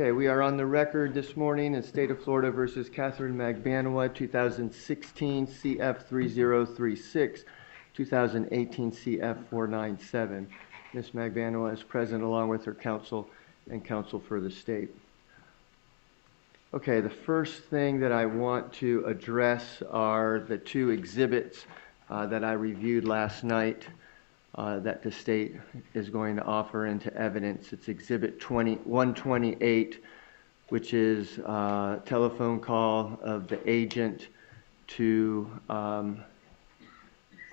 Okay, we are on the record this morning in State of Florida versus Katherine Magbanua, 2016 CF 3036, 2018 CF 497. Ms. Magbanua is present along with her counsel and counsel for the state. Okay, the first thing that I want to address are the two exhibits that I reviewed last night that the state is going to offer into evidence. It's Exhibit 128, which is a telephone call of the agent to the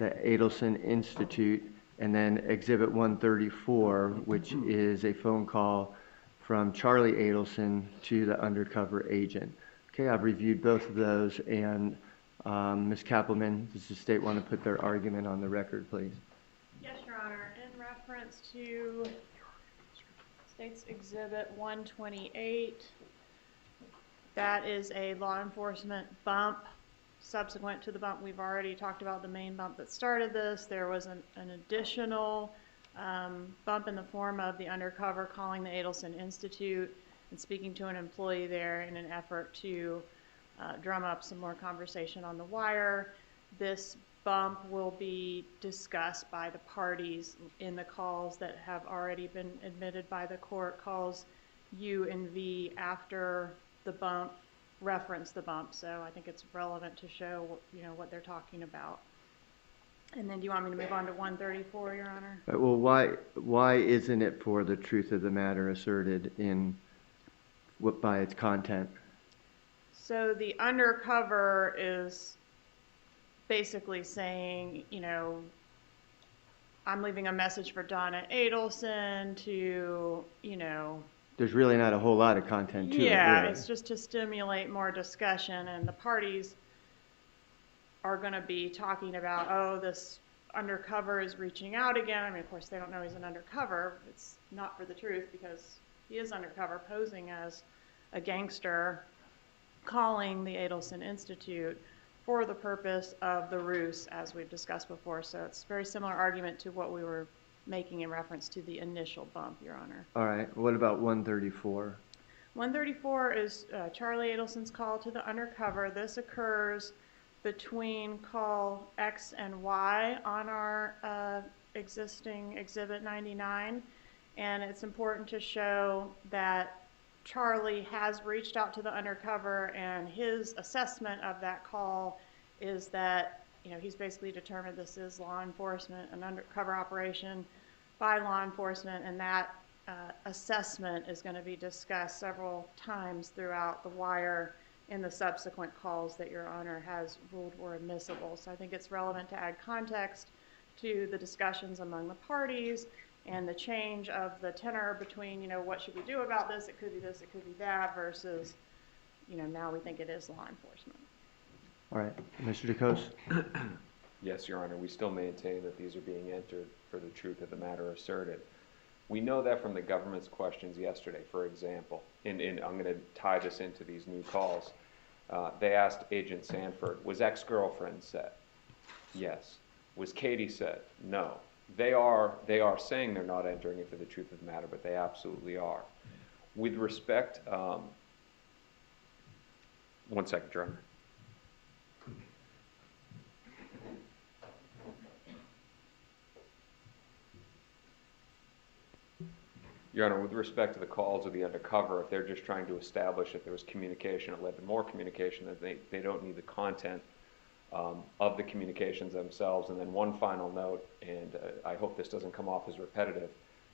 Adelson Institute, and then Exhibit 134, which is a phone call from Charlie Adelson to the undercover agent. Okay, I've reviewed both of those, and Ms. Kappelman, does the state want to put their argument on the record, please? Yes, Your Honor. In reference to State's Exhibit 128, that is a law enforcement bump. Subsequent to the bump, we've already talked about the main bump that started this. There was an additional bump in the form of the undercover calling the Adelson Institute and speaking to an employee there in an effort to drum up some more conversation on the wire. This bump will be discussed by the parties in the calls that have already been admitted by the court. Calls U and V after the bump reference the bump, so I think it's relevant to show what they're talking about. And then do you want me to move on to 134, Your Honor? Well, why isn't it for the truth of the matter asserted by its content? So the undercover is basically saying, I'm leaving a message for Donna Adelson to, There's really not a whole lot of content to it. Yeah, really. It's just to stimulate more discussion, and the parties are going to be talking about, oh, this undercover is reaching out again. I mean, of course, they don't know he's an undercover. It's not for the truth because he is undercover, posing as a gangster, calling the Adelson Institute for the purpose of the ruse, as we've discussed before. So it's a very similar argument to what we were making in reference to the initial bump, Your Honor. All right. What about 134? 134 is Charlie Adelson's call to the undercover. This occurs between call X and Y on our existing Exhibit 99. And it's important to show that Charlie has reached out to the undercover, and his assessment of that call is that he's basically determined this is law enforcement, an undercover operation by law enforcement, and that assessment is going to be discussed several times throughout the wire in the subsequent calls that Your Honor has ruled were admissible. So I think it's relevant to add context to the discussions among the parties and the change of the tenor between, what should we do about this? It could be this, it could be that, versus, now we think it is law enforcement. All right. Mr. DeCos? Yes, Your Honor. We still maintain that these are being entered for the truth of the matter asserted. We know that from the government's questions yesterday, for example, and I'm going to tie this into these new calls. They asked Agent Sanford, was ex-girlfriend set? Yes. Was Katie set? No. They are saying they're not entering it for the truth of the matter, but they absolutely are. With respect, one second, Your Honor. Your Honor, with respect to the calls of the undercover, if they're just trying to establish if there was communication, it led to more communication, that they don't need the content of the communications themselves. And then one final note, and I hope this doesn't come off as repetitive,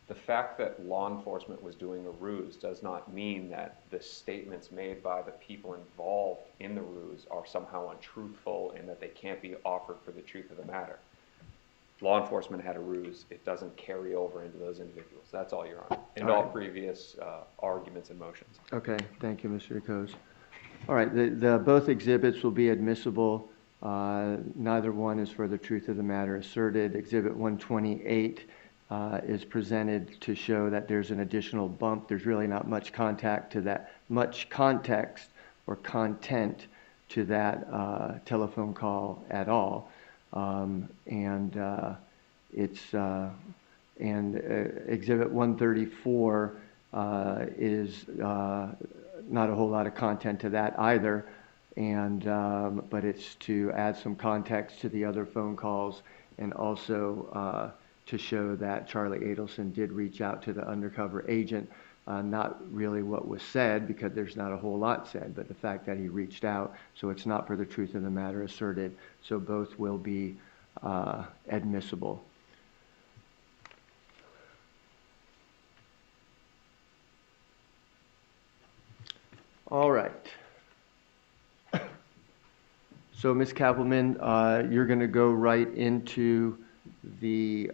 the fact that law enforcement was doing a ruse does not mean that the statements made by the people involved in the ruse are somehow untruthful and that they can't be offered for the truth of the matter. Law enforcement had a ruse. It doesn't carry over into those individuals. That's all, Your Honor. And all previous arguments and motions. Okay. Thank you, Mr. DeCos. All right. The both exhibits will be admissible. Neither one is for the truth of the matter asserted. Exhibit 128 is presented to show that there's an additional bump. There's really not much context or content to that telephone call at all. Exhibit 134 is not a whole lot of content to that either. And, but it's to add some context to the other phone calls, and also to show that Charlie Adelson did reach out to the undercover agent. Not really what was said, because there's not a whole lot said, but the fact that he reached out, so it's not for the truth of the matter asserted. So both will be admissible. All right. So Ms. Kappelman, you're going to go right into the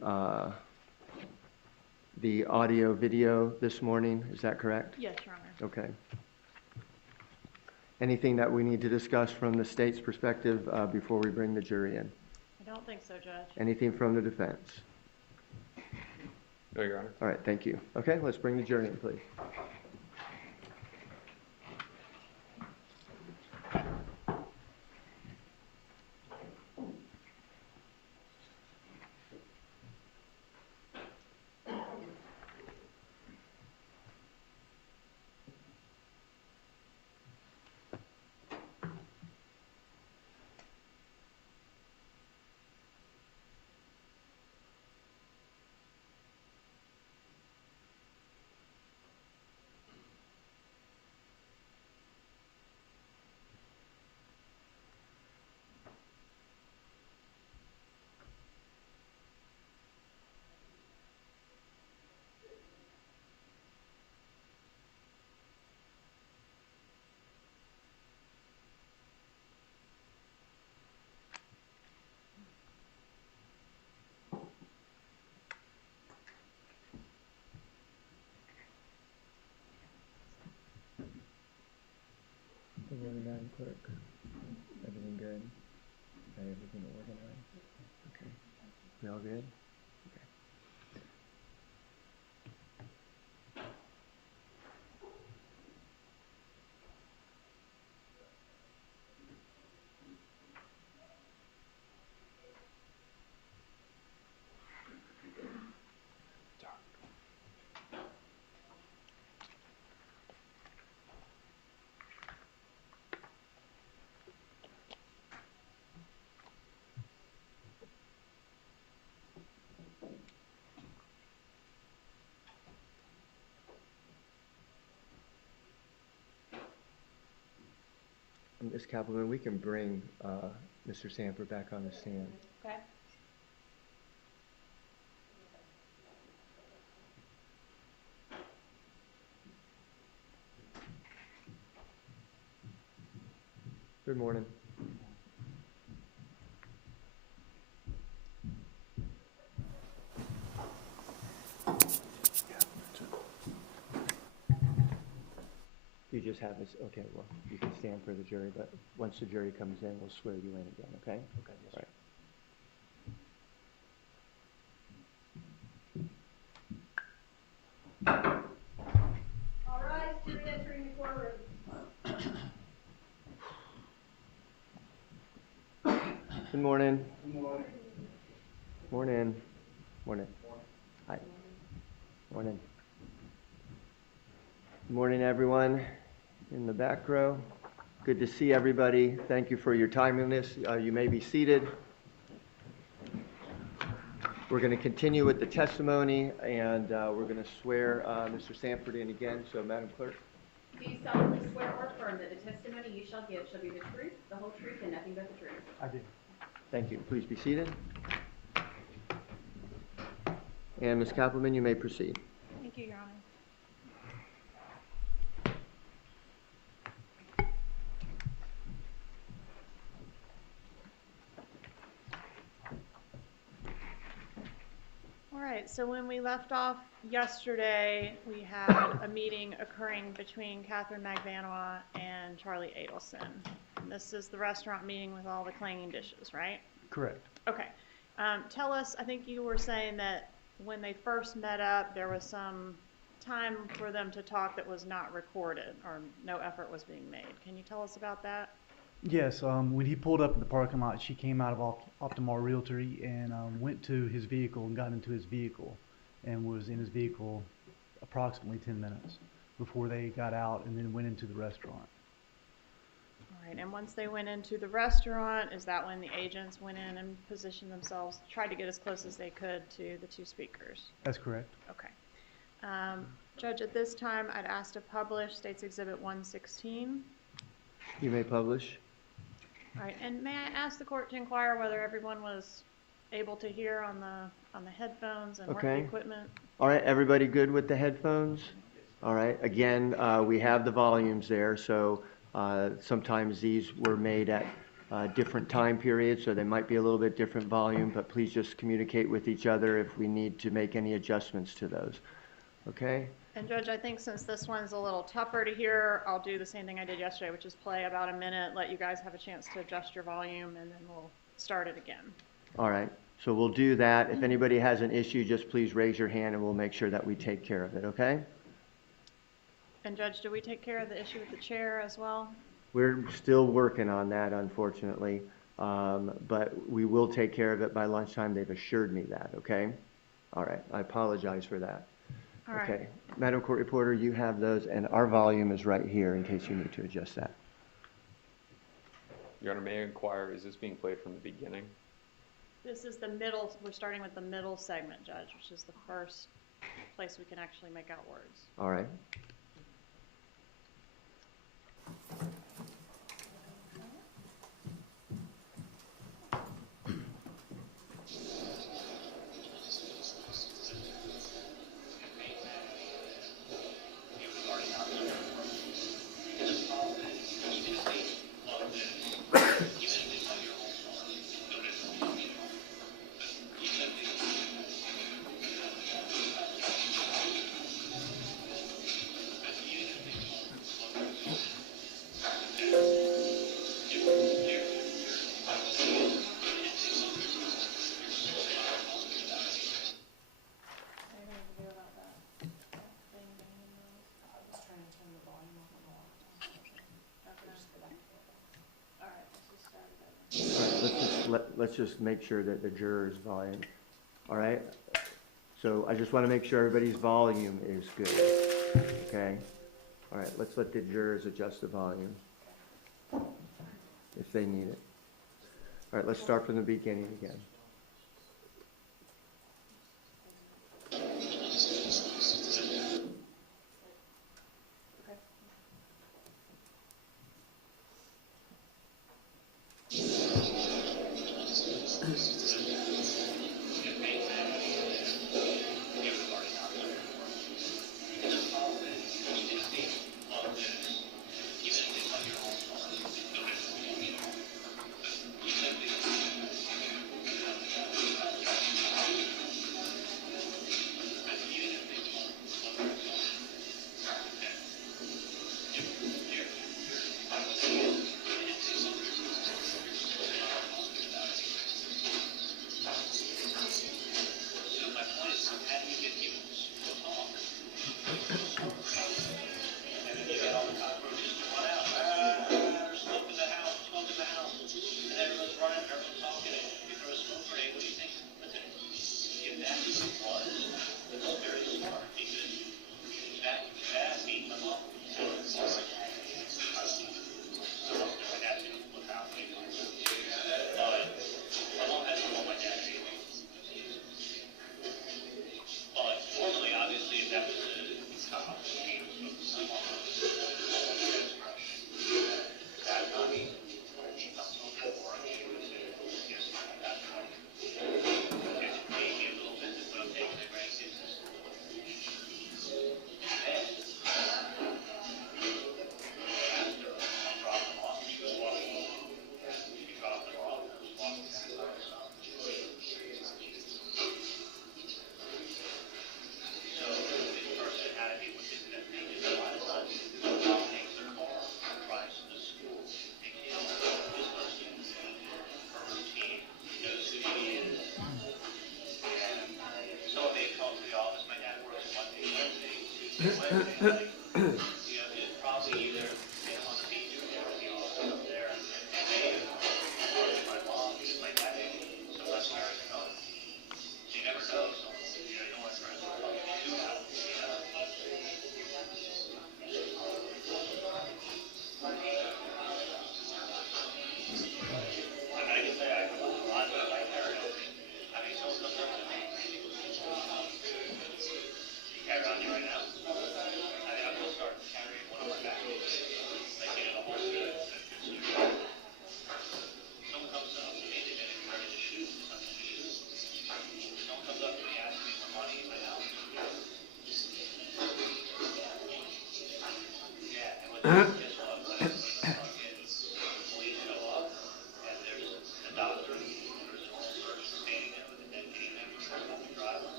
audio video this morning, is that correct? Yes, Your Honor. Okay. Anything that we need to discuss from the state's perspective before we bring the jury in? I don't think so, Judge. Anything from the defense? No, Your Honor. All right, thank you. Okay, let's bring the jury in, please. Good morning, Madam Clerk. Everything good? Everything organized? Okay. We all good? Okay. Ms. Kappelman, we can bring Mr. Sanford back on the stand. Okay. Good morning. You just have this, okay, well, you can stand for the jury, but once the jury comes in, we'll swear you in again, okay? Okay, yes, sir. All right, jury entering the courtroom. Good morning. Good morning. Morning. Morning. Hi. Morning. Good morning, everyone in the back row. Good to see everybody. Thank you for your timeliness. You may be seated. We're going to continue with the testimony, and we're going to swear Mr. Sanford in again. So, Madam Clerk. Do you solemnly swear or affirm that the testimony you shall give shall be the truth, the whole truth, and nothing but the truth? I do. Thank you. Please be seated. And Ms. Kappelman, you may proceed. Thank you, Your Honor. All right, so when we left off yesterday, we had a meeting occurring between Katherine Magbanua and Charlie Adelson. And this is the restaurant meeting with all the clanging dishes, right? Correct. Okay. Tell us, I think you were saying that when they first met up, there was some time for them to talk that was not recorded, or no effort was being made. Can you tell us about that? Yes, when he pulled up in the parking lot, she came out of Optimal Realty and went to his vehicle and got into his vehicle and was in his vehicle approximately 10 minutes before they got out and then went into the restaurant. All right, and once they went into the restaurant, is that when the agents went in and positioned themselves, tried to get as close as they could to the two speakers? That's correct. Okay. Judge, at this time, I'd ask to publish State's Exhibit 116. You may publish. All right, and may I ask the court to inquire whether everyone was able to hear on the headphones and work the Okay. equipment? All right, everybody good with the headphones? All right, again, we have the volumes there, so sometimes these were made at different time periods, so they might be a little bit different volume, but please just communicate with each other if we need to make any adjustments to those. Okay? And Judge, I think since this one's a little tougher to hear, I'll do the same thing I did yesterday, which is play about a minute, let you guys have a chance to adjust your volume, and then we'll start it again. All right, so we'll do that. If anybody has an issue, just please raise your hand and we'll make sure that we take care of it, okay? And Judge, do we take care of the issue with the chair as well? We're still working on that, unfortunately, but we will take care of it by lunchtime. They've assured me that, okay? All right, I apologize for that. All right. Okay, Madam Court Reporter, you have those, and our volume is right here in case you need to adjust that. Your Honor, may I inquire, is this being played from the beginning? This is the middle, we're starting with the middle segment, Judge, which is the first place we can actually make out words. All right. Let's just make sure that the juror's volume, all right? So I just want to make sure everybody's volume is good, okay? All right, let's let the jurors adjust the volume if they need it. All right, let's start from the beginning again.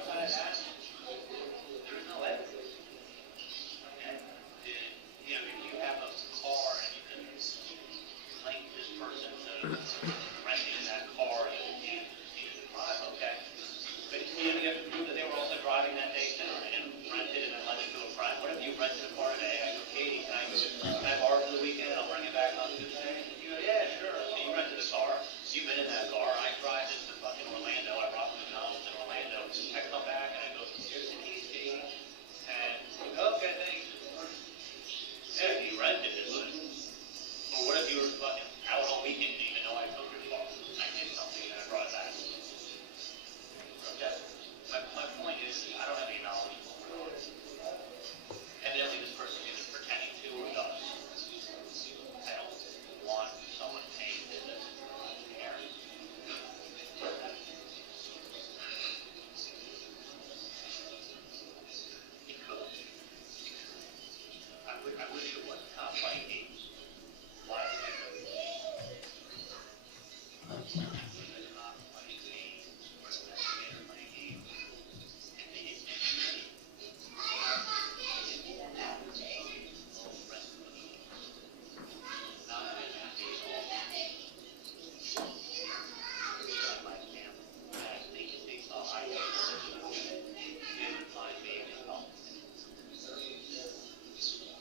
outside that, there is no evidence. Okay? You know, if you have a car and you can link this person to renting that car that you drive, okay? But you have to prove that they were also driving that day too, and then rented and then lent it to a friend. What if you rented a car today? I go, Katie, can I borrow for the weekend? I'll bring it back on Tuesday. You go, yeah, sure. So you rented a car. You've been in that car. I drive this to fucking Orlando. I rock the mountains in Orlando. I come back and I go, here's the keys, Katie. And okay, thanks. Yeah, you rented it, but or what if you were fucking out all weekend and didn't even know I took your car? I did something and I brought it back. Okay. My point is, I don't have any knowledge of what we're doing. Evidently, this person is pretending to or does. I don't want someone paying business here. He could. I wish it wasn't top playing games. Why is it? It's not playing games. We're investigator playing games. And they didn't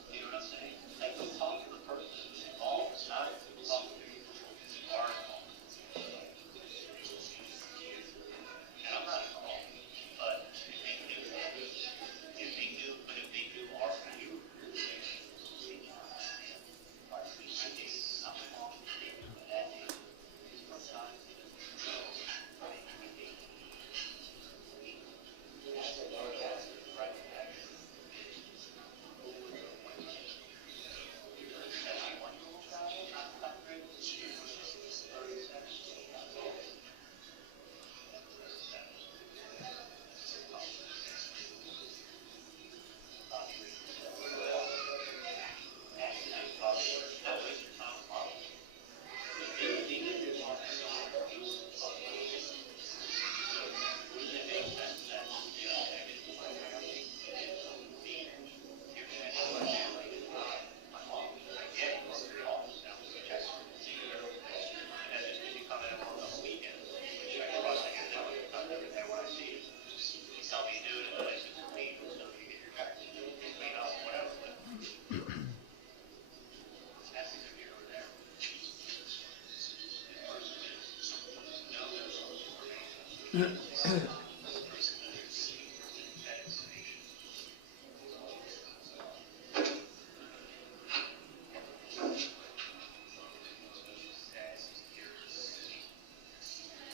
do you know what I'm saying? Like, go talk to the person involved, not talk to people who are involved. And I'm not involved, but if they do, are you? I think something wrong with that is sometimes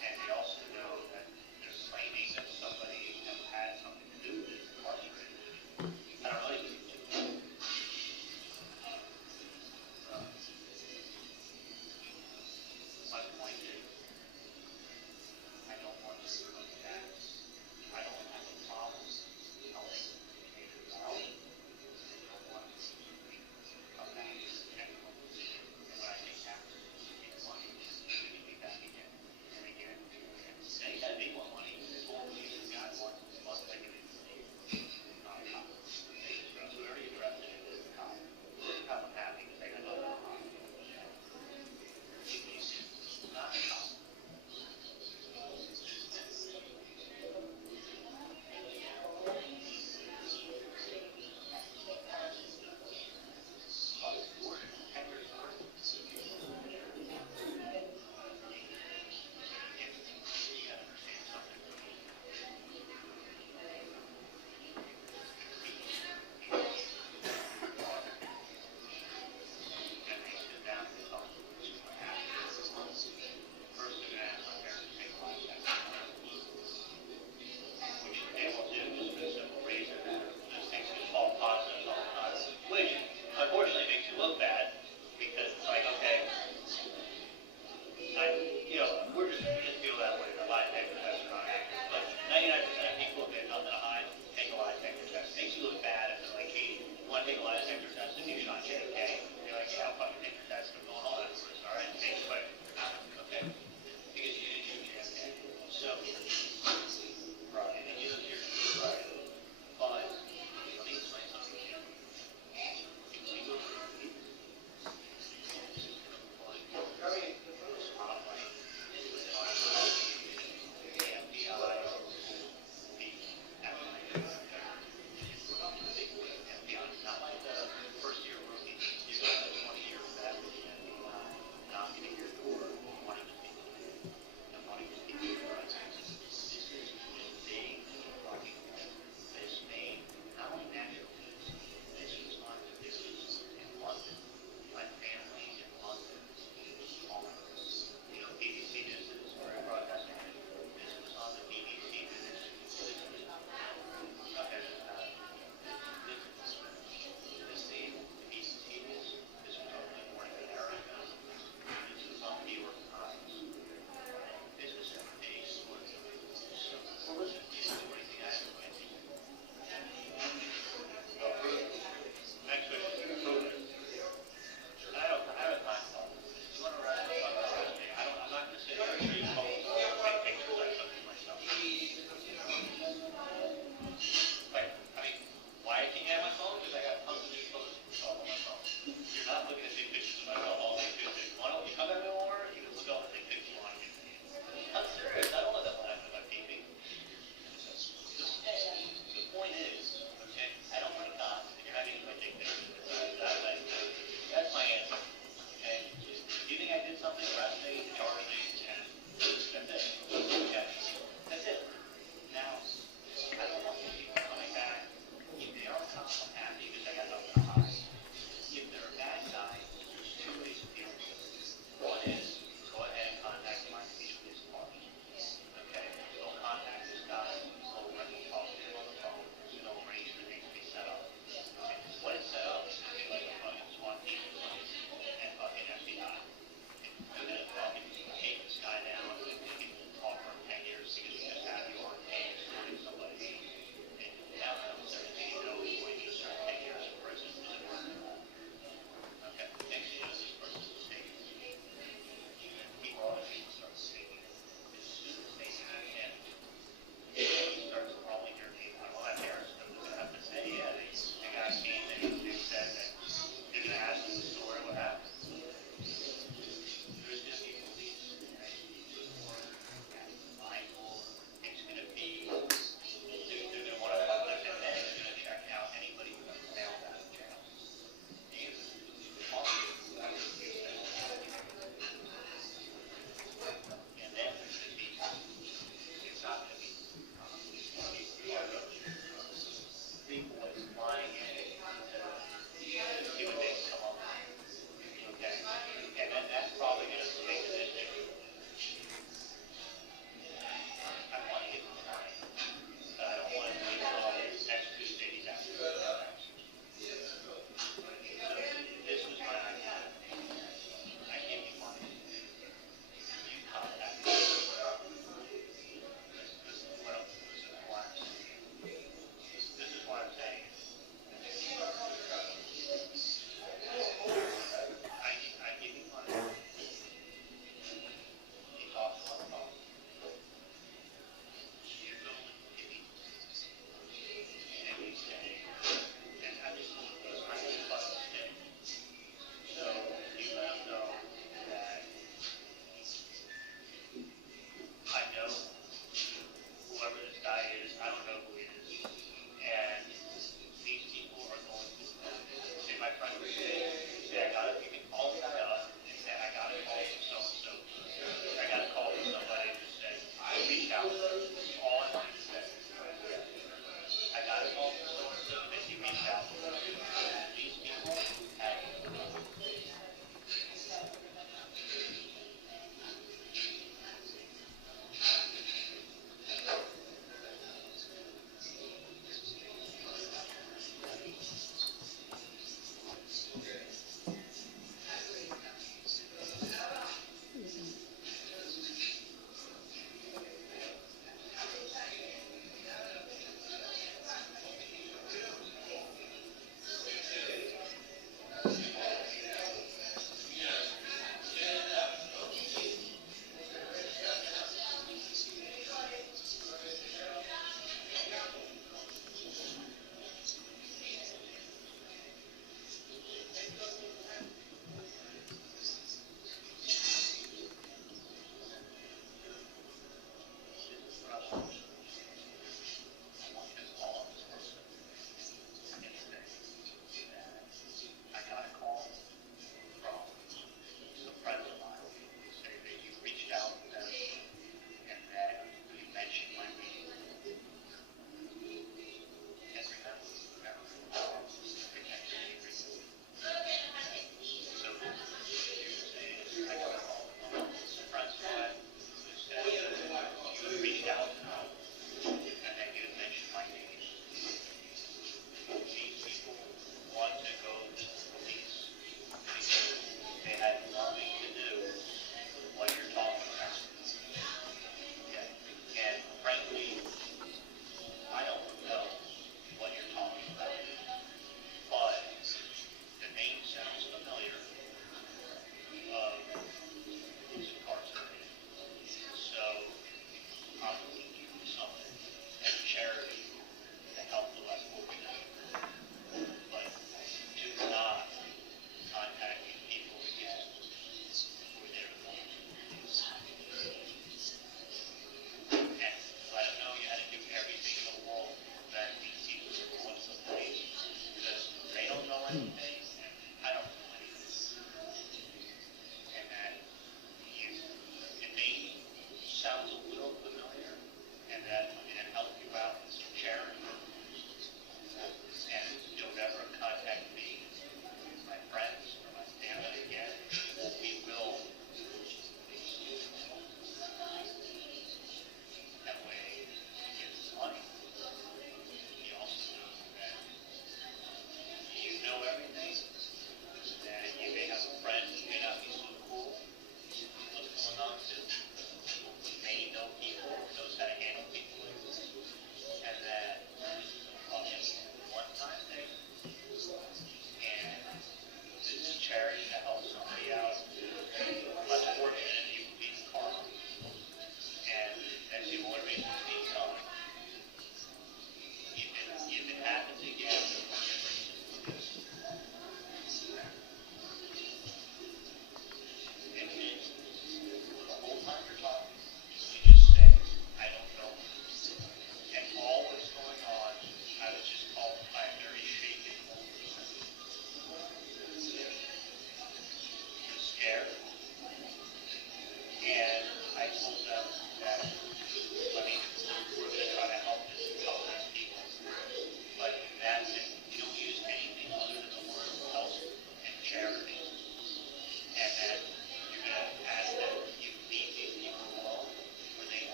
and we also know that they're claiming that somebody had something to do with it incarcerated. I don't know if my point is, I don't want to look at that. I don't have a problem telling teenagers out. I don't want to come back and what I think happens is money is going to be back again and again and say that they want money. This whole thing has got one plus they can not a cop. They just very interested in this cop. This cop is happy to take another cop. He's not a cop. Which unfortunately makes you look bad because it's like, okay, we just feel that way. A lie detector tests are not accurate. But 99% of people, if they have nothing to hide, take a lie detector test. Makes you look bad if it's like, hey, you want to take a lie detector test and you shot JFK? You're like, yeah, I'll fucking take your test. I'm going all afterwards. All right, take it quick. Okay? Because you didn't shoot JFK. So, right. And then you look at your you can call the guy up and say, I got a call from so-and-so. I got a call from somebody who said, I reached out, all I need to say. I got a call from so-and-so that he reached out. These people have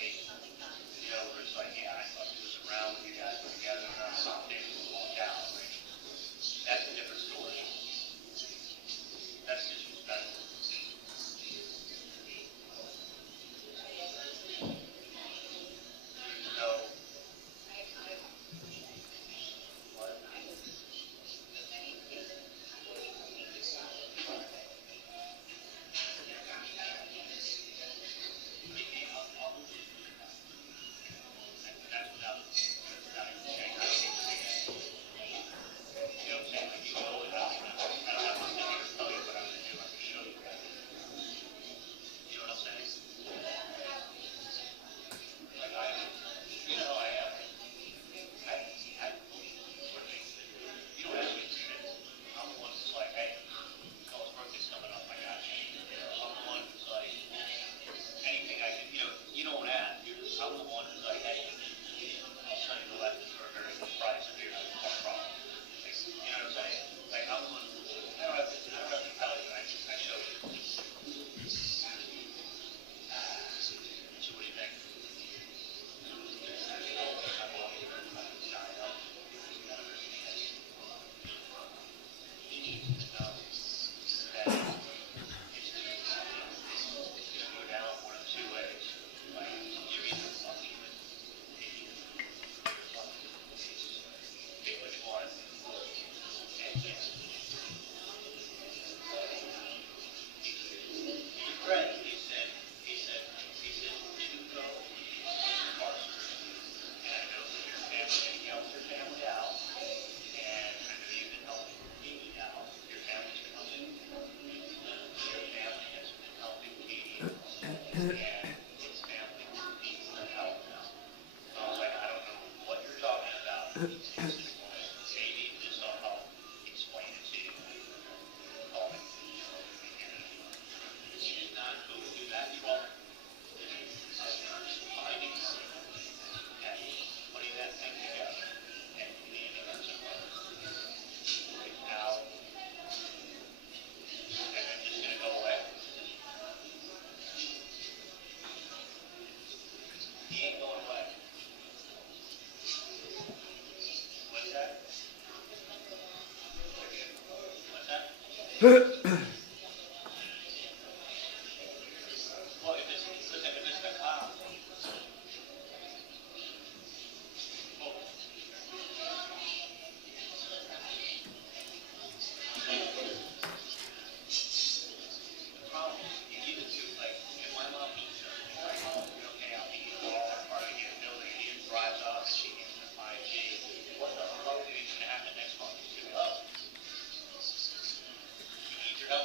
hey, it's like, yeah, I thought he was around when you guys were together, and I saw him walk out. Like, that's a different story. That's disrespectful. So, what?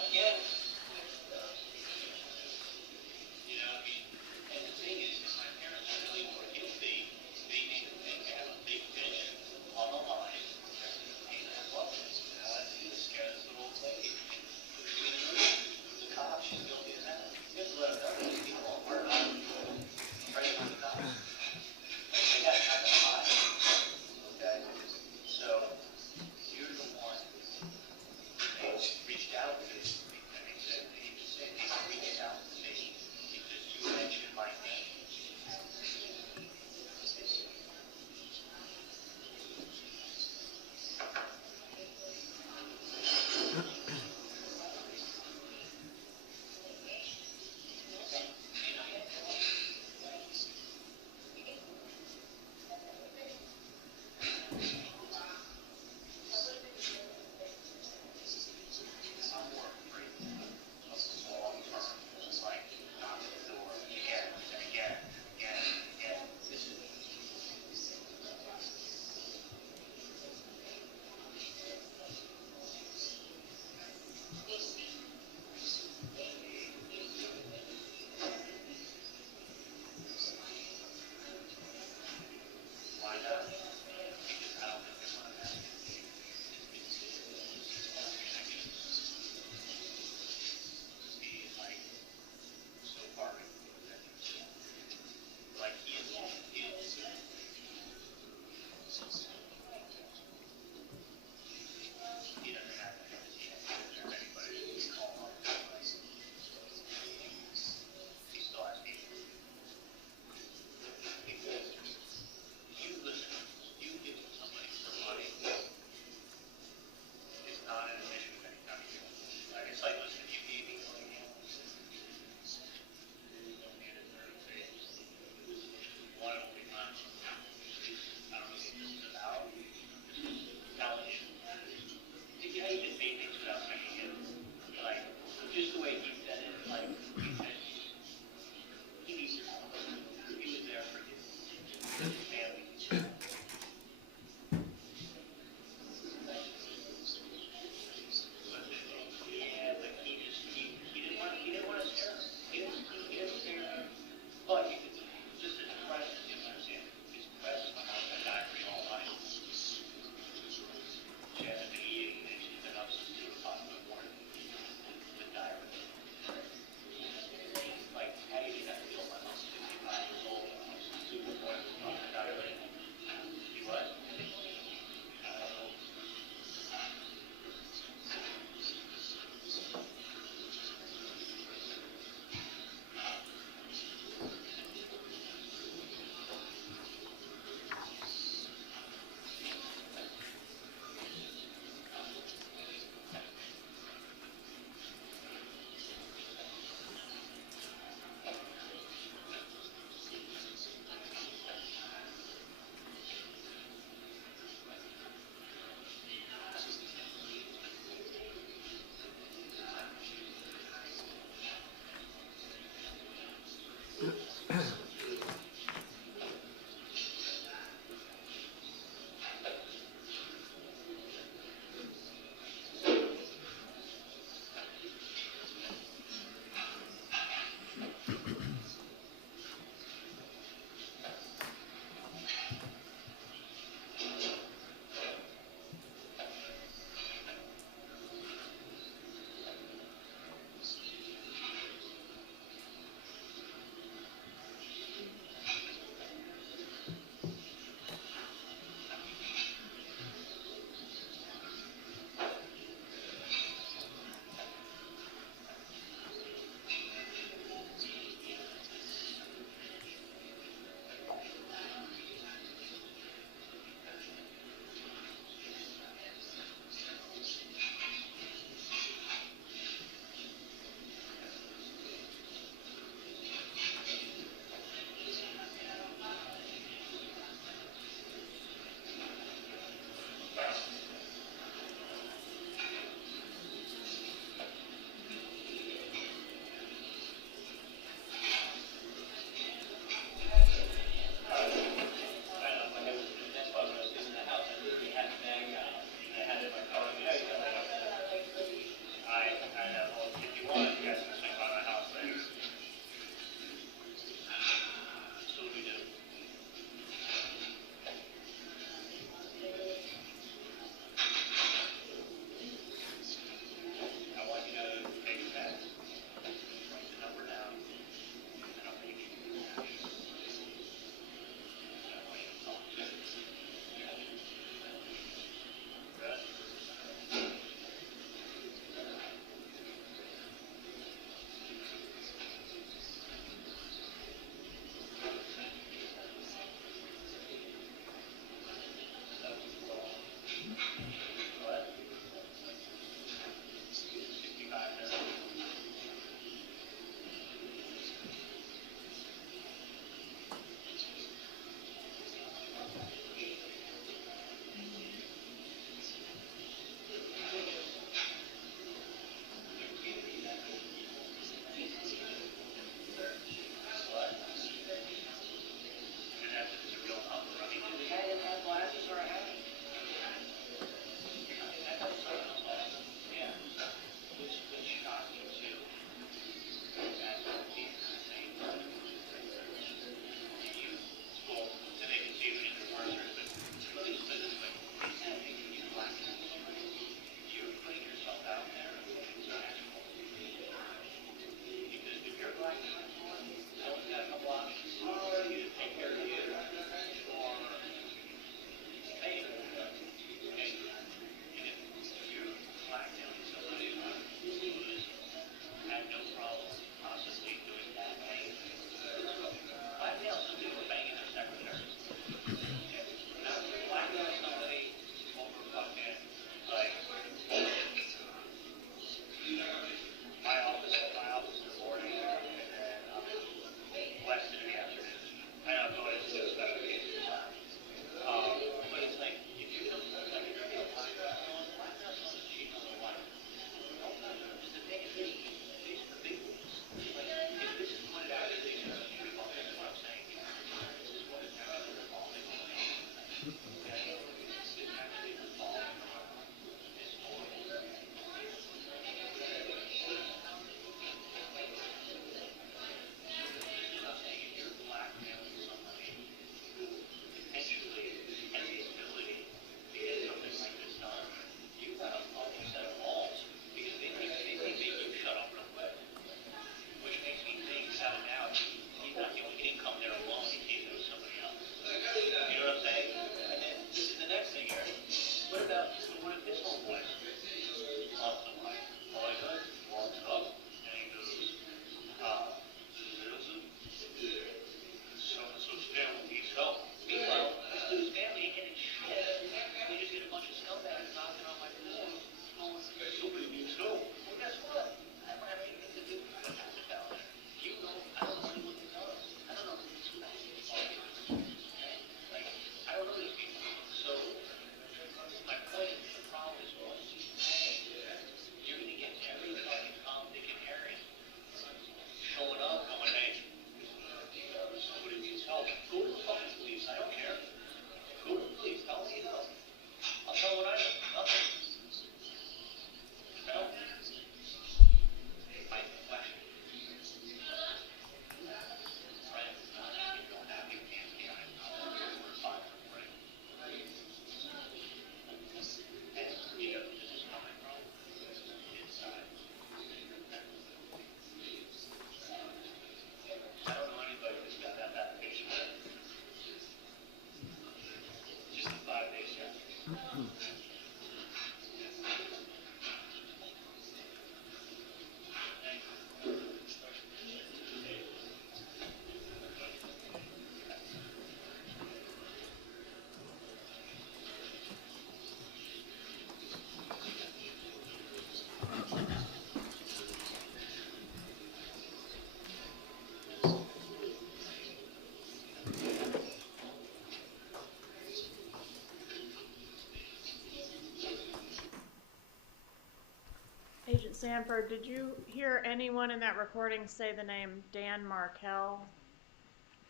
Agent Sanford, did you hear anyone in that recording say the name Dan Markel?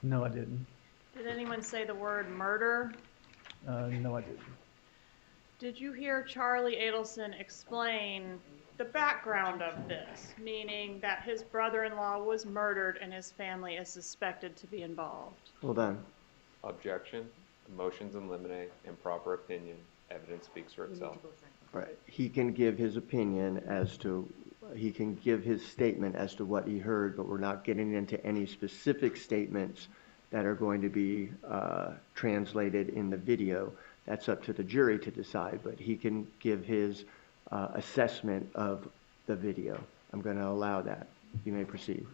No, I didn't. Did anyone say the word murder? No, I didn't. Did you hear Charlie Adelson explain the background of this, meaning that his brother-in-law was murdered and his family is suspected to be involved? Hold on. Objection, motions in limine, improper opinion, evidence speaks for itself. Right. He can give his opinion as to, he can give his statement as to what he heard, but we're not getting into any specific statements that are going to be translated in the video. That's up to the jury to decide, but he can give his assessment of the video. I'm going to allow that. You may proceed.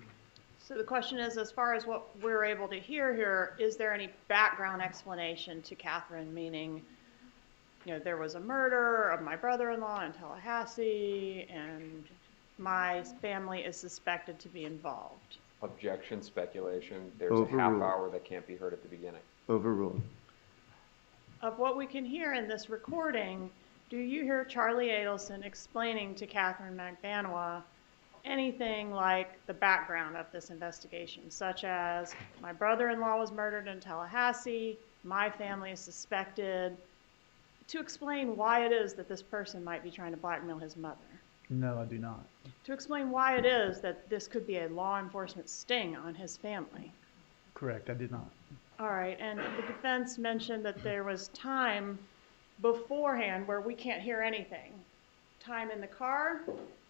So the question is, as far as what we're able to hear here, is there any background explanation to Katherine, meaning, you know, there was a murder of my brother-in-law in Tallahassee and my family is suspected to be involved? Objection, speculation, there's Overruled. a half hour that can't be heard at the beginning. Overruled. Of what we can hear in this recording, do you hear Charlie Adelson explaining to Katherine Magbanua anything like the background of this investigation, such as my brother-in-law was murdered in Tallahassee, my family is suspected, to explain why it is that this person might be trying to blackmail his mother? No, I do not. To explain why it is that this could be a law enforcement sting on his family? Correct, I did not. All right, and the defense mentioned that there was time beforehand where we can't hear anything. Time in the car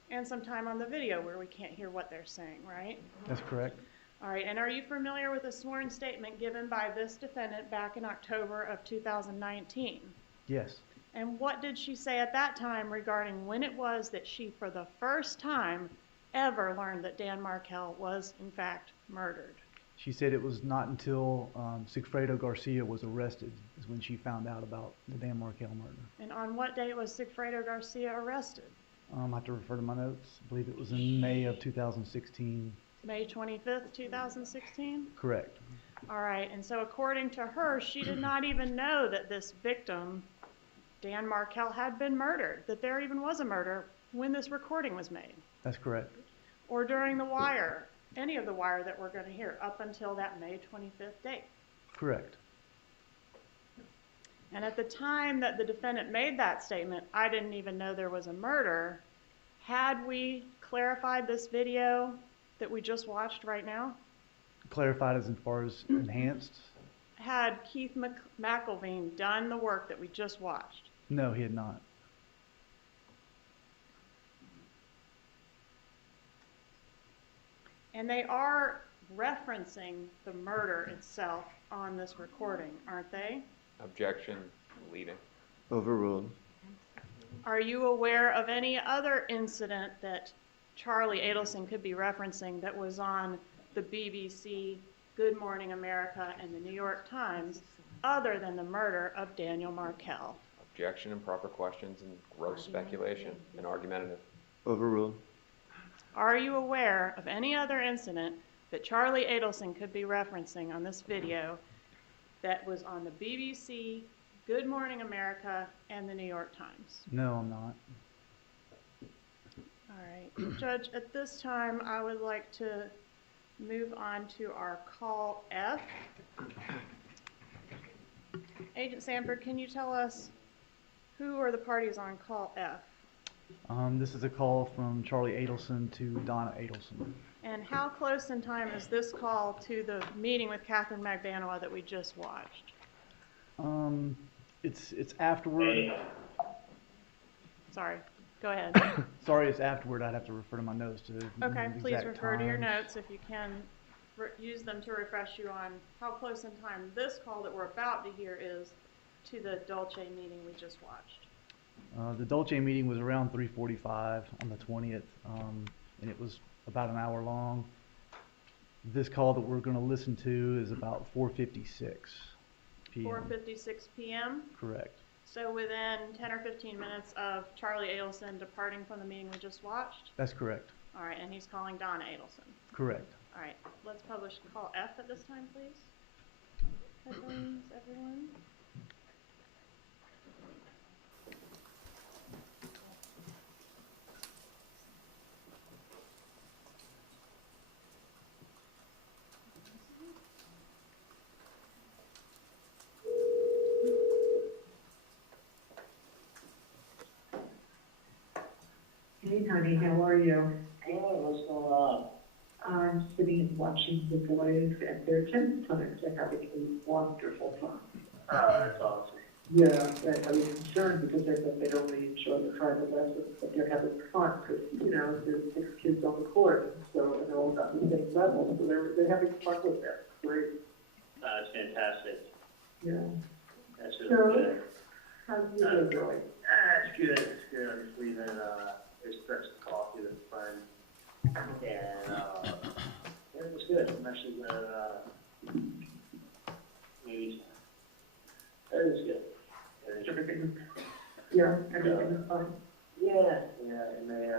and some time on the video where we can't hear what they're saying, right? That's correct. All right, and are you familiar with a sworn statement given by this defendant back in October of 2019? Yes. And what did she say at that time regarding when it was that she, for the first time, ever learned that Dan Markel was, in fact, murdered? She said it was not until Sigfredo Garcia was arrested is when she found out about the Dan Markel murder. And on what date was Sigfredo Garcia arrested? I have to refer to my notes. I believe it was in May of 2016. May 25th, 2016? Correct. All right, and so according to her, she did not even know that this victim, Dan Markel, had been murdered, that there even was a murder when this recording was made. That's correct. Or during the wire, any of the wire that we're going to hear up until that May 25th date. Correct. And at the time that the defendant made that statement, I didn't even know there was a murder. Had we clarified this video that we just watched right now? Clarified as far as enhanced? Had Keith McElveen done the work that we just watched? No, he had not. And they are referencing the murder itself on this recording, aren't they? Objection, leading. Overruled. Are you aware of any other incident that Charlie Adelson could be referencing that was on the BBC, Good Morning America, and the New York Times other than the murder of Daniel Markel? Objection, improper questions, and gross speculation, and argumentative. Overruled. Are you aware of any other incident that Charlie Adelson could be referencing on this video that was on the BBC, Good Morning America, and the New York Times? No, I'm not. All right. Judge, at this time, I would like to move on to our call F. Agent Sanford, can you tell us who are the parties on call F? This is a call from Charlie Adelson to Donna Adelson. And how close in time is this call to the meeting with Katherine Magbanua that we just watched? It's afterward. Sorry, go ahead. Sorry, it's afterward. I'd have to refer to my notes to Okay, the please exact refer to your times. notes if you can. Use them to refresh you on how close in time this call that we're about to hear is to the Dolce meeting we just watched? The Dolce meeting was around 3:45 on the 20th, and it was about an hour long. This call that we're going to listen to is about 4:56 p.m. 4:56 p.m.? Correct. So within 10 or 15 minutes of Charlie Adelson departing from the meeting we just watched? That's correct. All right, and he's calling Donna Adelson. Correct. All right, let's publish call F at this time, please. Headlines, everyone. Hey honey, how are you? Good, what's going on? I'm sitting and watching the boys at their tennis clinics. They're having a wonderful time. Oh, that's awesome. Yeah, I was concerned because I thought they'd only enjoy the private lessons, but they're having fun because, you know, there's 6 kids on the court, so they're all about the same level, so they're having fun with that. Great. That's fantastic. Yeah. That's So, really good. how's your day going? It's good, it's good. I'm just leaving, just fresh coffee with a friend. And, yeah, it was good. I'm actually gonna, maybe, it was good. And Everything, yeah, everything is fine. yeah, and they,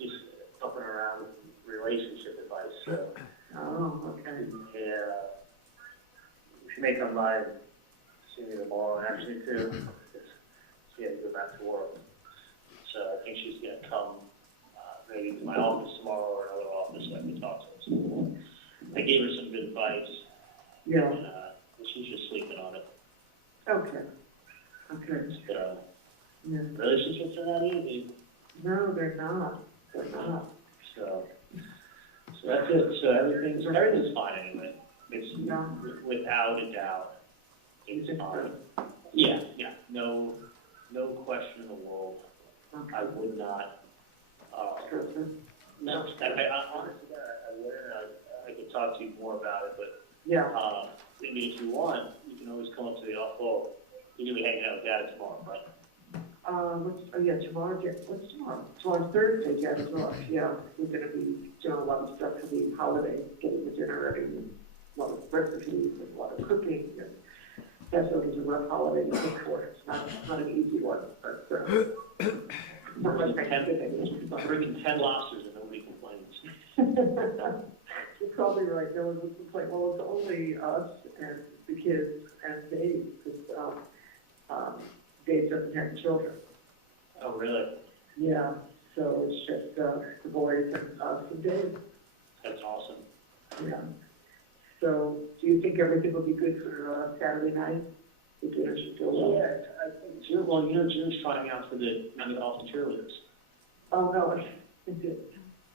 just helping around with relationship advice, so. Oh, okay. Yeah, she may come by and see me tomorrow, actually, too. Because she had to go back to work. So I think she's gonna come, maybe to my office tomorrow or another office so I can talk to her. So I gave her some good advice. Yeah, And, she's just sleeping on it. okay. Okay, So, yeah. relationships are not easy. No, they're not. They're not. So that's it. So everything's fine anyway. It's, Yeah. without a doubt, it's fine. Yeah, no question in the world. Okay. I would not, no, I honestly, I would, I could talk to you more about it, but, Yeah, I mean, if you want, you can always come up to the office. Well, you're gonna be hanging out with Dad tomorrow, right? tomorrow, what's tomorrow? Tomorrow's Thursday, yeah, tomorrow, yeah. We're gonna be doing a lot of stuff for the holiday, getting the dinner ready, and a lot of recipes, and a lot of cooking, and that's always a rough holiday to look for. It's not an easy one, but, not like Thanksgiving. Bringing 10 lobsters and nobody complains. You're probably right, no one would complain. Well, it's only us and the kids and Dave, because, Dave doesn't have children. Oh, really? Yeah, so it's just, the boys and us and Dave, That's awesome. yeah. So, do you think everything will be good for, Saturday night? The dinner should go well? Yeah, I think June, well, June's trying out for the Magnanimo cheerleaders. Oh, no, it's good.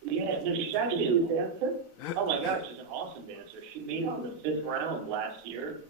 Yeah, no, she's Is actually, she a dancer? oh my gosh, she's an awesome dancer. She made it to the 5th round last year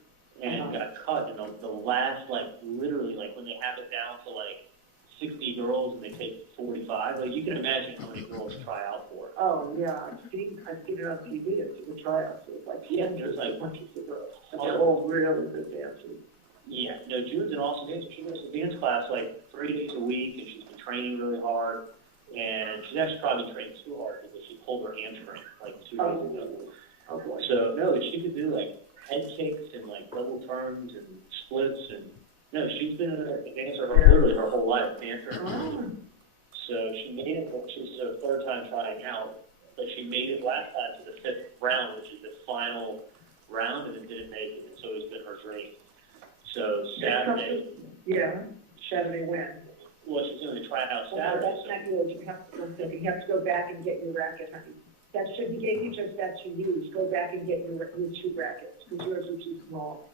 and got cut in the last, like, literally, like, when they have it down to, like, 60 girls and they take 45. Like, you can imagine how many girls try out for it. Oh, yeah, I've seen it on TV, it's the tryouts, it's like, Yeah, there's like bunches of girls, and they're all really good dancers. Yeah, no, June's an awesome dancer. She goes to dance class like 3 days a week, and she's been training really hard. And she's actually probably trained too hard because she pulled her hamstring like 2 days ago. Oh, boy. So no, she could do like head kicks and like double turns and splits, and no, she's been a dancer literally her whole life, dancer. So she made it. She's her 3rd time trying out, but she made it last time to the 5th round, which is the final round, and it didn't make it. And so it's been her dream. So Saturday. Yeah, Saturday when? Well, she's going to try it out Oh, Saturday. that's not yours, you have to, one second, you have to go back and get your racket, honey. That should be, gave you just that you use, go back and get your 2 brackets, because yours are too small.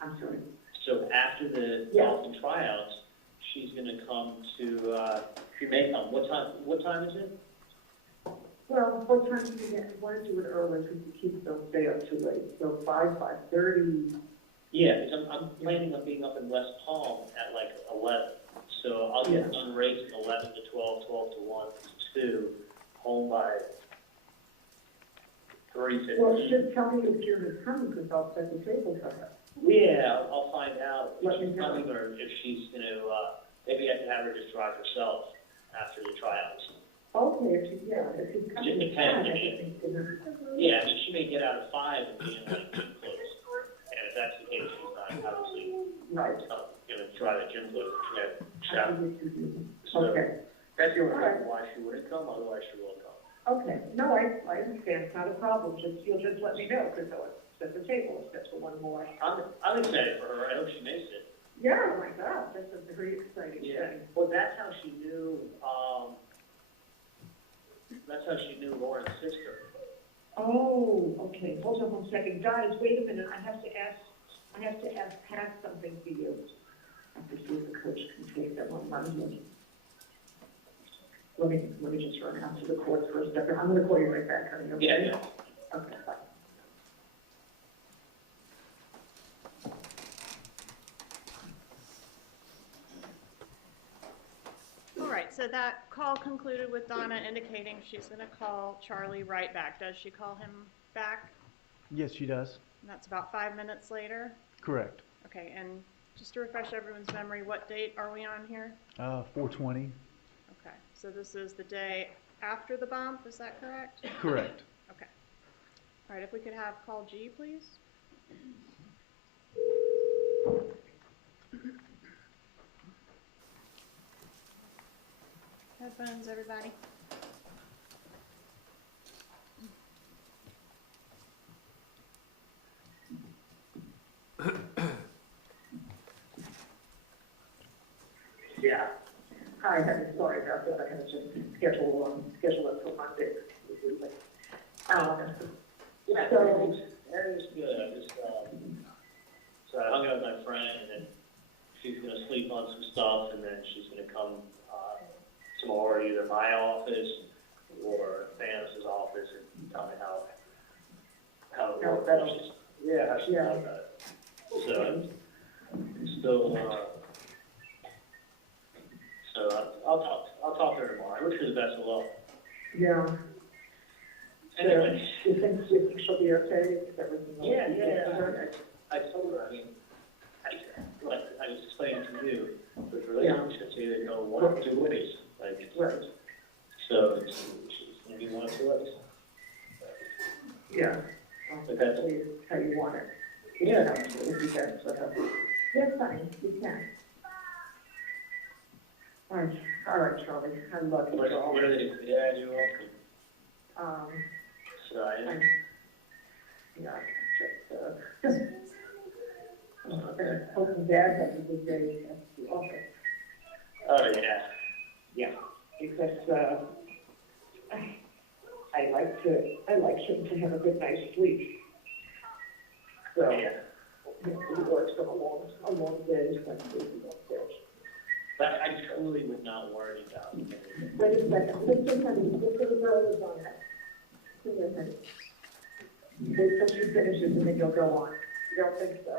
I'm sorry. So after the Dolphin tryouts, she's going to come to, she may come. What time is it? Well, what time do you get, you want to do it early, because the kids don't stay up too late, so 5:30. Yeah, because I'm planning on being up in West Palm at like 11. So I'll get done racing 11 to 12, 12 to 1 to 2, home by 3:15. Well, should tell me if you're coming, because I'll set the table for her. Yeah, I'll find out if Let me she's know. coming or if she's gonna, maybe I can have her just drive herself after the tryouts. Okay, if she's coming. Just depends, I mean. think, you know. Yeah, I mean, she may get out at 5 and be in like gym clothes. And if that's the case, she's not obviously Right. gonna try the gym clothes to get shot. So Okay, that's the only reason why she wouldn't come, otherwise she will come. okay, no, I understand, it's not a problem, you'll just let me know, because I'll set the table, set for one more. I'm excited for her, I hope she makes it. Yeah, oh my God, that's a very exciting Yeah, thing. well, that's how she knew, Lauren's sister. Oh, okay, hold on 1 second, guys, wait a minute, I have to ask Pat something for you. I have to see if the coach can take that one Monday. Let me just run out to the court for a second, I'm gonna call you right back, honey, okay? Yeah. Okay, bye. All right, so that call concluded with Donna indicating she's going to call Charlie right back. Does she call him back? Yes, she does. And that's about 5 minutes later? Correct. Okay, and just to refresh everyone's memory, what date are we on here? 420. Okay, so this is the day after the bump, is that correct? Correct. Okay. All right, if we could have call G, please? Headphones, everybody. Yeah. Hi, I'm sorry about that. I had to schedule it for Monday. Yeah, So, everything's good, I just, so I hung out with my friend, and then she's gonna sleep on some stuff, and then she's gonna come, tomorrow to either my office or Thanos' office and tell me how it works. Yeah, how she feels about it. So, still, so I'll talk to her tomorrow. I wish her the best of luck. yeah. Anyway. So, you think she'll be okay? Is everything okay? Yeah. I told her, I mean, like I was explaining to you, with relationships, they either go one or two ways. Like, Right. so it's gonna be one or two ways. Yeah. But that's, How you want it. yeah. If you can, so that's fine, you can. All right, Charlie, I love you, Charlie. What are they? Yeah, you're welcome. Um, So I, yeah, just, hoping Dad has a good day at the office, oh, yeah. Yeah. because, I like him to have a good night's sleep. So, Yeah. he works on a long day, sometimes. But I totally would not worry about it. Wait a second, listen, honey, listen to the girl is on that. Give me a minute. Wait till she finishes and then you'll go on. You don't think so?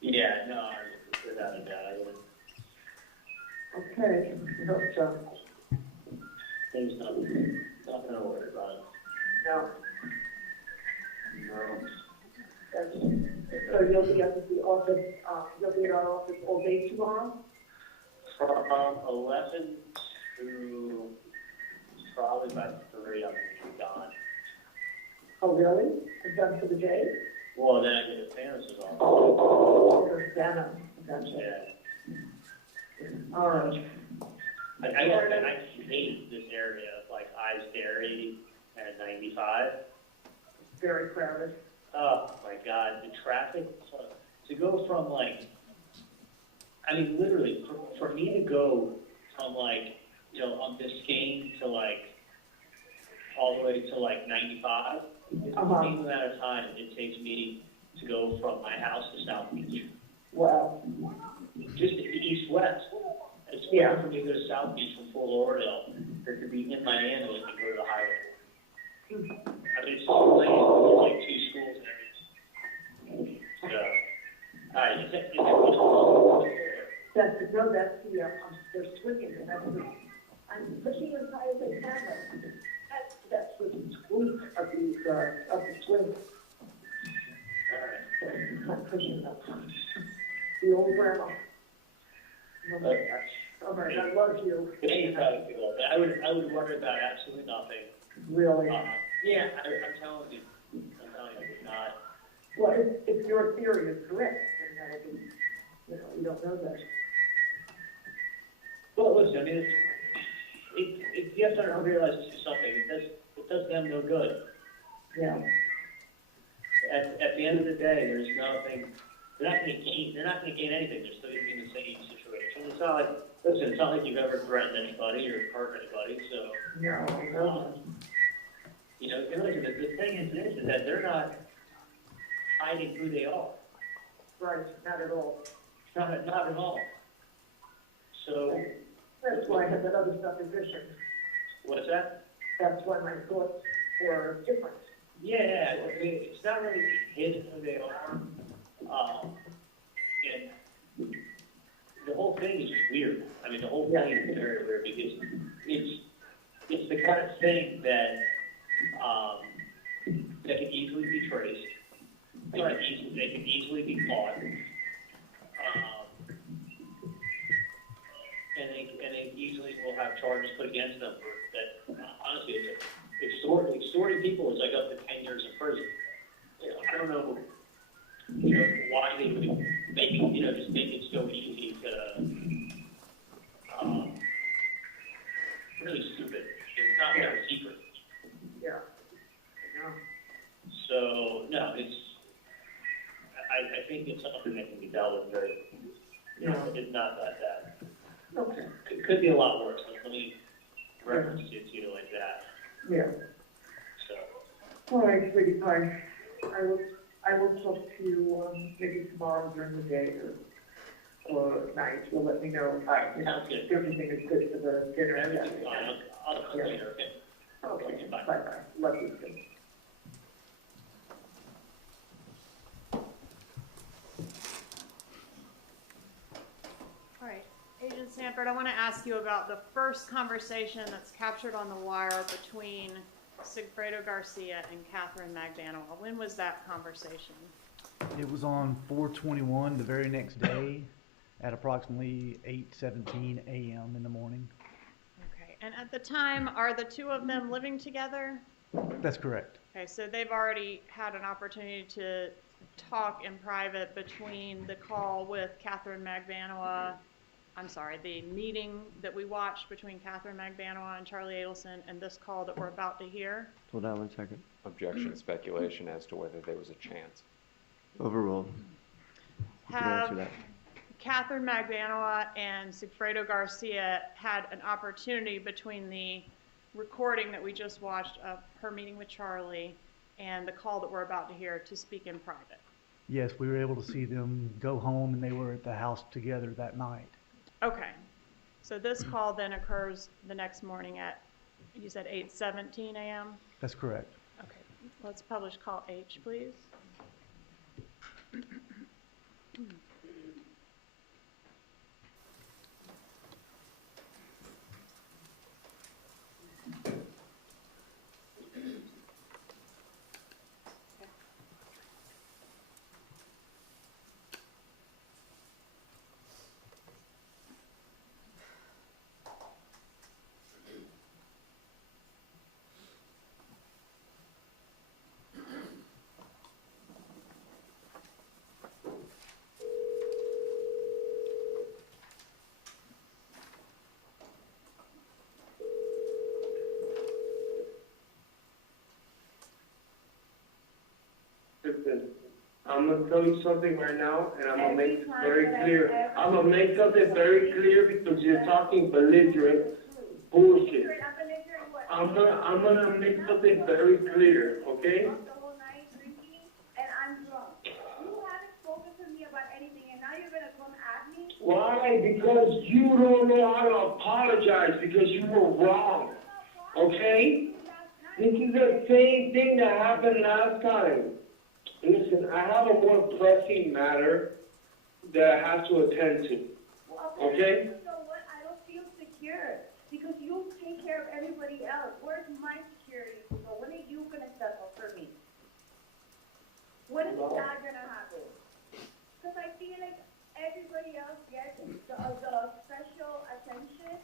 Yeah, no, without a doubt, I wouldn't. Okay, I hope so. There's nothing to worry about. No. No. So you'll be at the office, you'll be at our office all day tomorrow? From 11 to probably about 3, I'm gonna be gone. Oh, really? I'm done for the day? Well, then I get to Thanos' office. Oh, Dana, gotcha. Yeah. All right. I hate this area of like I's Dairy and 95. Very crowded. Oh my God, the traffic, to go from like, I mean, literally, for me to go from like, you know, on Biscayne to like, all the way to like 95, it's the same amount of time it takes me to go from my house to South Beach. Wow. Just east-west. It's better for me to go to South Beach from Fort Lauderdale than to be in Miami and go to the highway. I mean, it's so late, there's like 2 schools and everything. So, alright, That's they're swinging, and I'm pushing as high as I can. That's the squeak of the swing. alright. I'm pushing up. The old grandma. Oh my gosh. All right, I love you. Anytime you go, but I would worry about absolutely nothing. Really? Yeah, I'm telling you, it's not. Well, if your theory is correct, then that'll be, you don't know that. Well, listen, I mean, it's you have to realize this is something. It does them no good. Yeah. At the end of the day, there's nothing. They're not going to gain anything. They're still going to be in the same situation. It's not like, listen, it's not like you've ever threatened anybody or hurt anybody. So, No. The thing is that they're not hiding who they are. Right, not at all. Not at all. So, That's why I had that other supposition. what's that? That's why my thoughts were different. Yeah, I mean, it's not really hidden who they are. And the whole thing is weird. I mean, the whole thing is very weird because it's the kind of thing that that can easily be traced. They can easily be caught. And they easily will have charges put against them for that. Honestly, extorting people is like up to 10 years in prison. I don't know, why they would make it, just make it so easy to, really stupid. It's not their secret. Yeah. So, no, I think it's something that can be dealt with very, it's not that bad. Okay. Could be a lot worse. Let me reference it to you like that. Yeah. So. All right, sweetie pie. I will talk to you maybe tomorrow during the day or night. You'll let me know. Sounds good. If everything is good for the dinner. Everything's fine. I'll talk later, okay? Okay. Bye-bye. Love you too. All right, Agent Sanford, I want to ask you about the first conversation that's captured on the wire between Sigfredo Garcia and Katherine Magbanua. When was that conversation? It was on 4/21, the very next day, at approximately 8:17 a.m. in the morning. Okay, and at the time, are the two of them living together? That's correct. Okay, so they've already had an opportunity to talk in private between the call with Katherine Magbanua, the meeting that we watched between Katherine Magbanua and Charlie Adelson and this call that we're about to hear. Hold on 1 second. Objection, speculation as to whether there was a chance. Overruled. You can answer Have that. Katherine Magbanua and Sigfredo Garcia had an opportunity between the recording that we just watched of her meeting with Charlie and the call that we're about to hear to speak in private? Yes, we were able to see them go home, and they were at the house together that night. Okay, so this call then occurs the next morning at, you said 8:17 a.m.? That's correct. Okay, let's publish call H, please. Listen, I'm gonna tell you something right now, and I'm gonna make it very clear. I'm gonna make something very clear because you're talking belligerent bullshit. I'm gonna make something very clear, okay? The whole night drinking, and I'm drunk. You haven't spoken to me about anything, and now you're gonna come at me? Why? Because you don't know how to apologize because you were wrong, okay? This is the same thing that happened last time. Listen, I have a more pressing matter that I have to attend to, okay? You know what? I don't feel secure because you take care of everybody else. Where's my security? So when are you gonna step up for me? When is that gonna happen? everybody else gets the special attention,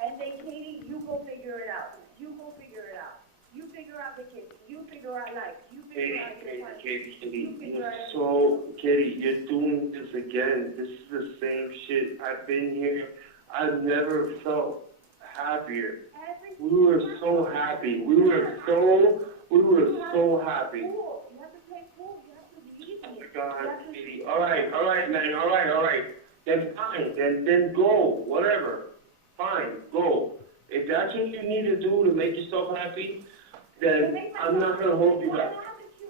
and then Katie, you go figure it out. You go figure it out. You figure out the kids. You figure out life. You figure out your partner. Katie, you're doing this again. This is the same shit. I've been here. I've never felt happier. We were so happy. We were so happy. Cool. You have to play cool. You have to believe me. God, Katie. All right, man. All right. Then fine. Then go. Whatever. Fine. Go. If that's what you need to do to make yourself happy, then I'm not gonna hold you back.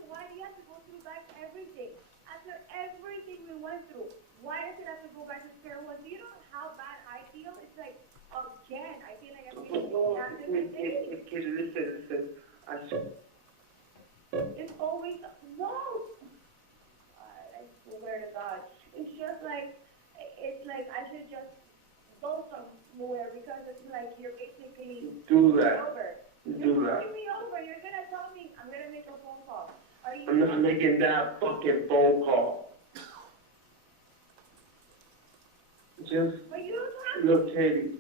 Why do you have to go through back everything? After everything we went through, why does it have to go back to square one? Do you know how bad I feel? It's like, again, I feel like I'm getting after the day. Katie, listen. It's always, no! I swear to God. It's just like, I should just go somewhere because it's like you're basically do that. over. Do that. You're me over. You're gonna tell me I'm gonna make a phone call. I'm not making that fucking phone call. Just But you don't have look, Katie,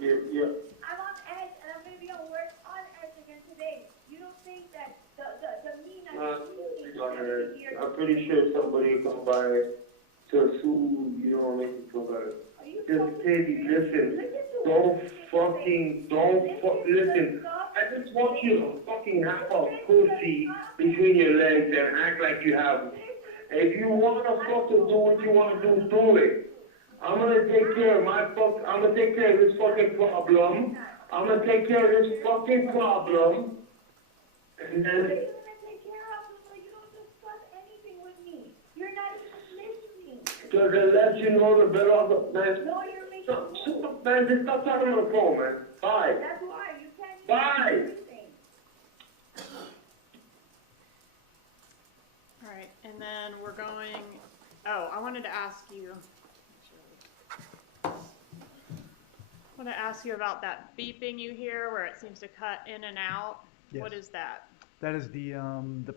you're. I'm on edge, and I'm gonna be on work on edge again today. You don't think that the mean I'm pretty sure somebody will come by to sue you, don't make me feel better. Just Katie, listen. Listen. I just want you to fucking have a pussy between your legs and act like you have. If you wanna fucking do what you wanna do it. I'm gonna take care of this fucking problem. I'm gonna take care of this fucking problem. And then. You're gonna take care of it, but you don't discuss anything with me. You're not even listening. Because the less you know, the better off the man. No, you're making. Man, just stop talking on the phone, man. Bye. That's why you can't. Bye. Everything. All right, and then we're going, I wanted to ask you, about that beeping you hear where it seems to cut in and out. Yes. What is that? That is the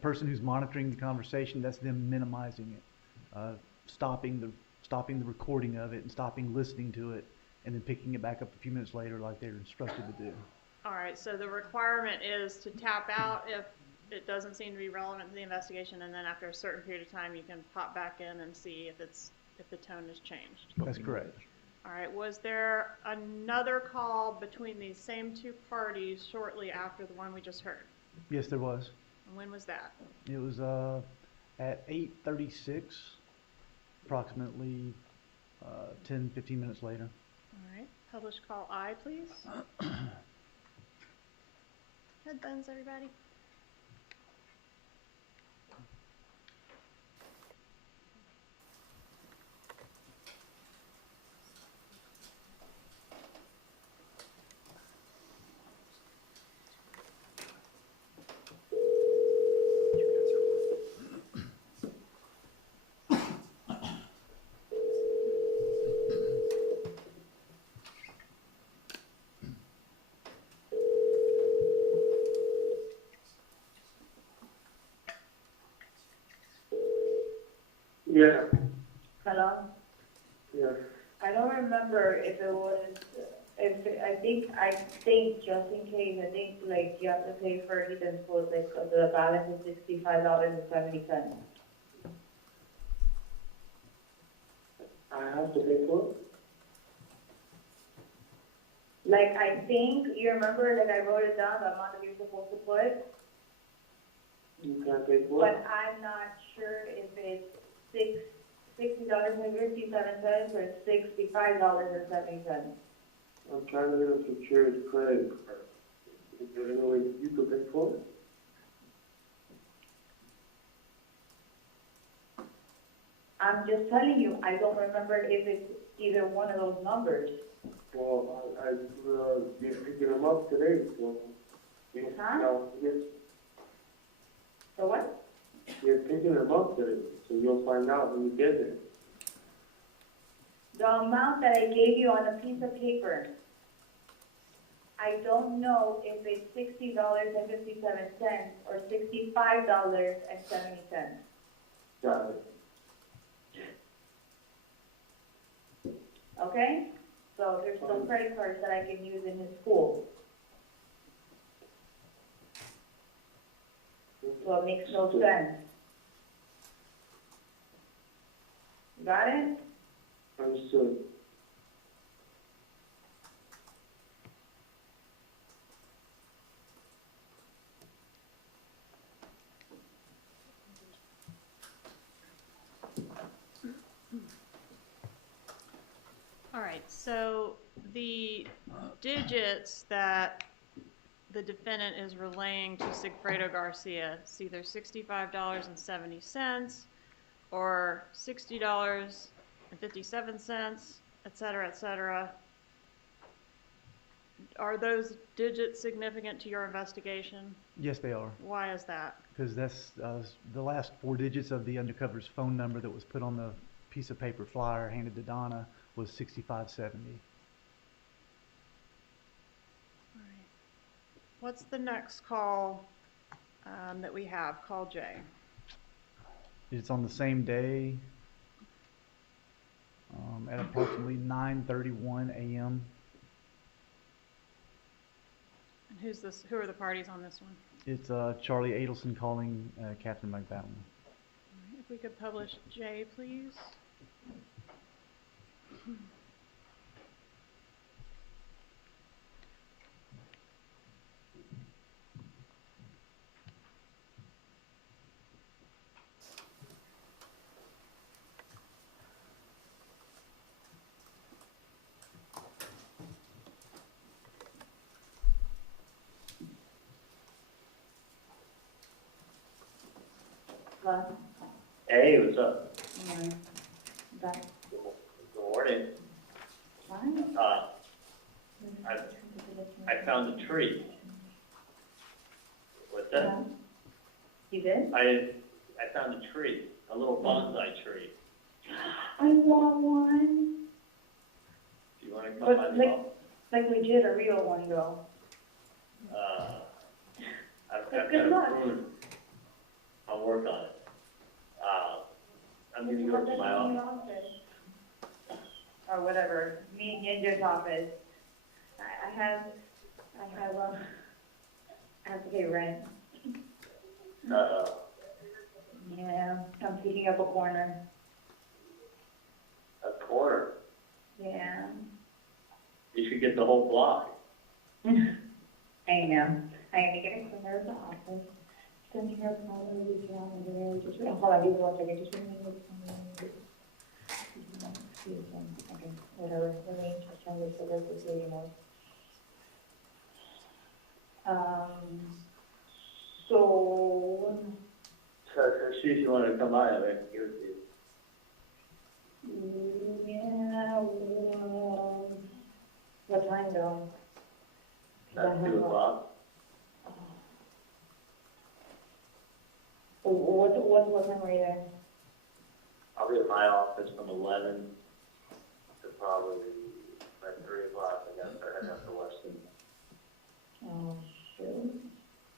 person who's monitoring the conversation. That's them minimizing it, stopping the recording of it and stopping listening to it, and then picking it back up a few minutes later like they're instructed to do. All right, so the requirement is to tap out if it doesn't seem to be relevant to the investigation, and then after a certain period of time, you can pop back in and see if the tone has changed. That's correct. All right, was there another call between these same two parties shortly after the one we just heard? Yes, there was. And when was that? It was at 8:36, approximately 10, 15 minutes later. All right, published call I, please. Headphones, everybody. Yeah. Hello? Yeah. I don't remember if it was, I think just in case, I think like you have to pay for it and suppose like the balance is $65.70. I have to pay for it? Like I think, you remember that I wrote it down, the amount that you're supposed to put, You can't pay for but it? I'm not sure if it's $60.57 or $65.70. I'm trying to get a secured credit card. Is there any way you could pay for it? I'm just telling you, I don't remember if it's either one of those numbers. Well, you're picking them up today, so. Huh? No, So what? you're picking them up today, so you'll find out when you get there. The amount that I gave you on a piece of paper, I don't know if it's $60.57 or $65.70. Got it. okay? So there's some credit cards that I can use in his school. So it makes no sense. Got it? Understood. All right, so the digits that the defendant is relaying to Sigfredo Garcia, it's either $65.70 or $60.57, et cetera, Are those digits significant to your investigation? Yes, they are. Why is that? Because that's the last 4 digits of the undercover's phone number that was put on the piece of paper flyer handed to Donna was 6570. All right. What's the next call that we have? Call J. It's on the same day at approximately 9:31 a.m. And who's this? Who are the parties on this one? It's Charlie Adelson calling Katherine Magbanua. All right. If we could publish J, please. Hello? Hey, what's up? Morning. Back. Good morning. Fine. I found a tree. What's that? Yeah. You did? I found a tree, a little bonsai tree. I want one. Do you want to come But myself? like legit a real one though. I've Good got luck. a prune. I'll work on it. I'm gonna go to my office. Or whatever, me and Ginger's office. I have to pay rent. Yeah, I'm picking up a corner. A corner. Yeah. You should get the whole block. I know. I am to get a corner of the office. Sending her a call over the calendar. Just hold on, give me 1 second. Just remember okay, whatever. Let me just try this so that this lady knows. So See if you want to come by, I can give it to you. yeah, what time though? 'Cause I At have 2 o'clock. What time are you there? I'll be at my office from 11 to probably like 3 o'clock. I got to head up to Weston. Oh, shoot.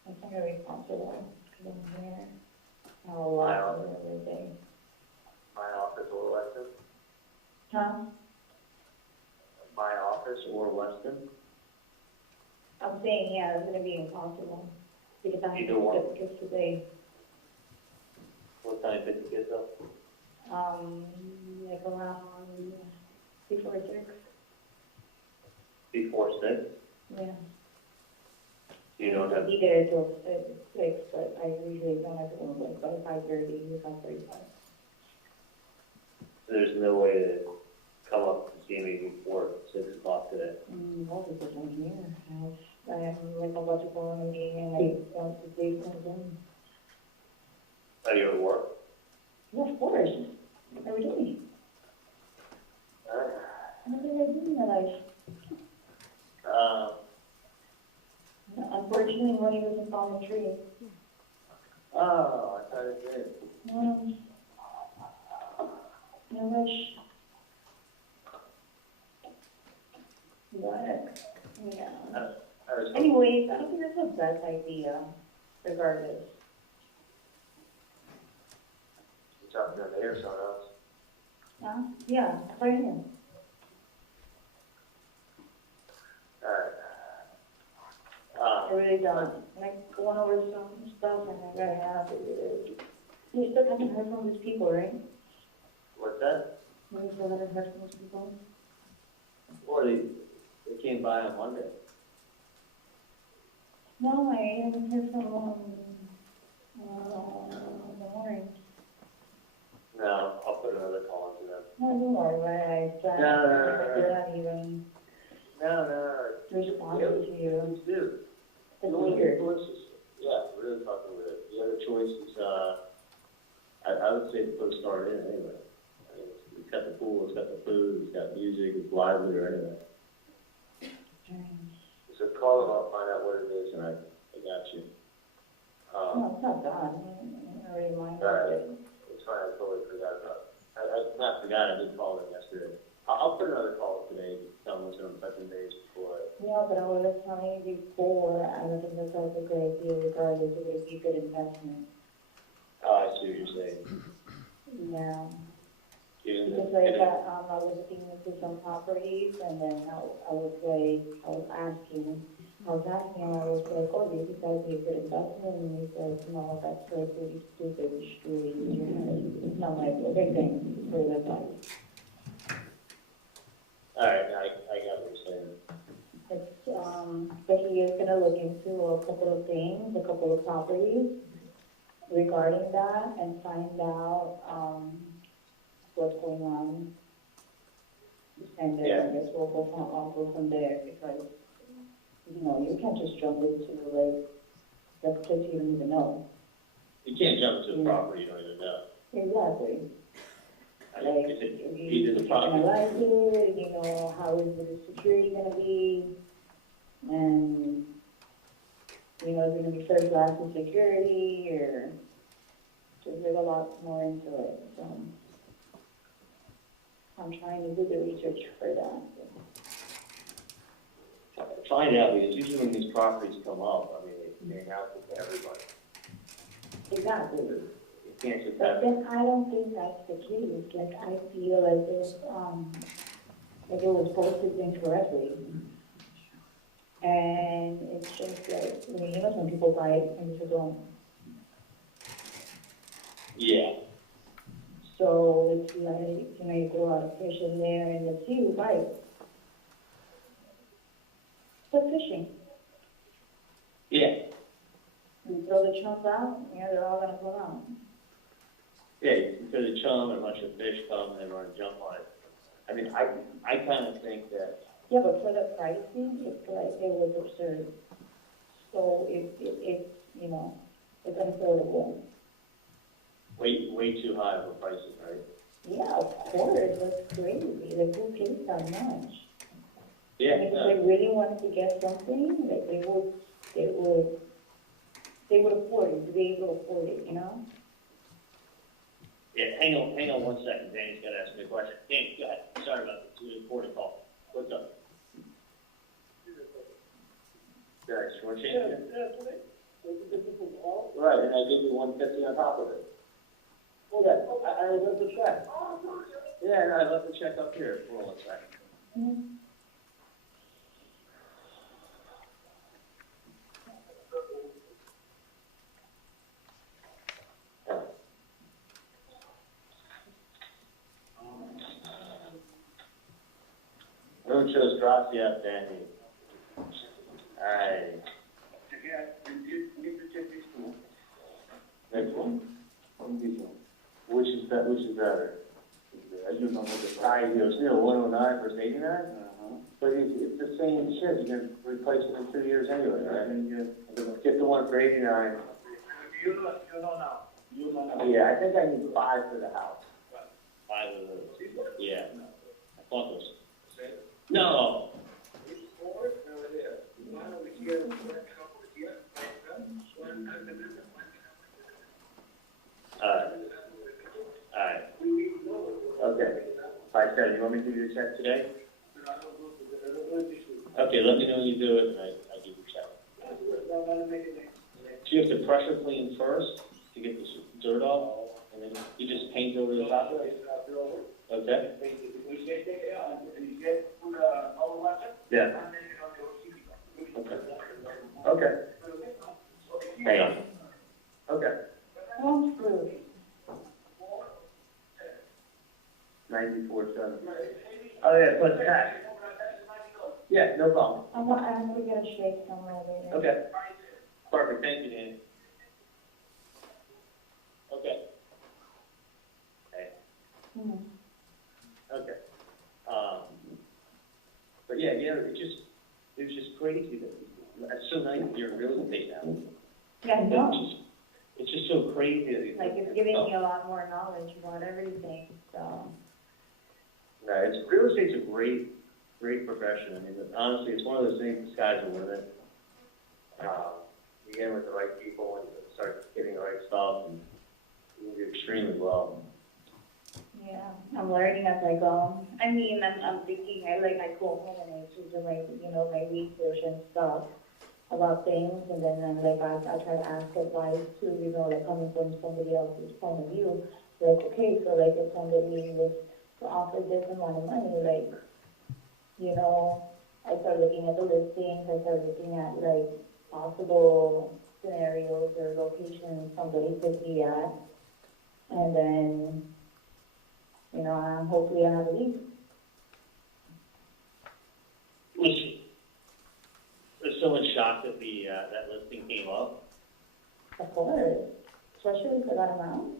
That's not gonna be possible, because I'm here. I have a lot of every day. My office or Weston? Huh? My office or Weston? I'm saying, yeah, it's gonna be impossible, because I have Either to one. get kids today. What time did you get up? Like around before 6, Before 6? yeah. You don't I'll have, be there till 6, but I usually don't have to go like by 5:30, 5:45. there's no way to come up to see me before 6 o'clock today. Most of the time here, I have like a electrical meeting and I want to do something. Are you at work? Yeah, of course. Every day. What did I do in my life? Unfortunately, money doesn't fall on the tree. Oh, I thought it did. I wish. What? Yeah. I was Anyways, I don't think that's the best idea, regardless. talking to the air someone else. Huh? Yeah, right here. I really don't. Like, going over some stuff and I gotta have it. You still haven't heard from these people, right? What's that? You still haven't heard from these people? Or they came by on Monday. No, I haven't heard from the morning. No, I'll put another call into them. No, don't worry about it. They're not even No. responding to you. Please do. It's The only weird. choices, yeah, really fucking with it. The other choice is, I would say put a start in anyway. I mean, it's got the pool, it's got the food, it's got music, it's lively or anyway. So call them up, find out what it is, and I got you. No, it's not done. I already mind Alright. it. It's fine, I totally forgot about it. I not forgot, I did call them yesterday. I'll put another call today, tell them what's going to touch days before it. No, but I was telling you before, I don't think that's a great idea regardless. It would be a good investment. Oh, I see what you're saying. Yeah. Even Because the- like, I was looking into some properties and then I was asking, I was like, oh, do you think that would be a good investment? And he said, no, that's like really stupid, it's really, it's not like a big thing for the advice. Alright, I got what you're saying. It's, but he is gonna look into a couple of things, a couple of properties regarding that and find out, what's going on. And then I guess I'll go from there because, you know, you can't just jump into like, the place you don't even know. You can't jump to a property you don't even know. Exactly. Like, Is it if either the you're property? gonna like it, you know, how is the security gonna be? And, you know, is it gonna be first class in security or just there's a lot more into it, so. I'm trying to do the research for that. Find out, because usually when these properties come up, I mean, they announce it to everybody. Exactly. You can't just But have, then I don't think that's the case. Like, I feel like this, like it was posted incorrectly. And it's just like, I mean, you know, some people buy it and people don't. yeah. So it's like, you know, you throw out a fish in there and let's see who bites. It's like fishing. Yeah, You throw the chums out, yeah, they're all gonna come out. yeah, you put a chum and a bunch of fish come and everyone jump on it. I mean, I kind of think that, Yeah, but for the pricing, it's like, it was absurd. So it's, you know, it's unaffordable. way too high of a pricing, right? Yeah, of course, that's crazy. Like, who pays that much? Yeah, And if they really wanted to get something, like, they would afford it, be able to afford it, you know? yeah, hang on 1 second, Danny's got to ask me a question. Danny, go ahead, sorry about this, we recorded call. What's up? Guys, you want to change it? Right, and I gave you 150 on top of it. Well, yeah, I left the check. Yeah, no, I left the check up here. Hold on 1 second. Mm-hmm. Muchos gracias, Danny. Alright. Next one? Which is better? It's still 109 versus 89? But it's the same shit, you're gonna replace it in 2 years anyway, right? Get the one for 89. You know now. Yeah, I think I need 5 for the house. 5 of those. Yeah. I thought those. No. Alright. Okay. 5-7, you want me to do your check today? Okay, let me know when you do it, and I give you a check. So you have to pressure clean first to get the dirt off, and then you just paint over the top of it? Okay? Yeah. Okay. Okay. Hang on. Okay. One fruit. 94.7. Oh, yeah, plus tax. Yeah, no problem. I have to get a shake somewhere later. Okay. Perfect, thank you, Danny. Okay. Okay. Mhm. Okay. But yeah, it was just crazy that, it's so nice that you're in real estate now. Yeah, I know. It's just so crazy that you. Like, it's giving me a lot more knowledge about everything, so. No, real estate's a great profession. I mean, honestly, it's one of those things, the sky's the limit. You get in with the right people and you start getting the right stuff, and you can do extremely well. Yeah, I'm learning as I go. I mean, I'm thinking, I go home and I do my, my research and stuff about things, and then I try to ask advice too, like coming from somebody else's point of view. Like, okay, so like if somebody was to offer this amount of money, like, I start looking at the listings, I start looking at like possible scenarios or locations somebody could be at, and then, hopefully I have a lead. Was someone shocked that that listing came up? Of course, especially for that amount.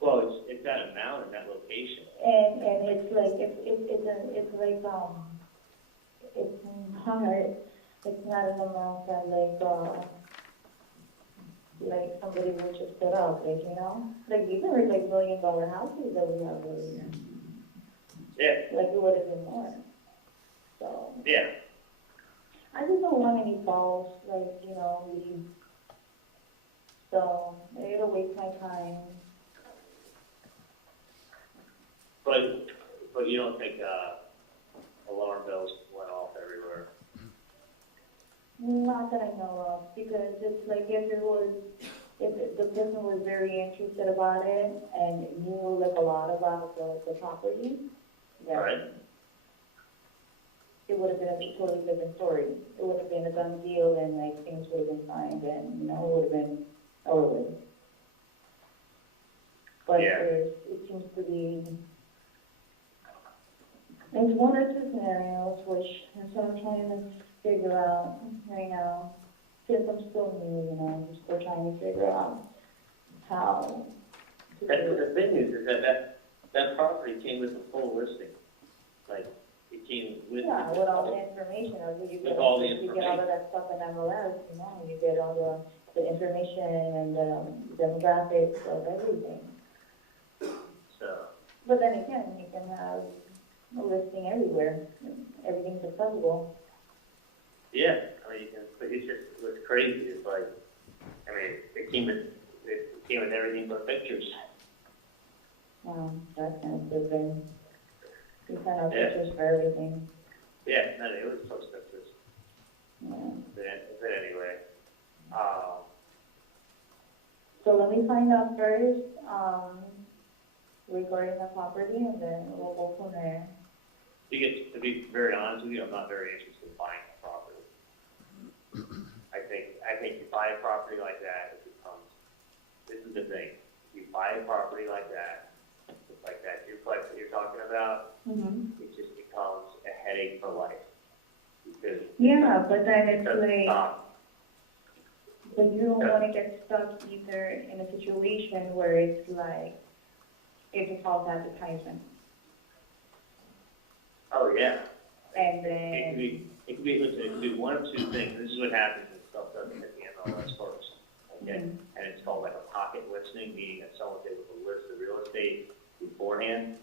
Well, it's that amount and that location. And it's like, it's hard. It's not an amount that like somebody would just put up, like, these are like $1 million houses that we have over here. Yeah. Like, it would have been more. So. Yeah. I just don't want any false, leads. So, it'll waste my time. But you don't think alarm bells went off everywhere? Not that I know of, because it's like if the person was very interested about it and knew like a lot about the property, then Right. it would have been a totally different story. It would have been a done deal, and like things would have been signed, and it would have been over with. But Yeah. it seems to be. There's one or two scenarios which I'm sort of trying to figure out right now. Since I'm still new, I'm just still trying to figure out how to do it. The thing is that property came with a full listing. Like, it came with. Yeah, with all the information, you get all the you get all of that stuff in MLS, you get all the information and the demographics of everything. So. But then again, you can have a listing everywhere. Everything's accessible. Yeah, I mean, but what's crazy is like, I mean, it came with everything but pictures. That's kind of stupid. You send out Yeah. pictures for everything. Yeah, no, it was post pictures. Yeah. But anyway, So let me find out first, regarding the property, and then we'll go from there. to be very honest with you, I'm not very interested in buying a property. I think you buy a property like that, it becomes, this is the thing, you buy a property like that duplex that you're talking about, it just becomes a headache for life. Because Yeah, but then it it's doesn't like, stop. but you don't want to get stuck either in a situation where it's like, it's a false advertisement. Oh, yeah. And then, It could be one of two things. This is what happens when stuff doesn't hit the MLS first. Okay? And it's called like a pocket listing, meaning that someone's able to list the real estate beforehand.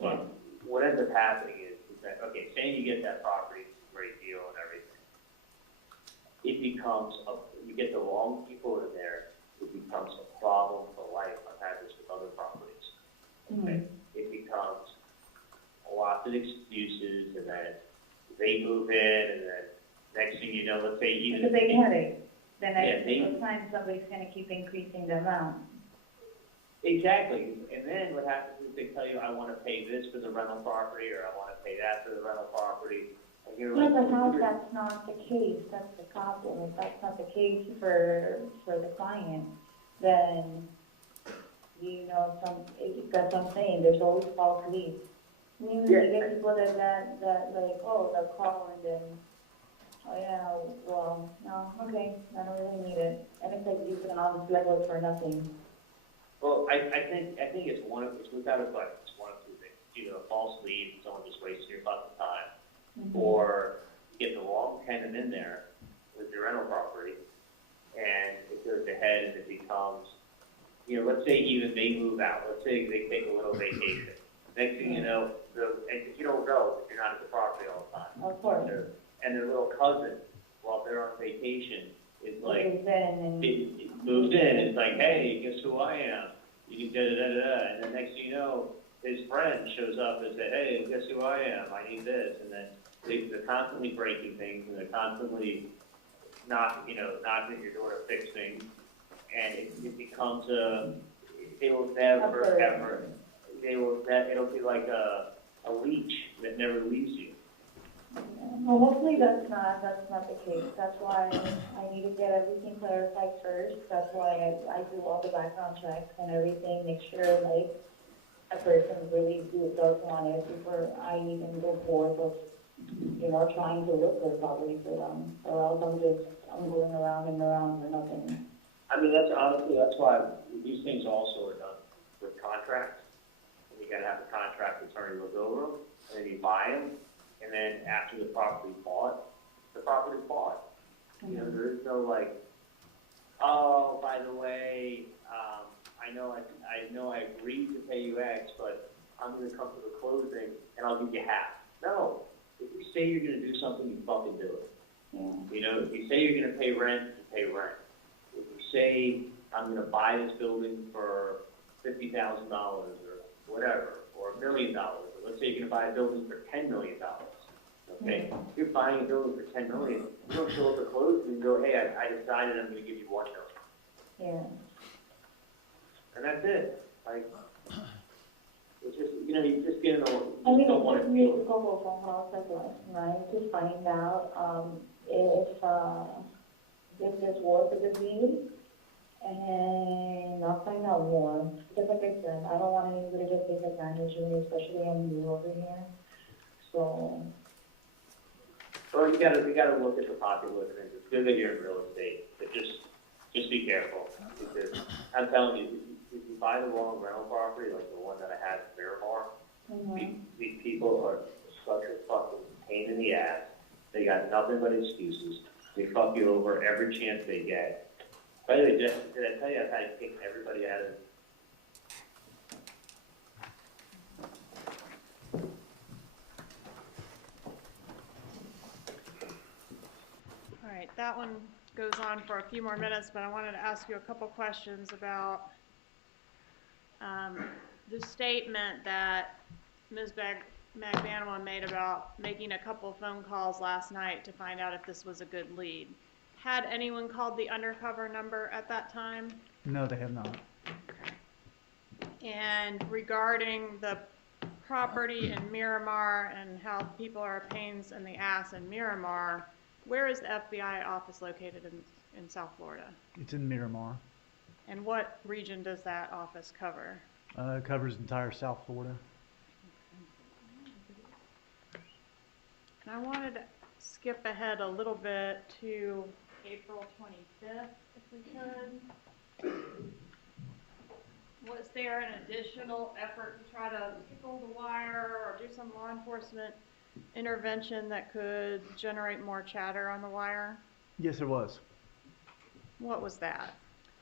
But what ends up happening is that, okay, saying you get that property, it's a great deal and everything. It becomes, you get the wrong people in there, it becomes a problem for life. I've had this with other properties. Okay? It becomes lots of excuses, and then they move in, and then next thing you know, let's say even. it's a big headache. Then Yeah, every single time somebody's going to keep increasing the amount. Exactly, and then what happens is they tell you, I want to pay this for the rental property, or I want to pay that for the rental property, and Like, you know, Yeah, like, but how that's not the case, that's the problem, if that's not the case for the client, then, you know, that's what I'm saying, there's always false leads. You get people that like, oh, they'll call and then, oh yeah, well, no, okay, I don't really need it, and it's like you put on this level for nothing. Well, I think without a question, it's one of two things. Either a false lead, someone just wasting your fucking time, or you get the wrong tenant in there with your rental property, and it goes ahead and it becomes, you know, let's say even they move out, let's say they take a little vacation. Next thing you know, and you don't know if you're not at the property all the time. Of course. And their little cousin, while they're on vacation, is like, it moves in, it's like, hey, guess who I am? You can da-da-da-da-da, and then next thing you know, his friend shows up and says, hey, guess who I am? I need this, and then they're constantly breaking things, and they're constantly knocking at your door to fix things, and it becomes they will never, ever, it'll be like a leech that never leaves you. Well, hopefully that's not the case. That's why I need to get everything clarified first. That's why I do all the background checks and everything, make sure like a person really does want it before I even go forth of, you know, trying to look for a property for them. Or else I'm going around and around for nothing. I mean, that's why these things also are done with contracts. And you gotta have a contract attorney look over them, and then you buy them. And then after the property's bought, the property's bought. You know, there is no like, oh, by the way, I know I agreed to pay you X, but I'm gonna come to the closing and I'll give you half. No, if you say you're gonna do something, you fucking do it. Yeah. You know, if you say you're gonna pay rent, you pay rent. If you say I'm gonna buy this building for $50,000 or whatever, or $1 million, or let's say you're gonna buy a building for $10 million. Okay, if you're buying a building for $10 million, you don't show up at closing and go, hey, I decided I'm gonna give you $1 million. Yeah. And that's it. Like, it's just, you know, you just get in a, I mean, don't want it to took me a feel. couple of phone calls like last night to find out if this was a good deal, and I'll find out more. Because like I said, I don't want anybody to take advantage of me, especially I'm new over here. So. Well, you gotta look at the popular things. It's good that you're in real estate, but just be careful. Because I'm telling you, if you buy the wrong rental property, like the one that I had in Miramar, these people are such a fucking pain in the ass. They got nothing but excuses. They fuck you over every chance they get. By the way, did I tell you I've had to kick everybody out of All right, that one goes on for a few more minutes, but I wanted to ask you a couple questions about the statement that Ms. Magbanua made about making a couple of phone calls last night to find out if this was a good lead. Had anyone called the Undercover number at that time? No, they have not. And regarding the property in Miramar and how people are pains in the ass in Miramar, where is the FBI office located in South Florida? It's in Miramar. And what region does that office cover? It covers entire South Florida. And I wanted to skip ahead a little bit to April 25th, if we could. Was there an additional effort to try to tickle the wire or do some law enforcement intervention that could generate more chatter on the wire? Yes, there was. What was that?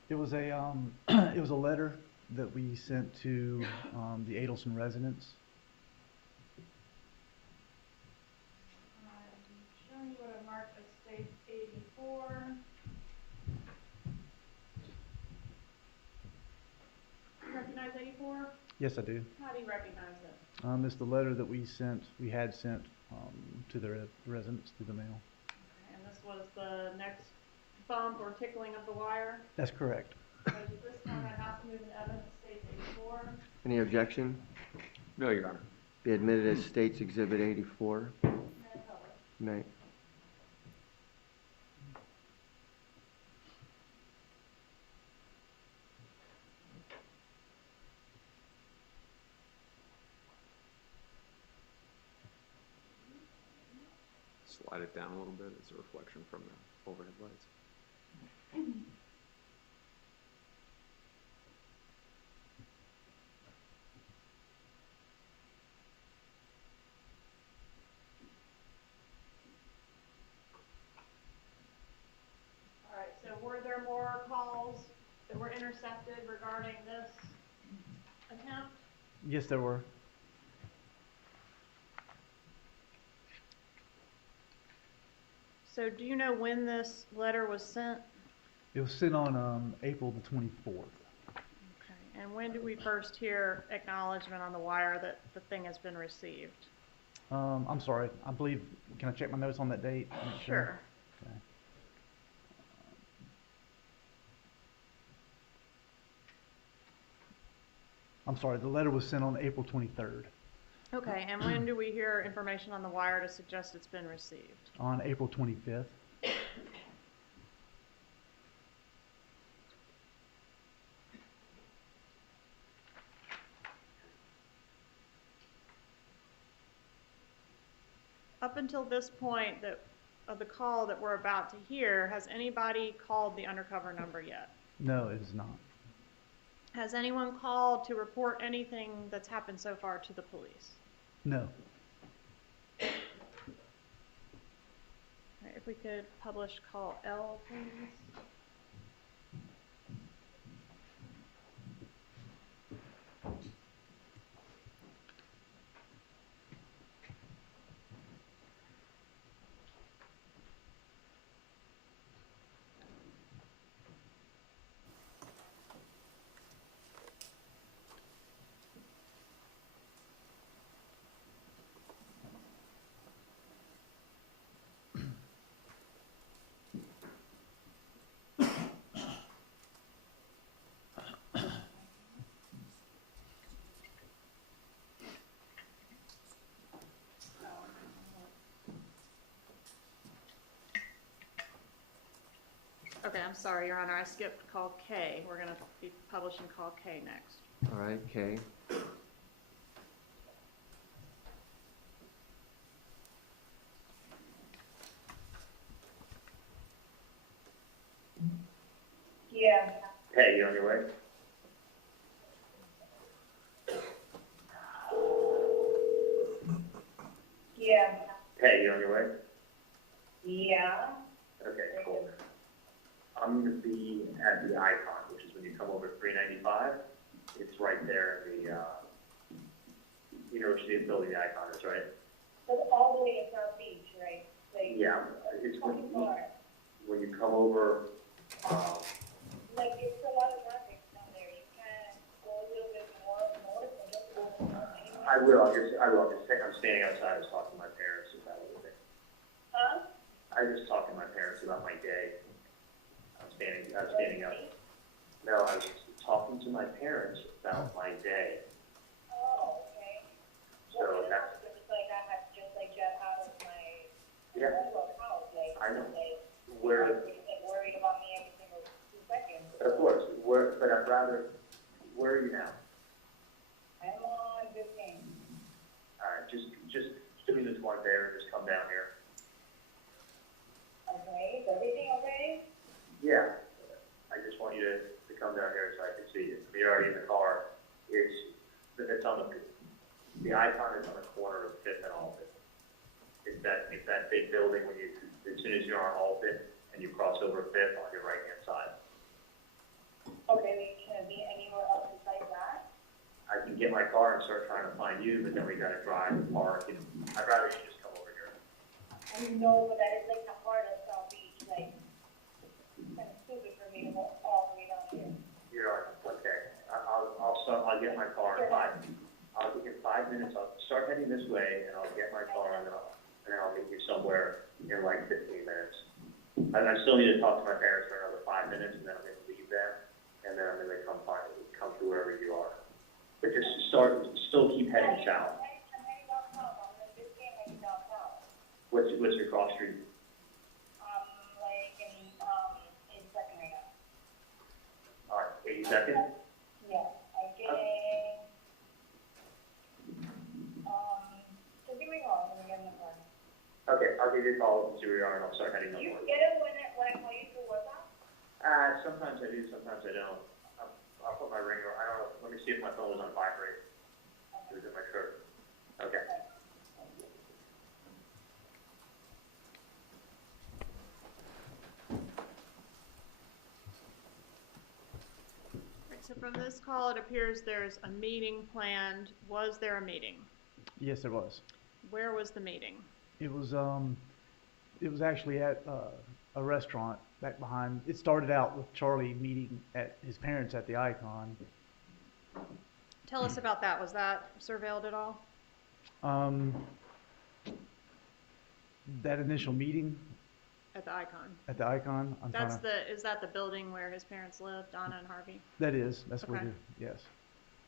It was a it was a letter that we sent to the Adelson residents. I'm showing you what I marked as state 84. You recognize 84? Yes, I do. How do you recognize it? It's the letter that we had sent to the residents through the mail. Okay, and this was the next bump or tickling of the wire? That's correct. So at this time, I have to move an evidence state 84. Any objection? No, Your Honor. Be admitted as State's Exhibit 84. May I publish? Good night. Slide it down a little bit. It's a reflection from the overhead lights. All right, so were there more calls that were intercepted regarding this attempt? Yes, there were. So do you know when this letter was sent? It was sent on April the 24th. Okay, and when did we first hear acknowledgement on the wire that the thing has been received? I'm sorry, I believe, can I check my notes on that date? Make Sure. Okay. I'm sorry, the letter was sent on April 23rd. Okay, and when do we hear information on the wire to suggest it's been received? On April 25th. Up until this point of the call that we're about to hear, has anybody called the undercover number yet? No, it is not. Has anyone called to report anything that's happened so far to the police? No. All right, if we could publish call L, please. Okay, I'm sorry, Your Honor, I skipped call K. We're going to be publishing call K next. All right, Kay. Yeah. Hey, you on your way? Yeah. Hey, you on your way? Yeah. Okay, cool. I'm gonna be at the Icon, which is when you come over 395. It's right there in the, University of Philly, the Icon is, right? That's all the way to South Beach, right? Like, Yeah, it's when you come over, like, it's a lot of traffic down there. You can go a little bit more north and just go anywhere. I will, I'm standing outside, I was talking to my parents about a little bit. Huh? I was talking to my parents about my day. I was standing up. No, I was talking to my parents about my day. Oh, okay. So that's, It's like I have to just like get out of my yeah, house, like, I know. like, Where, you're like worried about me every single 2 seconds. of course, but I'd rather, where are you now? I'm on 15. All right, just give me this one there and just come down here. Okay, is everything okay? Yeah, I just want you to come down here so I can see you. You're already in the car. It's on the Icon is on the corner of 5th and Alton. It's that big building when as soon as you're on Alton and you cross over 5th on your right-hand side. Okay, we can be anywhere else besides that? I can get my car and start trying to find you, but then we gotta drive and park, and I'd rather you just come over here. I know, but that is like a part of South Beach, like, it's kind of stupid for me to go all the way down here. You're like, okay, I'll get my car in 5 minutes, I'll start heading this way, and I'll get my car, and then I'll meet you somewhere in like 15 minutes. I still need to talk to my parents for another 5 minutes, and then I'm gonna leave them, and then I'm gonna come to wherever you are. But just still keep heading south. I'm heading downtown, I'm in this game heading downtown. What what's your cross street? Like in 82nd right now. All right, 82nd? Yeah, I get, so give me a call when we get in the car. Okay, I'll give you a call and see where you are, and I'll start heading Do you north. get it when I call you through WhatsApp? Sometimes I do, sometimes I don't. I'll put my ringer, I don't know, let me see if my phone was on vibrate. It was in my shirt. Okay. Right, so from this call, it appears there's a meeting planned. Was there a meeting? Yes, there was. Where was the meeting? It was actually at a restaurant back behind. It started out with Charlie meeting at his parents at the Icon. Tell us about that. Was that surveilled at all? That initial meeting At the Icon. at the Icon, Is that the building where his parents lived, Donna and Harvey? that's where Okay. yes.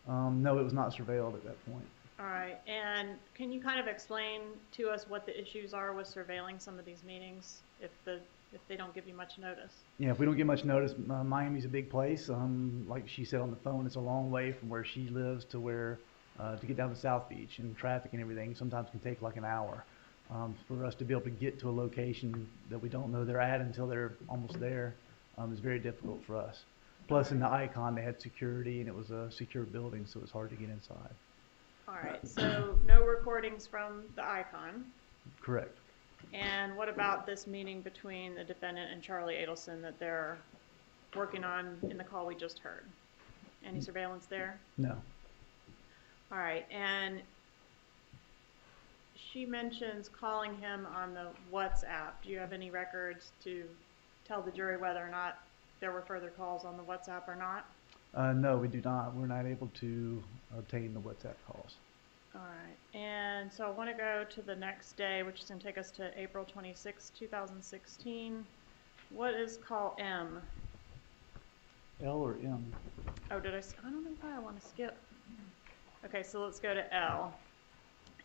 No, it was not surveilled at that point. All right, and can you kind of explain to us what the issues are with surveilling some of these meetings if they don't give you much notice? Yeah, if we don't get much notice, Miami's a big place. Like she said on the phone, it's a long way from where she lives to where, to get down to South Beach, and traffic and everything sometimes can take like an hour. For us to be able to get to a location that we don't know they're at until they're almost there, is very difficult for us. Plus in the Icon, they had security and it was a secure building, so it's hard to get inside. All right, so no recordings from the Icon. Correct. And what about this meeting between the defendant and Charlie Adelson that they're working on in the call we just heard? Any surveillance there? No. All right, and she mentions calling him on the WhatsApp. Do you have any records to tell the jury whether or not there were further calls on the WhatsApp or not? No, we do not. We're not able to obtain the WhatsApp calls. All right, and so I want to go to the next day, which is going to take us to April 26, 2016. What is call M? L or M? Oh, I don't know why I want to skip. Okay, so let's go to L.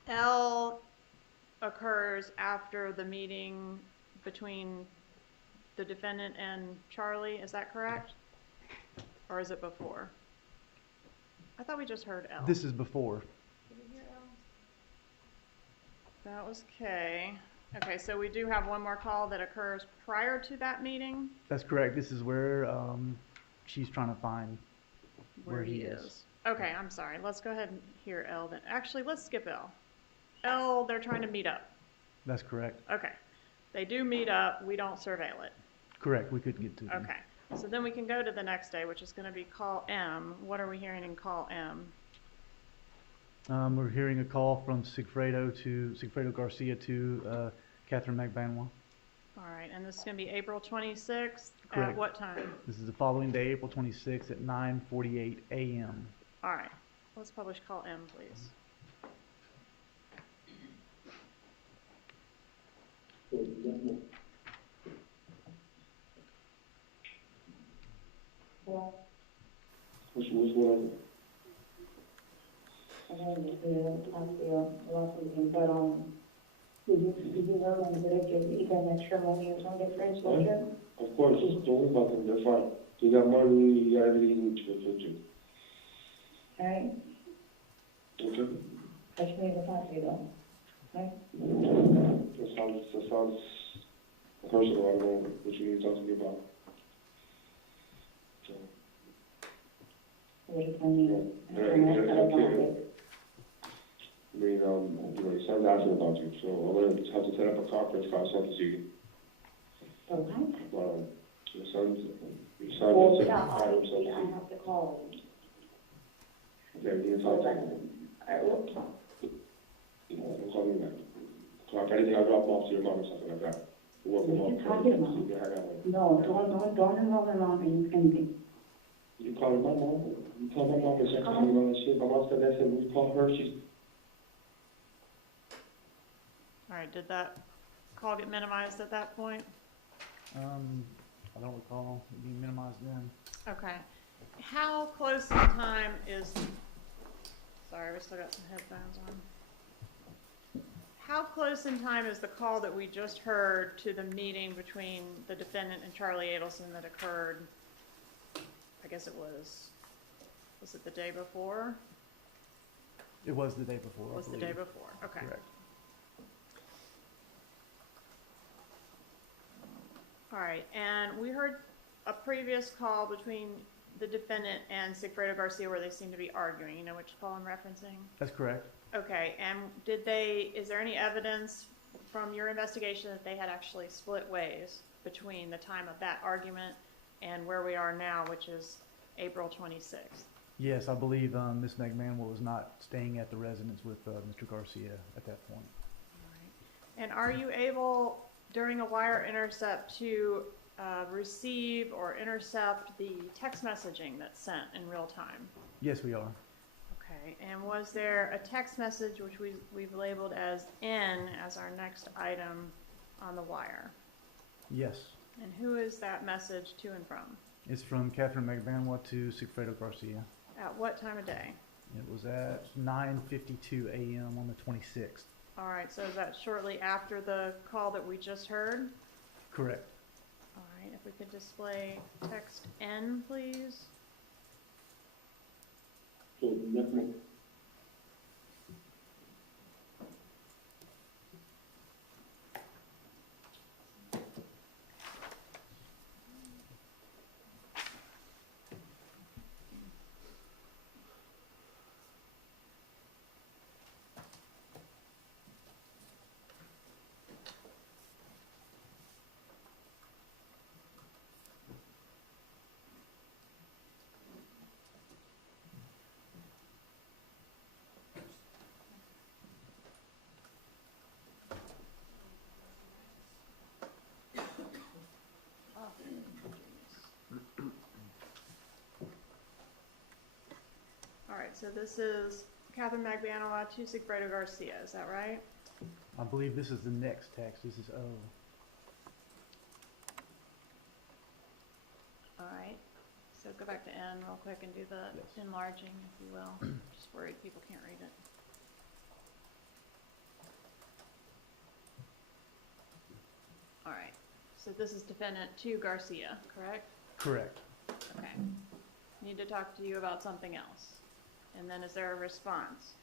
L occurs after the meeting between the defendant and Charlie, is that correct? Or is it before? I thought we just heard L. This is before. Did we hear L? That was K. Okay, so we do have one more call that occurs prior to that meeting? That's correct. This is where she's trying to find where he is. Okay, I'm sorry. Let's go ahead and hear L then. Actually, let's skip L. L, they're trying to meet up. That's correct. Okay. They do meet up. We don't surveil it. Correct. We couldn't get to them. Okay. So then we can go to the next day, which is going to be call M. What are we hearing in call M? We're hearing a call from Sigfredo Garcia to Katherine Magbanua. All right, and this is going to be April 26th. Correct. At what time? This is the following day, April 26th at 9:48 a.m. All right, let's publish call M, please. What's going on? I wanted to ask you about something, but, did you know I'm gonna give even extra money or something for inspection? Of course, don't worry about them, they're fine. You got money, you got everything you need to do. Alright, Okay? I just need to talk to you though, right? That sounds personal, I don't know what you need to talk to me about. So, What if I need it? I mean, your son's asking about you, so I'm gonna have to set up a conference call, so to see you. For what? Your son Well, is yeah, himself obviously, to I see. have to call him. Okay, you can talk to him. I will talk. Don't call me back. So if anything, I'll drop him off to your mom or something like that. You can talk to your mom. No, don't involve my mom in anything. You call my mom, you call my mom and check on me on that shit. My mom said that, said we call her, she's. All right, did that call get minimized at that point? I don't recall it being minimized then. Okay. How close in time is, sorry, we still got some headphones on. how close in time is the call that we just heard to the meeting between the defendant and Charlie Adelson that occurred? I guess it was it the day before? It was the day before. It was the day before, okay. Correct. All right, and we heard a previous call between the defendant and Sigfredo Garcia where they seemed to be arguing. You know which call I'm referencing? That's correct. Okay, and is there any evidence from your investigation that they had actually split ways between the time of that argument and where we are now, which is April 26th? Yes, I believe Ms. Magbanua was not staying at the residence with Mr. Garcia at that point. All right. And are you able, during a wire intercept, to receive or intercept the text messaging that's sent in real time? Yes, we are. Okay, and was there a text message which we've labeled as N as our next item on the wire? Yes. And who is that message to and from? It's from Katherine Magbanua to Sigfredo Garcia. At what time of day? It was at 9:52 a.m. on the 26th. All right, so is that shortly after the call that we just heard? Correct. All right, if we could display text N, please. So, nothing. All right, so this is Katherine Magbanua to Sigfredo Garcia, is that right? I believe this is the next text. This is O. All right, so go back to N real quick and do the enlarging, if you will. Just worried people can't read it. All right, so this is defendant to Garcia, correct? Correct. Okay. Need to talk to you about something else. And then is there a response?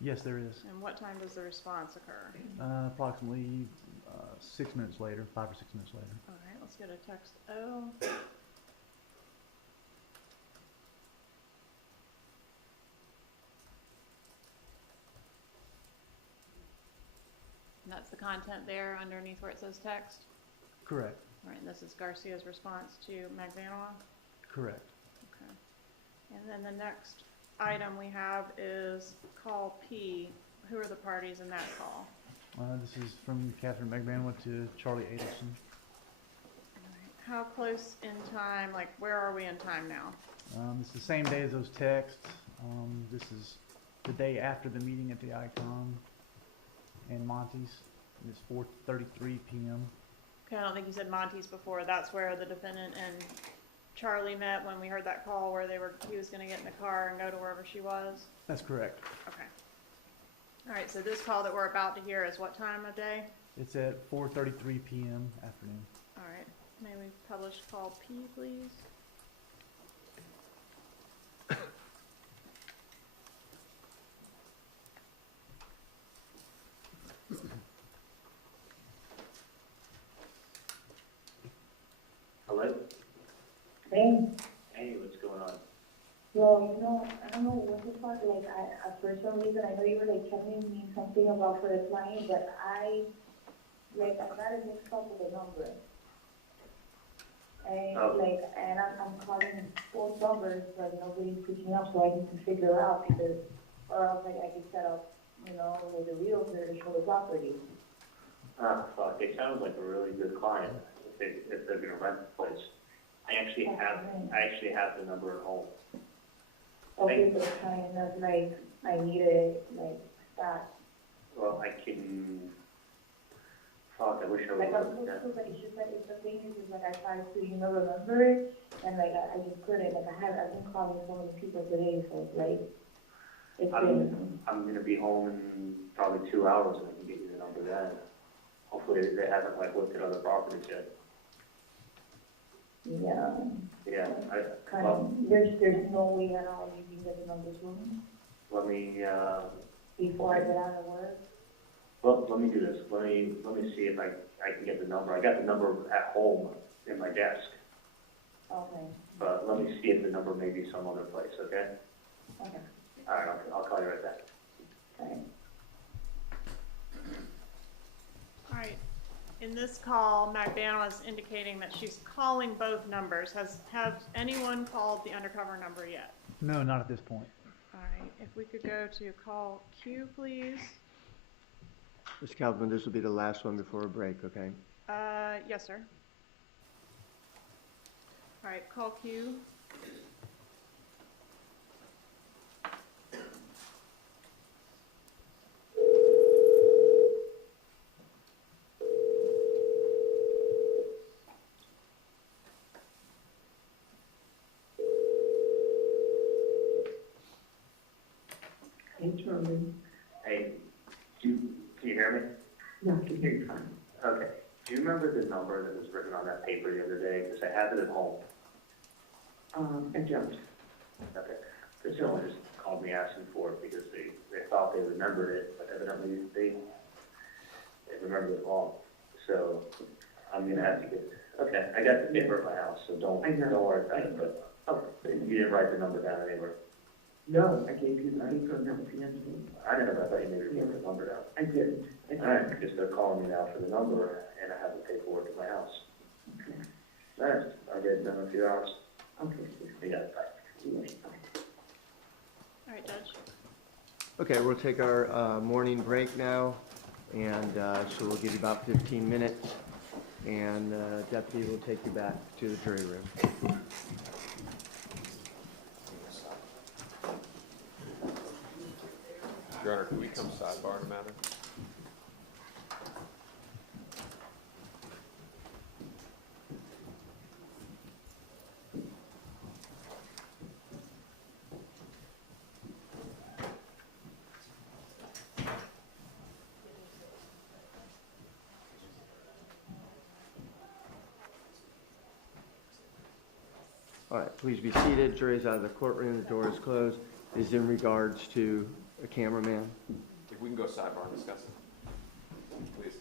Yes, there is. And what time does the response occur? Approximately 6 minutes later, 5 or 6 minutes later. All right, let's go to text O. And that's the content there underneath where it says text? Correct. All right, and this is Garcia's response to Magbanua? Correct. Okay. And then the next item we have is call P. Who are the parties in that call? This is from Katherine Magbanua to Charlie Adelson. All right. How close in time, like where are we in time now? It's the same day as those texts. This is the day after the meeting at the Icon and Monty's. It's 4:33 p.m. Okay, I don't think you said Monty's before. That's where the defendant and Charlie met when we heard that call where he was going to get in the car and go to wherever she was? That's correct. Okay. All right, so this call that we're about to hear is what time of day? It's at 4:33 p.m. afternoon. All right. May we publish call P, please? Hello? Hey, Hey, what's going on? well, I don't know what the fuck, for some reason, I know you were, telling me something about for the client, but I got a mixed call with the number. And, and I'm calling both numbers, but nobody's picking up, so I need to figure out, or else, I could set up, with a realtor to show the property. Fuck, they sound like a really good client if they're gonna rent the place. I actually have the number at home. Okay, so kind of I need it, that. Well, I can, fuck, I wish I I'm would. supposed to, it's just it's the thing is I tried to, remember it, and I just couldn't, I've been calling so many people today, so it's It's I'm, been, I'm gonna be home in probably 2 hours and I can get you the number then. Hopefully they haven't like looked at other properties yet. yeah, Yeah, kind well, of, there's no way at all you can get the numbers from let me, before I get out of work. well, let me do this. Let me see if I can get the number. I got the number at home in my desk, Okay, but let me see if the number may be some other place, okay? okay, All right, I'll call you right back. okay. All right. In this call, Magbanua is indicating that she's calling both numbers. Have anyone called the undercover number yet? No, not at this point. All right. If we could go to call Q, please. Mr. Calvin, this will be the last one before a break, okay? Yes, sir. All right. Call Q. Hey, Charlie. Hey, can you hear me? Yeah, I can hear you fine. Okay. Do you remember the number that was written on that paper the other day? Because I have it at home. I don't. Okay. Because someone just called me asking for it because they thought they remembered it, but evidently they remembered it wrong. So I'm gonna have to get, okay, I got the paper at my house, so don't worry about it, but, you didn't write the number down anywhere. No, I gave you the paper and that was the end of it. I didn't know, I thought you maybe wrote the number down. I didn't. All right, because they're calling me now for the number, and I have the paperwork at my house. Okay. All right, I'll get it done in a few hours. Okay. Yeah, bye. Yes, bye. All right, Judge. Okay, we'll take our morning break now, and so we'll give you about 15 minutes, and Deputy will take you back to the jury room. Your Honor, can we come sidebar in a matter? All right, please be seated. Jury's out of the courtroom. The door is closed. Is in regards to a cameraman. If we can go sidebar and discuss it, please.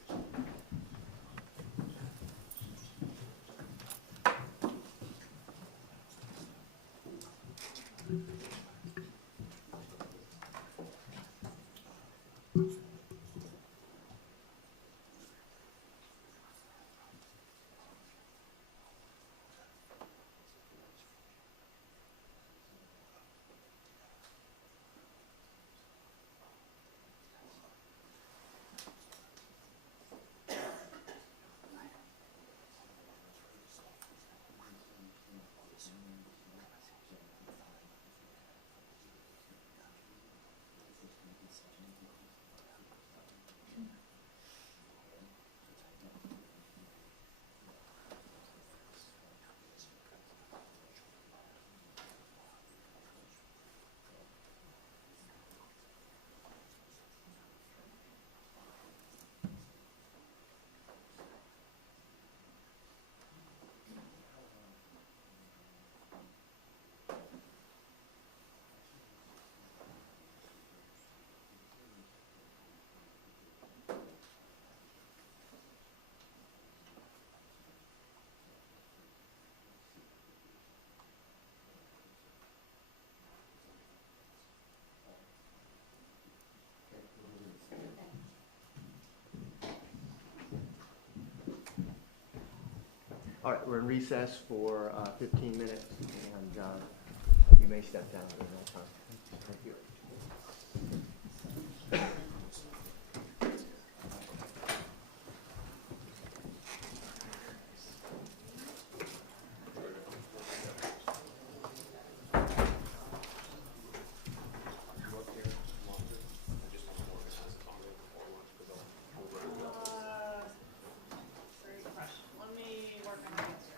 All right, we're in recess for 15 minutes, and you may step down during that time. Thank you. Great question. Let me work on an answer.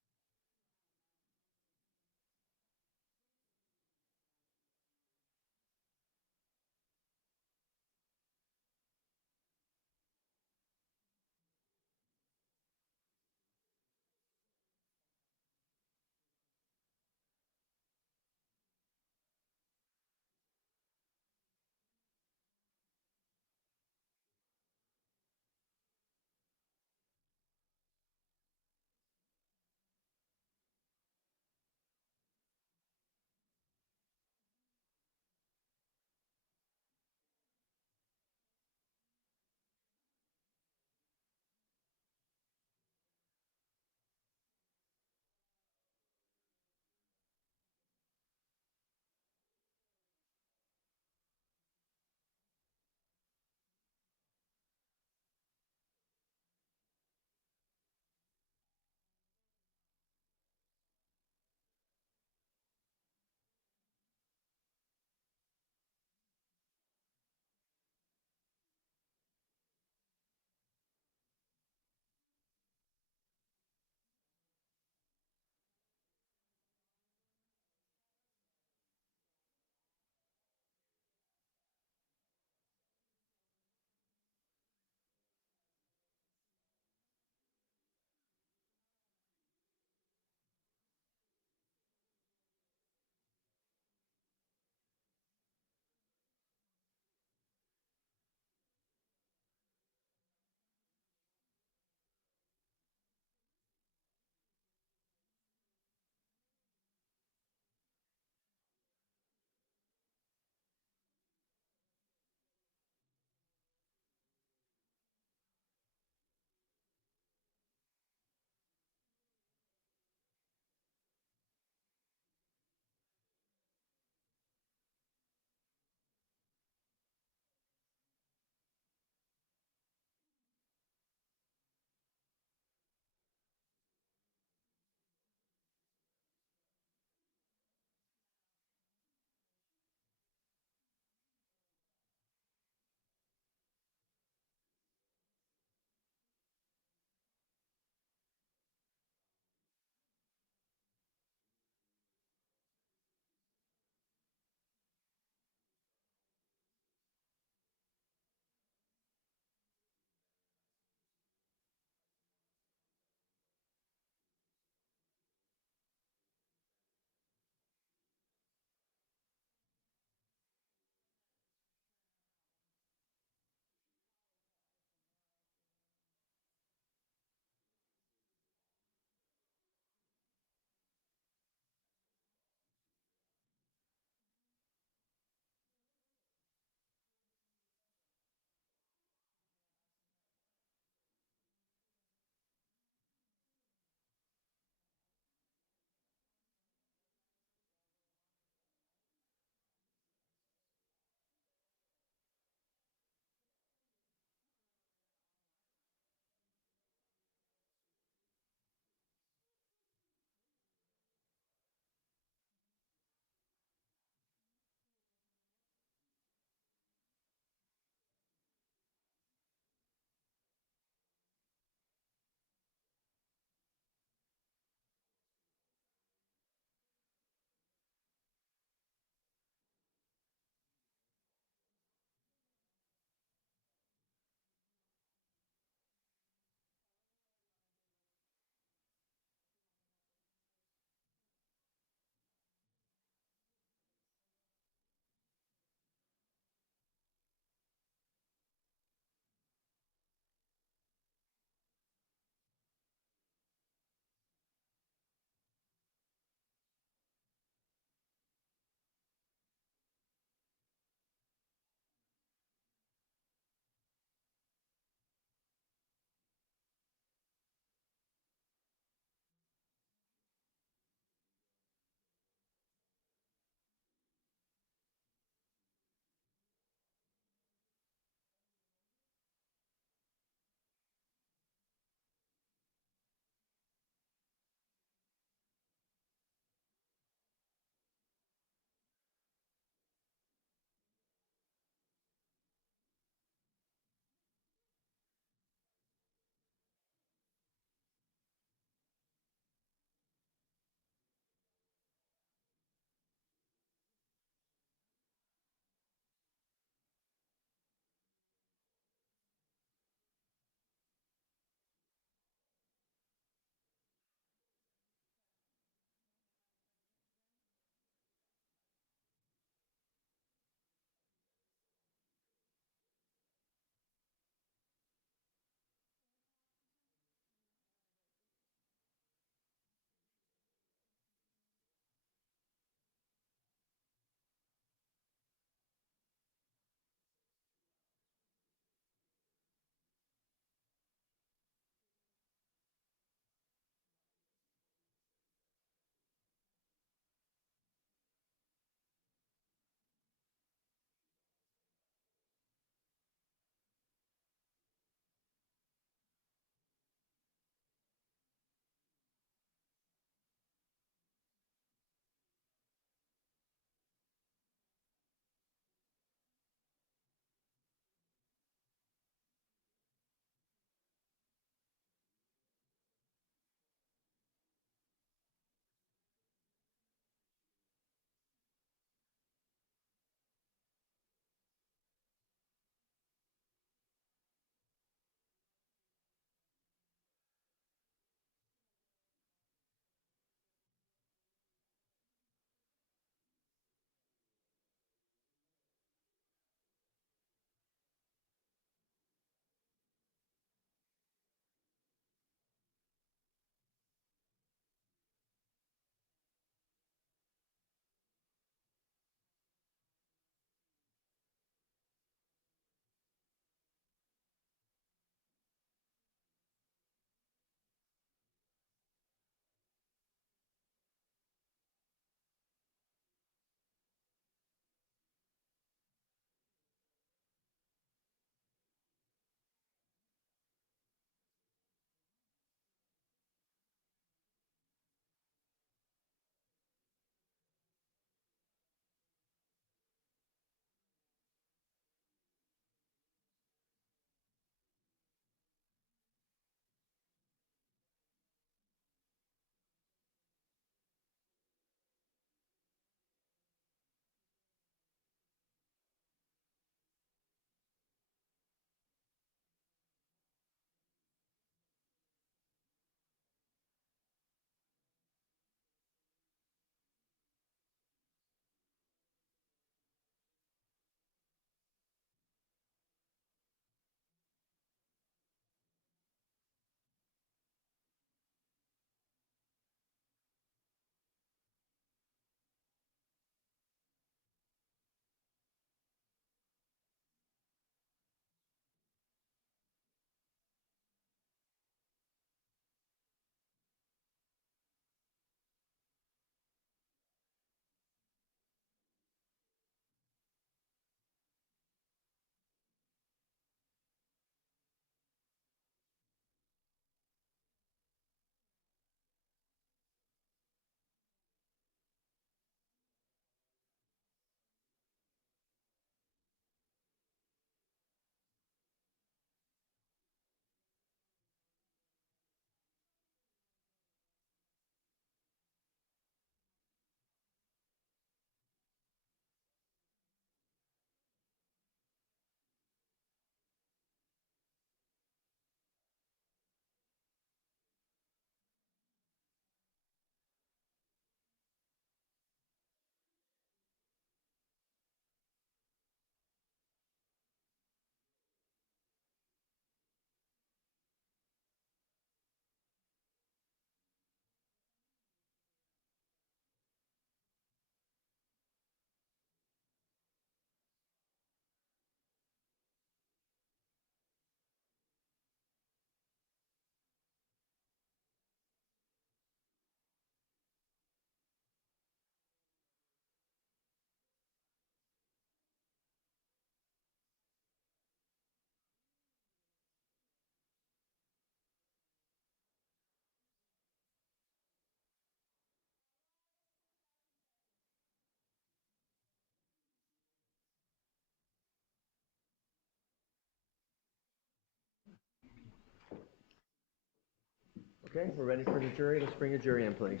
Okay, we're ready for the jury. Let's bring the jury in, please.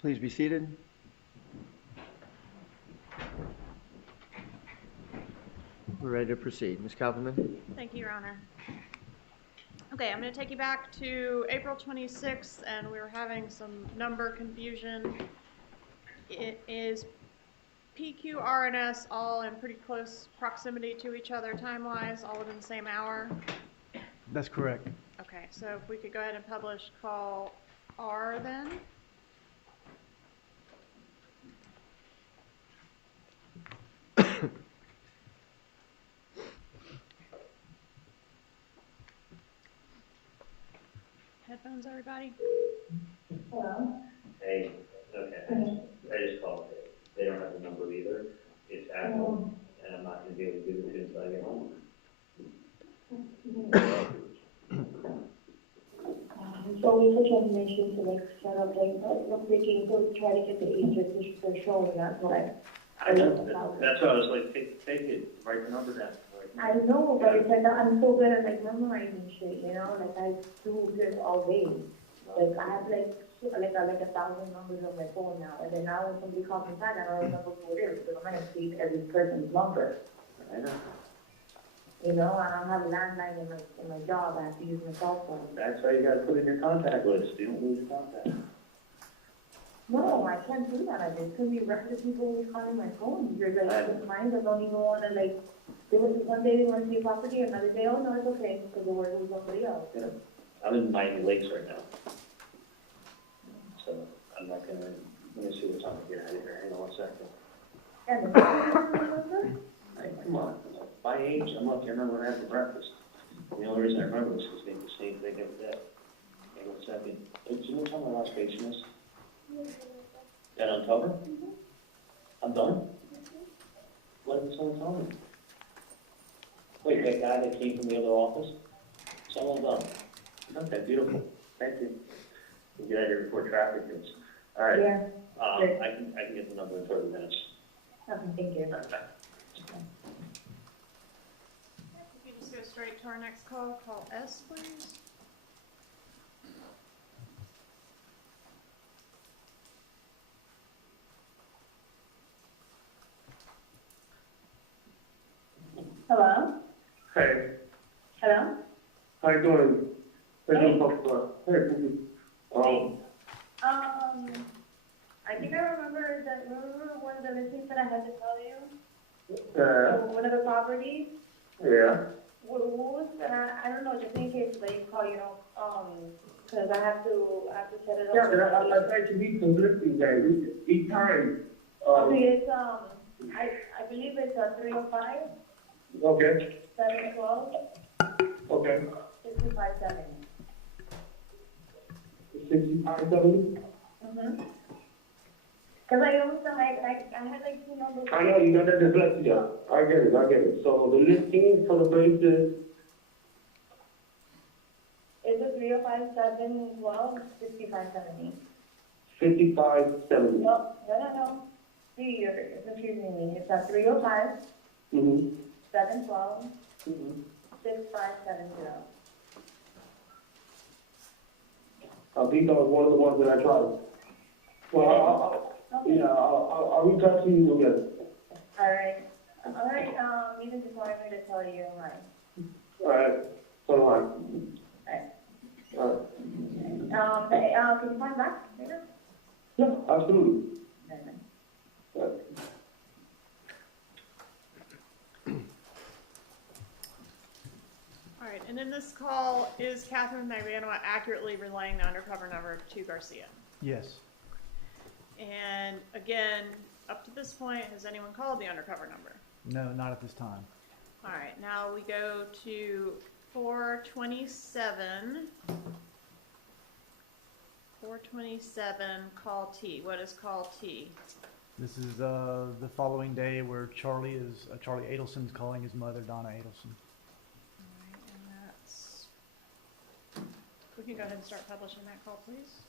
Please be seated. We're ready to proceed. Ms. Kaufman? Thank you, Your Honor. Okay, I'm going to take you back to April 26th, and we were having some number confusion. It is PQ, R, and S all in pretty close proximity to each other time-wise, all within the same hour? That's correct. Okay, so if we could go ahead and publish call R then? Headphones, everybody? Hello? Hey, okay, I just called it. They don't have the number either. It's Apple, and I'm not gonna be able to give it to you until I get home. So we took information to like set up like, look, they can go try to get the agent to show me that, but I know, that's why I was like, take it, write the number down. I know, but it's like, I'm so good at like memorizing shit, you know, like I do this all day. Like I have like 1,000 numbers on my phone now, and then now when somebody calls me back, I don't remember who it is, because I'm gonna save every person's number. I know. You know, I don't have a landline in my job, I have to use my cell phone. That's why you gotta put in your contact list. You don't lose your contact. No, I can't do that. There's gonna be random people always calling my phone. You're like, sometimes I don't even wanna like, there was one day we went to see property, another day, oh no, it's okay, because we're working with somebody else. Yeah. I'm in Miami Lakes right now. So I'm not gonna, let me see what's on here. Hang on one second. And the number? Hey, come on. My age, I'm lucky I remember when I had for breakfast. The only reason I remember this is they the same thing every day. Hang on a second. Hey, do you know what time my last patient is? That Uncover? I'm done? What did someone tell me? Wait, that guy that came from the other office? Someone done. Okay, beautiful. Thank you. We'll get out of here before traffic hits. All right. Yeah. I can get the number in 30 minutes. Okay, thank you. All right, bye. If you just go straight to our next call, call S, please. Hello? Hey, Hello? how you doing? Hey. I think I remember one of the listings that I had to tell you? One of the properties? Yeah. What was, I don't know, just in case they call, you know, because I have to set it up. Yeah, but I tried to read some listings there, each time. Okay, it's, I believe it's 305, Okay, 712, okay. 6570. 6570? Mm-hmm. Because I also, I had like two numbers. I know, you got that dyslexia. I get it. So the listing for the place is? It's a 305, 712, 6570. 5570. No. See, you're confusing me. It's a 305, Mm-hmm. 712, Mm-hmm. 6570. These are one of the ones that I tried. Well, Okay. Yeah, I'll reach out to you again. Alright, Ethan just wanted me to tell you mine. Alright, so do I. Alright. Can you find back later? Yeah, absolutely. Okay. All right, and in this call, is Katherine Magbanua accurately relaying the undercover number to Garcia? Yes. And again, up to this point, has anyone called the undercover number? No, not at this time. All right, now we go to 427. 427, call T. What is call T? This is the following day where Charlie Adelson's calling his mother, Donna Adelson. All right, and that's, we can go ahead and start publishing that call, please.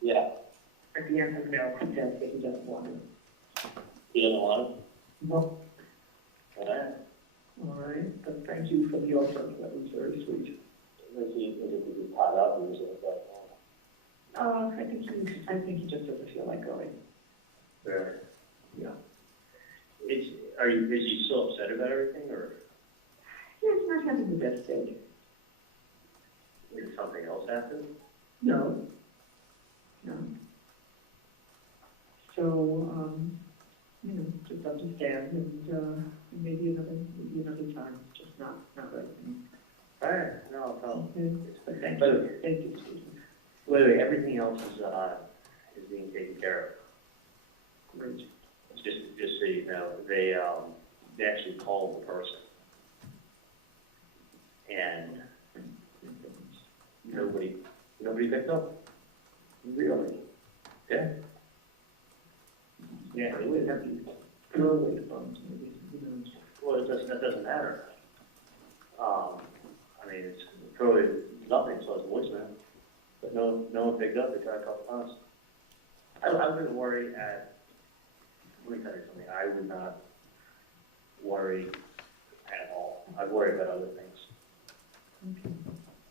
Yeah, At the end of no, he says that he doesn't want it. you don't want it? No. Alright. All right, but thank you for the offer, that was very sweet. Is he tied up or is it like, I think he just doesn't feel like going. fair? Yeah. Is he still upset about everything or Yeah, he's not having the best day. did something else happen? No. No. So, just understand and, maybe another time, just not right now. Alright, no problem. Okay, but thank But- you, thank you, Stephen. Wait, everything else is being taken care Great. of. Just so you know, they actually called the person. And nobody picked up. Really? Yeah. Yeah, it would have to throw away the phones, maybe, Well, that doesn't matter. I mean, it's probably nothing, so it's voicemail. But no one picked up. They tried a couple times. I wouldn't worry let me tell you something. I would not worry at all. I'd worry about other things. Okay.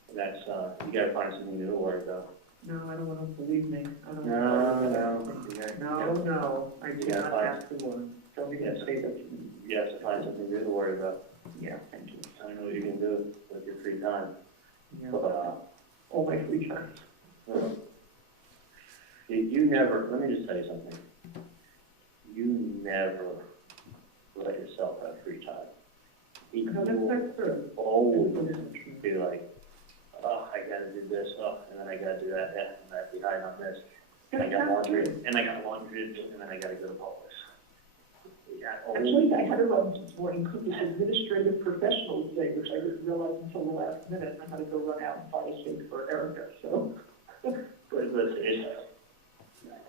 And that's, you gotta find something new to worry about. No, I don't want to believe me. I don't No. No, I do Yeah, not fine. have to worry. Don't even say that to me. You have to find something new to worry about. Yeah, thank you. I don't know what you can do with your free time. Yeah, But, all my free time. you never, let me just tell you something. You never let yourself have free time. No, People that's true. always That isn't true. be like, oh, I gotta do this, and then I gotta do that, and I have to be hiding on this. And I That's got not laundry, true. and I got laundry to do, and then I gotta go to Publix. Yeah, Actually, I had to run this morning because this administrative professionals day, which I didn't realize until the last minute. I had to go run out and buy a cake for Erica, so. But it's,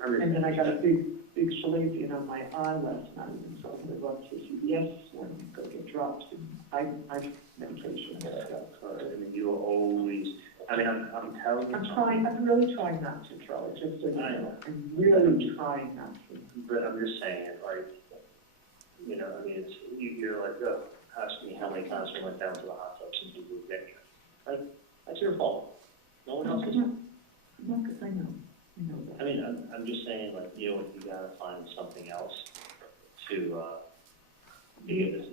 And then I got a big chalazion on my eye last night, and so I'm gonna run to CVS and go get drops and eye medication and stuff. I mean, you will always, I mean, I'm telling you. I'm really trying not to, Charlie, just so you know. I'm really trying not to. But I'm just saying, like, I mean, you're like, oh, ask me how many times I went down to the hot tub since you moved in here. Like, that's your fault. No one else's. No, because I know that. I mean, I'm just saying, like, you gotta find something else to get this.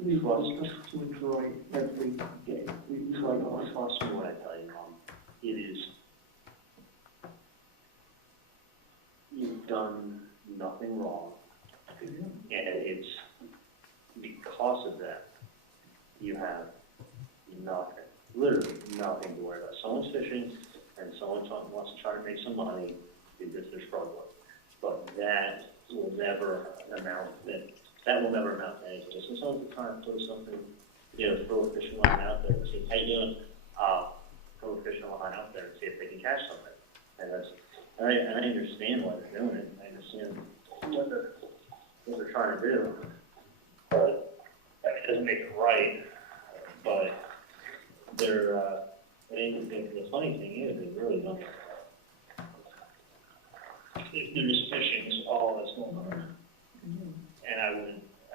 We want us to enjoy every day. We try to. Trust me when I tell you, Mom, it is, you've done nothing wrong. And it's because of that, you have nothing, literally nothing to worry about. Someone's fishing and someone wants to try to make some money because they're struggling. But that will never amount to anything. So someone's trying to throw something, throw a fishing line out there and say, how you doing? Throw a fishing line out there and see if they can catch something. And I understand why they're doing it. I understand what they're trying to do. But, I mean, it doesn't make it right, but they're, the funny thing is, they really don't. They're just fishing is all that's going on. And I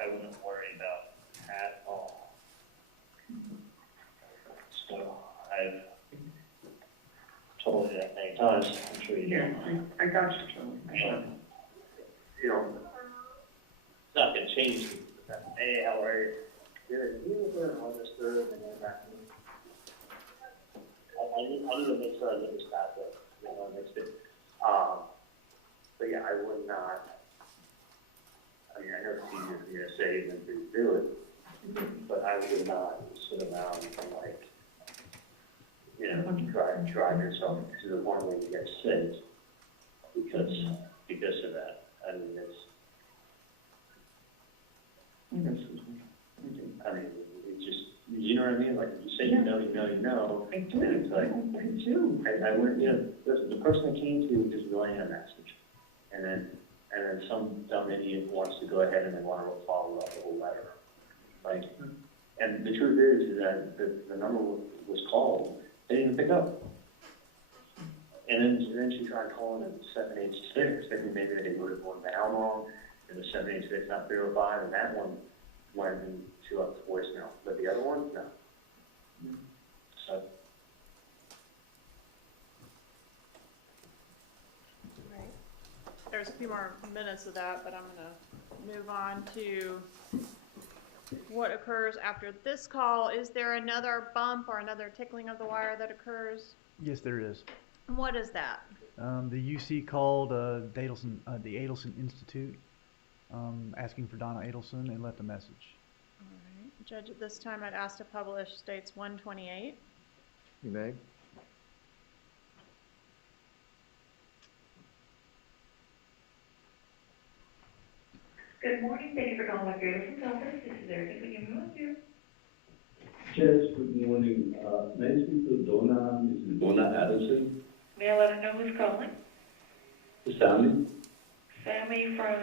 wouldn't worry about at all. So I've told you that many times, I'm sure you know. Yeah, I got you, Charlie. You know, it's not gonna change. Hey, how are you? Good. You were there on this third and then back. I need to make sure I get this back up. You know, next bit. But yeah, I would not. I mean, I know it's easier for you to say than for you to do it, but I would not sit around and like, you know, drive yourself to the point where you get sick because of that. I mean, it just, you know what I mean? Like, if you say you know, I do. and it's like, I do. I wouldn't, you know, the person that came to just relaying a message, and then some dumb idiot wants to go ahead and they want to follow up the whole letter. Like, and the truth is that the number was called, they didn't pick up. And then she tried calling at 786, thinking maybe they would have gone down wrong, and the 786 not 305, and that one went to up to voicemail. But the other one, no. So. Right. There's a few more minutes of that, but I'm going to move on to what occurs after this call. Is there another bump or another tickling of the wire that occurs? Yes, there is. What is that? The UC called the Adelson Institute, asking for Donna Adelson, and left a message. All right. Judge, at this time, I'd ask to publish states 128. You may. Good morning, thank you for calling Adelson's office. This is Erica. Can you move you? Yes, good morning. May I speak to Donna, Mrs. Donna Adelson? May I let her know who's calling? Sammy? Sammy from...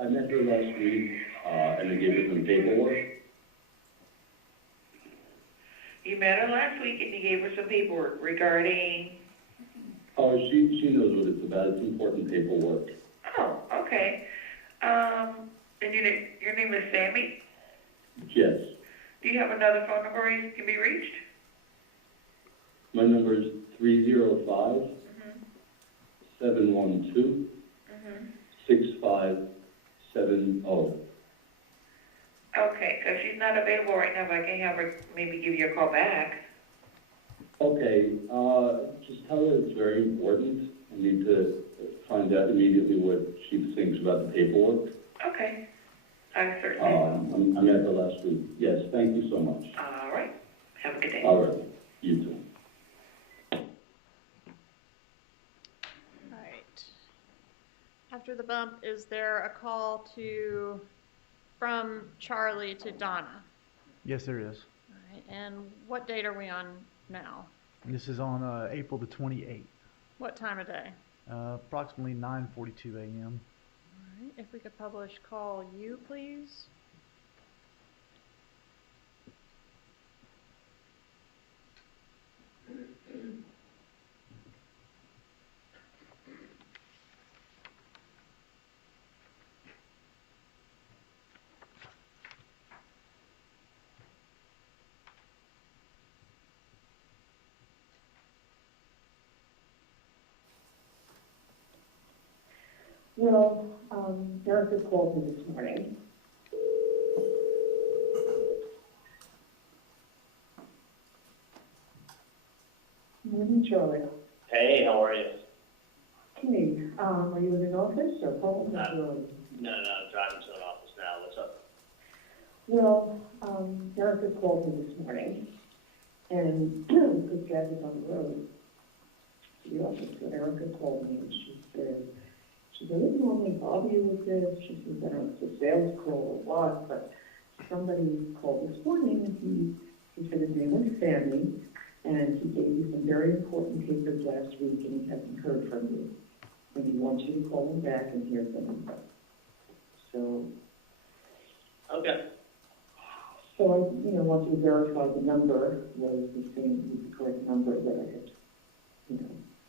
I met her last week, and I gave her some paperwork. You met her last week and you gave her some paperwork regarding... Oh, she knows what it's about. It's important paperwork. Oh, okay. And your name is Sammy? Yes. Do you have another phone number you can be reached? My number is 305 712 6570. Okay, because she's not available right now, but I can have her maybe give you a call back. Okay, just tell her it's very important. I need to find out immediately what she thinks about the paperwork. Okay, I certainly will. I met her last week. Yes, thank you so much. All right, have a good day. All right, you too. All right. After the bump, is there a call from Charlie to Donna? Yes, there is. All right. And what date are we on now? This is on April the 28th, What time of day? approximately 9:42 a.m. All right. If we could publish call you, please. Well, Erica called me this morning. Morning, Charlie. Hey, how are you? Hey, are you in an office or home? No, I'm driving to an office now. What's up? Well, Erica called me this morning, and because Dad was on the road to the office, so Erica called me and she said, I didn't normally bother you with this. She said, I don't know if it's a sales call or what, but somebody called this morning and he said his name was Sammy, and he gave you some very important papers last week and he hasn't heard from you. And he wants you to call him back and hear from him. So. Okay. So I, once we verified the number was the same, was the correct number that I had,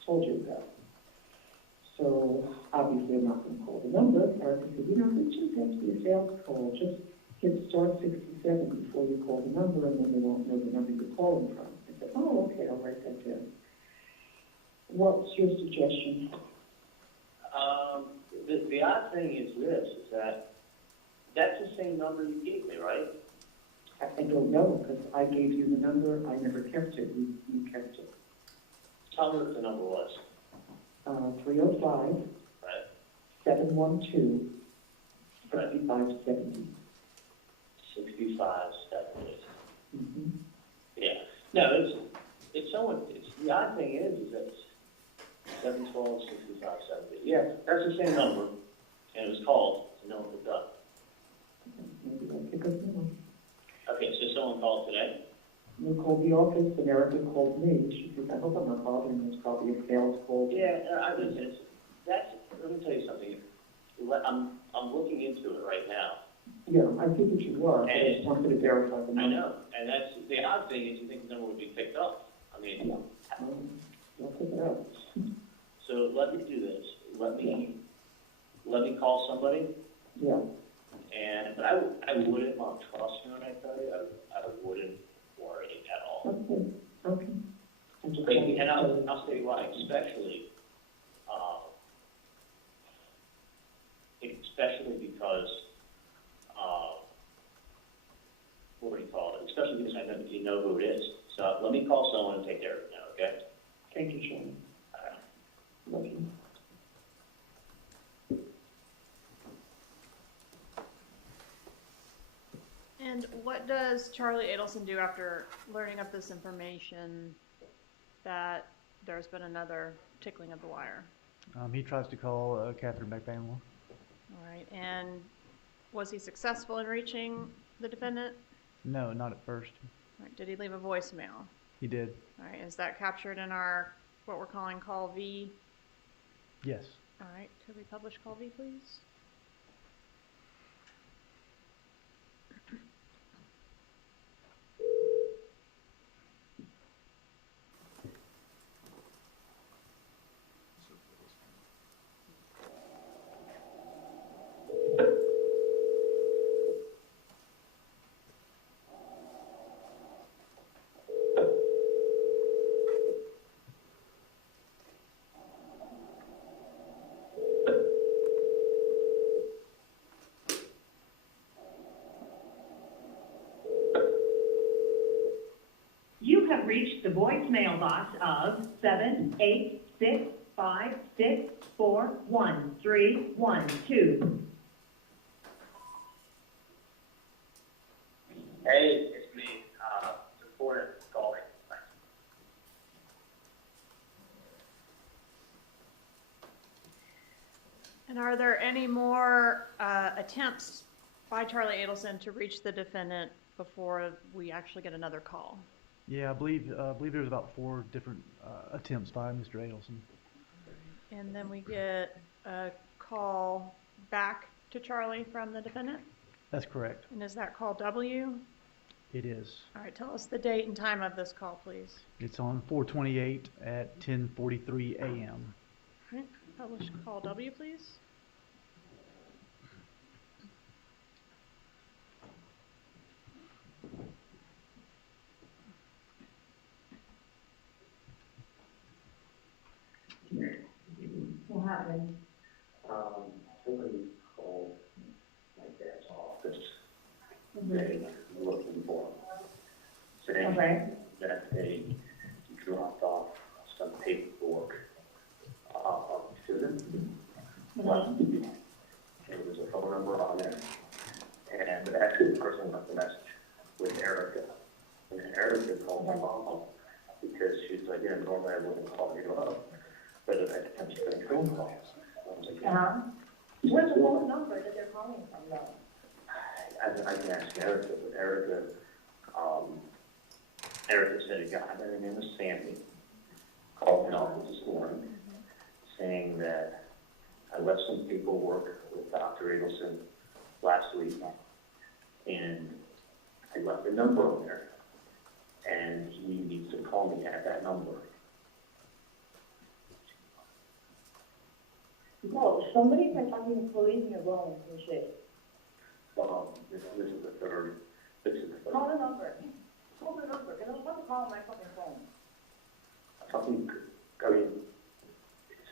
told you about. So obviously I'm not going to call the number. Erica said, this just has to be a sales call. Just hit star 67 before you call the number, and then they won't know the number you're calling from. I said, oh, okay, I'll write that down. What's your suggestion? The odd thing is this, is that that's the same number you gave me, right? I don't know, because I gave you the number. I never kept it. You kept it. Tell me what the number was. 305 Right. 712 6570. 6570. Mm-hmm. Yeah. No, it's somewhat, the odd thing is that it's 712, 6570. Yeah, that's the same number, and it was called, and no one picked up. Maybe I'll pick up now. Okay, so someone called today? You called the office, and Erica called me. She said, I hope I'm not bothering. It's probably a sales call. Yeah, listen, let me tell you something. I'm looking into it right now. Yeah, I figured you were. I just wanted to verify the number. I know, and that's, the odd thing is you think the number would be picked up. I mean, I'll pick it up. so let me do this. Let me call somebody. Yeah. But I wouldn't, trust me when I tell you, I wouldn't worry at all. Okay. And I'll say why, especially because, what do you call it? Especially because I know you know who it is. So let me call someone and take care of it now, okay? Thank you, Sean. Love you. And what does Charlie Adelson do after learning of this information that there's been another tickling of the wire? He tries to call Katherine Magbanua. All right, and was he successful in reaching the defendant? No, not at first. All right, did he leave a voicemail? He did. All right, is that captured in our, what we're calling call V? Yes. All right, could we publish call V, please? Reached the voicemail box of 78656413112. Hey, it's me. Supporter calling. And are there any more attempts by Charlie Adelson to reach the defendant before we actually get another call? Yeah, I believe there's about 4 different attempts by Mr. Adelson. And then we get a call back to Charlie from the defendant? That's correct. And is that call W? It is. All right, tell us the date and time of this call, please. It's on 4/28 at 10:43 a.m. All right, publish call W, please. What happened? Somebody called my dad's office. They were looking for him. Saying that they dropped off some paperwork to them. And there was a phone number on there. And actually the person left a message with Erica. And Erica called my mom because she's like, yeah, normally I wouldn't call you up. But I kept getting phone calls. I was like, What's the phone number that they're calling from, though? I can ask Erica, but Erica said a guy by the name of Sandy called my office this morning saying that I left some paperwork with Dr. Adelson last week, and I left the number on there, and he needs to call me at that number. No, somebody's like fucking pulling your bones and shit. This is the third. This is the third. Call the number. Call the number, because I'm about to call my fucking phone. I mean,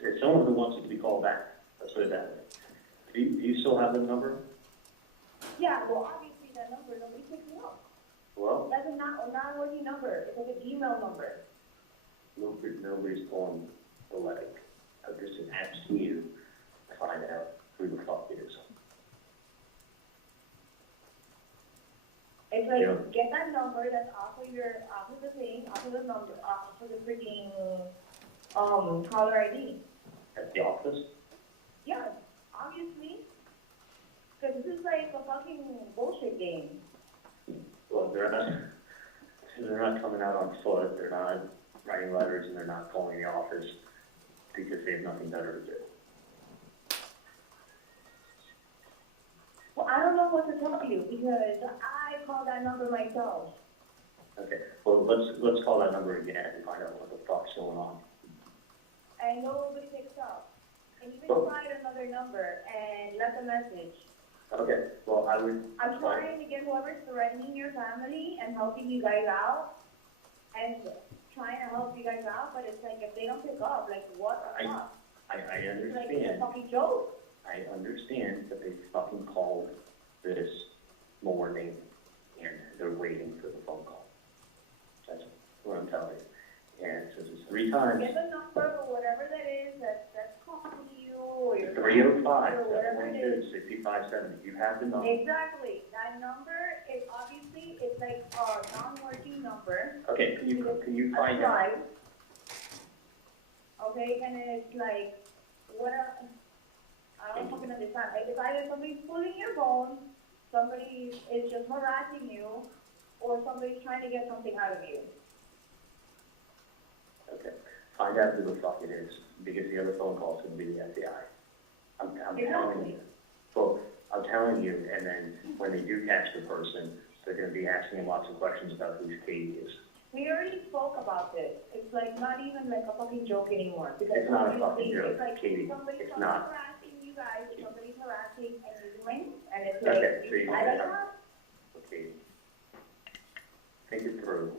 it's someone who wants it to be called back. Let's put it that way. Do you still have the number? Yeah, well, obviously that number, nobody picks it up. Well, That's a non-working number. It's like an email number. nobody's calling the leg. I'm just asking you to find out who the fuck it is. It's like, Yeah. get that number that's off of the thing, off of the number, off of the freaking, caller ID. At the office? Yeah, obviously. Because this is like a fucking bullshit game. Well, they're not coming out on foot, they're not writing letters, and they're not calling the office because they have nothing better to do. Well, I don't know what to tell you because I called that number myself. Okay, well, let's call that number again and find out what the fuck's going on. And nobody picks up. And even Oh. tried another number and left a message. Okay, well, I would. I'm trying to get whoever's threatening your family and helping you guys out and trying to help you guys out, but it's like if they don't pick up, like what the fuck? I It's like it's a understand. fucking joke. I understand that they fucking called this morning and they're waiting for the phone call. That's what I'm telling you. And since it's 3 times, Get the number or whatever that is that's calling you or your 305, or whatever it is. 6570, you have the number. Exactly. That number is obviously it's like a non-working number. Okay, can you find out? Right. Okay, and it's like what I don't fucking understand. Like it's either somebody's pulling your bone, somebody is just harassing you, or somebody's trying to get something out of you. Okay, find out who the fuck it is, because the other phone call is gonna be the FBI. I'm telling you. Well, I'm telling you, and then when they do catch the person, they're gonna be asking him lots of questions about who Katie is. We already spoke about this. It's like not even like a fucking joke anymore. Because It's not a obviously fucking joke, it's like Katie. somebody's It's not. harassing you guys, somebody's harassing and doing, and it's Okay, like, so you I don't have- know. Okay. Think it through.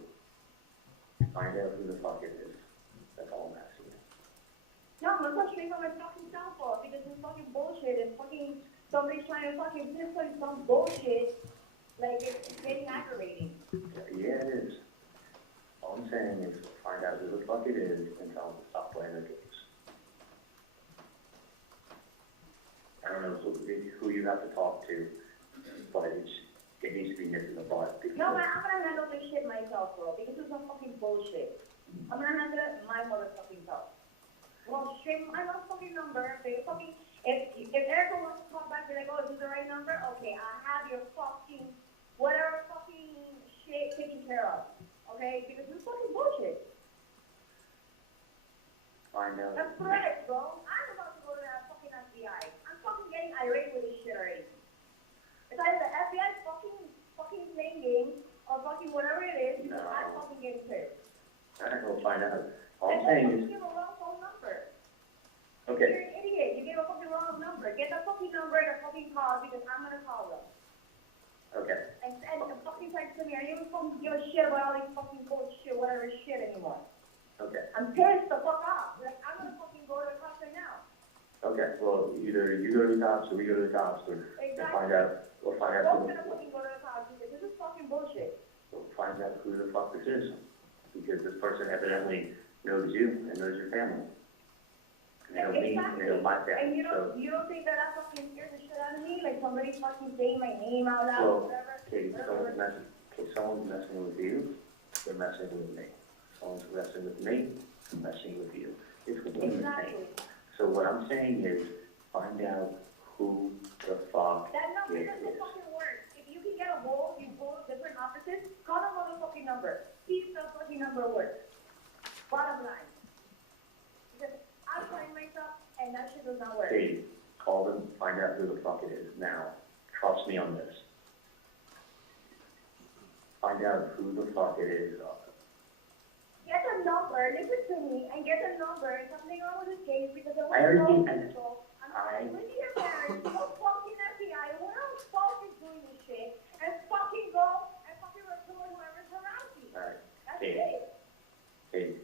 Find out who the fuck it is. That's all I'm asking. No, I'm not touching on my fucking cell phone because it's fucking bullshit. It's fucking somebody's trying to fucking pinpoint some bullshit. Like it's getting aggravating. Yeah, it is. All I'm saying is find out who the fuck it is and tell them to stop playing their games. I don't know who you have to talk to, but it needs to be nipped in the butt. No, man, I'm gonna handle this shit myself, bro, because it's some fucking bullshit. I'm gonna handle it my motherfucking self. Well, straight my motherfucking number. They fucking if Erica wants to call back, be like, oh, is this the right number? Okay, I have your fucking whatever fucking shit taken care of. Okay, because it's fucking bullshit. Find out. That's correct, bro. I'm about to go to that fucking FBI. I'm fucking getting irate with this shit already. It's either the FBI fucking playing games or fucking whatever it is, because I'm fucking getting pissed. Alright, we'll find out. All I'm And saying then is, you give a wrong phone number. okay, You're an idiot. You gave a fucking wrong number. Get the fucking number and fucking call because I'm gonna call them. okay, And the fucking text to me. I don't even fucking give a shit about all these fucking bullshit, whatever shit anymore. okay. I'm pissed the fuck off. Like I'm gonna fucking go to the cops right now. Okay, well, either you go to the cops or we go to the cops or we'll find out I'm who, gonna fucking go to the cops because this is fucking bullshit. we'll find out who the fuck this is. Because this person evidently knows you and knows your family. And they know me and they know my And family, so. you don't think that that fucking scares the shit out of me? Like somebody fucking saying my name out loud or Well, whatever? okay, someone's messing with you, they're messing with me. Someone's messing with me, I'm messing with you. It's within the Exactly. thing. So what I'm saying is, find out who the fuck That number it doesn't is. fucking work. If you can get a hold, you go to different offices, call the motherfucking number. See if the fucking number works. Bottom line. Because I'm trying myself and that shit does not work. Katie, call them, find out who the fuck it is now. Trust me on this. find out who the fuck it is. Get a number, listen to me, and get a number, and something wrong with this case, because I I already want to did. know. I'm with your parents, no fucking FBI, we're not fucking doing this shit, and fucking go and fucking report whoever's around you. Alright, That's Kate. it. Hey,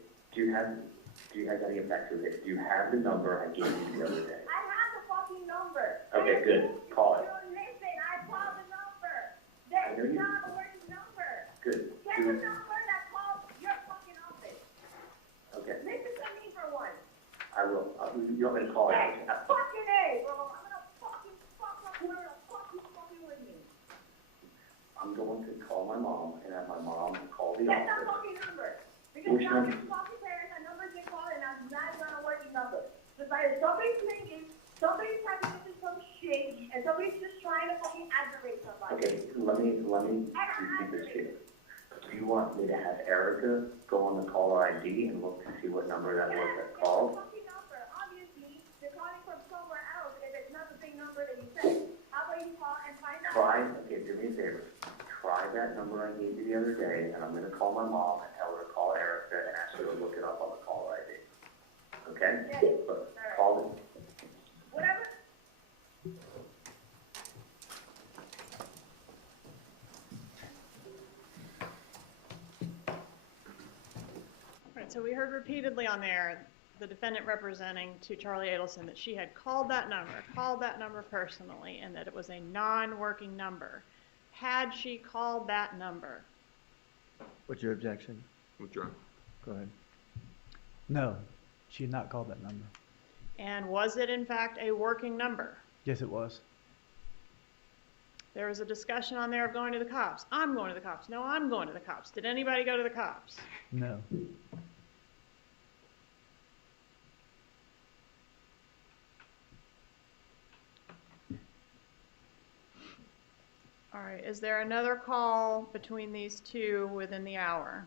I gotta get back to it. Do you have the number I gave you the other day? I have the fucking number. Okay, good. Call it. Listen, I called the number. I know That's you- not a working number. Good. Get the number that calls your fucking office. Okay, Listen to me for once. I will. You want me to call it? Hey, fucking A, bro. I'm gonna fucking fuck up whoever the fuck you fucking with me. I'm going to call my mom and have my mom call the Get that office. fucking number. Because Which now number? your fucking parents, that number's get called and that's not a working number. Just like somebody's thinking, somebody's typing into some shit, and somebody's just trying to fucking aggravate somebody. Okay, let me repeat this to you. Do you want me to have Erica go on the caller ID and look to see what number that was that called? Fucking number. Obviously, they're calling from somewhere else if it's not the same number that you said. How about you call and find out? Okay, do me a favor. Try that number I gave you the other day, and I'm gonna call my mom and tell her to call Erica and ask her to look it up on the caller ID. Okay? Yeah. But call it. Whatever. Right, so we heard repeatedly on there, the defendant representing to Charlie Adelson that she had called that number personally, and that it was a non-working number. Had she called that number? What's your objection? Withdraw. Go ahead. No, she had not called that number. And was it in fact a working number? Yes, it was. There was a discussion on there of going to the cops. I'm going to the cops. No, I'm going to the cops. Did anybody go to the cops? No. All right, is there another call between these two within the hour?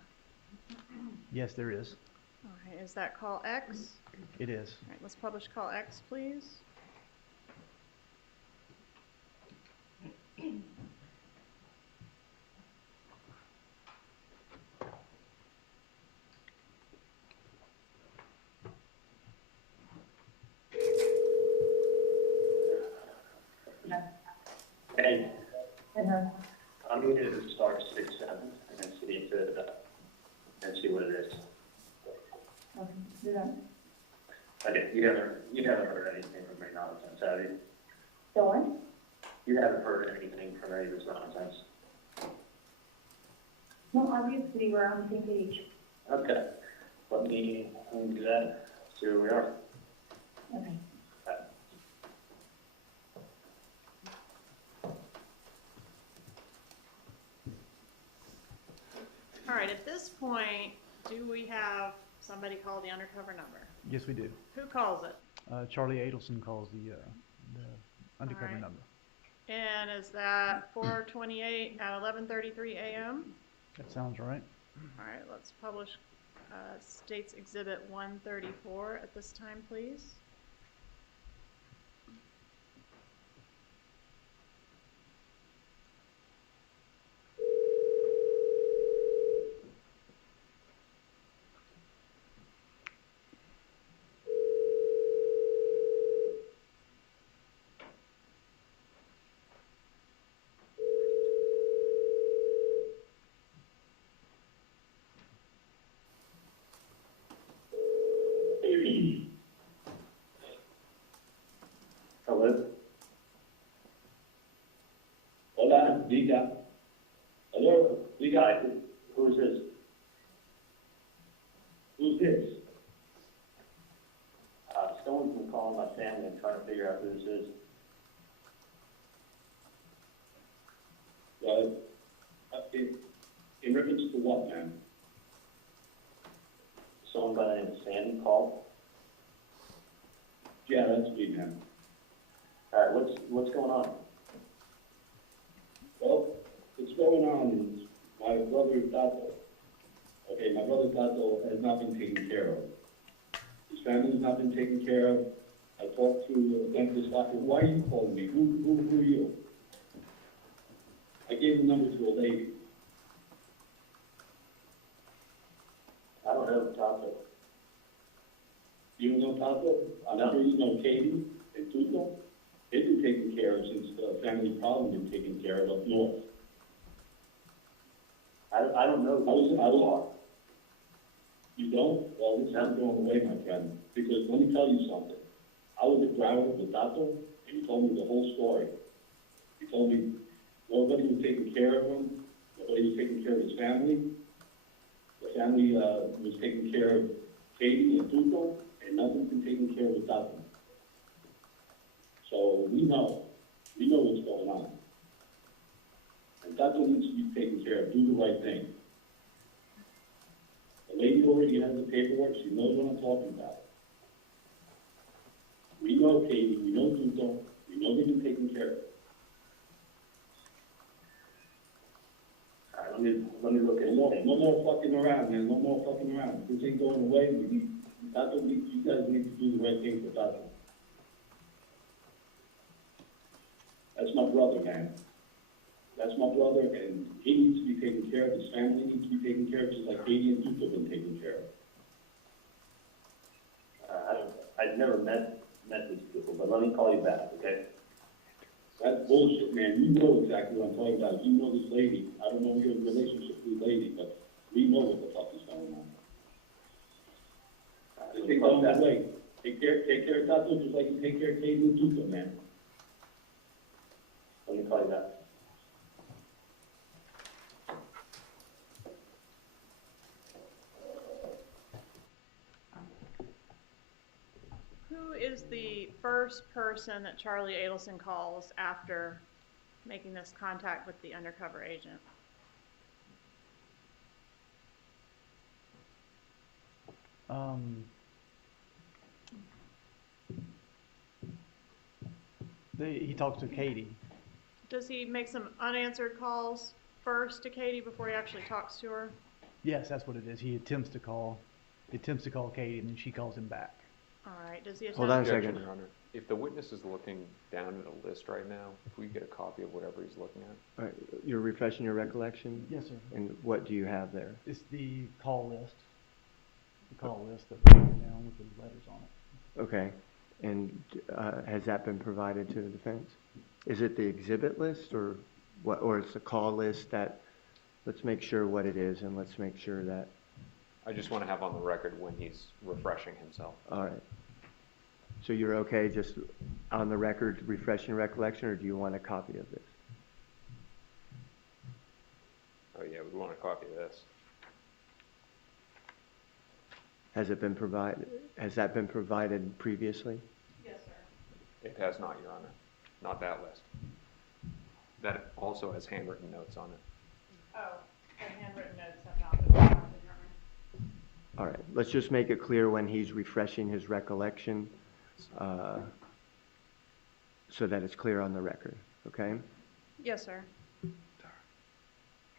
Yes, there is. All right, is that call X? It is. All right, let's publish call X, please. Hey, Uh-huh. I'm going to star 67 and then see if it, and see what it is. Okay, do that. Okay, you haven't heard anything from any nonsense, have you? So what? You haven't heard anything from any of this nonsense? No, obviously, we're on the same page. Okay, let me do that, see where we are. Okay. All right, at this point, do we have somebody call the undercover number? Yes, we do. Who calls it? Charlie Adelson calls the undercover Alright. number. And is that 4:28 at 11:33 a.m.? That sounds right. All right, let's publish State's Exhibit 134 at this time, please. Hello? Hola, Vega. Hello, Vega. Who's this? Who's this? Someone's been calling my family and trying to figure out who this is. In reference to what, man? Someone by the name of Sandy called. Yeah, that's me, man. Alright, what's going on? Well, what's going on is my brother Tato. Okay, my brother Tato has not been taken care of. His family's not been taken care of. I talked to the dentist doctor. Why are you calling me? Who are you? I gave the number to a lady. I don't know Tato. You know Tato? I'm No. sure you know Katie and Tuto. They've been taken care of since the family problem been taken care of up north. I don't know. You don't? Well, this is going away, my friend. Because let me tell you something. I was a driver with Tato, and he told me the whole story. He told me nobody was taking care of him, nobody was taking care of his family. The family was taking care of Katie and Tuto, and nothing's been taken care of Tato. So we know what's going on. And Tato needs to be taken care of, do the right thing. The lady already has the paperwork, she knows what I'm talking about. We know Katie, we know Tuto, we know they've been taken care of. All right, let me look at it. No more fucking around, man, no more fucking around. This ain't going away, you guys need to do the right thing for Tato. That's my brother, man. That's my brother, and he needs to be taken care of. His family needs to be taken care of, just like Katie and Tuto have been taken care of. I've never met these people, but let me call you back, okay? That's bullshit, man. You know exactly what I'm talking about. You know this lady. I don't know your relationship with this lady, but we know what the fuck is going on. Just take on that way. Take care of Tato just like you take care of Katie and Tuto, man. Let me call you back. Who is the first person that Charlie Adelson calls after making this contact with the undercover agent? He talks to Katie. Does he make some unanswered calls first to Katie before he actually talks to her? Yes, that's what it is. He attempts to call Katie, and then she calls him back. All right. Does he attempt? Hold on a second. Your Honor. If the witness is looking down at a list right now, if we get a copy of whatever he's looking at. All right, you're refreshing your recollection? Yes, sir. And what do you have there? It's the call list. The call list that we wrote down with the letters on it. Okay, and has that been provided to the defense? Is it the exhibit list or what, or it's the call list that, let's make sure what it is and let's make sure that. I just want to have on the record when he's refreshing himself. All right. So you're okay just on the record refreshing recollection, or do you want a copy of this? Oh yeah, we want a copy of this. Has it been provided? Has that been provided previously? Yes, sir. It has not, Your Honor. Not that list. That also has handwritten notes on it. Oh, the handwritten notes have not been provided, Your Honor. All right, let's just make it clear when he's refreshing his recollection so that it's clear on the record, okay? Yes, sir.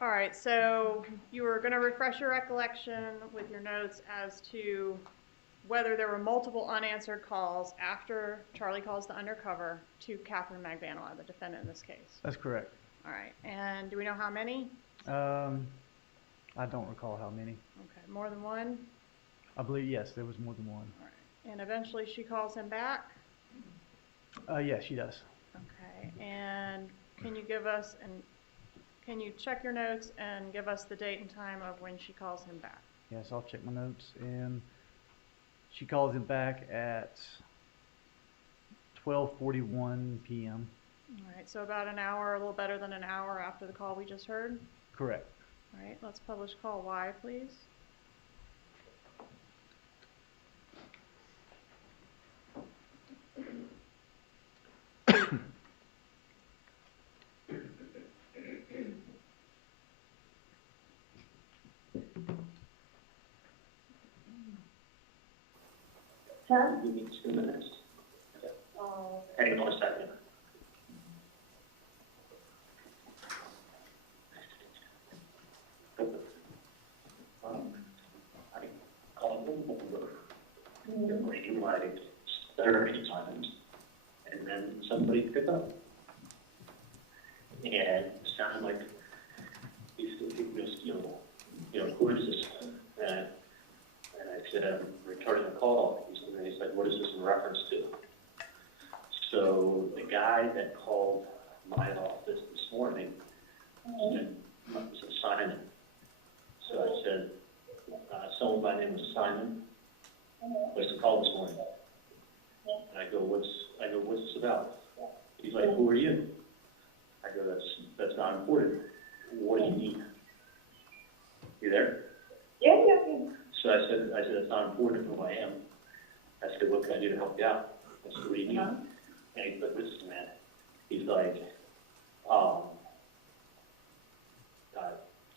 All right, so you were going to refresh your recollection with your notes as to whether there were multiple unanswered calls after Charlie calls the undercover to Katherine Magbanua, the defendant in this case. That's correct. All right, and do we know how many? I don't recall how many. Okay, more than one? I believe, yes, there was more than one. All right, and eventually she calls him back? Yes, she does. Okay, and can you give us, can you check your notes and give us the date and time of when she calls him back? Yes, I'll check my notes, and she calls him back at 12:41 p.m. All right, so about an hour, a little better than an hour after the call we just heard? Correct. All right, let's publish call Y, please. Give me 2 minutes. Hang on a second. I called them over, the green light 30 times, and then somebody picked up. And it sounded like he just, who is this? said, I'm returning the call. He's like, what is this in reference to? So the guy that called my office this morning was Simon. So I said, someone by the name of Simon was to call this morning. And I go, what's this about? He's like, who are you? I go, that's not important. What do you need? You there? Yeah. So I said, it's not important who I am. I said, what can I do to help you out? I said, what do you need? And he's like, listen, man. He's like,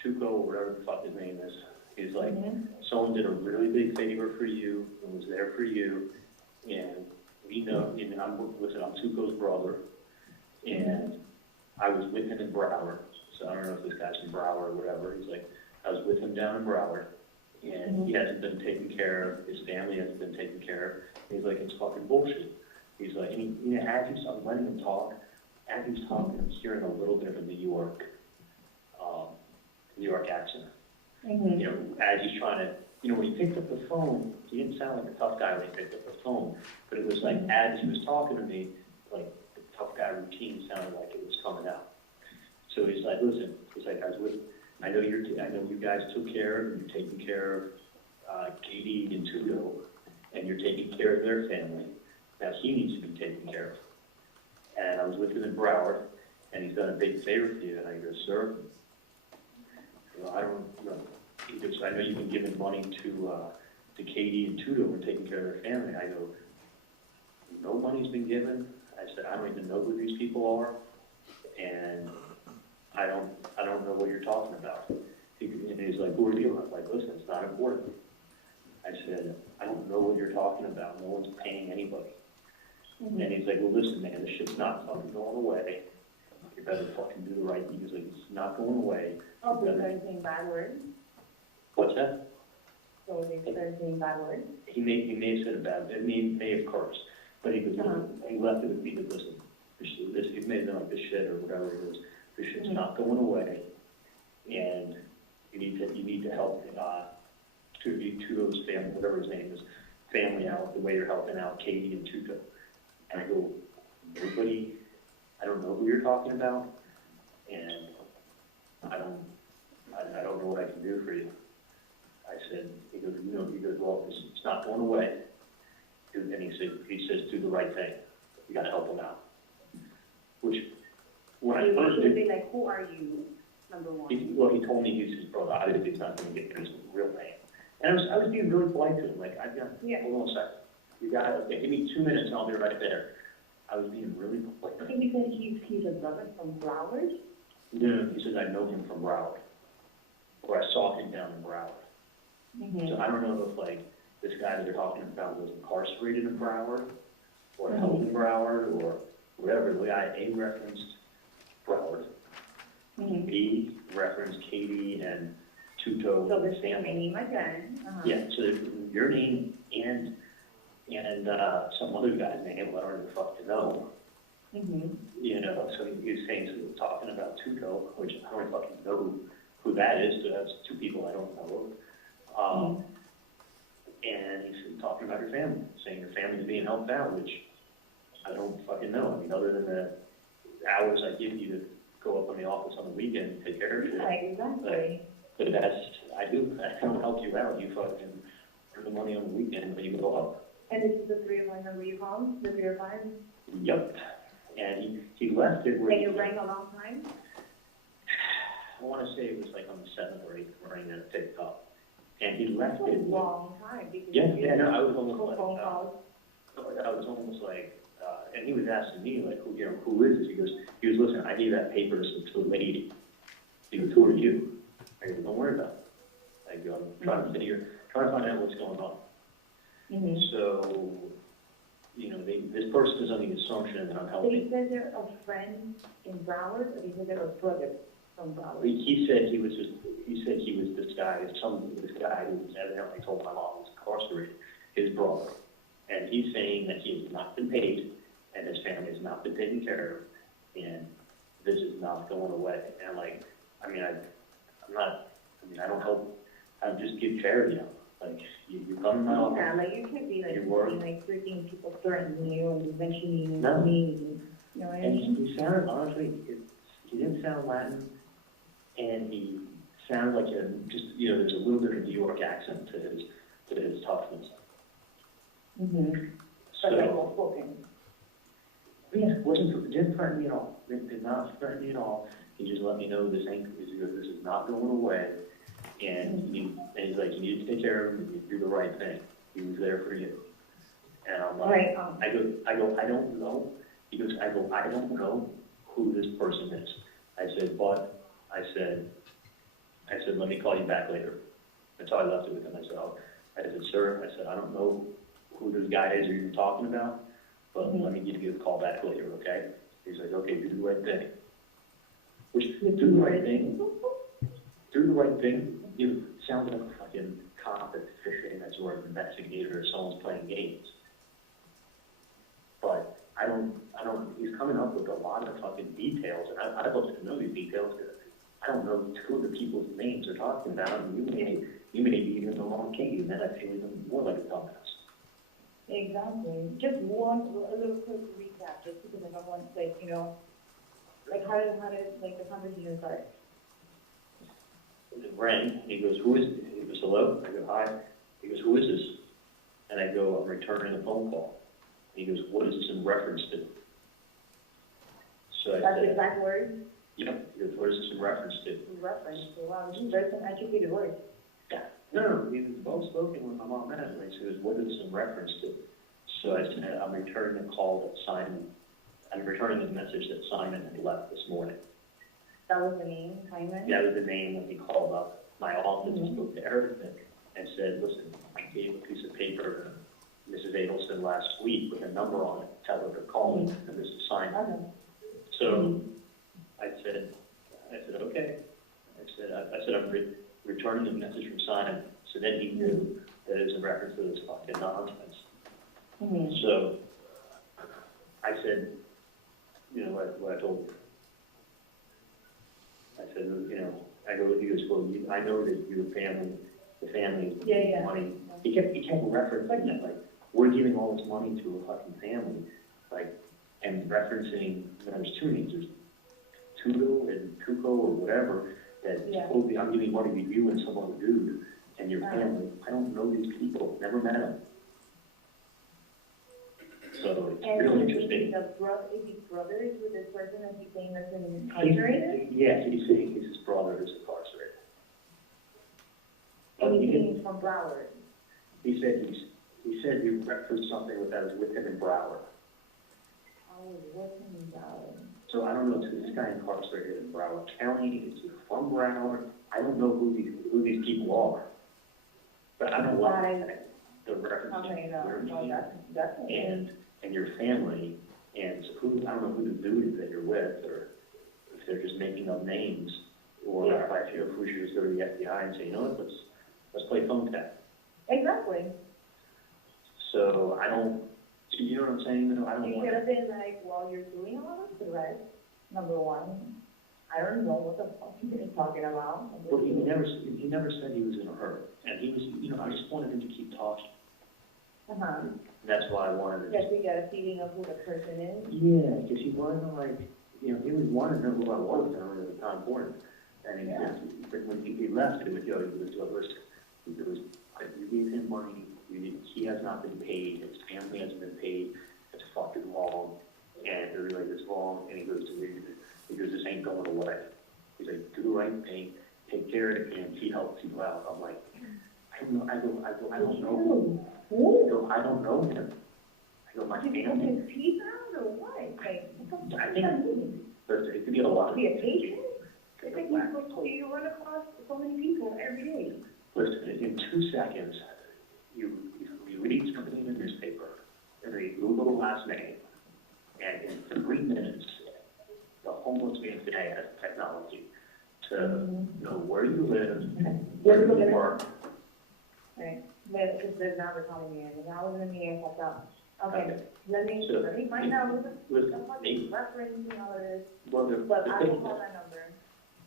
Tuco, whatever the fuck his name is. He's like, someone did a really big favor for you and was there for you. And we know, and I'm Tuco's brother. And I was with him in Broward. So I don't know if this guy's in Broward or whatever. He's like, I was with him down in Broward. And he hasn't been taken care of. His family hasn't been taken care of. And he's like, it's fucking bullshit. He's like, and as I'm letting him talk, as he's talking, I'm hearing a little bit of a New York accent. You know, as he's trying to, you know, when he picked up the phone, he didn't sound like a tough guy when he picked up the phone, but it was like, as he was talking to me, like, the tough guy routine sounded like it was coming out. So he's like, listen, he's like, I know you guys took care of, you're taking care of Katie and Tudo, and you're taking care of their family. Now he needs to be taken care of. And I was with him in Broward, and he's done a big favor for you. And I go, sir, I don't, he goes, I know you've been giving money to Katie and Tudo and taking care of their family. I go, no money's been given. I said, I don't even know who these people are, and I don't know what you're talking about. And he's like, who are you? I'm like, listen, it's not important. I said, I don't know what you're talking about. No one's paying anybody. And he's like, well, listen, man, this shit's not fucking going away. You better fucking do the right thing. He's like, it's not going away. Oh, so they're saying bad words? What's that? So they're saying bad words? He may have said a bad word. He may have cursed. But he was, he left it with me to listen. It may have been like this shit or whatever it is. This shit's not going away. And you need to help Tudo's family, whatever his name is, family out the way you're helping out Katie and Tudo. And I go, nobody, I don't know who you're talking about, and I don't know what I can do for you. I said, he goes, well, it's not going away. And he says, do the right thing. You got to help him out. Which, when I first did, be like, who are you? Number one. He told me he's his brother. Obviously, he's not going to get his real name. And I was being really polite to him. Like, hold on a second. You got it. Okay, give me 2 minutes and I'll be right there. I was being really polite. I think he said he's a brother from Broward? No, he says I know him from Broward. Or I saw him down in Broward. So I don't know if, like, this guy that they're talking about was incarcerated in Broward, or held in Broward, or whatever. The guy A referenced Broward. B referenced Katie and Tuto. So the same name again. Yeah, so your name and some other guy's name, I don't know the fuck to know. You know, so he was saying, so he was talking about Tuto, which I don't fucking know who that is, so that's two people I don't know. And he's talking about your family, saying your family's being helped out, which I don't fucking know. I mean, other than the hours I give you to go up in the office on the weekend and take care of you. Right, exactly. But I don't help you out. You fucking earn the money on the weekend when you go up. And this is the 305 number you called? The 305? Yep. And he left it where... And you rang a long time? I want to say it was like on the 7th or 8th ring that it picked up. And he left That's it... a long time. No, I was almost like... phone calls. I was almost like... and he was asking me, like, who is this? He goes, listen, I gave that paper to a lady. He goes, who are you? I go, don't worry about it. I go, I'm trying to find out what's going on. So, you know, this person is under the assumption that I'm helping. So he said they're a friend in Broward, or he said they're a brother from Broward? He said he was this guy who was evidently told my mom was incarcerated, his brother. And he's saying that he has not been paid, and his family has not been taken care of, and this is not going away. And like, I don't help, I just give charity out. Like, you come in my office. Yeah, like, you can't be like, You work. like, freaking people threatening you and mentioning No. me, you know what I And mean? he sounded, honestly, he didn't sound Latin, and he sounded like there's a little bit of a New York accent to his toughness. Mm-hmm. So, But like, well spoken. yeah, didn't threaten me at all. Did not threaten me at all. He just let me know this is not going away, and he's like, you need to take care of him, you do the right thing. He was there for you. And I'm like, Right. I go, I don't know. He goes, I don't know who this person is. I said, let me call you back later. That's how I left it with him. I said, sir, I don't know who this guy is you're talking about, but let me give you a call back later, okay? He's like, okay, do the right thing. Which, do the right thing, sounds like a fucking cop that's fishing, that's or an investigator, or someone's playing games. But he's coming up with a lot of fucking details, and I'd love to know these details, because I don't know two of the people's names they're talking about, and you may be even the wrong case, and then I feel even more like a dumbass. Exactly. Just a little quick recap, just because I don't want, like, you know, like, how did, like, the conversation start? It rang, and he goes, who is it? He goes, hello? I go, hi. He goes, who is this? And I go, I'm returning a phone call. And he goes, what is this in reference to? So I That's said, the exact word? yep. He goes, what is this in reference to? Reference to, wow, this is very some educated word. Yeah. No, he was well spoken with my mom and I said, what is this in reference to? So I said, I'm returning a call that Simon, I'm returning the message that Simon had left this morning. That was the name, Simon? That was the name when he called up my office and spoke to Eric and said, listen, I gave a piece of paper to Mrs. Adelson last week with a number on it, tell her to call me, and this is Simon. Okay. So I said, okay. I said, I'm returning the message from Simon, so then he knew that it was in reference to this fucking nonsense. Mm-hmm. So I said, you know, what I told you. I said, you know, I go, he goes, well, I know that your family, the family, money. He kept referencing it, like, we're giving all this money to a fucking family, like, and referencing, there's two names, there's Tudo and Tuco or whatever, that told me I'm giving money to you and some other dude and your family. I don't know these people, never met them. So it's really interesting. Is he brothers with this person that he's saying that's incarcerated? Yeah, he's saying his brother is incarcerated. And he's saying he's from Broward. He said he referenced something that was with him in Broward. Oh, with him in Broward. So I don't know, is this guy incarcerated in Broward County? Is he from Broward? I don't know who these people are. But I don't like the reference and your family, and I don't know who the dude is that you're with, or if they're just making up names, or if I feel if we should just go to the FBI and say, you know what, let's play phone tag. Exactly. So I don't, you know what I'm saying? I don't You want could have been like, well, you're doing all of the rest, number one. I don't know what the fuck you're talking about. Well, he never said he was in a hurry, and he was, you know, I just wanted him to keep talking. Uh-huh. That's why I wanted to. Just to get a feeling of who the person is. Yeah, because he wasn't like, you know, he was wanting to know who I was, and I was at the time for him. And when he left, it was, you know, listen, you gave him money, he has not been paid, his family hasn't been paid, it's fucking long, and they're like, it's long, and he goes, this ain't going away. He's like, do the right thing, take care of it, and he helps you out. I'm like, I don't know. I don't know. I don't know him. I go, my family. Did he his teeth out or what? Like, what the fuck does that mean? But it could be a lot. Be a patient? It's like you run across so many people every day. Listen, in 2 seconds, you read something in the newspaper, and then you Google the last name, and in 3 minutes, the homeless man today has technology to know where you live, where you work. Right. Because there's now the economy, and I was in the air, I thought, okay, let me find out who the fuck is referencing all of this. Well, but I will call that number.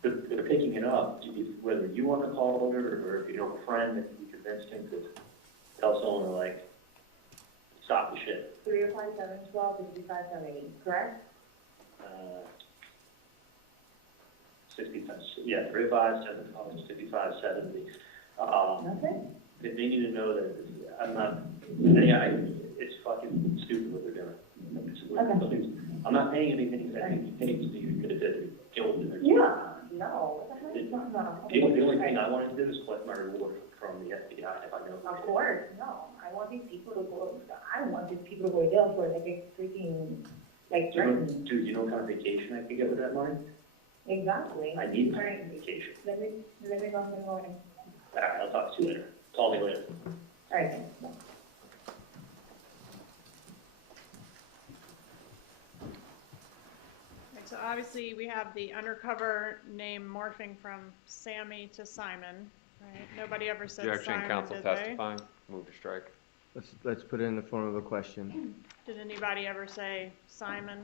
They're picking it up, whether you want to call it or if you know a friend that you can convinced him to tell someone to like, stop the shit. 305-712-5578, correct? 65, yeah, 305, 770. Nothing? They need to know that I'm not, it's fucking stupid what they're doing. I'm not paying anything that you could have did, killed them. Yeah, no, what the hell is not about? The only thing I wanted to do is collect my reward from the FBI if I know. Of course, no, I want these people to go to jail for like a freaking, like, threatening. Dude, you know what kind of vacation I could get with that money? Exactly. I need my vacation. Let me go ahead and go in. All right, I'll talk to you later. Call me later. All right, thanks. Bye. Okay, so obviously we have the undercover name morphing from Sammy to Simon, right? Nobody ever said Objection, Simon, counsel did they? testifying. Move to strike. Let's put it in the form of a question. Did anybody ever say Simon?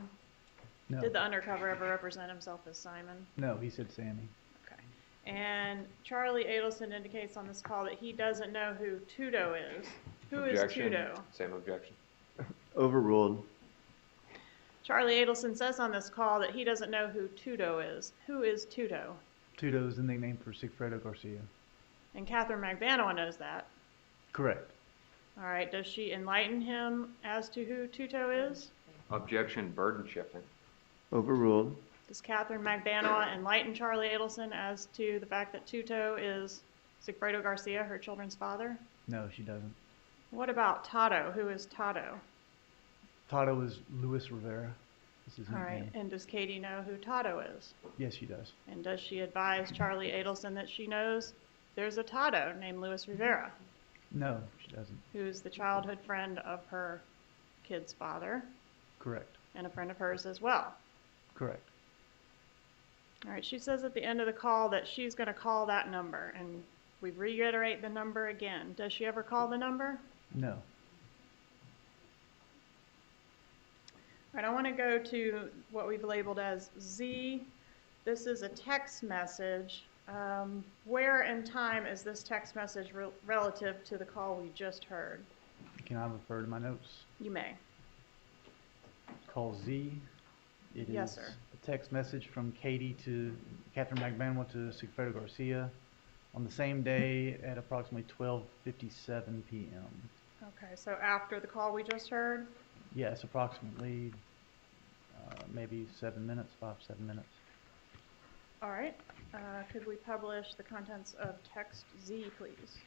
No. Did the undercover ever represent himself as Simon? No, he said Sammy. Okay. And Charlie Adelson indicates on this call that he doesn't know who Tudo is. Who is Objection. Tudo? Same objection. Overruled. Charlie Adelson says on this call that he doesn't know who Tudo is. Who is Tudo? Tudo is the nickname for Sigfredo Garcia. And Katherine Magbanua knows that. Correct. All right, does she enlighten him as to who Tudo is? Objection, burden shifting. Overruled. Does Katherine Magbanua enlighten Charlie Adelson as to the fact that Tudo is Sigfredo Garcia, her children's father? No, she doesn't. What about Tato? Who is Tato? Tato is Luis Rivera. This is his All right, nickname. and does Katie know who Tato is? Yes, she does. And does she advise Charlie Adelson that she knows there's a Tato named Luis Rivera, No, she doesn't. who's the childhood friend of her kid's father Correct. and a friend of hers as well? Correct. All right, she says at the end of the call that she's going to call that number, and we reiterate the number again. Does she ever call the number? No. All right, I want to go to what we've labeled as Z. This is a text message. Where in time is this text message relative to the call we just heard? Can I refer to my notes? You may. Call Z. It Yes, is sir. a text message from Katie to Katherine Magbanua to Sigfredo Garcia on the same day at approximately 12:57 p.m. Okay, so after the call we just heard? Yes, approximately maybe 7 minutes, 5-7 minutes. All right. Could we publish the contents of text Z, please?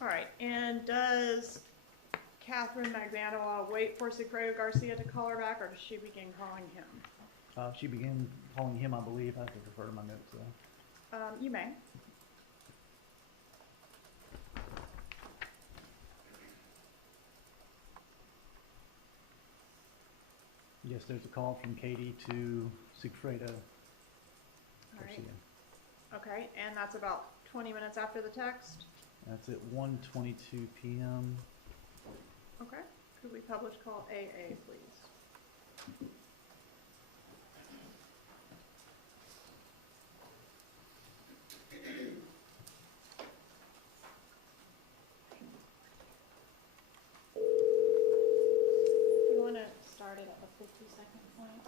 All right, and does Katherine Magbanua wait for Sigfredo Garcia to call her back, or does she begin calling him? She began calling him, I believe. I have to refer to my notes though. You may. Yes, there's a call from Katie to Sigfredo All right. Garcia. Okay, and that's about 20 minutes after the text? That's at 1:22 p.m. Okay. Could we publish call AA, please? We want to start it at the 50-second point.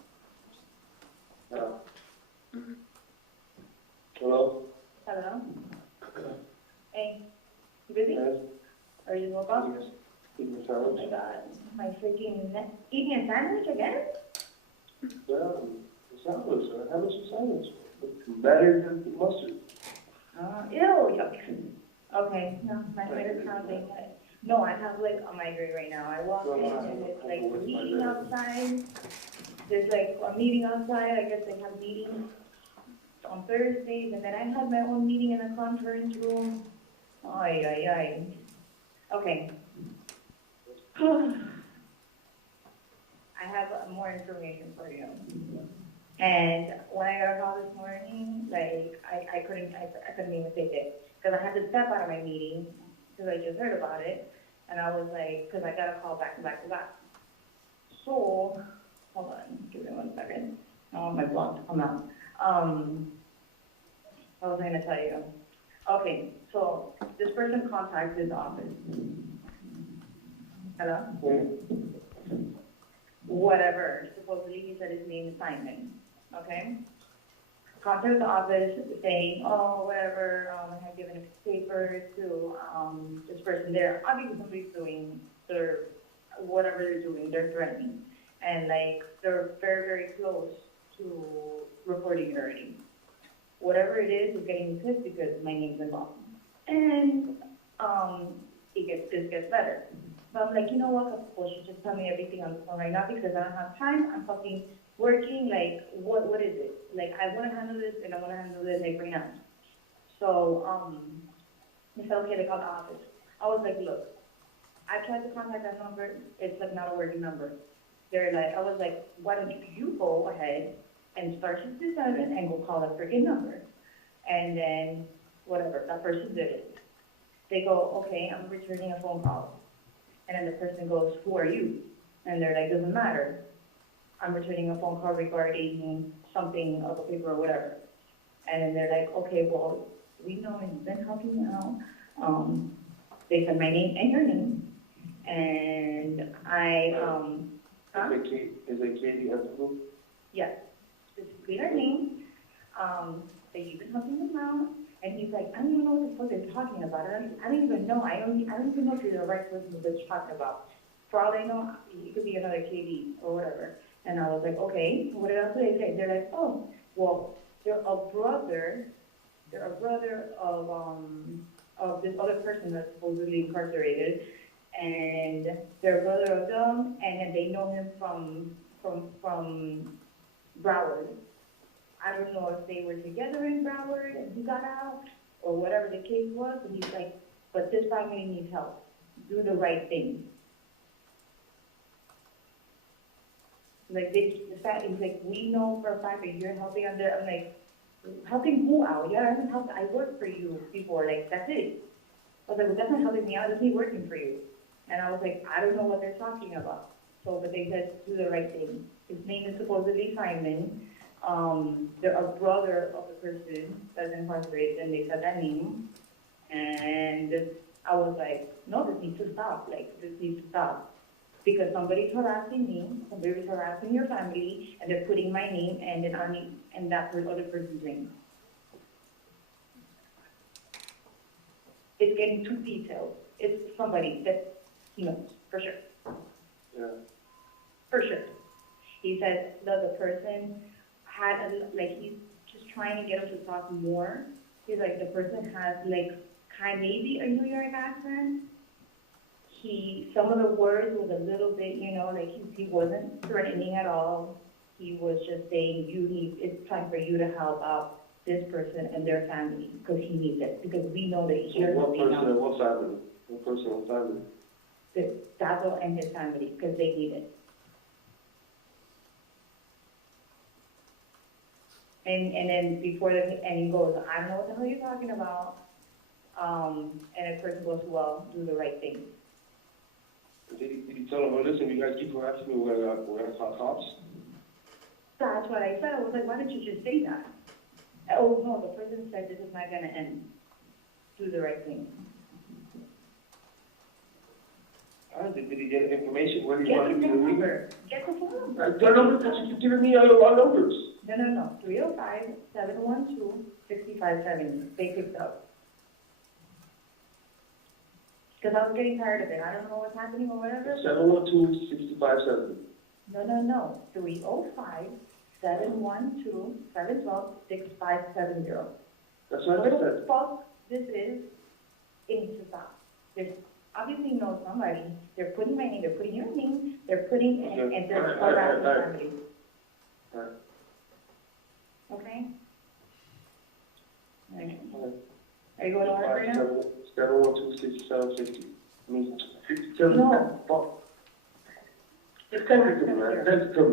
Hello? Hello? Hey, you busy? Yes. Are you woke up? Yes. Eating a Oh sandwich? my god, my freaking eating a sandwich again? Well, the sandwich, how much a sandwich? Better than mustard. Ew, yuck. Okay, no, my head is pounding. No, I have like a migraine right now. I walked in and it's like a meeting outside. There's like a meeting outside. I guess they have meetings on Thursdays, and then I had my own meeting in the conference room. Ay, ay, ay. Okay. I have more information for you. And when I got a call this morning, like, I couldn't even take it. Because I had to step out of my meeting, because I just heard about it. And I was like, because I got a call back to back to back. So, hold on, give me 1 second. I want my blog to come out. What was I gonna tell you? Okay, so this person contacted the office. Hello? Whatever, supposedly he said his name is Simon, okay? Contacted the office saying, oh, whatever, I had given a paper to, this person there. Obviously somebody's doing whatever they're doing, they're threatening. And like, they're very, very close to reporting it already. Whatever it is getting me pissed because my name's involved. And, this gets better. So I'm like, you know what, well, she just tell me everything on the phone right now because I don't have time. I'm fucking working, like, what is it? Like, I want to handle this and I want to handle this like right now. So, I said, okay, they called the office. I was like, look, I tried to contact that number. It's like not a working number. They're like, I was like, why don't you go ahead and start your 67 and go call that freaking number. And then, whatever, that person did it. They go, okay, I'm returning a phone call. And then the person goes, who are you? And they're like, doesn't matter. I'm returning a phone call regarding something of a paper or whatever. And then they're like, okay, well, we know you've been helping me out. They said my name and your name. And I, Is it Katie Ethel? yes, specifically her name. That you've been helping him out. And he's like, I don't even know what the fuck they're talking about. I don't even know. I don't even know if you're the right person that they're talking about. For all they know, it could be another KD or whatever. And I was like, okay, what else do they say? They're like, oh, well, they're a brother of this other person that's supposedly incarcerated. And they're a brother of them, and they know him from Broward. I don't know if they were together in Broward and he got out, or whatever the case was, and he's like, but this family needs help. Do the right thing. Like, he's like, we know for a fact that you're helping out there. I'm like, helping who out? Yeah, I haven't helped, I worked for you before, like, that's it. I was like, well, that's not helping me out, that's me working for you. And I was like, I don't know what they're talking about. So, but they said, do the right thing. His name is supposedly Simon. They're a brother of the person that's incarcerated, and they said that name. And I was like, no, this needs to stop. Like, this needs to stop. Because somebody's harassing me, somebody's harassing your family, and they're putting my name and then and that other person's name. It's getting too detailed. It's somebody that he knows, for sure. Yeah. For sure. He said that the person had, he's just trying to get him to talk more. He's like, the person has, maybe a New York accent. Some of the words was a little bit, he wasn't threatening at all. He was just saying, it's time for you to help out this person and their family, because he needs it, because we know that he's helping out. What family? What person, what family? The Dato and his family, because they need it. And then before and he goes, I don't know what the hell you're talking about. And the person goes, well, do the right thing. Did you tell him, well, listen, you guys keep harassing me, we're gonna call cops? That's what I said. I was like, why didn't you just say that? Oh, no, the person said this is not gonna end. Do the right thing. Did he get information? Where do you Get want the to phone be? number. Get the phone number. The numbers that you keep giving me are numbers. No. 305-712-6570. They picked up. Because I was getting tired of it. I don't know what's happening or whatever. 712-6570. No. 305-712-712-6570. That's what I Whatever said. the fuck this is, it needs to stop. There's obviously no somebody. They're putting my name, they're putting your name, they're putting, and they're harassing family. All right. Okay? All right. Are you going to work right now? 712-6760. I mean, 57. No. Fuck. Just send it to me, man. Send it to me.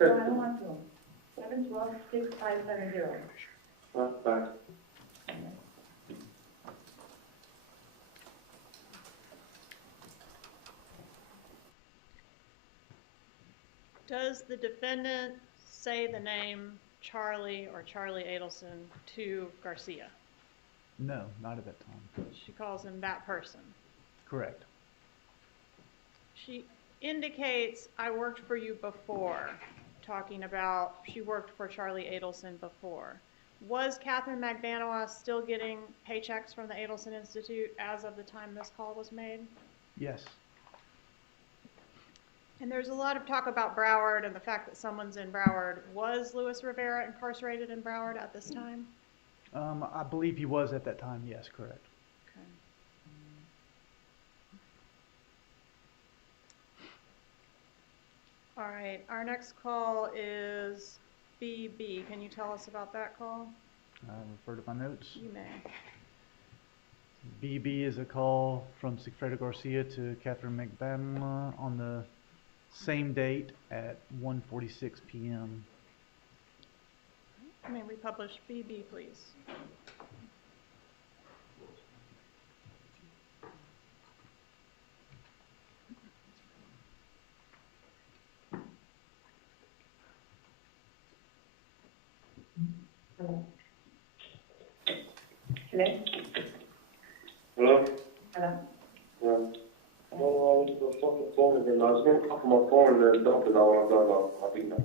No, I don't want to. 712-6570. Back. Does the defendant say the name Charlie or Charlie Adelson to Garcia? No, not at that time. She calls him that person. Correct. She indicates, I worked for you before, talking about she worked for Charlie Adelson before. Was Katherine Magbanua still getting paychecks from the Adelson Institute as of the time this call was made? Yes. And there's a lot of talk about Broward and the fact that someone's in Broward. Was Luis Rivera incarcerated in Broward at this time? I believe he was at that time, yes, correct. Okay. All right, our next call is BB. Can you tell us about that call? Refer to my notes. You may. BB is a call from Sigfredo Garcia to Katherine Magbanua on the same date at 1:46 p.m. May we publish BB, please? Hello? Hello? Hello? Hello? Yeah. Well, I was the fucking phone again. I was gonna talk on my phone and then dump it out. I'll be done.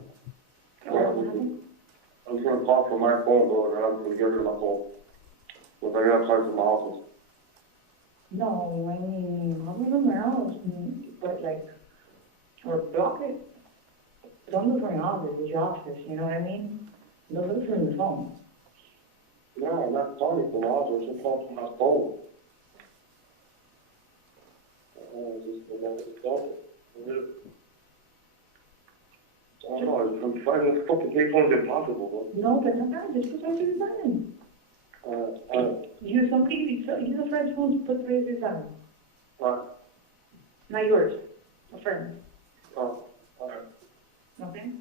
I was gonna call from my phone, but I was gonna get rid of my phone. But I got cards in my office. No, I mean, I'll leave them out, but like, or block it. Don't look for an office, it's your office, you know what I mean? Don't look for the phone. No, I'm not calling from my office. I'm calling from my phone. I don't know, I'm finding this fucking pay phone's impossible, bro. No, but sometimes it's just like you're done. Use a friend's phone to put 337. Not yours, a friend. Oh, alright. Okay?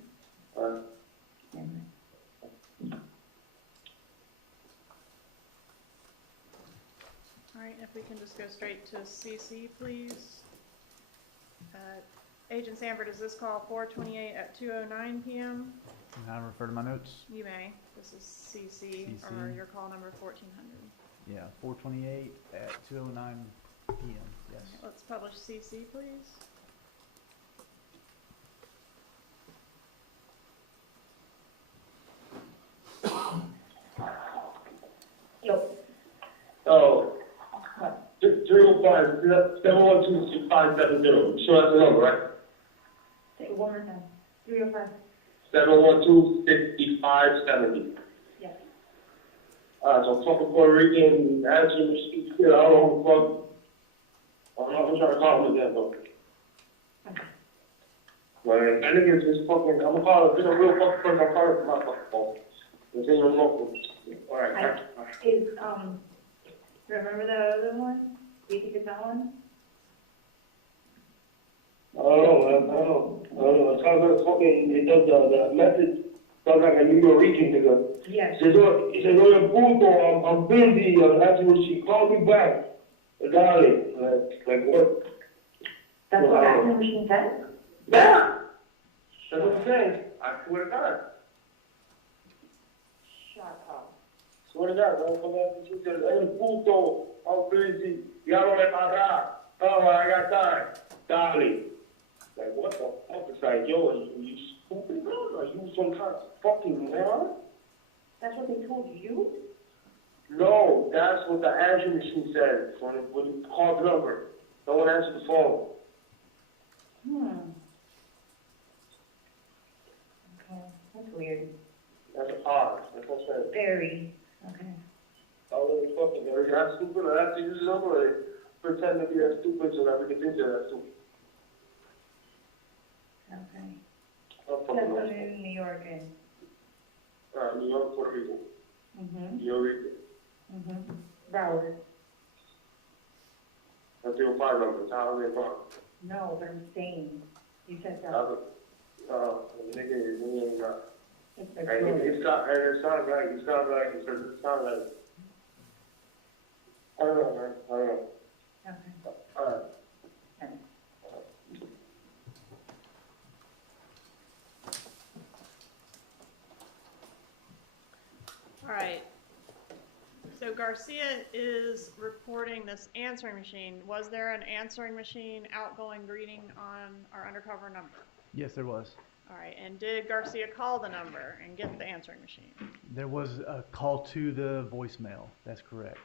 Alright. All right, if we can just go straight to CC, please. Agent Sanford, is this call 428 at 2:09 p.m.? Can I refer to my notes? You may. This is CC. Or your call number 1400. Yeah, 4:28 at 2:09 p.m. Yes. Right, let's publish CC, please. Oh. 305 712 6570. Sure, that's the number, right? Say it one more time. 305. 712 6570. Yes. So fucking Puerto Rican answering machine. I don't know who the fuck. I'm trying to call him again, though. But that nigga is just fucking. I'm gonna call him. This is a real fucking person. I'm calling from my fucking phone. It's in your local. All right. Is, remember the other one? Do you think it's that one? I don't know. It sounds like fucking, it does the message, sounds like a New York nigga. Yes. He says, oye, puto, I'm busy, actually, she called me back. Darling, like what? That's what answering machine said? Yeah! That's what I'm saying. I swear to God. Shut up. Swear to God, she says, oye, puto, I'm busy, ya no me pagas. Oh, I got time. Darling. Like, what the fuck? It's like, yo, are you stupid, bro? Are you some kind of fucking moron? That's what they told you? No, that's what the answering machine said when you called the number. No one answered the phone. Okay, that's weird. That's odd. That's what I'm saying. Very. Okay. Oh, it's fucking, are you that stupid? I have to use the number, or they pretend to be that stupid so that we can think they're that stupid. Okay. I'm That's fucking what lost. in New York and. New York, Puerto Rico. Mm-hmm. New York. Mm-hmm. Broward. That's your 5 number. It's how they are. No, but I'm saying, you said that. The nigga is It sounded like, I don't know, man, I don't know. All right. All right. So Garcia is reporting this answering machine. Was there an answering machine outgoing greeting on our undercover number? Yes, there was. All right. And did Garcia call the number and get the answering machine? There was a call to the voicemail. That's correct.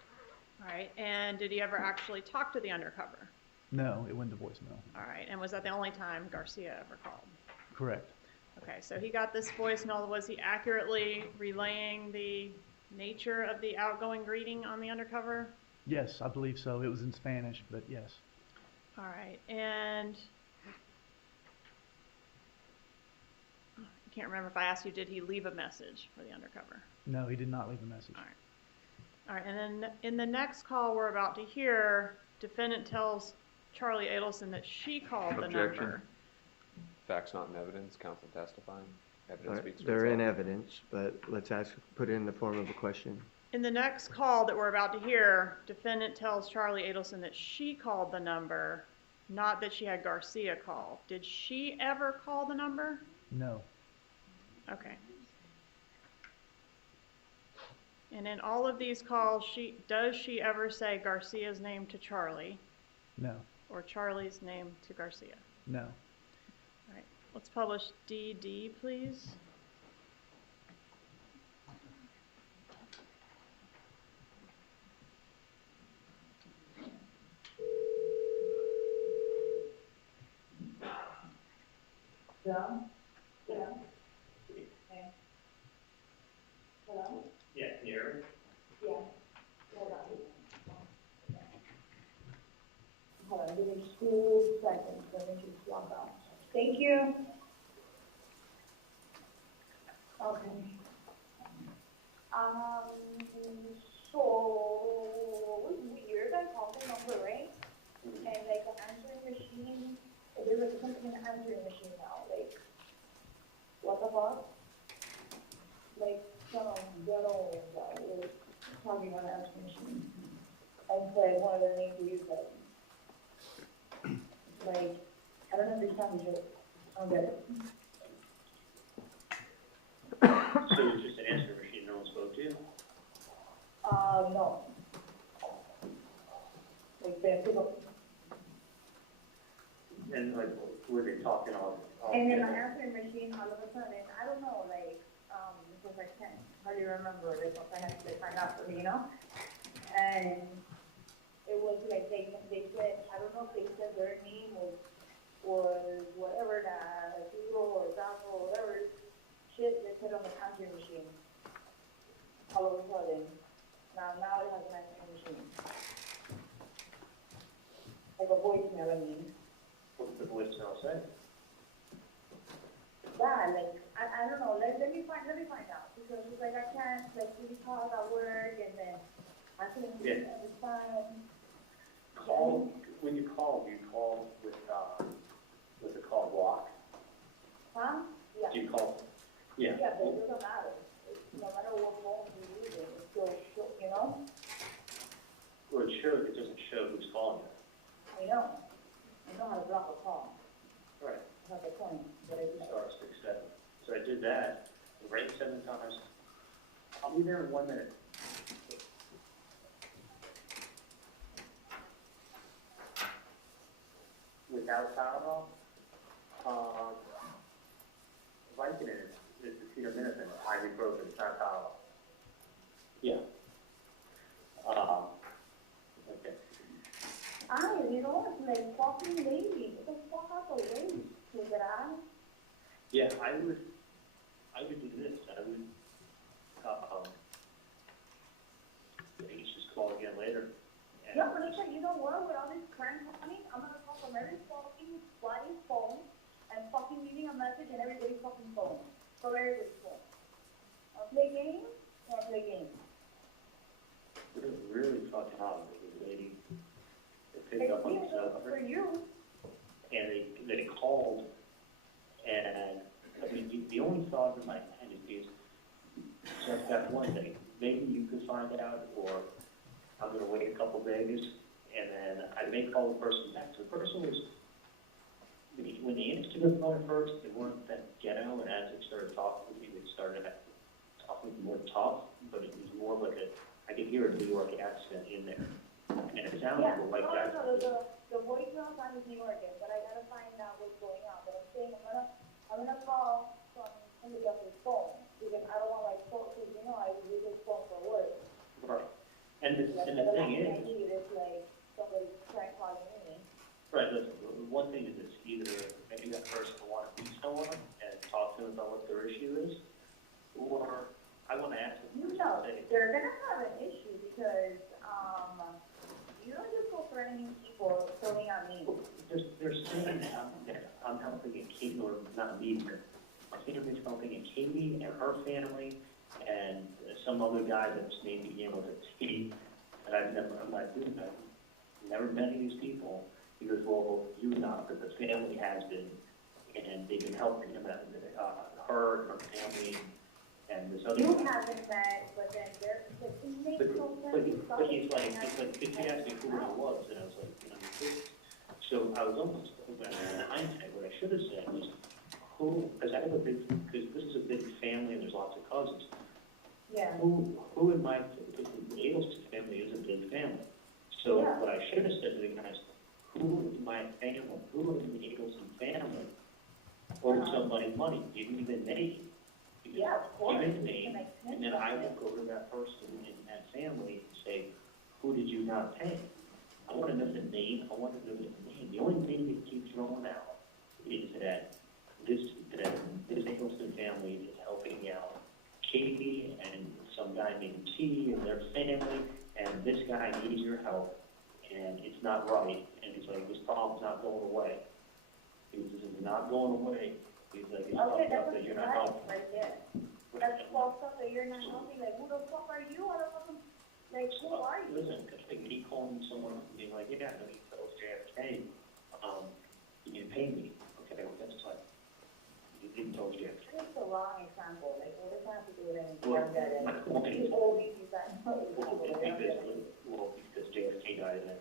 All right. And did he ever actually talk to the undercover? No, it went to voicemail. All right. And was that the only time Garcia ever called? Correct. Okay. So he got this voicemail. Was he accurately relaying the nature of the outgoing greeting on the undercover? Yes, I believe so. It was in Spanish, but yes. All right. And I can't remember if I asked you, did he leave a message for the undercover? No, he did not leave a message. All right. All right. And then in the next call we're about to hear, defendant tells Charlie Adelson that she called the Objection. number. Facts not in evidence, counsel testifying. Evidence speaks for They're in itself. evidence, but let's put it in the form of a question. In the next call that we're about to hear, defendant tells Charlie Adelson that she called the number, not that she had Garcia call. Did she ever call the number? No. Okay. And in all of these calls, does she ever say Garcia's name to Charlie? No. Or Charlie's name to Garcia? No. All right. Let's publish DD, please. Yeah? Yeah. Okay. Hello? Yeah, here. Yeah. Hold on. Hold on, give me 2 seconds, let me just log out. Thank you. Okay. So, it was weird, I called the number, right? And like an answering machine, there's like something in the answering machine now, like, what the fuck? Like, some ghetto guy was talking on the answering machine and said one of their names to use that. Like, I don't understand the joke. I don't get it. So it was just an answering machine no one spoke to? No. Like, they people. And like, were they talking all? And then the answering machine, all of a sudden, I don't know, like, this was like 10. How do you remember? This was I had to find out for me, you know? And it was like they said, I don't know if they said their name was whatever, Zero or Zango or whatever shit they put on the answering machine. All of a sudden. Now it has an answering machine. Like a voicemail, I mean. What did the voicemail say? Yeah, like, I don't know, let me find out, because it's like I can't, like, really talk at work, and then I couldn't understand. Call, when you call, do you call with the call block? Huh? Yeah. Do you call? Yeah. Yeah, but it doesn't matter. No matter what phone you're using, it's still, you know? Well, it doesn't show who's calling you. I know how to block a call. Right. That's the point, but I just. Star 6 7. So I did that, rang 7 times. I'll be there in 1 minute. Without Tylenol, Vicodin is acetaminophen, ibuprofen, it's not Tylenol. Yeah. Okay. You know, it's like fucking lady. Get the fuck out the way, figure out. Yeah, I would do this. I would, you just call again later. Yeah, but it's like, you know what, with all this crime happening, I'm gonna call from every fucking body's phone and fucking leaving a message in everybody's fucking phone. From everybody's phone. I'll play games, I'll play games. It was really fucking hot. The lady that picked up on the cell number. For you. And they called, and I mean, the only thought in my head is because that's one thing. Maybe you could find out, or I'm gonna wait a couple days, and then I may call the person back. So the person was, when they answered the phone first, they weren't that ghetto, and as they started talking with me, they started talking more tough, but it was more like I could hear a New York accent in there. And it sounded like that. The voicemail sounds New Yorker, but I gotta find out what's going on. But I'm saying I'm gonna call from somebody else's phone, because I don't want my phone, because I use this phone for work. Right. And the thing is, it's like somebody trying calling me. right, listen, one thing is this, either maybe that person will want to meet someone and talk to them about what their issue is, or I want to ask them. No, they're gonna have an issue because, you don't just go threatening people, throwing at me. They're saying that I'm helping a Katie, or not me, but my family's helping a Katie and her family, and some other guy that's maybe begin with a T, and I'm like, dude, I've never met any of these people. He goes, well, you not, but the family has been, and they've been helping him, her and her family, and this other You guy. haven't met, but then it makes no sense. But he's like, could you ask me who it was? And I was like, so I was almost, in hindsight, what I should have said was, because this is a big family and there's lots of cousins. Yeah. Who in my, the Adelson family is a big family. So what I should have said to the guys, who in my family, who in the Adelson family owed somebody money, give me the name. Yeah, of course. Give me the name, and then I will go to that person in that family and say, who did you not pay? I want to know the name. I want to know the name. The only thing that keeps throwing out is that this Adelson family is helping out Katie and some guy named T and their family, and this guy needs your help, and it's not right. And he's like, this problem's not going away. This is not going away. He's like, it's fucked up that you're not helping. Right there. That's fucked up that you're not helping. Like, who the fuck are you? Like, who are you? Listen, like me calling someone and being like, yeah, no, he tells JFK, you didn't pay me. Okay, well, that's like, you didn't tell JFK. It's the wrong example. Like, what does that have to do with anything? Well, my point is, because JFK died in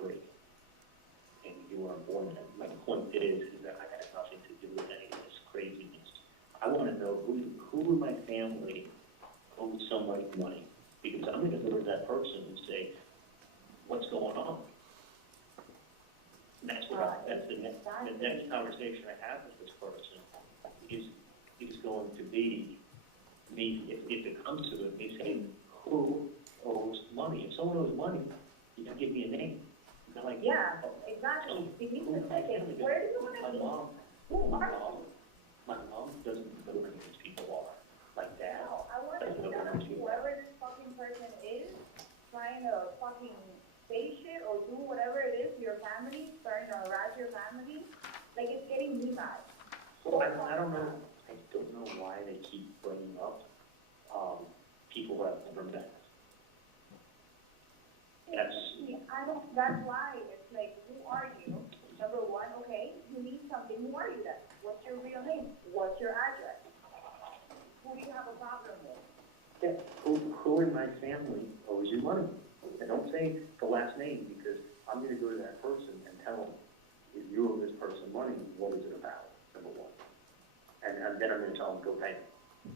1963, and you weren't born then. My point is that I had nothing to do with any of this craziness. I want to know who in my family owes somebody money, because I'm going to go to that person and say, what's going on? And that's the next conversation I have with this person is going to be me, if it comes to it, me saying, who owes money? If someone owes money, you can give me a name. They're like, yeah, exactly. You need to check it. Where do you want to be? My mom doesn't know who these people are like that. No, I want to know whoever this fucking person is trying to fucking say shit or do whatever it is to your family, starting to harass your family. Like, it's getting me mad. Well, I don't know. I don't know why they keep bringing up people who I've never met. That's why it's like, who are you? Number one, okay, you need something. Who are you then? What's your real name? What's your address? Who do you have a problem with? Yeah, who in my family owes you money? And don't say the last name, because I'm going to go to that person and tell them, if you owe this person money, what is it about, number one? And then I'm going to tell them, go pay me.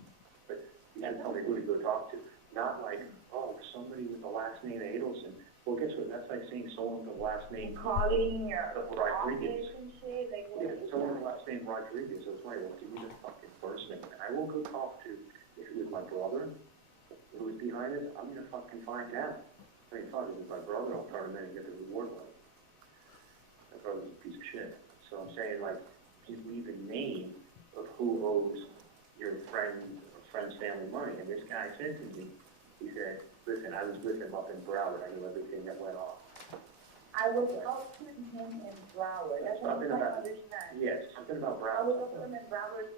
But you have to tell me who to go talk to. Not like, oh, somebody with the last name Adelson. Well, guess what? That's like saying someone with the last name calling your Rodriguez. And shit. Like, yeah, someone with the last name Rodriguez. That's why I will give you the fucking first name. And I will go talk to, if it was my brother who was behind it, I'm going to fucking find out. I mean, fuck, if it's my brother, I'll turn him in and get the reward money. My brother's a piece of shit. So I'm saying, like, give me the name of who owes your friend's family money. And this guy said to me, he said, listen, I was with him up in Broward. I knew everything that went on. I was up with him in Broward. That's what I'm trying to understand. Yes, something about I Broward. was up with him in Broward.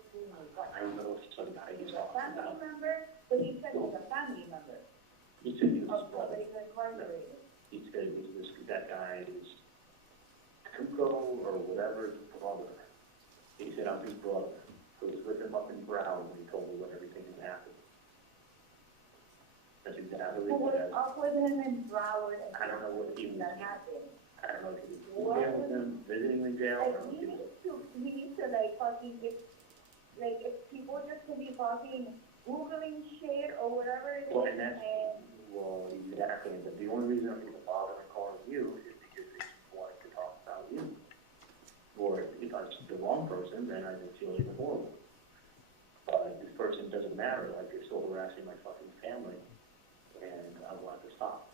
I don't know if it's something I He's just a talked family about. member, but he said he's a family member. He said he was his But brother. he's incarcerated. He said that guy is Kuko or whatever, his brother. He said, I'm his brother. It was with him up in Broward when he told me what everything had happened. That's exactly Who what was happened. up with him in Broward and I don't know what he was, that happened? I don't know if he was email with him, visiting the jail, I Like, don't know if he needs to like fucking get, like, if people just could be fucking Googling shit or whatever it is, well, and that's, well, exactly, but the only reason I'm gonna bother calling you is because they wanted to talk about you. Or if I was the wrong person, then I would feel even horrible. But this person doesn't matter, like, they're still harassing my fucking family, and I want to stop.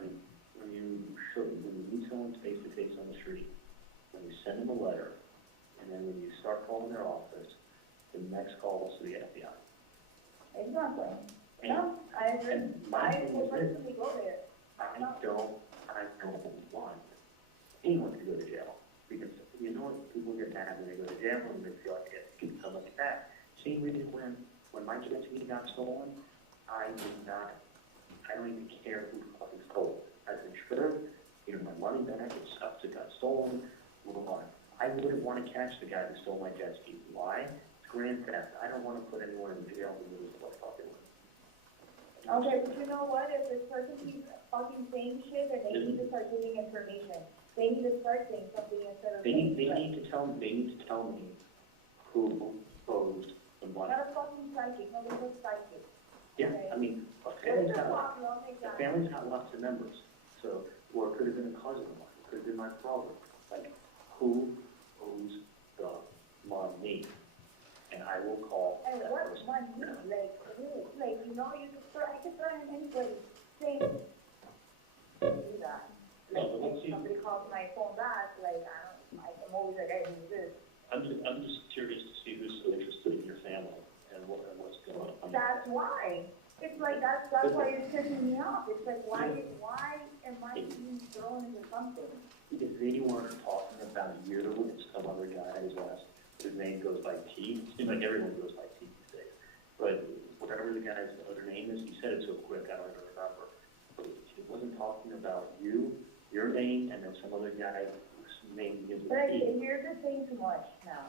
When you meet someone face to face on the street, when you send them a letter, and then when you start calling their office, the next call is to the FBI. Exactly. No, I agree. I would personally go there. I don't want anyone to go to jail, because you know what, people get mad when they go to jail and they feel like they can come like that. Same reason when my jet ski got stolen, I don't even care who fucking stole it. I've been sure, my money back, it's stuff that got stolen, move on. I wouldn't want to catch the guy who stole my jet ski. Why? It's grand theft. I don't want to put anyone in jail who knows what fucking with. Okay, but you know what? If this person keeps fucking saying shit, then they need to start giving information. They need to start saying something instead of They need to tell me who owes the money. Not a fucking psychic. Nobody's a psychic. Yeah, Okay. I mean, a family's got lots of members, so, or it could have been a cousin of mine, it could have been my brother. Like, who owes the money? And I will call And that what person. money? Like, you just I could throw in anybody saying, do that. Like, if somebody calls my phone back, like, I'm always like, hey, who's this? I'm just curious to see who's so interested in your family and what's going on. That's why. It's like, that's why it's pissing me off. It's like, why am I being thrown into something? If they weren't talking about you and some other guy his name goes by T, it seems like everyone goes by T these days. But whatever the guy's other name is, he said it so quick, I don't even remember. But it wasn't talking about you, your name, and then some other guy whose name begins with But T. you're just saying too much now.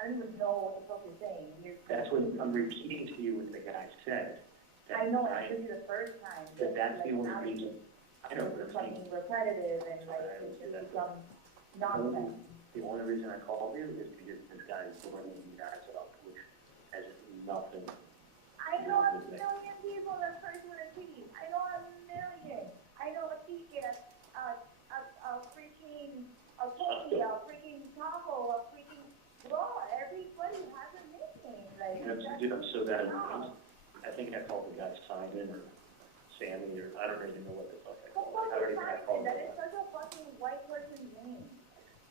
I don't even know what the fuck you're saying. That's what I'm repeating to you what the guy said. I know, this is the first time. That's the only reason. I know, but It's fucking repetitive and like, it's just become nonsense. The only reason I called you is because this guy is bringing you guys up, which has nothing. I know a million people that brush their teeth. I know a million. I know a teacher, a freaking, a cookie, a freaking taco, a freaking, bro, everybody has a nickname. Like, Dude, I'm so bad at names. I think I called the guy Simon or Sammy or I don't even know what the fuck I called him. I don't even know what I called him. That is such a fucking white person's name.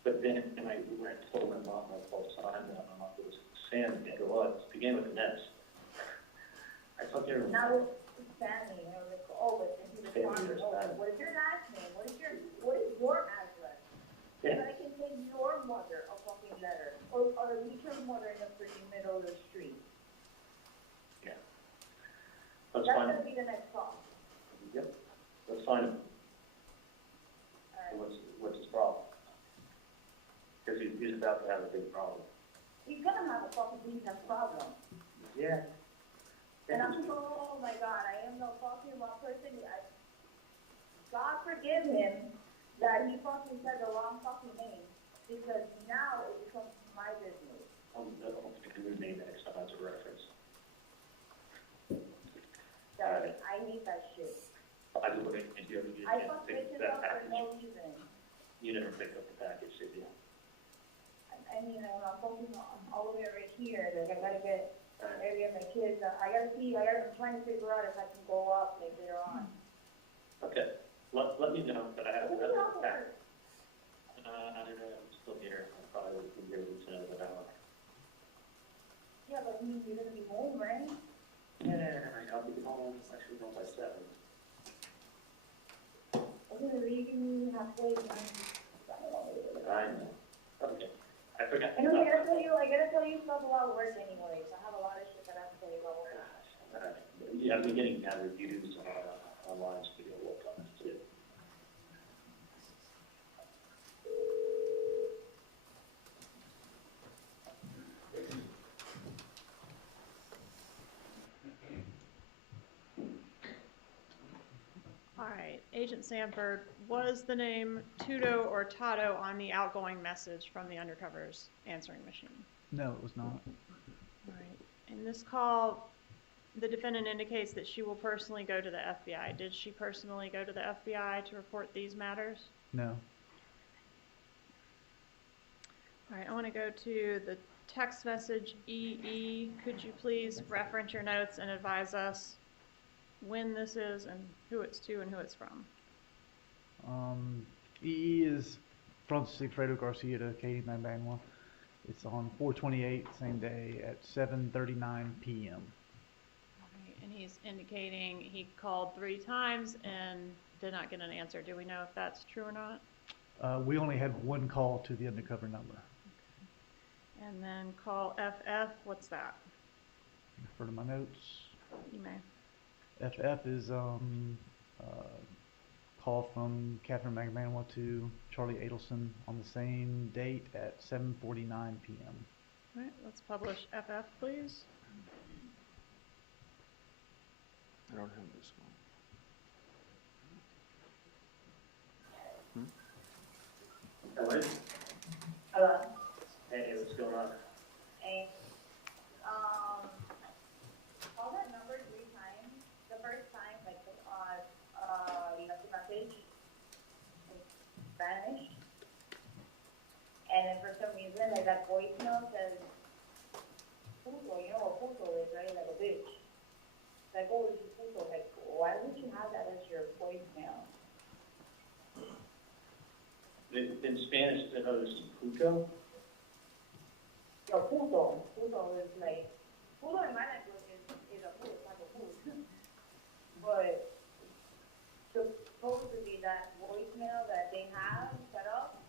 But then when I told my mom I called Simon, my mom goes, Sam, it was, it began with an S. I thought they were. Now it's family, like, but then he responded, what is your last name? What is your address? Yeah. So I can send your mother a fucking letter, or leave your mother in the freaking middle of the street. Yeah. That's gonna be the next call. Yep. Let's find him. Alright. What's his problem? Because he's about to have a big problem. He's gonna have a fucking business problem. Yeah. And I'm so, oh my God, I am the fucking wrong person. God forgive him that he fucking said the wrong fucking name, because now it becomes my business. I'll pick a new name next time as a reference. I hate that shit. By the way, did you ever get I fuck bitches that up for package? no reason. You never picked up the package, did you? I mean, I'm focusing on all the way right here, like I gotta get maybe my kids, I'm trying to figure out if I can go up later on. Okay, let me know, but I have What's the offer? back. I'm still here, I'll probably be here in another hour. Yeah, but I mean, you're gonna be home, right? Yeah, I'll be home, I should be home by 7. I'm gonna leave you halfway. I know, okay, I forgot. I know, I gotta tell you stuff about work anyways. I have a lot of shit that I have to tell you about work. Yeah, I've been getting bad reviews online, so we'll work on this too. Agent Sanford, was the name Tudo or Tato on the outgoing message from the Undercover's answering machine? No, it was not. All right. In this call, the defendant indicates that she will personally go to the FBI. Did she personally go to the FBI to report these matters? No. All right, I want to go to the text message EE. Could you please reference your notes and advise us when this is and who it's to and who it's from? EE is from Sigfredo Garcia to Katie Magbanua. It's on 4/28, same day at 7:39 p.m. Right, and he's indicating he called 3 times and did not get an answer. Do we know if that's true or not? We only had one call to the Undercover number. And then call FF, what's that? Refer to my notes. You may. FF is call from Katherine Magbanua to Charlie Adelson on the same date at 7:49 p.m. All right, let's publish FF, please. I don't have this one. Hello? Hello? Hey, what's going on? Hey, call that number 3 times. The first time, like, you know, the message in Spanish. And then for some reason, like, that voicemail says, puto, you know what puto is, right? Like a bitch. Like, oh, it's puto. Like, why would you have that as your voicemail? In Spanish, I know this is puto. Yo, puto. Puto is like, puto in my language is a food, like a food. But supposedly that voicemail that they have set up,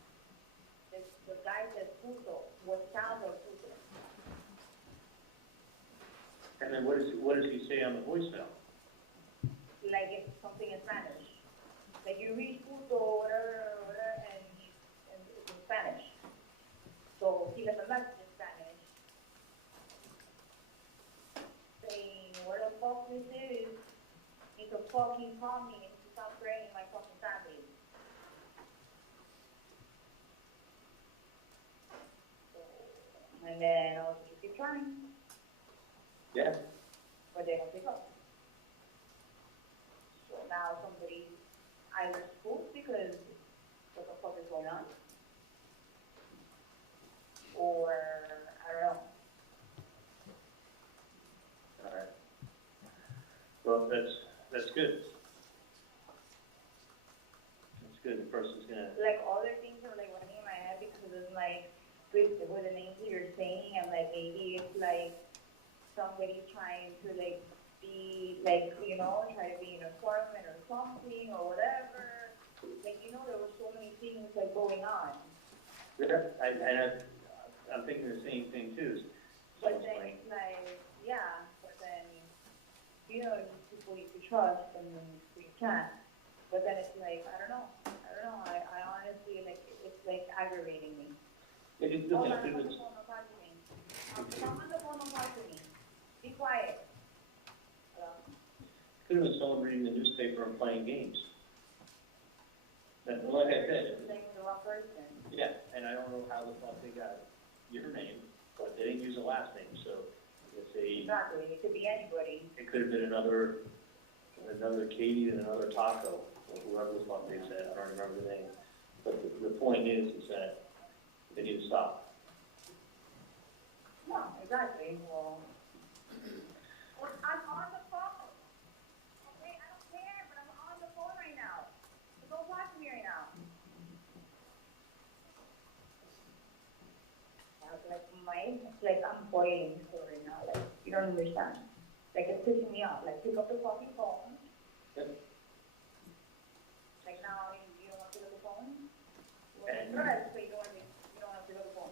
the guy says puto, what sounds like puto. And then what does he say on the voicemail? Like it's something in Spanish. Like you read puto, whatever, and it's in Spanish. So he left a message in Spanish saying, what the fuck this is? Need to fucking call me and to stop threatening my fucking family. And then I was just keep trying. Yeah. But they don't pick up. So now somebody either spooked because what the fuck is going on? Or I don't know. All right. Well, that's good. That's good. The person's gonna. Like other things are like running in my head because it's like with the names that you're saying, and like maybe it's like somebody trying to like be like, you know, try to be an informant or something or whatever. Like, you know, there were so many things like going on. Yeah, I'm thinking the same thing too. But then it's like, yeah, but then, you know, people you can trust and you can't. But then it's like, I don't know. I honestly, like, it's like aggravating me. It is Oh, I'm on the phone, don't talk to me. I'm on the phone, don't talk to me. Be quiet. Could have been someone reading the newspaper and playing games. And like I said, Like the wrong person. yeah, and I don't know how the fuck they got your name, but they didn't use a last name, so it's Exactly, it could be anybody. it could have been another Katie and another Taco, or whoever the fuck they said, I don't remember the name. But the point is that they need to stop. No, exactly, well, I'm on the phone. Okay, I don't care, but I'm on the phone right now. So don't talk to me right now. Like I'm boiling right now, like, you don't understand. Like, it's pissing me off, like, pick up the fucking phone. Yep. Like, now, you don't want to pick up the phone? Well, And- right, so you don't want to pick up the phone.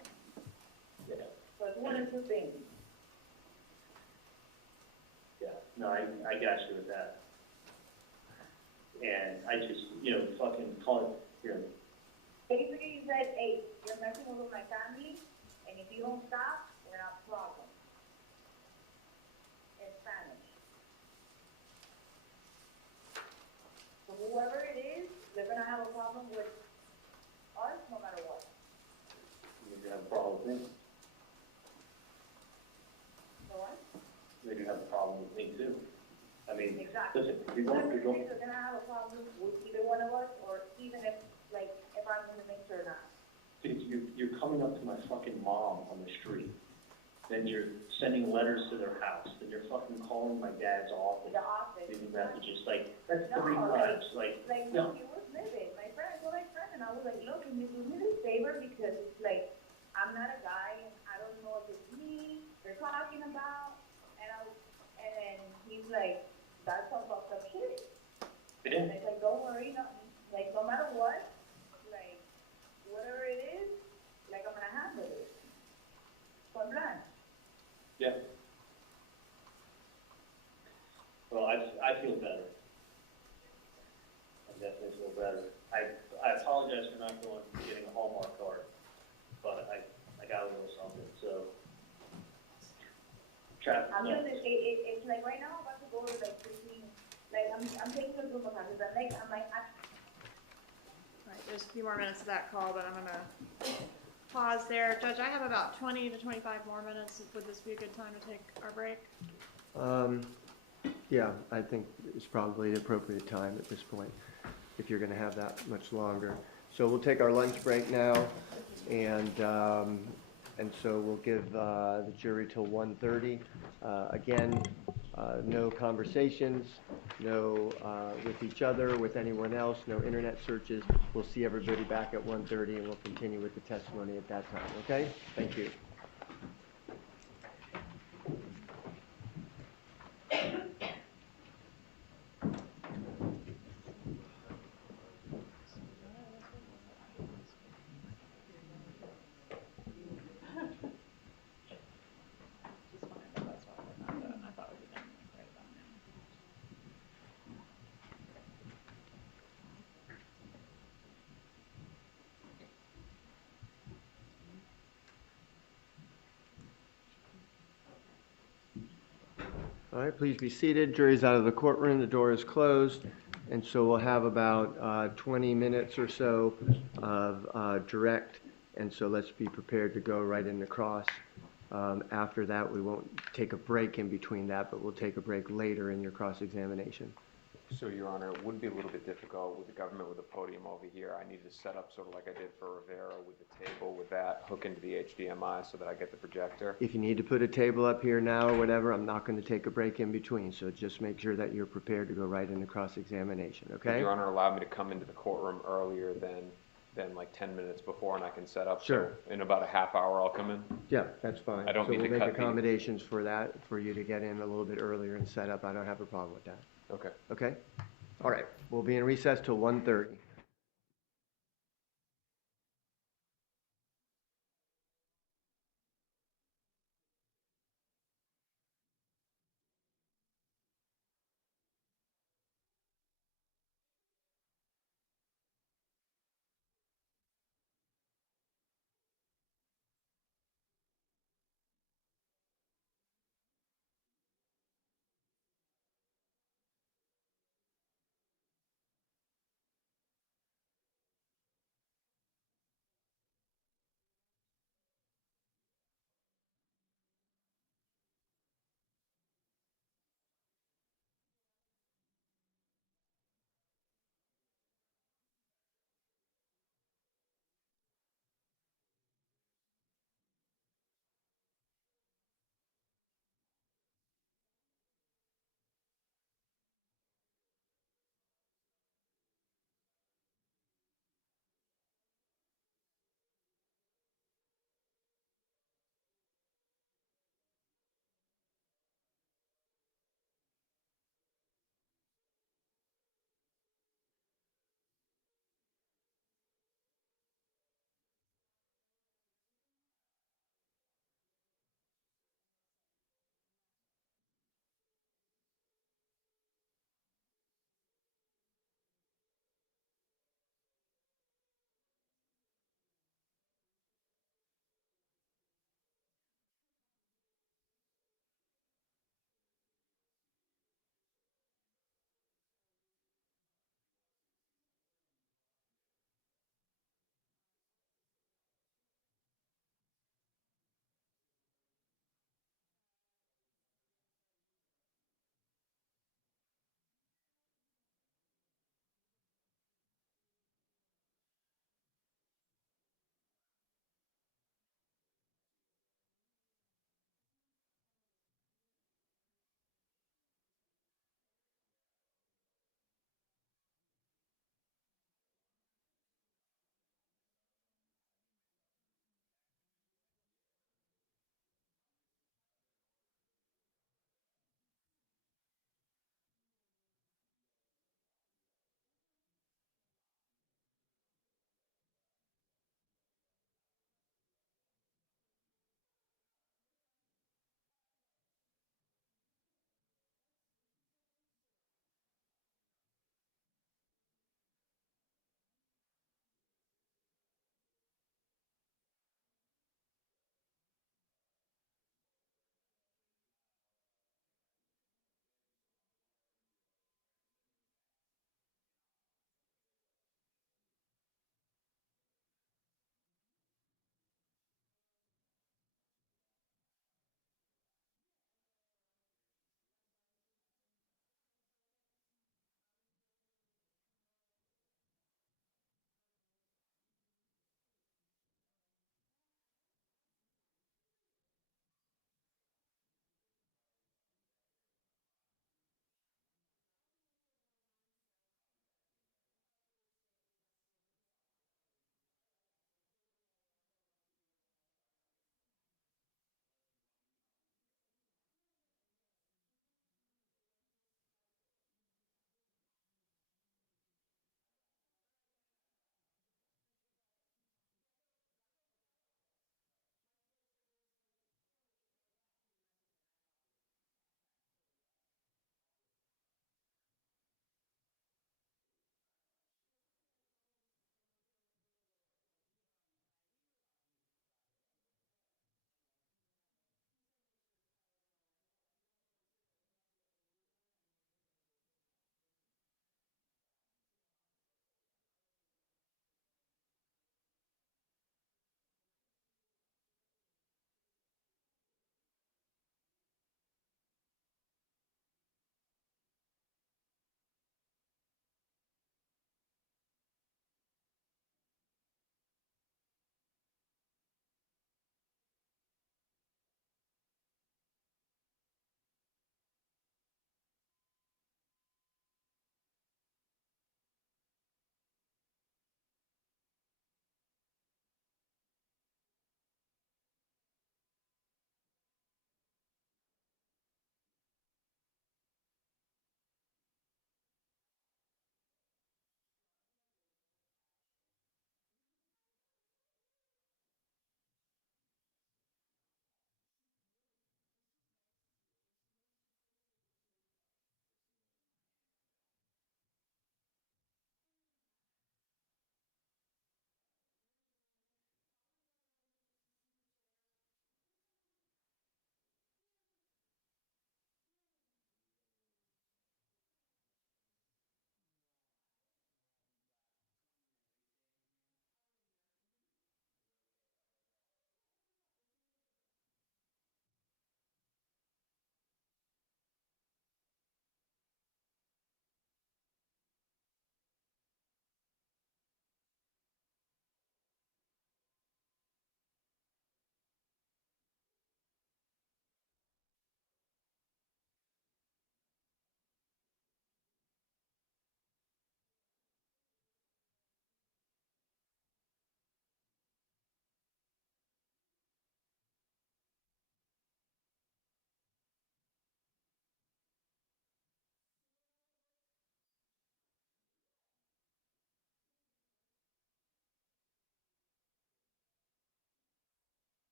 Yeah. So it's one of two things. Yeah, no, I got you with that. And I just, fucking call it, Basically, he said, hey, you're messing with my family, and if you don't stop, we're not a problem. In Spanish. So whoever it is, problem with me. So what? Then you have a problem with me too. I mean, Exactly. listen, if you're going, You're gonna have a problem with either one of us, or even if, like, if I'm in the mixer or not. dude, you're coming up to my fucking mom on the street. Then you're sending letters to their house. Then you're fucking calling my dad's office. The office. Leaving messages, like, that's No, 3 times, like, Like, no. he was living. My friend, I told my friend, and I was like, look, can you do me this favor? Because, like, I'm not a guy, and I don't know if it's me they're talking about. And then he's like, that's some fucked up shit. Yeah. And it's like, don't worry, no, like, no matter what, like, whatever it is, like, I'm gonna handle it. Point blank. Yeah. Well, I feel better. I definitely feel better. I apologize for not getting a Hallmark card, but I got a little something, so. Traffic. I'm just, it's like right now I'm about to go to like 15, like I'm taking a group of houses, I'm like, Right, there's a few more minutes of that call, but I'm gonna pause there. Judge, I have about 20 to 25 more minutes. Would this be a good time to take our break? Yeah, I think it's probably the appropriate time at this point, if you're gonna have that much longer. So we'll take our lunch break now, and so we'll give the jury till 1:30. Again, no conversations, no with each other, with anyone else, no internet searches. We'll see everybody back at 1:30, and we'll continue with the testimony at that time, okay? Thank you. All right, please be seated. Jury's out of the courtroom. The door is closed. And so we'll have about 20 minutes or so of direct. And so let's be prepared to go right into cross. After that, we won't take a break in between that, but we'll take a break later in your cross-examination. So, Your Honor, it would be a little bit difficult with the government with the podium over here. I need to set up sort of like I did for Rivera with the table with that hook into the HDMI so that I get the projector. If you need to put a table up here now or whatever, I'm not going to take a break in between. So just make sure that you're prepared to go right into cross-examination, okay? Would Your Honor allow me to come into the courtroom earlier than like 10 minutes before, and I can set up? Sure. So in about a half hour, I'll come in? Yeah, that's fine. I don't need to So we'll cut make the- accommodations for that, for you to get in a little bit earlier and set up. I don't have a problem with that. Okay. Okay? All right. We'll be in recess till 1:30.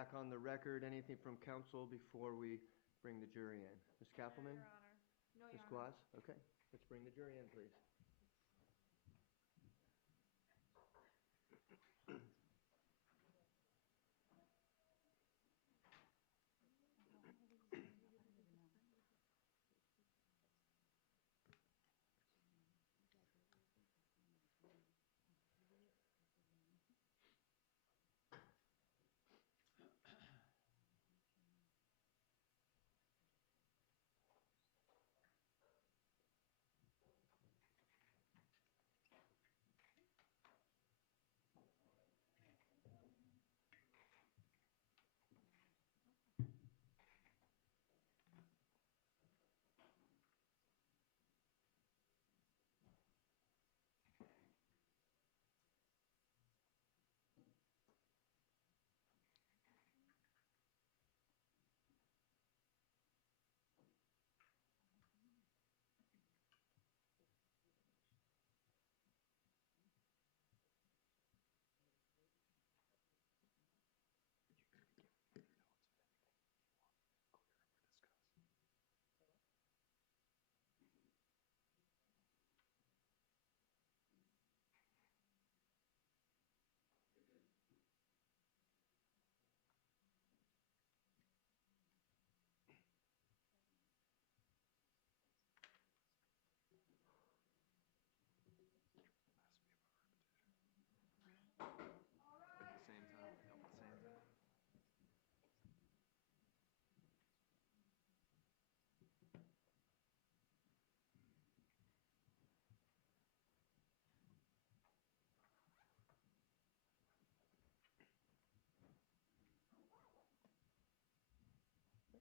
back on the record. Anything from council before we bring the jury in? Ms. Kappelman? Your Honor. No, Ms. Your Honor. Guaz? Okay, let's bring the jury in, please. Same time. Same time.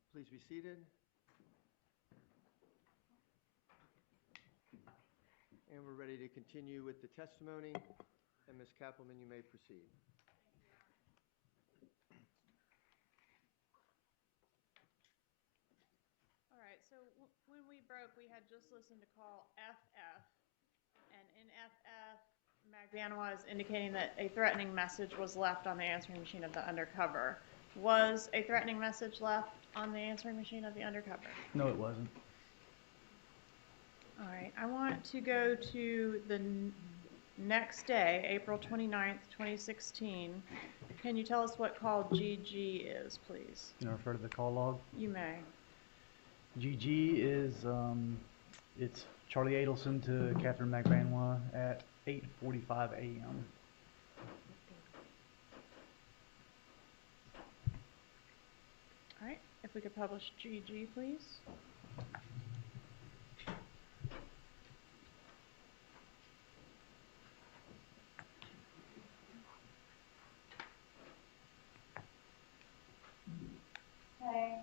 Please be seated. And we're ready to continue with the testimony. And Ms. Kappelman, you may proceed. All right, so when we broke, we had just listened to call FF, and in FF, Magbanua is indicating that a threatening message was left on the answering machine of the Undercover. Was a threatening message left on the answering machine of the Undercover? No, it wasn't. All right, I want to go to the next day, April 29th, 2016. Can you tell us what call GG is, please? Can I refer to the call log? You may. GG is, it's Charlie Adelson to Katherine Magbanua at 8:45 a.m. All right, if we could publish GG, please. Hey.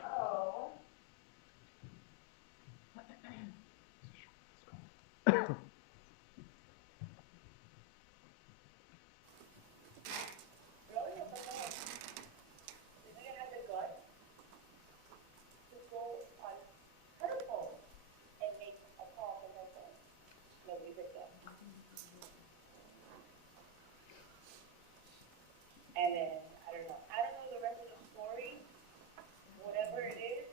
Oh. Really? What the heck? Did you have the guts to go on her phone and make a call from her phone? Nobody picked up. And then, I don't know the rest of the story, whatever it is,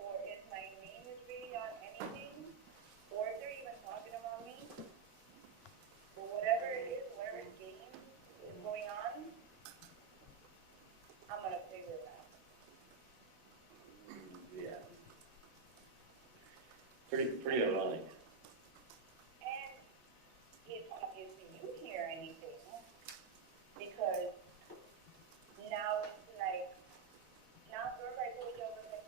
or if my name is really on anything, or if they're even talking about me, but whatever it is, whatever game is going on, I'm gonna figure it out. Yeah. Pretty ironic. And if obviously you hear anything, because now it's like, now first I told you I was like,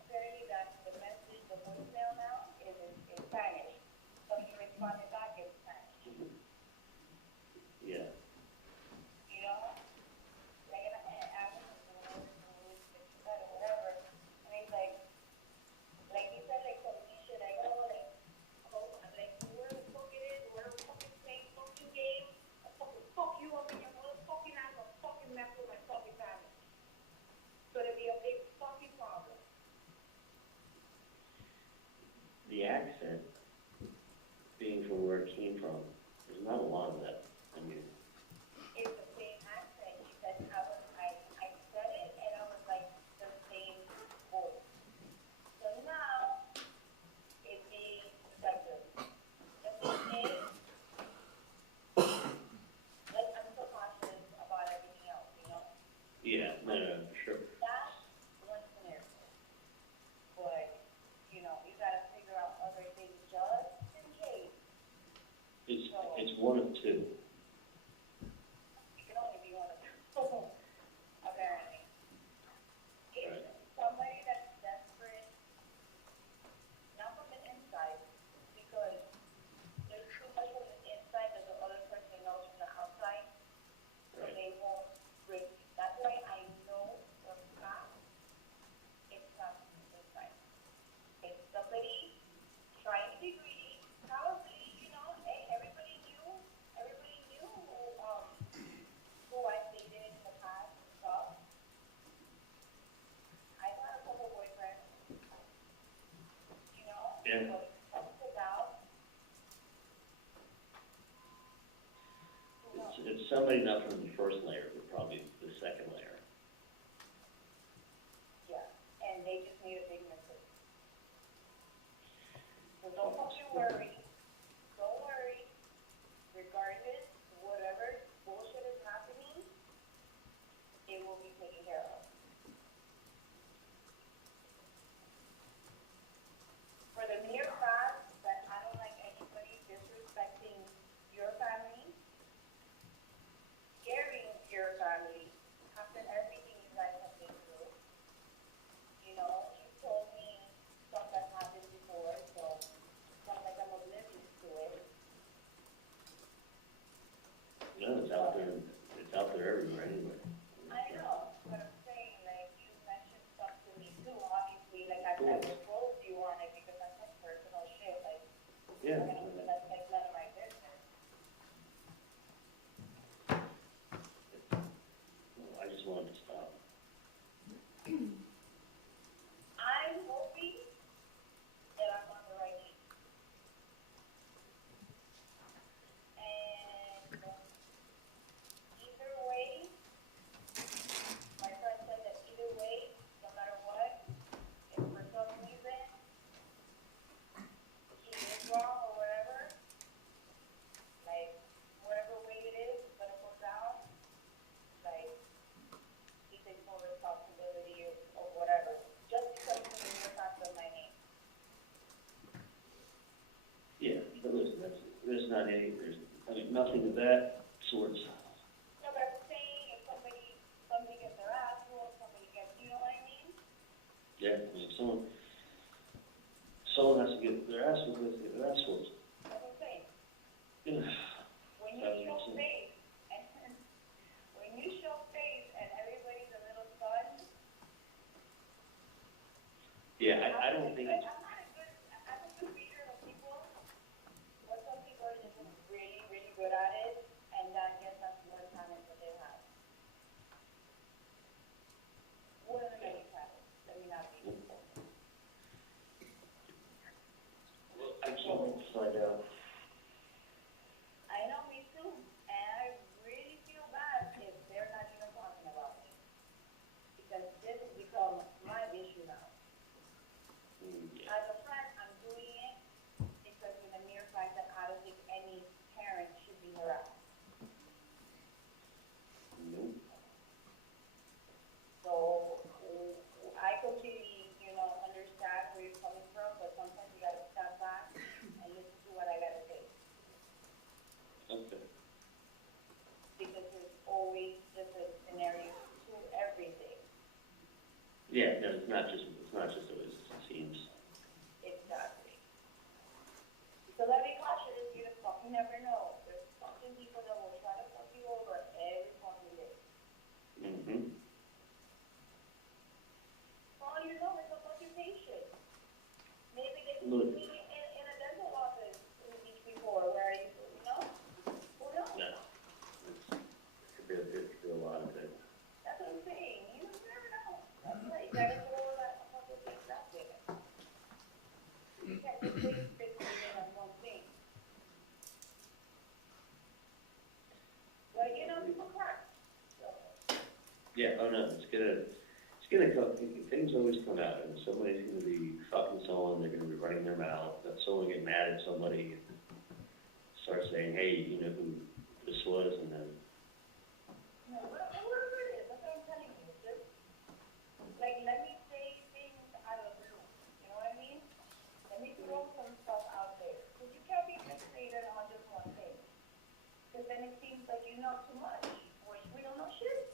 apparently that the message, the voicemail now is in Spanish. So you responded back in Spanish. Yeah. You know? Like, and after whatever, and it's like you said, like, some shit, like, oh, like, whatever the fuck it is, whatever fucking thing, fuck you game, I fucking fuck you up in your motherfucking ass, or fucking mess with my fucking family. So there'd be a big fucking problem. The accent, being from where it came from, two. It can only be one of them, apparently. If somebody that's desperate, not from the inside, because there's too much from the inside that the other person knows from the outside, so they won't risk. That's why I know for a fact it's not from the inside. It's somebody trying to be greedy, probably, you know, hey, everybody knew who I dated in the past and stuff. I've had a couple boyfriends, you know, Yeah. so it comes about. It's somebody not from the first layer, but probably the second layer. Yeah, and they just need a big message. So don't fucking worry. Don't worry. Regardless, whatever bullshit is happening, it will be taken care of. For the mere fact that I don't like anybody disrespecting your family, scaring your family, after everything you guys have been through. You know, you told me stuff that happened before, so it's not like I'm oblivious to it. No, it's out there. It's out there everywhere anyway. I know, but I'm saying, like, you mentioned stuff to me too, obviously, like, I will probe you on it because that's like personal shit, like, Yeah. that's like none of my business. I just wanted to stop. I'm hoping that I'm on the right track. And either way, my friend said that either way, no matter what, if for some reason he is wrong or whatever, like whatever way it is, gonna go down, like he takes full responsibility or whatever, just because of the mere fact of my name. Yeah, but listen, there's not any, nothing of that sort. No, but I'm saying if somebody gets their ass whooped, somebody gets, you know what I mean? Yeah, I mean, someone has to get their ass whooped, they have to get their ass whooped. That's what I'm saying. Yeah. When you show face, and when you show face and everybody's a little stunned. Yeah, I don't think it's, I'm a good reader of people, but some people are just really, really good at it, and I guess that's one talent that they have. One of the many talents, let me not be. I can't wait to find out. I know, me too, and I really feel bad if they're not even talking about me. Because this has become my issue now. Yeah. As a friend, I'm doing it because of the mere fact that I don't think any parent should be harassed. Nope. So, I completely, you know, understand where you're coming from, but sometimes you gotta step back and listen to what I gotta say. Okay. Because there's always different scenarios to everything. Yeah, no, it's not just always, it seems. Exactly. So let me caution you, you fucking never know. There's fucking people that will try to fuck you over every fucking day. Mm-hmm. All you know is a fucking patient. Maybe they see Look. me in a dental office in the beach before, where I, you know? Who knows? No. It could be a lot of it. That's what I'm saying. You never know. That's right. You gotta go over that fucking thing out there. You can't just fixate on one thing. But you know, people crack. So. Yeah, oh no, it's gonna come, things always come out, and somebody's gonna be fucking someone, they're gonna be running their mouth, that someone will get mad at somebody, and start saying, hey, you know who this was, and then, No, whatever it is, that's what I'm telling you. Just, like, let me say things out of the blue. You know what I mean? Let me throw some stuff out there. Because you can't be fixated on just one thing. because then it seems like you know too much, which we don't know shit.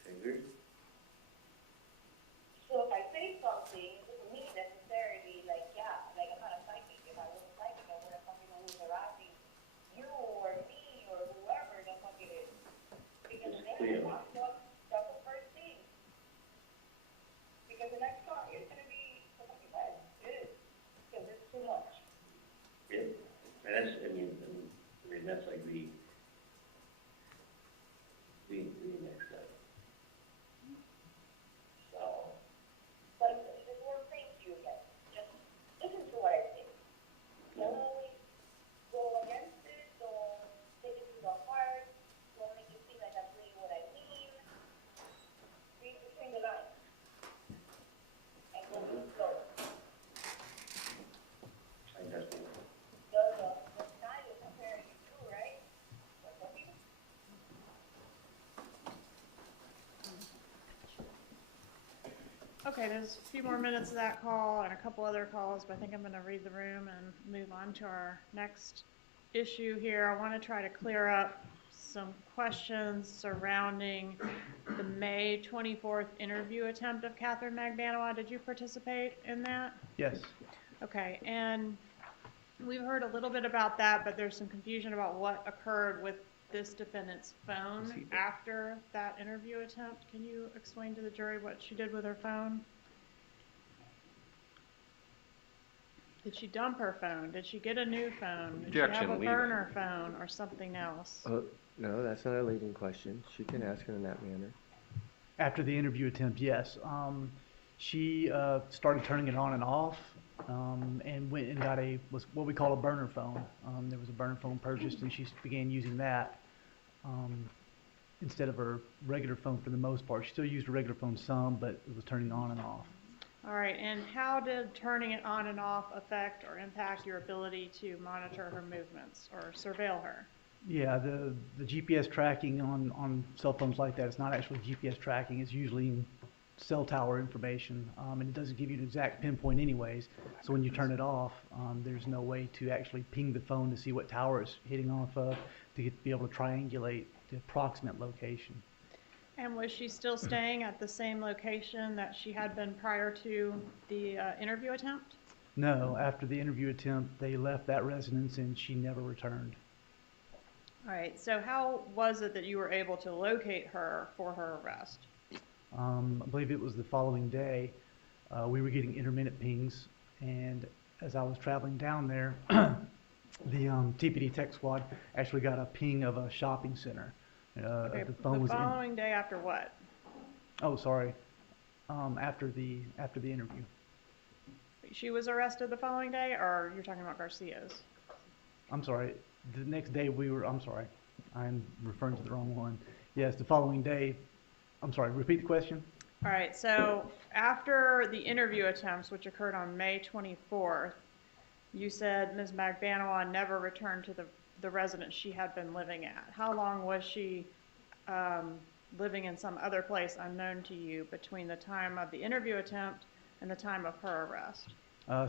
Figured. So if I say something, it doesn't mean necessarily, like, yeah, like, I'm not a psychic. If I was a psychic, I would have fucking known who's harassing you or me or whoever the fuck it is. Because It's then, clear. that's the first thing. Because the next song is gonna be the fucking best. It is. Because it's too much. Yeah, and that's, I mean, that's like the next step. So, But this won't say to you yet. Just listen to what I say. Don't always go against it. Don't take it to the heart. Don't make it seem like that's really what I mean. Read between the lines. And go with the flow. I definitely. The style is comparing you to, right? What's up, people? Okay, there's a few more minutes of that call and a couple other calls, but I think I'm going to read the room and move on to our next issue here. I want to try to clear up some questions surrounding the May 24th interview attempt of Katherine Magbanua. Did you participate in that? Yes. Okay, and we've heard a little bit about that, but there's some confusion about what occurred with this defendant's phone after that interview attempt. Can you explain to the jury what she did with her phone? Did she dump her phone? Did she get a new phone? Did she have a burner phone or something else? No, that's not a leading question. She can ask it in that manner. After the interview attempt, yes. She started turning it on and off, and went and got was what we call a burner phone. There was a burner phone purchased, and she began using that instead of her regular phone for the most part. She still used her regular phone some, but it was turning on and off. All right, and how did turning it on and off affect or impact your ability to monitor her movements or surveil her? Yeah, the GPS tracking on cell phones like that, it's not actually GPS tracking. It's usually cell tower information, and it doesn't give you an exact pinpoint anyways. So when you turn it off, there's no way to actually ping the phone to see what tower it's hitting off of to be able to triangulate the approximate location. And was she still staying at the same location that she had been prior to the interview attempt? No, after the interview attempt, they left that residence and she never returned. All right, so how was it that you were able to locate her for her arrest? I believe it was the following day. We were getting intermittent pings, and as I was traveling down there, the TPD tech squad actually got a ping of a shopping center. Okay, the phone was following day after what? Oh, sorry. After the interview. She was arrested the following day, or you're talking about Garcia's? I'm sorry. The next day I'm sorry. I'm referring to the wrong one. Yes, the following day. I'm sorry, repeat the question. All right, so after the interview attempts, which occurred on May 24th, you said Ms. Magbanua never returned to the residence she had been living at. How long was she living in some other place unknown to you between the time of the interview attempt and the time of her arrest?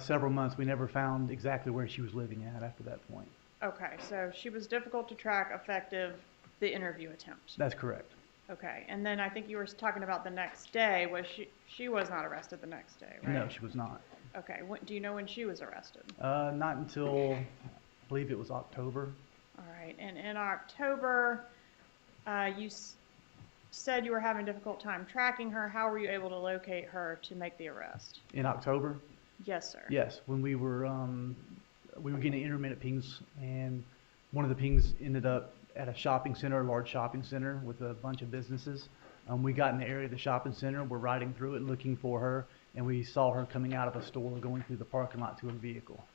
Several months. We never found exactly where she was living at after that point. Okay, so she was difficult to track effective the interview attempt. That's correct. Okay, and then I think you were talking about the next day. Was she was not arrested the next day, right? No, she was not. Okay, do you know when she was arrested? Not until, I believe it was October. All right, and in October, you said you were having a difficult time tracking her. How were you able to locate her to make the arrest? In October? Yes, sir. Yes, when we were getting intermittent pings, and one of the pings ended up at a shopping center, a large shopping center with a bunch of businesses. We got in the area of the shopping center, we're riding through it looking for her, and we saw her coming out of a store going through the parking lot to her vehicle.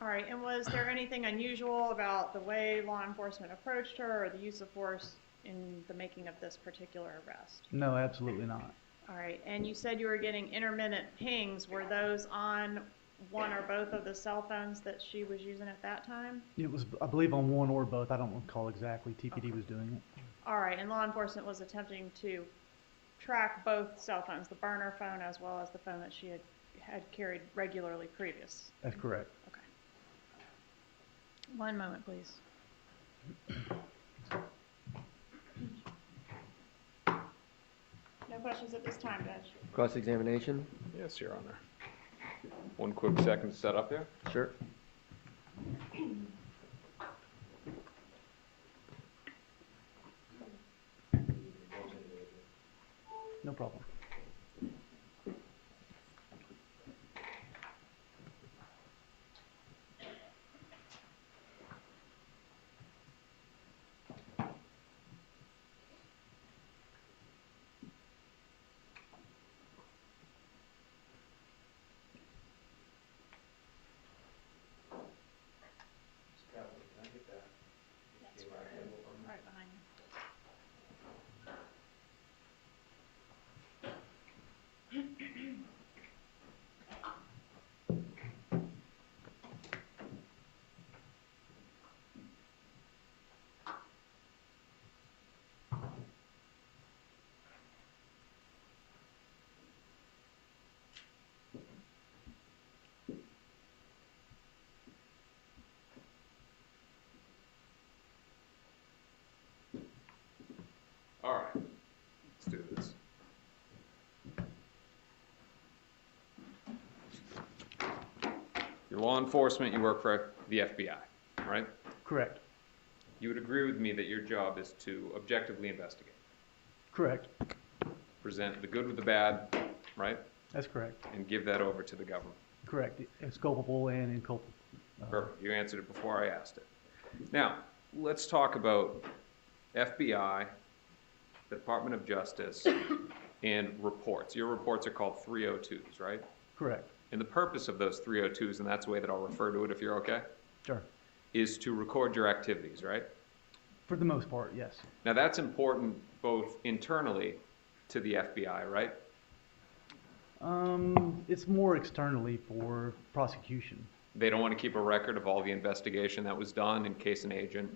All right, and was there anything unusual about the way law enforcement approached her or the use of force in the making of this particular arrest? No, absolutely not. All right, and you said you were getting intermittent pings. Were those on one or both of the cell phones that she was using at that time? It was, I believe, on one or both. I don't recall exactly. TPD was doing it. All right, and law enforcement was attempting to track both cell phones, the burner phone as well as the phone that she had carried regularly previous. That's correct. Okay. One moment, please. No questions at this time, Judge. Cross-examination? Yes, Your Honor. One quick second to set up there. Sure. No problem. Right behind you. All right, let's do this. You're law enforcement, you work for the FBI, right? Correct. You would agree with me that your job is to objectively investigate, Correct. present the good with the bad, right? That's correct. And give that over to the government. Correct. It's culpable and inculpable. Perfect. You answered it before I asked it. Now, let's talk about FBI, the Department of Justice, and reports. Your reports are called 302s, right? Correct. And the purpose of those 302s, and that's the way that I'll refer to it if you're okay, Sure. is to record your activities, right? For the most part, yes. Now, that's important both internally to the FBI, right? It's more externally for prosecution. They don't want to keep a record of all the investigation that was done in case an agent,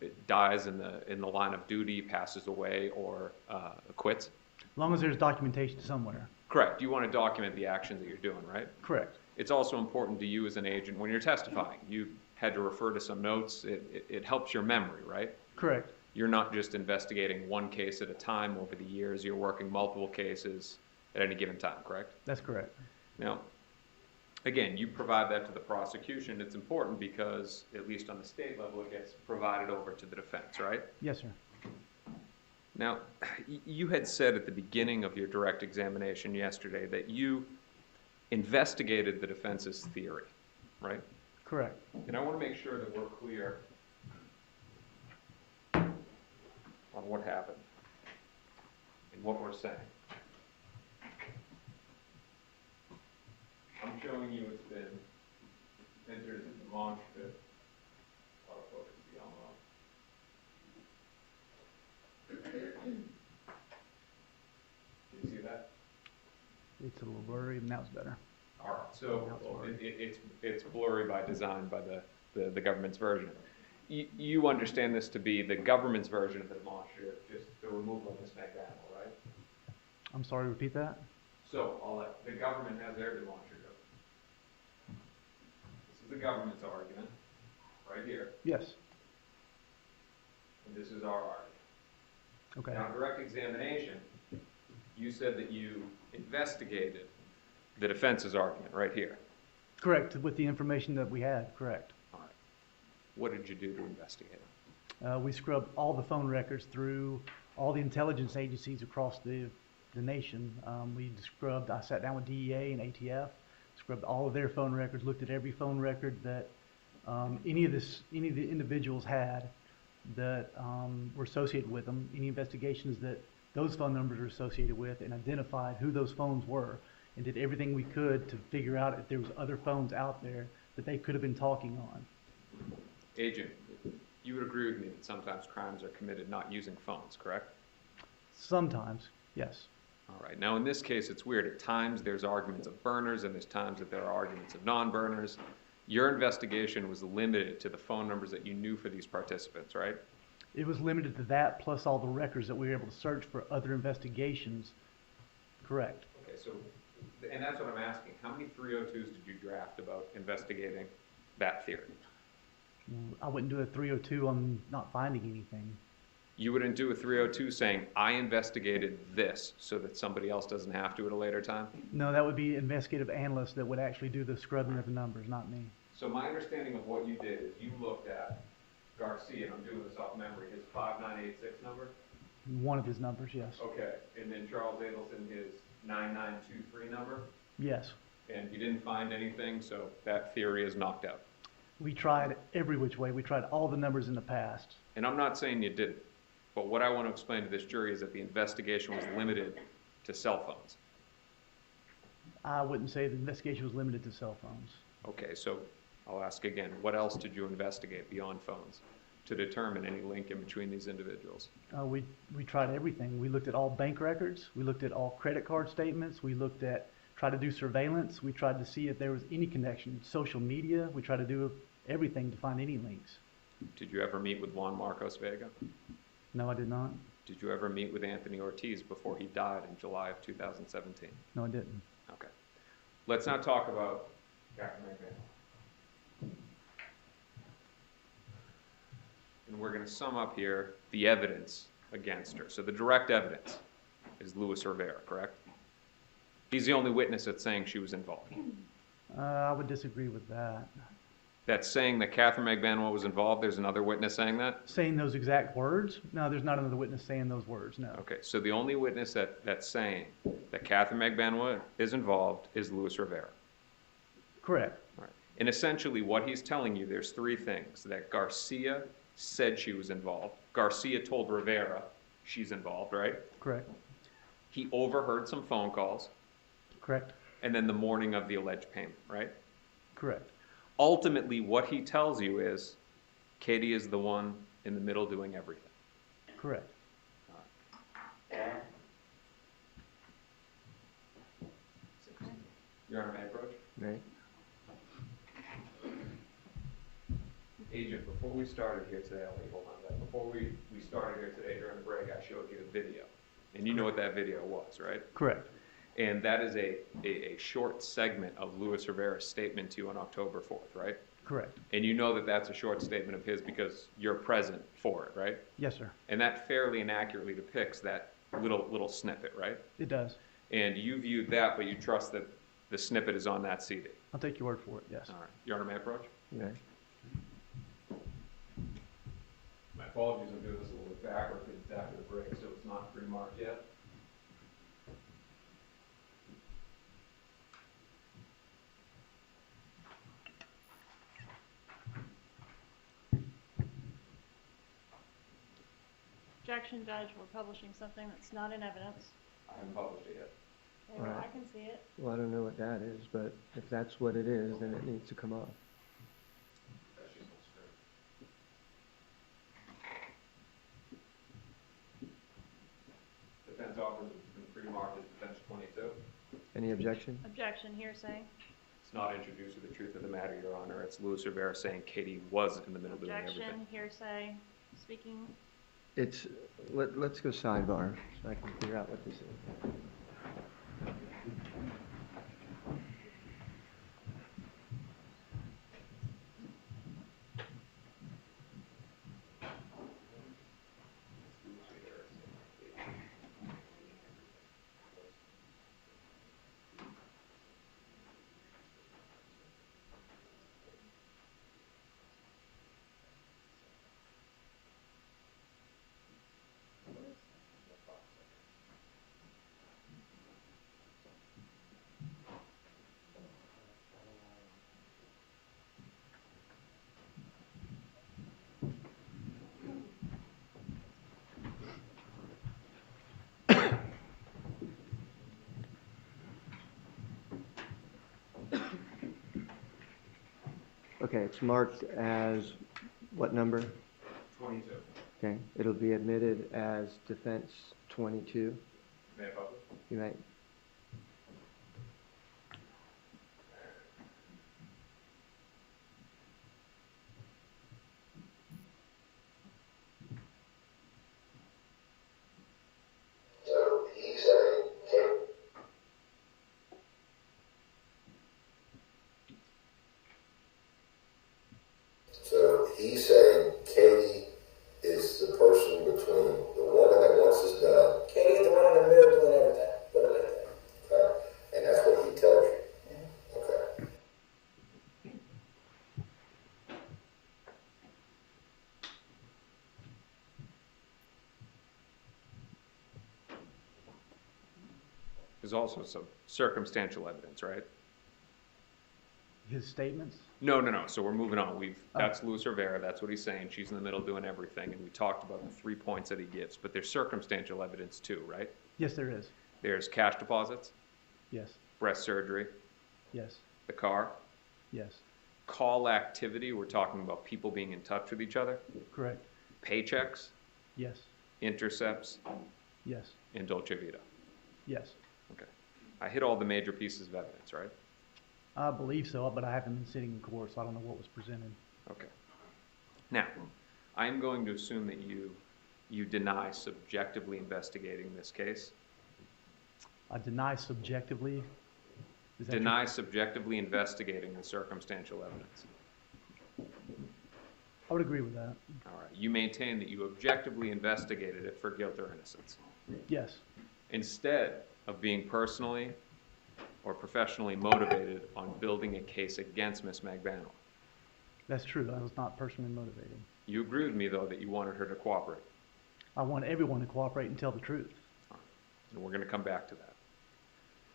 it dies in the line of duty, passes away, or quits. As long as there's documentation somewhere. Correct. You want to document the actions that you're doing, right? Correct. It's also important to you as an agent when you're testifying. You had to refer to some notes. It helps your memory, right? Correct. You're not just investigating one case at a time over the years. You're working multiple cases at any given time, correct? That's correct. Now, again, you provide that to the prosecution. It's important because, at least on the state level, it gets provided over to the defense, right? Yes, sir. Now, you had said at the beginning of your direct examination yesterday that you investigated the defense's theory, right? Correct. And I want to make sure that we're clear on what happened and what we're saying. I'm showing you it's been entered as a demonstrative. Autofocus beyond low. Can you see that? It's a little blurry, now it's better. All right, so it's blurry by design by the government's version. You understand this to be the government's version of the demonstrative, just the removal of Ms. Magnanimo, right? I'm sorry, repeat that? So the government has their demonstrative. This is the government's argument, right here. Yes. And this is our argument. Okay. Now, direct examination, you said that you investigated the defense's argument right here. Correct, with the information that we had, correct. All right. What did you do to investigate? We scrubbed all the phone records through all the intelligence agencies across the nation. I sat down with DEA and ATF, scrubbed all of their phone records, looked at every phone record that any of the individuals had that were associated with them, any investigations that those phone numbers were associated with, and identified who those phones were, and did everything we could to figure out if there was other phones out there that they could have been talking on. Agent, you would agree with me that sometimes crimes are committed not using phones, correct? Sometimes, yes. All right. Now, in this case, it's weird. At times, there's arguments of burners, and there's times that there are arguments of non-burners. Your investigation was limited to the phone numbers that you knew for these participants, right? It was limited to that, plus all the records that we were able to search for other investigations. Correct. Okay, so, and that's what I'm asking. How many 302s did you draft about investigating that theory? I wouldn't do a 302 on not finding anything. You wouldn't do a 302 saying, I investigated this so that somebody else doesn't have to at a later time? No, that would be investigative analysts that would actually do the scrubbing of the numbers, not me. So my understanding of what you did is you looked at Garcia, and I'm doing this off memory, his 5986 number? One of his numbers, yes. Okay, and then Charles Adelson, his 9923 number? Yes. And you didn't find anything, so that theory is knocked out. We tried every which way. We tried all the numbers in the past. And I'm not saying you didn't, but what I want to explain to this jury is that the investigation was limited to cell phones. I wouldn't say the investigation was limited to cell phones. Okay, so I'll ask again, what else did you investigate beyond phones to determine any link in between these individuals? We tried everything. We looked at all bank records. We looked at all credit card statements. We looked at, tried to do surveillance. We tried to see if there was any connection. Social media, we tried to do everything to find any links. Did you ever meet with Juan Vega? No, I did not. Did you ever meet with Anthony Ortiz before he died in July of 2017? No, I didn't. Okay. Let's not talk about Katherine Magbanua. And we're going to sum up here the evidence against her. So the direct evidence is Luis Rivera, correct? He's the only witness that's saying she was involved. I would disagree with that. That's saying that Katherine Magbanua was involved? There's another witness saying that? Saying those exact words? No, there's not another witness saying those words, no. Okay, so the only witness that's saying that Katherine Magbanua is involved is Luis Rivera. Correct. Right. And essentially what he's telling you, there's three things. That Garcia said she was involved. Garcia told Rivera she's involved, right? Correct. He overheard some phone calls. Correct. And then the morning of the alleged payment, right? Correct. Ultimately, what he tells you is Katie is the one in the middle doing everything. Correct. Your Honor, may I approach? Right. Agent, before we started here today, I'll let you hold on to that. Before we started here today during the break, I showed you a video. And you know what that video was, right? Correct. And that is a short segment of Luis Rivera's statement to you on October 4th, right? Correct. And you know that that's a short statement of his because you're present for it, right? Yes, sir. And that fairly and accurately depicts that little snippet, right? It does. And you viewed that, but you trust that the snippet is on that CD. I'll take your word for it, yes. All right. Your Honor, may I approach? Right. My apologies, I'm doing this a little bit backwards because it's after the break, so it's not pre-marked yet. Objection, Judge, we're publishing something that's not in evidence. I haven't published it yet. Okay, well, Right. I can see it. Well, I don't know what that is, but if that's what it is, then it needs to come off. That's just on screen. Defense offers it's been pre-marked as defense 22. Any objection? Objection, hearsay. It's not introduced to the truth of the matter, Your Honor. It's Luis Rivera saying Katie was in the middle doing everything. Objection, hearsay. Speaking. It's, let's go sidebar so I can figure out what this is. Okay, it's marked as what number? 22. Okay, it'll be admitted as defense 22. May I publish? You might. So he's saying, so he's saying Katie is the person between the woman that wants this done. Katie's the one in the middle doing everything. Put it like that. Okay? And that's what he tells you. Okay. There's also some circumstantial evidence, right? His statements? No. So we're moving on. That's Luis Rivera. That's what he's saying. She's in the middle doing everything. And we talked about the 3 points that he gives. But there's circumstantial evidence too, right? Yes, there is. There's cash deposits, Yes. breast surgery, Yes. the car, Yes. call activity. We're talking about people being in touch with each other. Correct. Paychecks, Yes. intercepts, Yes. and Dolce Vita. Yes. Okay. I hit all the major pieces of evidence, right? I believe so, but I haven't been sitting in court, so I don't know what was presented. Okay. Now, I'm going to assume that you deny subjectively investigating this case. I deny subjectively. Is that Deny subjectively investigating the circumstantial evidence. I would agree with that. All right. You maintain that you objectively investigated it for guilt or innocence. Yes. Instead of being personally or professionally motivated on building a case against Ms. Magbanua. That's true. I was not personally motivated. You agree with me, though, that you wanted her to cooperate. I want everyone to cooperate and tell the truth. And we're going to come back to that.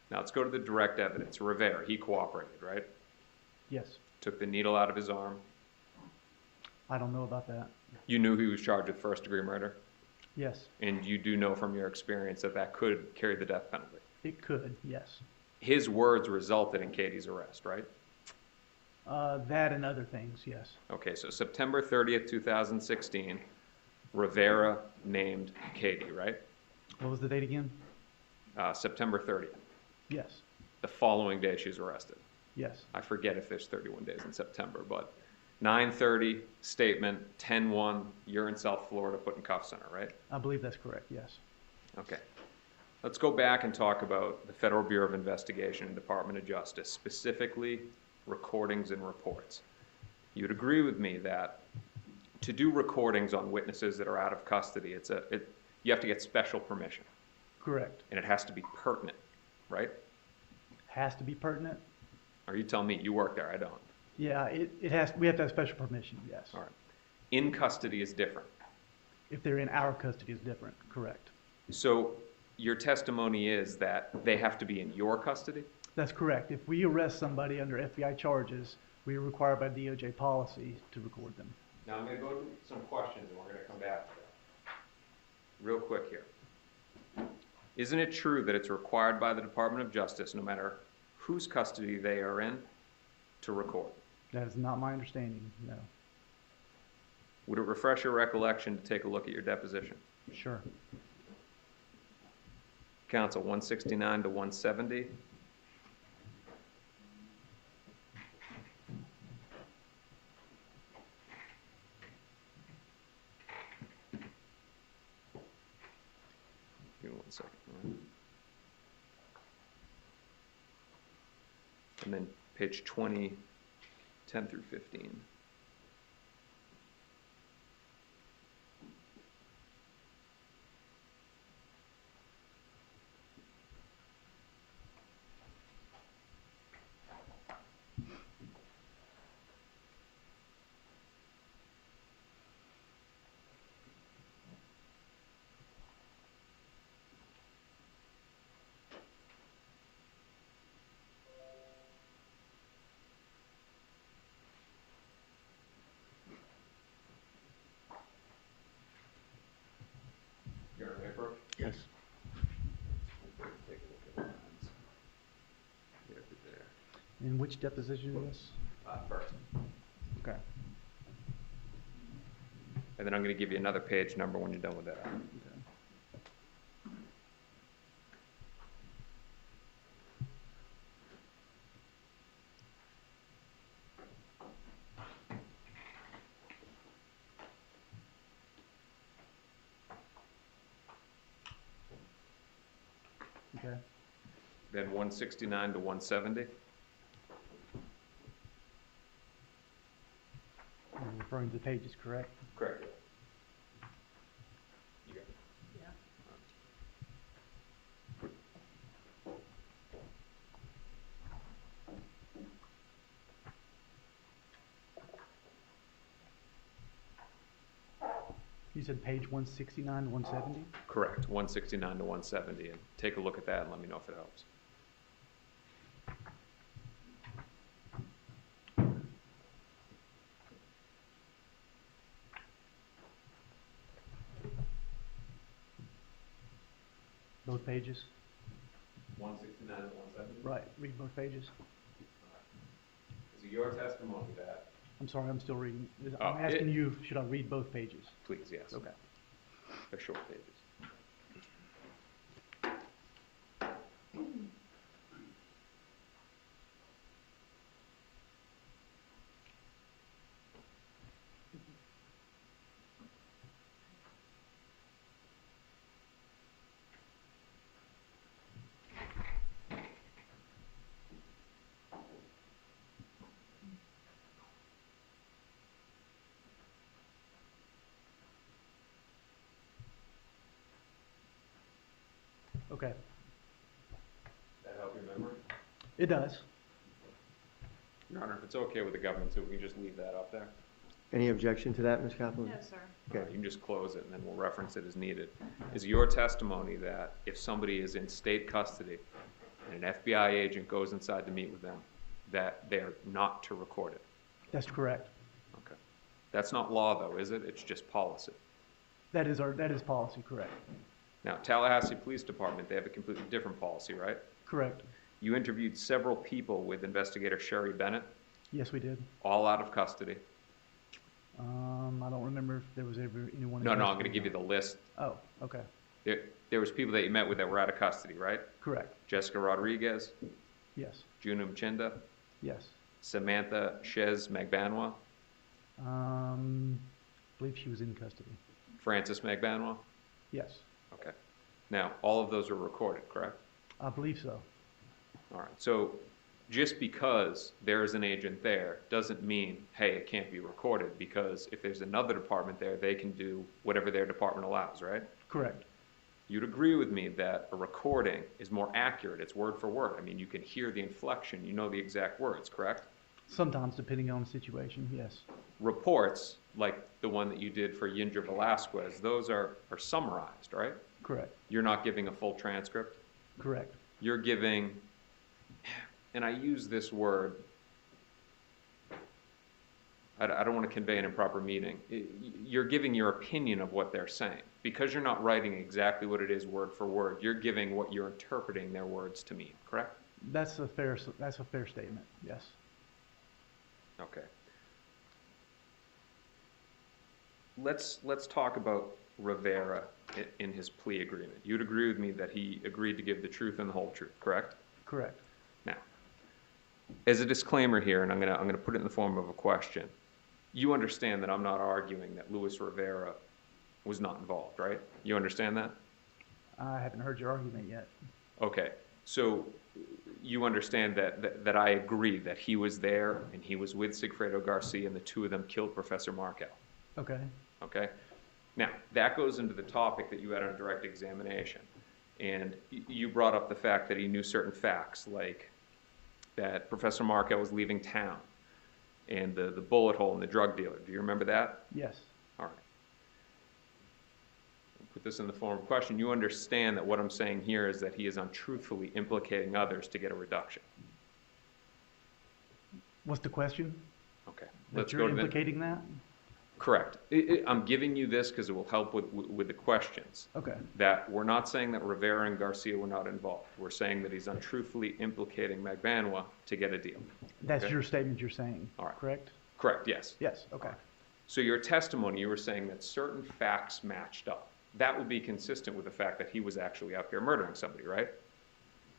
Now let's go to the direct evidence. Rivera, he cooperated, right? Yes. Took the needle out of his arm. I don't know about that. You knew he was charged with first-degree murder? Yes. And you do know from your experience that that could carry the death penalty? It could, yes. His words resulted in Katie's arrest, right? That and other things, yes. Okay, so September 30th, 2016, Rivera named Katie, right? What was the date again? September 30th. Yes. The following day she was arrested. Yes. I forget if there's 31 days in September, but 9:30 statement, 10:1, you're in South Florida, put in cuffs on her, right? I believe that's correct, yes. Okay. Let's go back and talk about the Federal Bureau of Investigation and Department of Justice, specifically recordings and reports. You'd agree with me that to do recordings on witnesses that are out of custody, you have to get special permission. Correct. And it has to be pertinent, right? Has to be pertinent? Or you tell me, you work there, I don't. Yeah, we have to have special permission, yes. All right. In custody is different. If they're in our custody is different, correct. So your testimony is that they have to be in your custody? That's correct. If we arrest somebody under FBI charges, we are required by DOJ policy to record them. Now I'm going to go to some questions and we're going to come back to that. Real quick here. Isn't it true that it's required by the Department of Justice, no matter whose custody they are in, to record? That is not my understanding, no. Would it refresh your recollection to take a look at your deposition? Sure. Counsel, 169 to 170. Give me 1 second. All right. And then page 20, 10 through 15. You got a paper? Yes. Take a look at the lines. Yeah, they're there. And which deposition is this? First. Okay. And then I'm going to give you another page number when you're done with that. Okay. Then 169 to 170. referring to pages, correct? Correct. You got it. Yeah. You said page 169 to 170? Correct, 169 to 170, and take a look at that and let me know if it helps. Both pages? 169 to 170? Right, read both pages. Is it your testimony that? I'm sorry, I'm still reading. Oh, I'm asking you, should I read both pages? Please, yes. Okay. They're short pages. Okay, That help your memory? it does. Your Honor, if it's okay with the government, so we can just leave that up there? Any objection to that, Ms. Kaplan? No, sir. Okay. You can just close it and then we'll reference it as needed. Is your testimony that if somebody is in state custody and an FBI agent goes inside to meet with them, that they're not to record it? That's correct. Okay. That's not law though, is it? It's just policy. That is policy, correct. Now, Tallahassee Police Department, they have a completely different policy, right? Correct. You interviewed several people with investigator Sherry Bennett, Yes, we did. all out of custody. I don't remember if there was ever anyone. No, I'm arrested. going to give you the list. Oh, okay. There was people that you met with that were out of custody, right? Correct. Jessica Rodriguez, Yes. Juno Mchinda, Yes. Samantha Shez Magbanua, I believe she was in custody. Francis Magbanua. Yes. Okay. Now, all of those are recorded, correct? I believe so. All right. So just because there is an agent there doesn't mean, hey, it can't be recorded, because if there's another department there, they can do whatever their department allows, right? Correct. You'd agree with me that a recording is more accurate. It's word for word. I mean, you can hear the inflection. You know the exact words, correct? Sometimes, depending on the situation, yes. Reports, like the one that you did for Yindra Velasquez, those are summarized, right? Correct. You're not giving a full transcript. Correct. You're giving, and I use this word, I don't want to convey an improper meaning. You're giving your opinion of what they're saying. Because you're not writing exactly what it is word for word, you're giving what you're interpreting their words to mean, correct? That's a fair statement, yes. Okay. Let's talk about Rivera in his plea agreement. You'd agree with me that he agreed to give the truth and the whole truth, correct? Correct. Now, as a disclaimer here, and I'm gonna put it in the form of a question, you understand that I'm not arguing that Luis Rivera was not involved, right? You understand that? I haven't heard your argument yet. Okay, so you understand that I agree that he was there and he was with Sigfredo Garcia and the two of them killed Professor Markel. Okay. Okay? Now, that goes into the topic that you had on direct examination. And you brought up the fact that he knew certain facts, like that Professor Markel was leaving town and the bullet hole in the drug dealer. Do you remember that? Yes. All right. I'll put this in the form of a question. You understand that what I'm saying here is that he is untruthfully implicating others to get a reduction. What's the question? Okay. That you're implicating that? Correct. I'm giving you this because it will help with the questions. Okay. That we're not saying that Rivera and Garcia were not involved. We're saying that he's untruthfully implicating Magbanua to get a deal. That's okay? your statement you're saying, All right. correct? Correct, yes. Yes, okay. So your testimony, you were saying that certain facts matched up. That would be consistent with the fact that he was actually out there murdering somebody, right?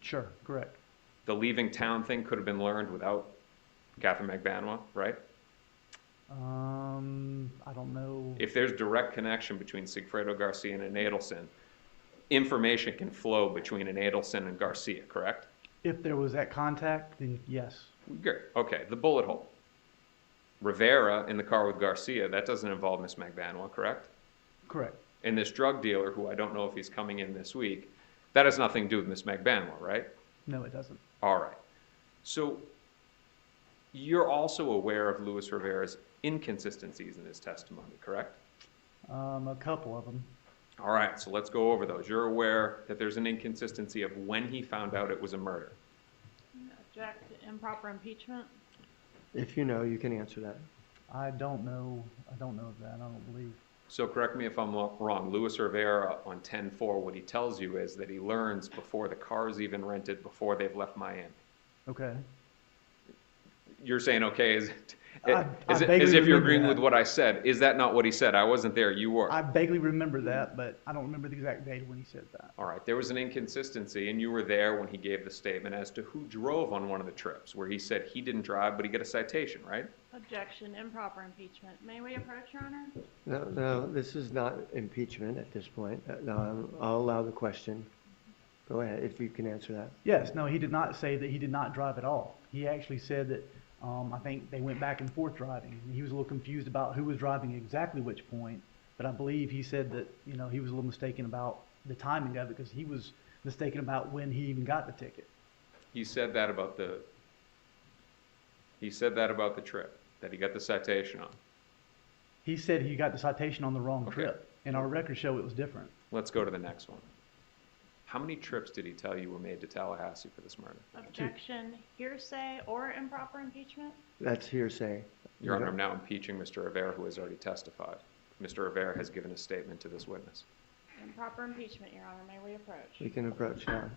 Sure, correct. The leaving town thing could have been learned without Katherine Magbanua, right? I don't know. If there's direct connection between Sigfredo Garcia and an Adelson, information can flow between an Adelson and Garcia, correct? If there was that contact, then yes. Good. Okay, the bullet hole. Rivera in the car with Garcia, that doesn't involve Miss Magbanua, correct? Correct. And this drug dealer, who I don't know if he's coming in this week, that has nothing to do with Miss Magbanua, right? No, it doesn't. All right. So you're also aware of Luis Rivera's inconsistencies in his testimony, correct? A couple of them. All right, so let's go over those. You're aware that there's an inconsistency of when he found out it was a murder. Object to improper impeachment. If you know, you can answer that. I don't know of that, I don't believe. So correct me if I'm wrong. Luis Rivera on 10-4, what he tells you is that he learns before the car's even rented, before they've left Miami. Okay. You're saying, okay, I as if vaguely you're remember agreeing that. with what I said. Is that not what he said? I wasn't there, you were. I vaguely remember that, but I don't remember the exact date when he said that. All right, there was an inconsistency, and you were there when he gave the statement as to who drove on one of the trips, where he said he didn't drive, but he got a citation, right? Objection, improper impeachment. May we approach, Your Honor? No, this is not impeachment at this point. No, I'll allow the question. Go ahead, if you can answer that. Yes, no, he did not say that he did not drive at all. He actually said that, I think they went back and forth driving. He was a little confused about who was driving exactly which point, but I believe he said that, you know, he was a little mistaken about the timing of it because he was mistaken about when he even got the ticket. He said that about the trip, that he got the citation on. He said he got the citation on the wrong Okay. trip, and our records show it was different. Let's go to the next one. How many trips did he tell you were made to Tallahassee for this murder? Objection, hearsay or improper impeachment? That's hearsay. Your Honor, I'm now impeaching Mr. Rivera, who has already testified. Mr. Rivera has given a statement to this witness. Improper impeachment, Your Honor. May we approach? We can approach now.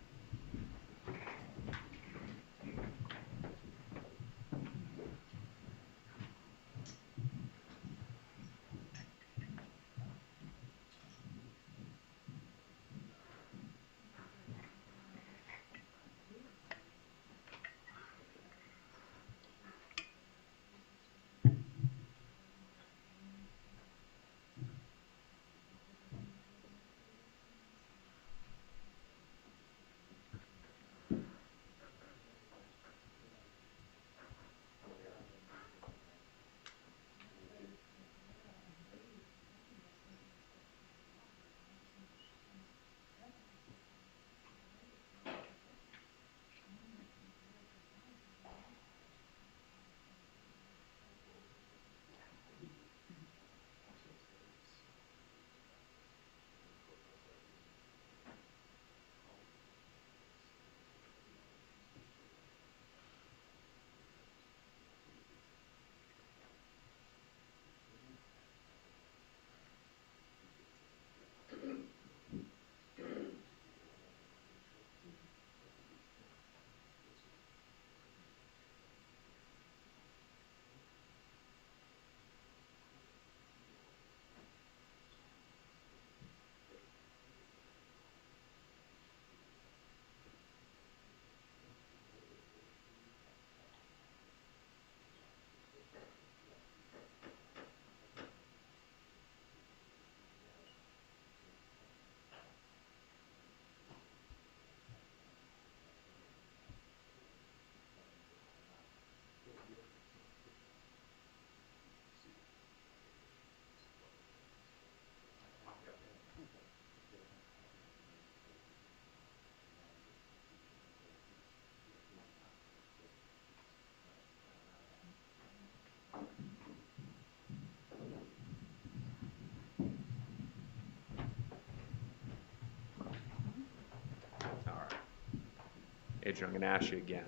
Agent, I'm going to ask you again.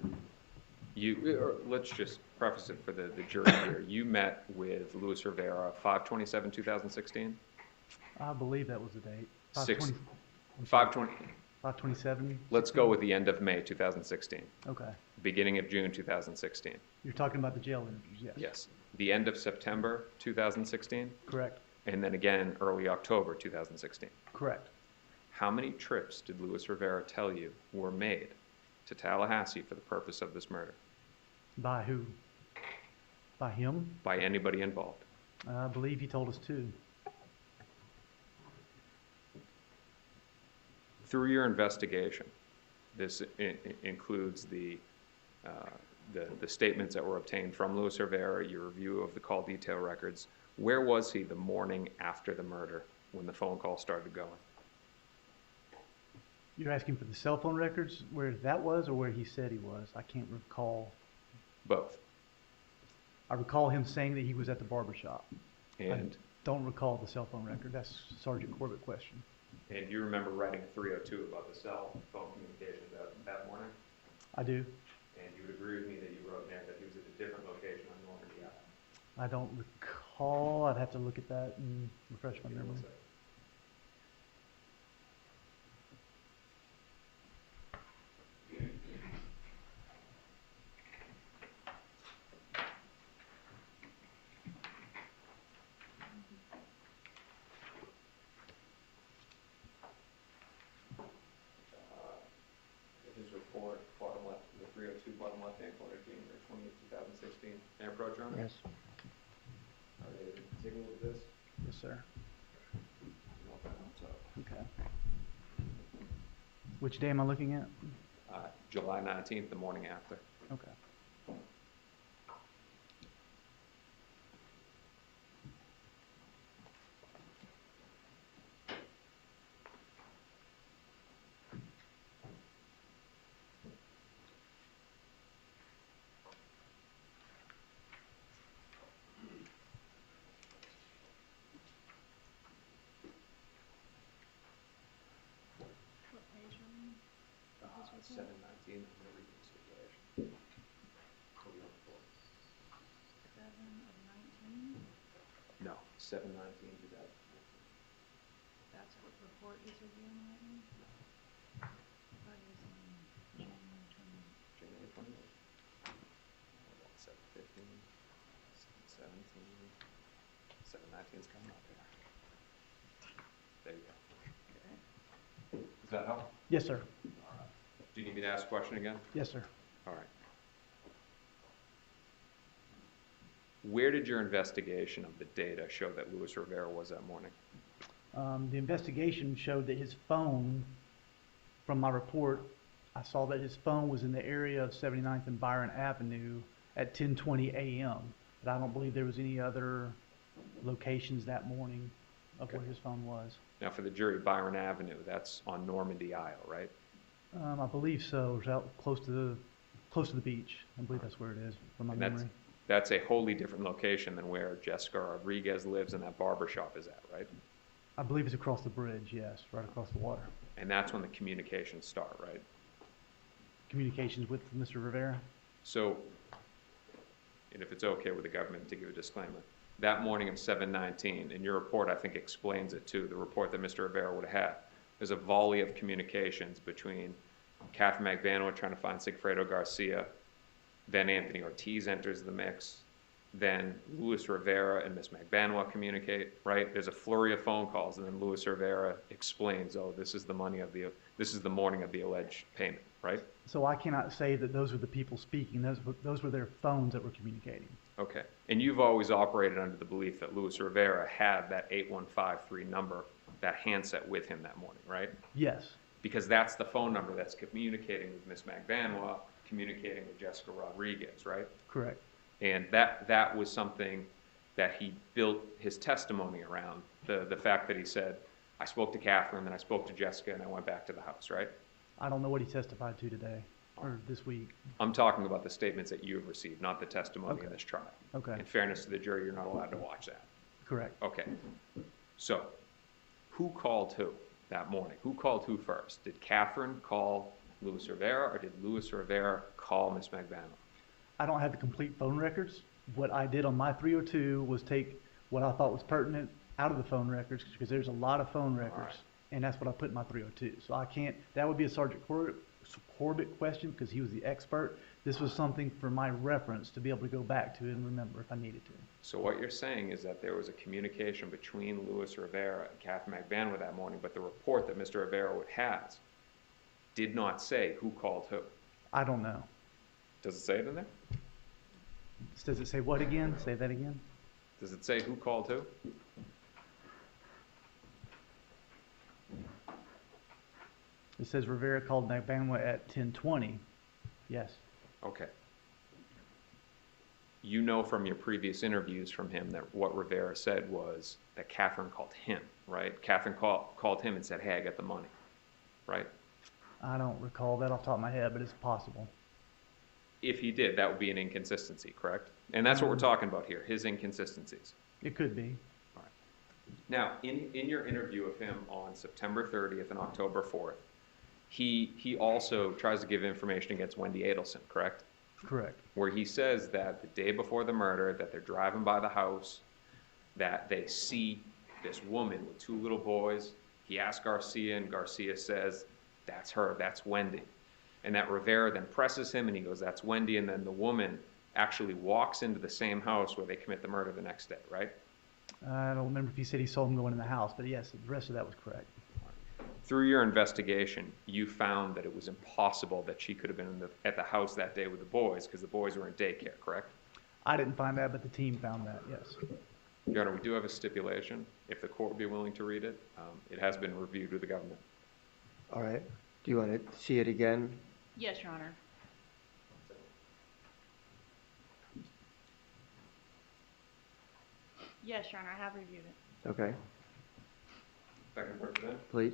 Let's just preface it for the jury here. You met with Luis Rivera 5/27/2016? I believe that was the date. 5/27. Let's go with the end of May 2016. Okay. Beginning of June 2016. You're talking about the jail interviews, yes. Yes. The end of September 2016? Correct. And then again early October 2016? Correct. How many trips did Luis Rivera tell you were made to Tallahassee for the purpose of this murder? By who? By him? By anybody involved? I believe he told us 2. Through your investigation, this includes the the statements that were obtained from Luis Rivera, your review of the call detail records, where was he the morning after the murder when the phone call started going? You're asking for the cell phone records, where that was or where he said he was? I can't recall. Both. I recall him saying that he was at the barber shop. And I don't recall the cell phone record. That's Sergeant Corbett question. and you remember writing a 302 about the cell phone communications that morning? I do. And you would agree with me that you wrote in there that he was at a different location on Normandy Island? I don't recall. I'd have to look at that and refresh my memory. His report, bottom left, the 302, bottom left-hand corner, January 20th, 2016. May I approach on it? Yes. All right, take a look at this. Yes, sir. No, that helps out. Okay. Which day am I looking at? July 19th, the morning after. Okay. What page are we on? 719, I'm going to read the stipulation. What do you want for? 7 of 19? No, 719, 2019. That's what report he's reviewing right now? That is January 20. January 20th. 715, 717, 719's coming up here. There you go. Okay. Does that help? Yes, sir. Do you need me to ask a question again? Yes, sir. All right. Where did your investigation of the data show that Luis Rivera was that morning? The investigation showed that his phone, from my report, I saw that his phone was in the area of 79th and Byron Avenue at 10:20 a.m. But I don't believe there was any other locations that morning of where his phone was. Now, for the jury, Byron Avenue, that's on Normandy Isle, right? I believe so. It was out close to the beach. I believe that's where it is, from my And memory. that's a wholly different location than where Jessica Rodriguez lives and that barber shop is at, right? I believe it's across the bridge, yes, right across the water. And that's when the communications start, right? Communications with Mr. Rivera? So, and if it's okay with the government to give a disclaimer, that morning of 7/19, and your report I think explains it too, the report that Mr. Rivera would have had, there's a volley of communications between Katherine Magbanua trying to find Sigfredo Garcia, then Anthony Ortiz enters the mix, then Luis Rivera and Miss Magbanua communicate, right? There's a flurry of phone calls, and then Luis Rivera explains, oh, this is the morning of the alleged payment, right? So I cannot say that those were the people speaking. Those were their phones that were communicating. Okay. And you've always operated under the belief that Luis Rivera had that 8153 number, that handset with him that morning, right? Yes. Because that's the phone number that's communicating with Miss Magbanua, communicating with Jessica Rodriguez, right? Correct. And that was something that he built his testimony around, the fact that he said, I spoke to Katherine, then I spoke to Jessica, and I went back to the house, right? I don't know what he testified to today, or this week. I'm talking about the statements that you have received, not the testimony in this trial. Okay. In fairness to the jury, you're not allowed to watch that. Correct. Okay. So, who called who that morning? Who called who first? Did Katherine call Luis Rivera, or did Luis Rivera call Miss Magbanua? I don't have the complete phone records. What I did on my 302 was take what I thought was pertinent out of the phone records, because there's a lot of phone records, and that's what I put in my 302. So I can't, that would be a Sergeant Corbett question, because he was the expert. This was something for my reference to be able to go back to and remember if I needed to. So what you're saying is that there was a communication between Luis Rivera and Katherine Magbanua that morning, but the report that Mr. Rivera has did not say who called who. I don't know. Does it say it in there? Does it say what again? Say that again. Does it say who called who? It says Rivera called Magbanua at 10:20. Yes. Okay. You know from your previous interviews from him that what Rivera said was that Katherine called him, right? Katherine called him and said, hey, I got the money, right? I don't recall that off the top of my head, but it's possible. If he did, that would be an inconsistency, correct? And that's what we're talking about here, his inconsistencies. It could be. All right. Now, in your interview of him on September 30th and October 4th, he also tries to give information against Wendy Adelson, correct? Correct. Where he says that the day before the murder, that they're driving by the house, that they see this woman with two little boys. He asks Garcia, and Garcia says, that's her, that's Wendy. And that Rivera then presses him, and he goes, that's Wendy, and then the woman actually walks into the same house where they commit the murder the next day, right? I don't remember if he said he saw him going in the house, but yes, the rest of that was correct. Through your investigation, you found that it was impossible that she could have been at the house that day with the boys because the boys were in daycare, correct? I didn't find that, but the team found that, yes. Your Honor, we do have a stipulation, if the court would be willing to read it. It has been reviewed with the government. All right. Do you want to see it again? Yes, Your Honor. Yes, Your Honor, I have reviewed it. Okay, Second person, please.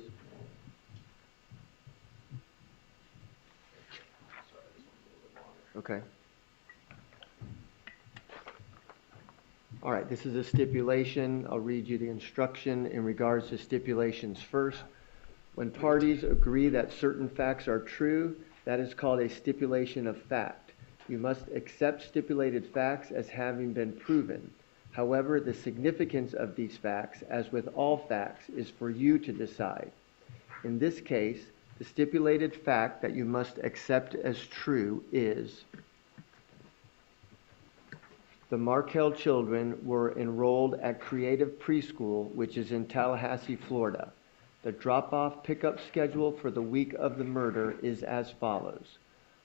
Okay. All right, this is a stipulation. I'll read you the instruction in regards to stipulations first. When parties agree that certain facts are true, that is called a stipulation of fact. You must accept stipulated facts as having been proven. However, the significance of these facts, as with all facts, is for you to decide. In this case, the stipulated fact that you must accept as true is the Markel children were enrolled at Creative Preschool, which is in Tallahassee, Florida. The drop-off pickup schedule for the week of the murder is as follows.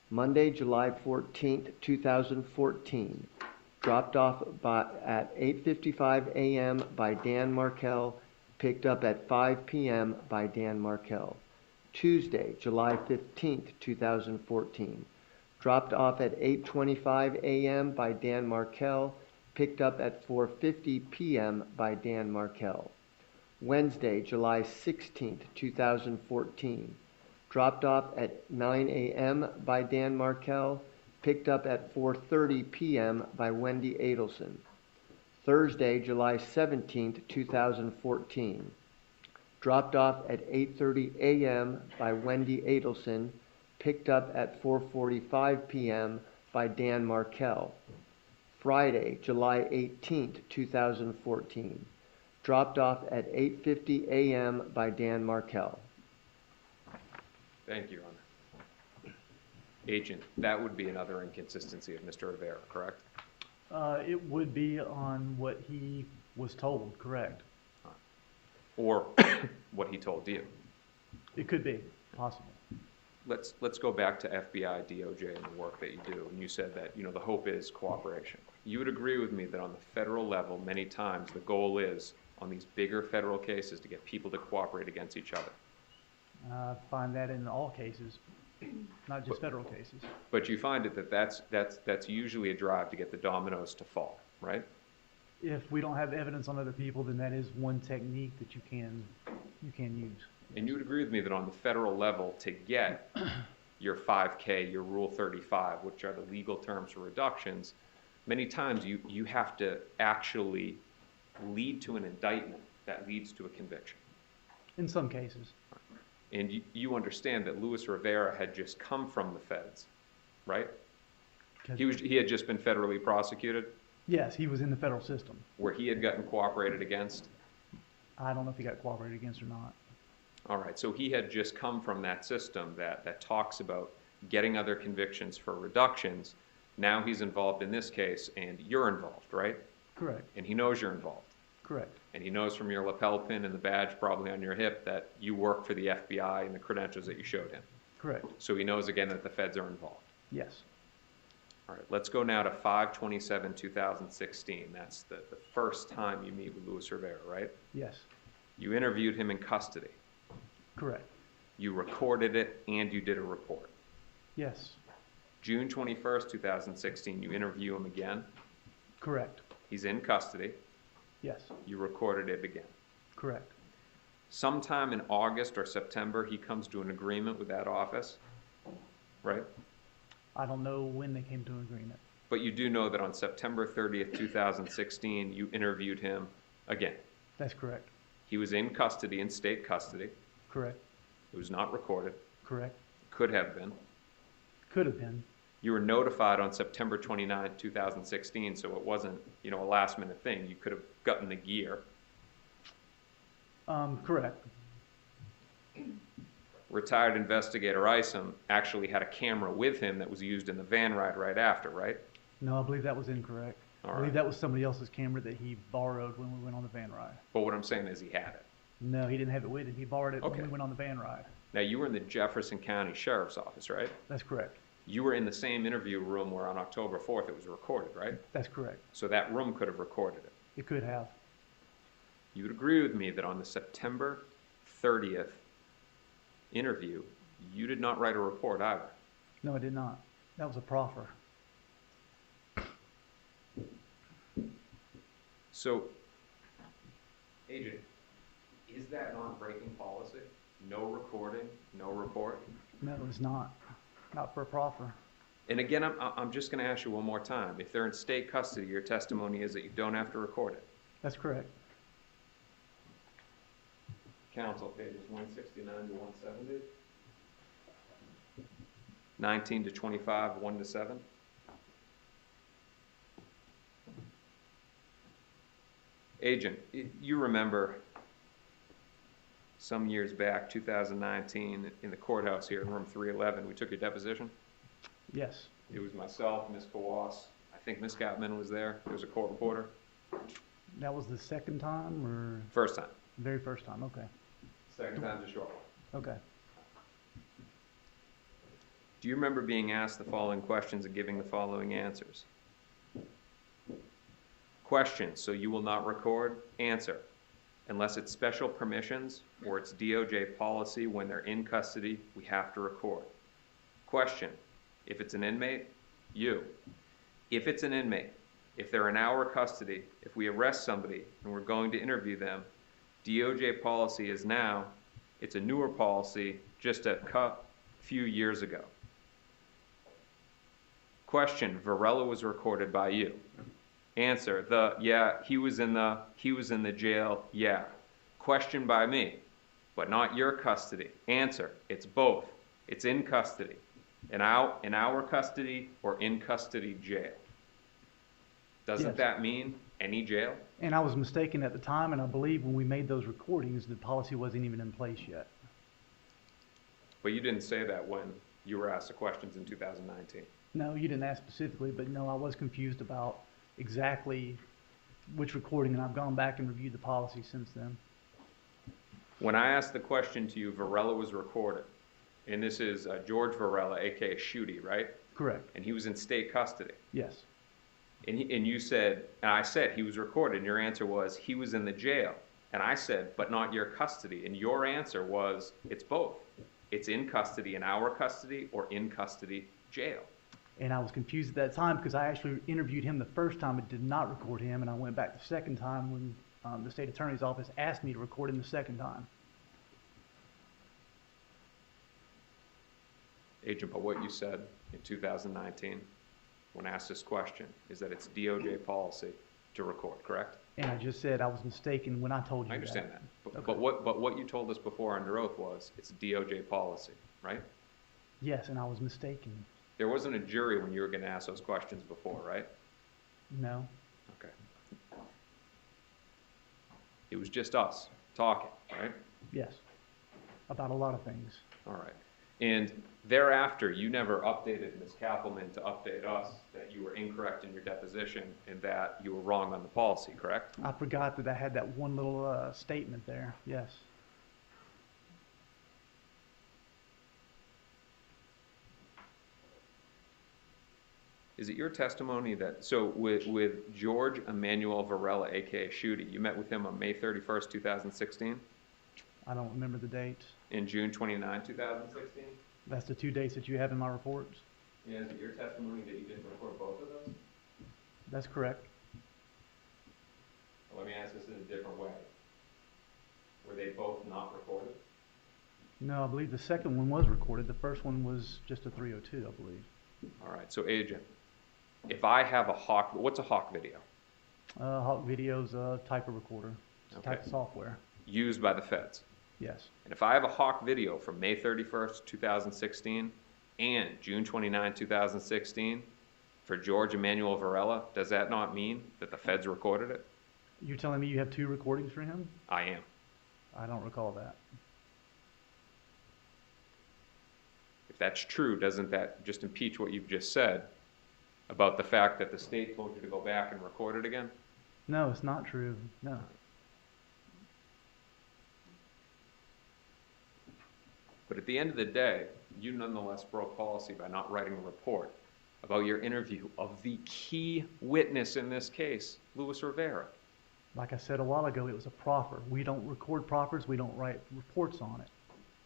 Monday, July 14th, 2014. Dropped off at 8:55 a.m. by Dan Markel, picked up at 5 p.m. by Dan Markel. Tuesday, July 15th, 2014. Dropped off at 8:25 a.m. by Dan Markel, picked up at 4:50 p.m. by Dan Markel. Wednesday, July 16th, 2014. Dropped off at 9 a.m. by Dan Markel, picked up at 4:30 p.m. by Wendy Adelson. Thursday, July 17th, 2014. Dropped off at 8:30 a.m. by Wendy Adelson, picked up at 4:45 p.m. by Dan Markel. Friday, July 18th, 2014. Dropped off at 8:50 a.m. by Dan Markel. Thank you, Your Honor. Agent, that would be another inconsistency of Mr. Rivera, correct? It would be on what he was told, correct? Or what he told you. It could be, possible. Let's go back to FBI, DOJ, and the work that you do. And you said that, the hope is cooperation. You would agree with me that on the federal level, many times the goal is, on these bigger federal cases, to get people to cooperate against each other. I find that in all cases, not just federal cases. But you find it that's usually a drive to get the dominoes to fall, right? If we don't have evidence on other people, then that is one technique that you can use. And you would agree with me that on the federal level, to get your 5K, your Rule 35, which are the legal terms for reductions, many times you have to actually lead to an indictment that leads to a conviction. In some cases. And you understand that Luis Rivera had just come from the feds, right? He had just been federally prosecuted? Yes, he was in the federal system. Where he had gotten cooperated against? I don't know if he got cooperated against or not. All right, so he had just come from that system that talks about getting other convictions for reductions. Now he's involved in this case, and you're involved, right? Correct. And he knows you're involved. Correct. And he knows from your lapel pin and the badge probably on your hip that you work for the FBI and the credentials that you showed him. Correct. So he knows again that the feds are involved. Yes. All right, let's go now to 5/27/2016. That's the first time you meet with Luis Rivera, right? Yes. You interviewed him in custody. Correct. You recorded it and you did a report. Yes. June 21st, 2016, you interview him again. Correct. He's in custody. Yes. You recorded it again. Correct. Sometime in August or September, he comes to an agreement with that office, right? I don't know when they came to an agreement. But you do know that on September 30th, 2016, you interviewed him again. That's correct. He was in custody, in state custody. Correct. It was not recorded. Correct. Could have been. Could have been. You were notified on September 29th, 2016, so it wasn't, a last-minute thing. You could have gotten the gear. Correct. Retired investigator Isom actually had a camera with him that was used in the van ride right after, right? No, I believe that was incorrect. All I believe right. that was somebody else's camera that he borrowed when we went on the van ride. But what I'm saying is he had it. No, he didn't have it with him. He borrowed it Okay. when we went on the van ride. Now, you were in the Jefferson County Sheriff's Office, right? That's correct. You were in the same interview room where on October 4th it was recorded, right? That's correct. So that room could have recorded it. It could have. You would agree with me that on the September 30th interview, you did not write a report either. No, I did not. That was a proffer. So, Agent, is that not breaking policy? No recording, no report? No, it's not. Not for a proffer. And again, I'm just going to ask you one more time. If they're in state custody, your testimony is that you don't have to record it. That's correct. Counsel, pages 169 to 170. 19 to 25, 1 to 7. Agent, you remember some years back, 2019, in the courthouse here in room 311, we took your deposition? Yes. It was myself, Ms. Kawas, I think Ms. Mcfadden was there. There was a court reporter. That was the second time or? First time. Very first time, okay. Second time's a short one. Okay. Do you remember being asked the following questions and giving the following answers? Question, so you will not record? Answer, unless it's special permissions or it's DOJ policy when they're in custody, we have to record. Question, if it's an inmate, you. If it's an inmate, if they're in our custody, if we arrest somebody and we're going to interview them, DOJ policy is now, it's a newer policy, just a few years ago. Question, Varela was recorded by you. Answer, he was in the jail, yeah. Question by me, but not your custody. Answer, it's both. It's in custody. In our custody or in custody jail. Doesn't Yes. that mean any jail? And I was mistaken at the time, and I believe when we made those recordings, the policy wasn't even in place yet. But you didn't say that when you were asked the questions in 2019. No, you didn't ask specifically, but no, I was confused about exactly which recording, and I've gone back and reviewed the policy since then. When I asked the question to you, Varela was recorded. And this is George Varela, a.k.a. Shooty, right? Correct. And he was in state custody. Yes. And you said, and I said he was recorded, and your answer was he was in the jail. And I said, but not your custody. And your answer was, it's both. It's in custody, in our custody, or in custody jail. And I was confused at that time because I actually interviewed him the first time and did not record him, and I went back the second time when the state attorney's office asked me to record him the second time. Agent, but what you said in 2019 when asked this question is that it's DOJ policy to record, correct? And I just said I was mistaken when I told you I understand that. that. Okay. But what you told us before under oath was it's DOJ policy, right? Yes, and I was mistaken. There wasn't a jury when you were going to ask those questions before, right? No. Okay. It was just us talking, right? Yes. About a lot of things. All right. And thereafter, you never updated Ms. Kappelman to update us that you were incorrect in your deposition and that you were wrong on the policy, correct? I forgot that I had that one little statement there. Yes. Is it your testimony that, so with George Emmanuel Varela, a.k.a. Shooty, you met with him on May 31st, 2016? I don't remember the dates. In June 29, 2016? That's the 2 dates that you have in my reports? Yeah, is it your testimony that you didn't record both of those? That's correct. Let me ask this in a different way. Were they both not recorded? No, I believe the second one was recorded. The first one was just a 302, I believe. All right, so Agent, if I have a Hawk, what's a Hawk video? Hawk Video's a type of recorder. It's a type of software. Used by the feds. Yes. And if I have a Hawk video from May 31st, 2016 and June 29, 2016 for George Emmanuel Varela, does that not mean that the feds recorded it? You're telling me you have 2 recordings for him? I am. I don't recall that. If that's true, doesn't that just impeach what you've just said about the fact that the state told you to go back and record it again? No, it's not true. No. But at the end of the day, you nonetheless broke policy by not writing a report about your interview of the key witness in this case, Luis Rivera. Like I said a while ago, it was a proffer. We don't record proffers. We don't write reports on it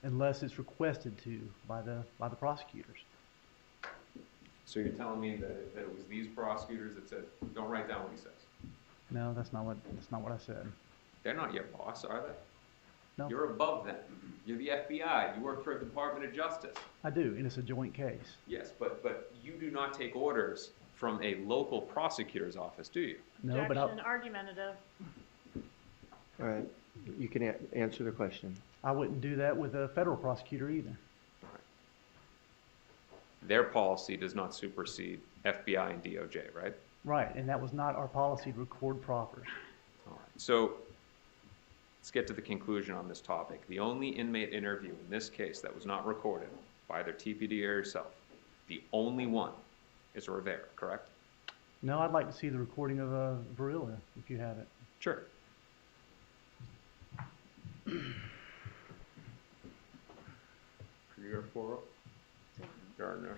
unless it's requested to by the prosecutors. So you're telling me that it was these prosecutors that said, don't write down what he says? No, that's not what I said. They're not your boss, are they? No. You're above them. You're the FBI. You work for the Department of Justice. I do, and it's a joint case. Yes, but you do not take orders from a local prosecutor's office, do you? No, but Objection, argumentative. All right, you can answer the question. I wouldn't do that with a federal prosecutor either. Their policy does not supersede FBI and DOJ, right? Right, and that was not our policy to record proffers. All right. So let's get to the conclusion on this topic. The only inmate interview in this case that was not recorded by either TPD or yourself, the only one is Rivera, correct? No, I'd like to see the recording of Varela, if you have it. Sure. Gardner.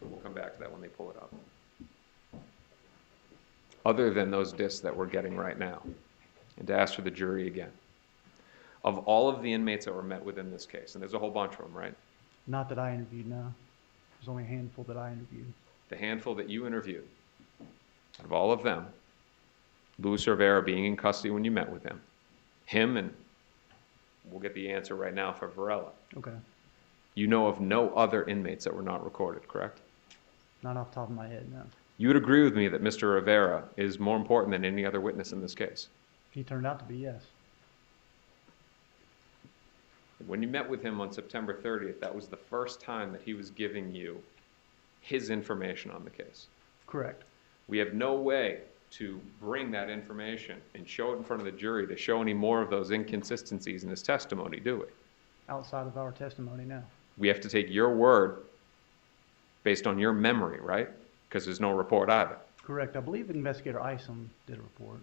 But we'll come back to that when they pull it up. Other than those discs that we're getting right now, and to ask for the jury again, of all of the inmates that were met within this case, and there's a whole bunch of them, right? Not that I interviewed, no. There's only a handful that I interviewed. The handful that you interviewed, out of all of them, Luis Rivera being in custody when you met with him, and we'll get the answer right now for Varela. Okay. You know of no other inmates that were not recorded, correct? Not off the top of my head, no. You would agree with me that Mr. Rivera is more important than any other witness in this case? He turned out to be, yes. When you met with him on September 30th, that was the first time that he was giving you his information on the case. Correct. We have no way to bring that information and show it in front of the jury to show any more of those inconsistencies in his testimony, do we? Outside of our testimony, no. We have to take your word based on your memory, right? Because there's no report either. Correct. I believe Investigator Isom did a report.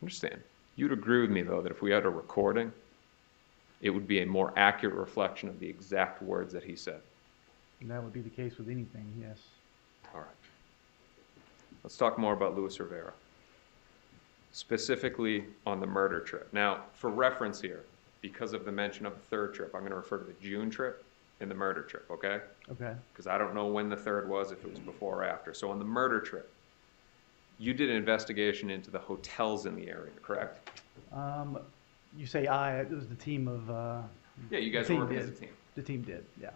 Understand. You'd agree with me, though, that if we had a recording, it would be a more accurate reflection of the exact words that he said. And that would be the case with anything, yes. All right. Let's talk more about Luis Rivera, specifically on the murder trip. Now, for reference here, because of the mention of the third trip, I'm going to refer to the June trip and the murder trip, okay? Okay. Because I don't know when the third was, if it was before or after. So on the murder trip, you did an investigation into the hotels in the area, correct? You say it was the team of... Yeah, you guys were working as a team. The team did, yeah.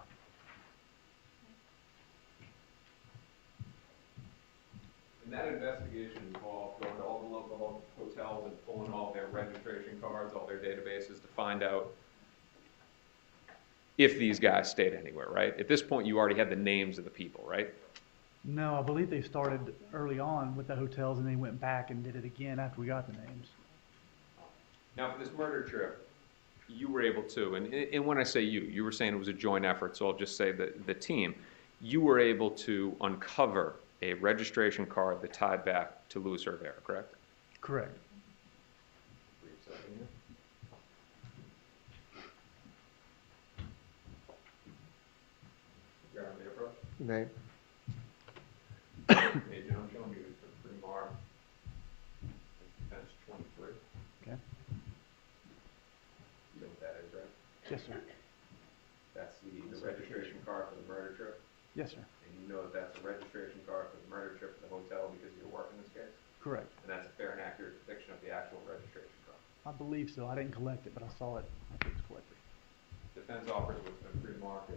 And that investigation involved going to all the local hotels and pulling all their registration cards, all their databases to find out if these guys stayed anywhere, right? At this point, you already had the names of the people, right? No, I believe they started early on with the hotels and they went back and did it again after we got the names. Now, for this murder trip, you were able to, and when I say you were saying it was a joint effort, so I'll just say that the team, you were able to uncover a registration card that tied back to Luis Rivera, correct? Correct. Name? Agent, I'm showing you the Fremar Defense 23. Okay. You know what that is, right? Yes, sir. That's the registration card for the murder trip? Yes, sir. And you know that that's a registration card for the murder trip to the hotel because you're working this case? Correct. And that's a believe so. I didn't collect it, but I saw it. I think it's collected. Defense offers what's been pre-marked as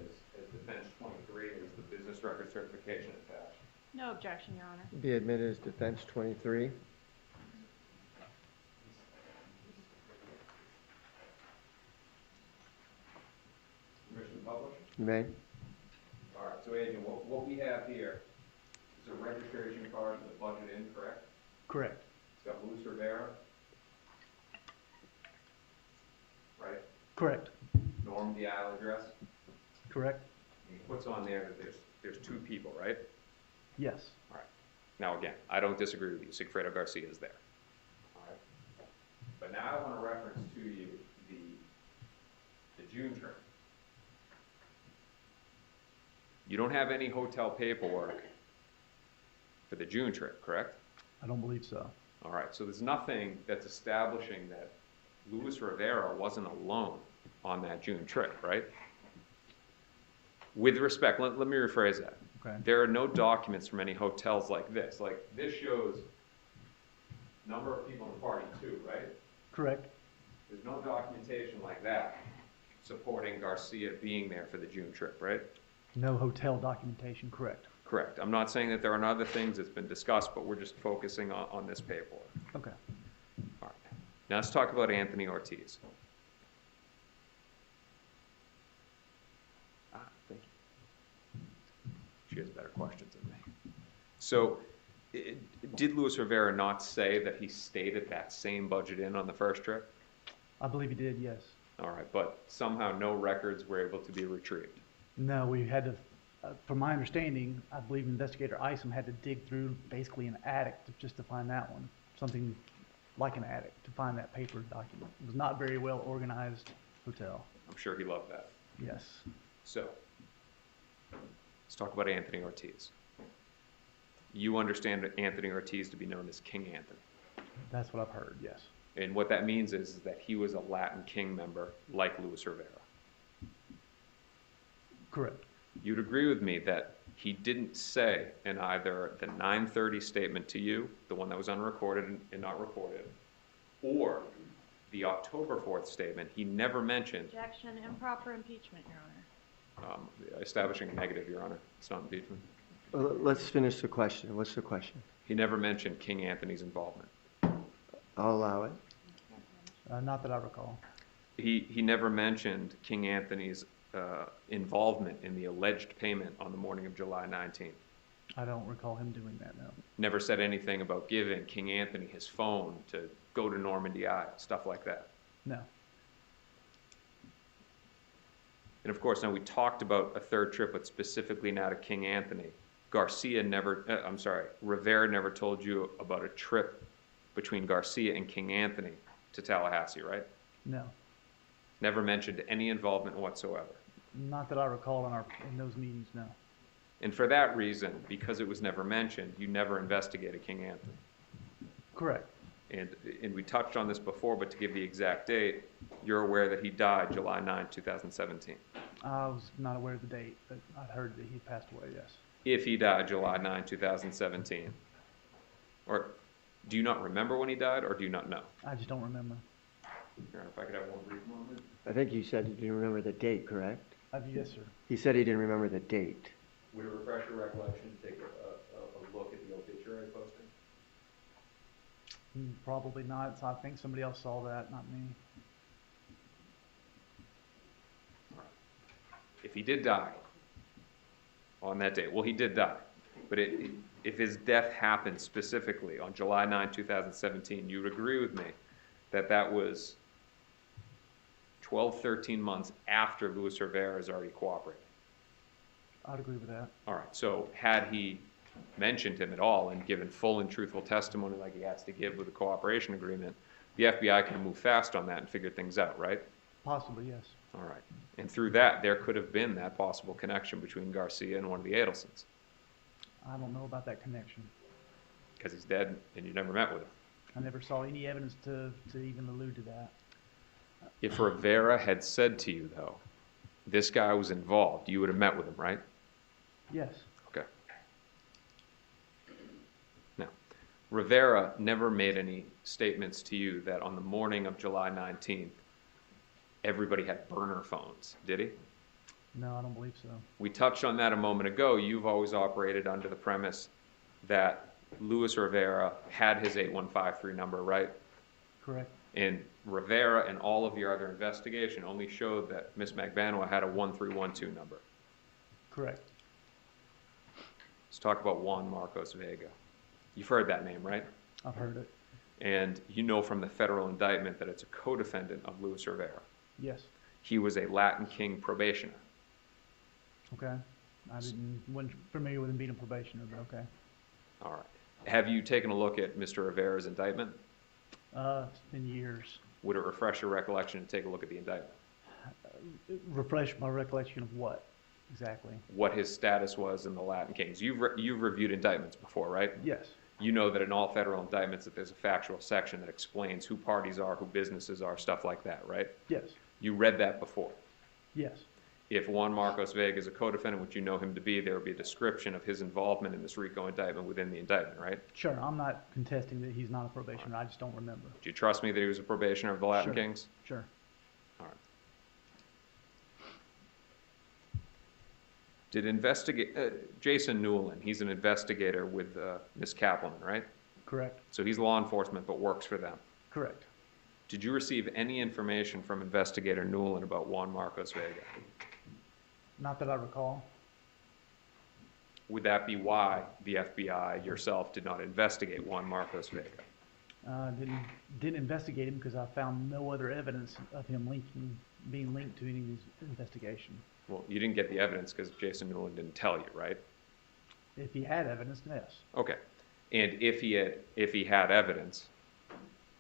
defense 23 is the business record certification attached. No objection, Your Honor. Be admitted as defense 23. Permission to publish? You may. All right, so Agent, what we have here is a registration card with a budget in, correct? Correct. It's got Luis Rivera, right? Correct. Norm Dial address. Correct. And he puts on there that there's two people, right? Yes. All right. Now again, I don't disagree with you. Sigfredo Garcia is there. All right. But now I want to reference to you the June trip. You don't have any hotel paperwork for the June trip, correct? I don't believe so. All right, so there's nothing that's establishing that Luis Rivera wasn't alone on that June trip, right? With respect, let me rephrase that. Okay. There are no documents from any hotels like this. Like, this shows number of people in the party, too, right? Correct. There's no documentation like that supporting Garcia being there for the June trip, right? No hotel documentation. Correct. Correct. I'm not saying that there aren't other things that's been discussed, but we're just focusing on this paperwork. Okay. All right. Now let's talk about Anthony Ortiz. Thank you. She has better questions than me. So, did Luis Rivera not say that he stayed at that same budget inn on the first trip? I believe he did, yes. All right, but somehow no records were able to be retrieved. No, we had to, from my understanding, I believe Investigator Isom had to dig through basically an attic just to find that one. Something like an attic to find that paper document. It was not very well organized hotel. I'm sure he loved that. Yes. So, let's talk about Anthony Ortiz. You understand Anthony Ortiz to be known as King Anthony. That's what I've heard, yes. And what that means is that he was a Latin King member like Luis Rivera. Correct. You'd agree with me that he didn't say in either the 9:30 statement to you, the one that was unrecorded and not recorded, or the October 4th statement, he never mentioned Objection, improper impeachment, Your Honor. establishing a negative, Your Honor. It's not impeachment. Well, let's finish the question. What's the question? He never mentioned King Anthony's involvement. I'll allow it. Not that I recall. He never mentioned King Anthony's involvement in the alleged payment on the morning of July 19th. I don't recall him doing that, no. Never said anything about giving King Anthony his phone to go to Normandy Eye, stuff like that. No. And of course, now we talked about a third trip, but specifically now to King Anthony. Rivera never told you about a trip between Garcia and King Anthony to Tallahassee, right? No. Never mentioned any involvement whatsoever. Not that I recall in those meetings, no. And for that reason, because it was never mentioned, you never investigated King Anthony. Correct. And we touched on this before, but to give the exact date, you're aware that he died July 9, 2017. I was not aware of the date, but I'd heard that he passed away, yes. If he died July 9, 2017. Or do you not remember when he died, or do you not know? I just don't remember. Here, if I could have one brief moment. I think you said you didn't remember the date, correct? Yes, sir. He said he didn't remember the date. Would it refresh your recollection to take a look at the obituary posting? Probably not. So I think somebody else saw that, not me. All right. If he did die on that day, well, he did die. But if his death happened specifically on July 9, 2017, you would agree with me that that was 12, 13 months after Luis Rivera has already cooperated. I'd agree with that. All right, so had he mentioned him at all and given full and truthful testimony like he has to give with a cooperation agreement, the FBI could have moved fast on that and figured things out, right? Possibly, yes. All right. And through that, there could have been that possible connection between Garcia and one of the Adelsons. I don't know about that connection. Because he's dead and you never met with him. I never saw any evidence to even allude to that. If Rivera had said to you, though, this guy was involved, you would have met with him, right? Yes. Okay. Now, Rivera never made any statements to you that on the morning of July 19th, everybody had burner phones, did he? No, I don't believe so. We touched on that a moment ago. You've always operated under the premise that Luis Rivera had his 8153 number, right? Correct. And Rivera and all of your other investigation only showed that Ms. Magbanua had a 1312 number. Correct. Let's talk about Juan Marcos Vega. You've heard that name, right? I've heard it. And you know from the federal indictment that it's a co-defendant of Luis Rivera. Yes. He was a Latin King probationer. Okay. Wasn't familiar with him being a probationer, but okay. All right. Have you taken a look at Mr. Rivera's indictment? It's been years. Would it refresh your recollection to take a look at the indictment? Refresh my recollection of what exactly? What his status was in the Latin Kings. You've reviewed indictments before, right? Yes. You know that in all federal indictments that there's a factual section that explains who parties are, who businesses are, stuff like that, right? Yes. You read that before. Yes. If Juan Marcos Vega is a co-defendant, which you know him to be, there would be a description of his involvement in this RICO indictment within the indictment, right? Sure. I'm not contesting that he's not a probationer. I just don't remember. Do you trust me that he was a probationer of the Latin Sure. Kings? Sure. All right. Did Jason Newland, he's an investigator with Ms. Kaplan, right? Correct. So he's law enforcement but works for them. Correct. Did you receive any information from Investigator Newland about Juan Marcos Vega? Not that I recall. Would that be why the FBI yourself did not investigate Juan Marcos Vega? Didn't investigate him because I found no other evidence of him being linked to any of these investigation. Well, you didn't get the evidence because Jason Newland didn't tell you, right? If he had evidence, then yes. Okay. And if he had evidence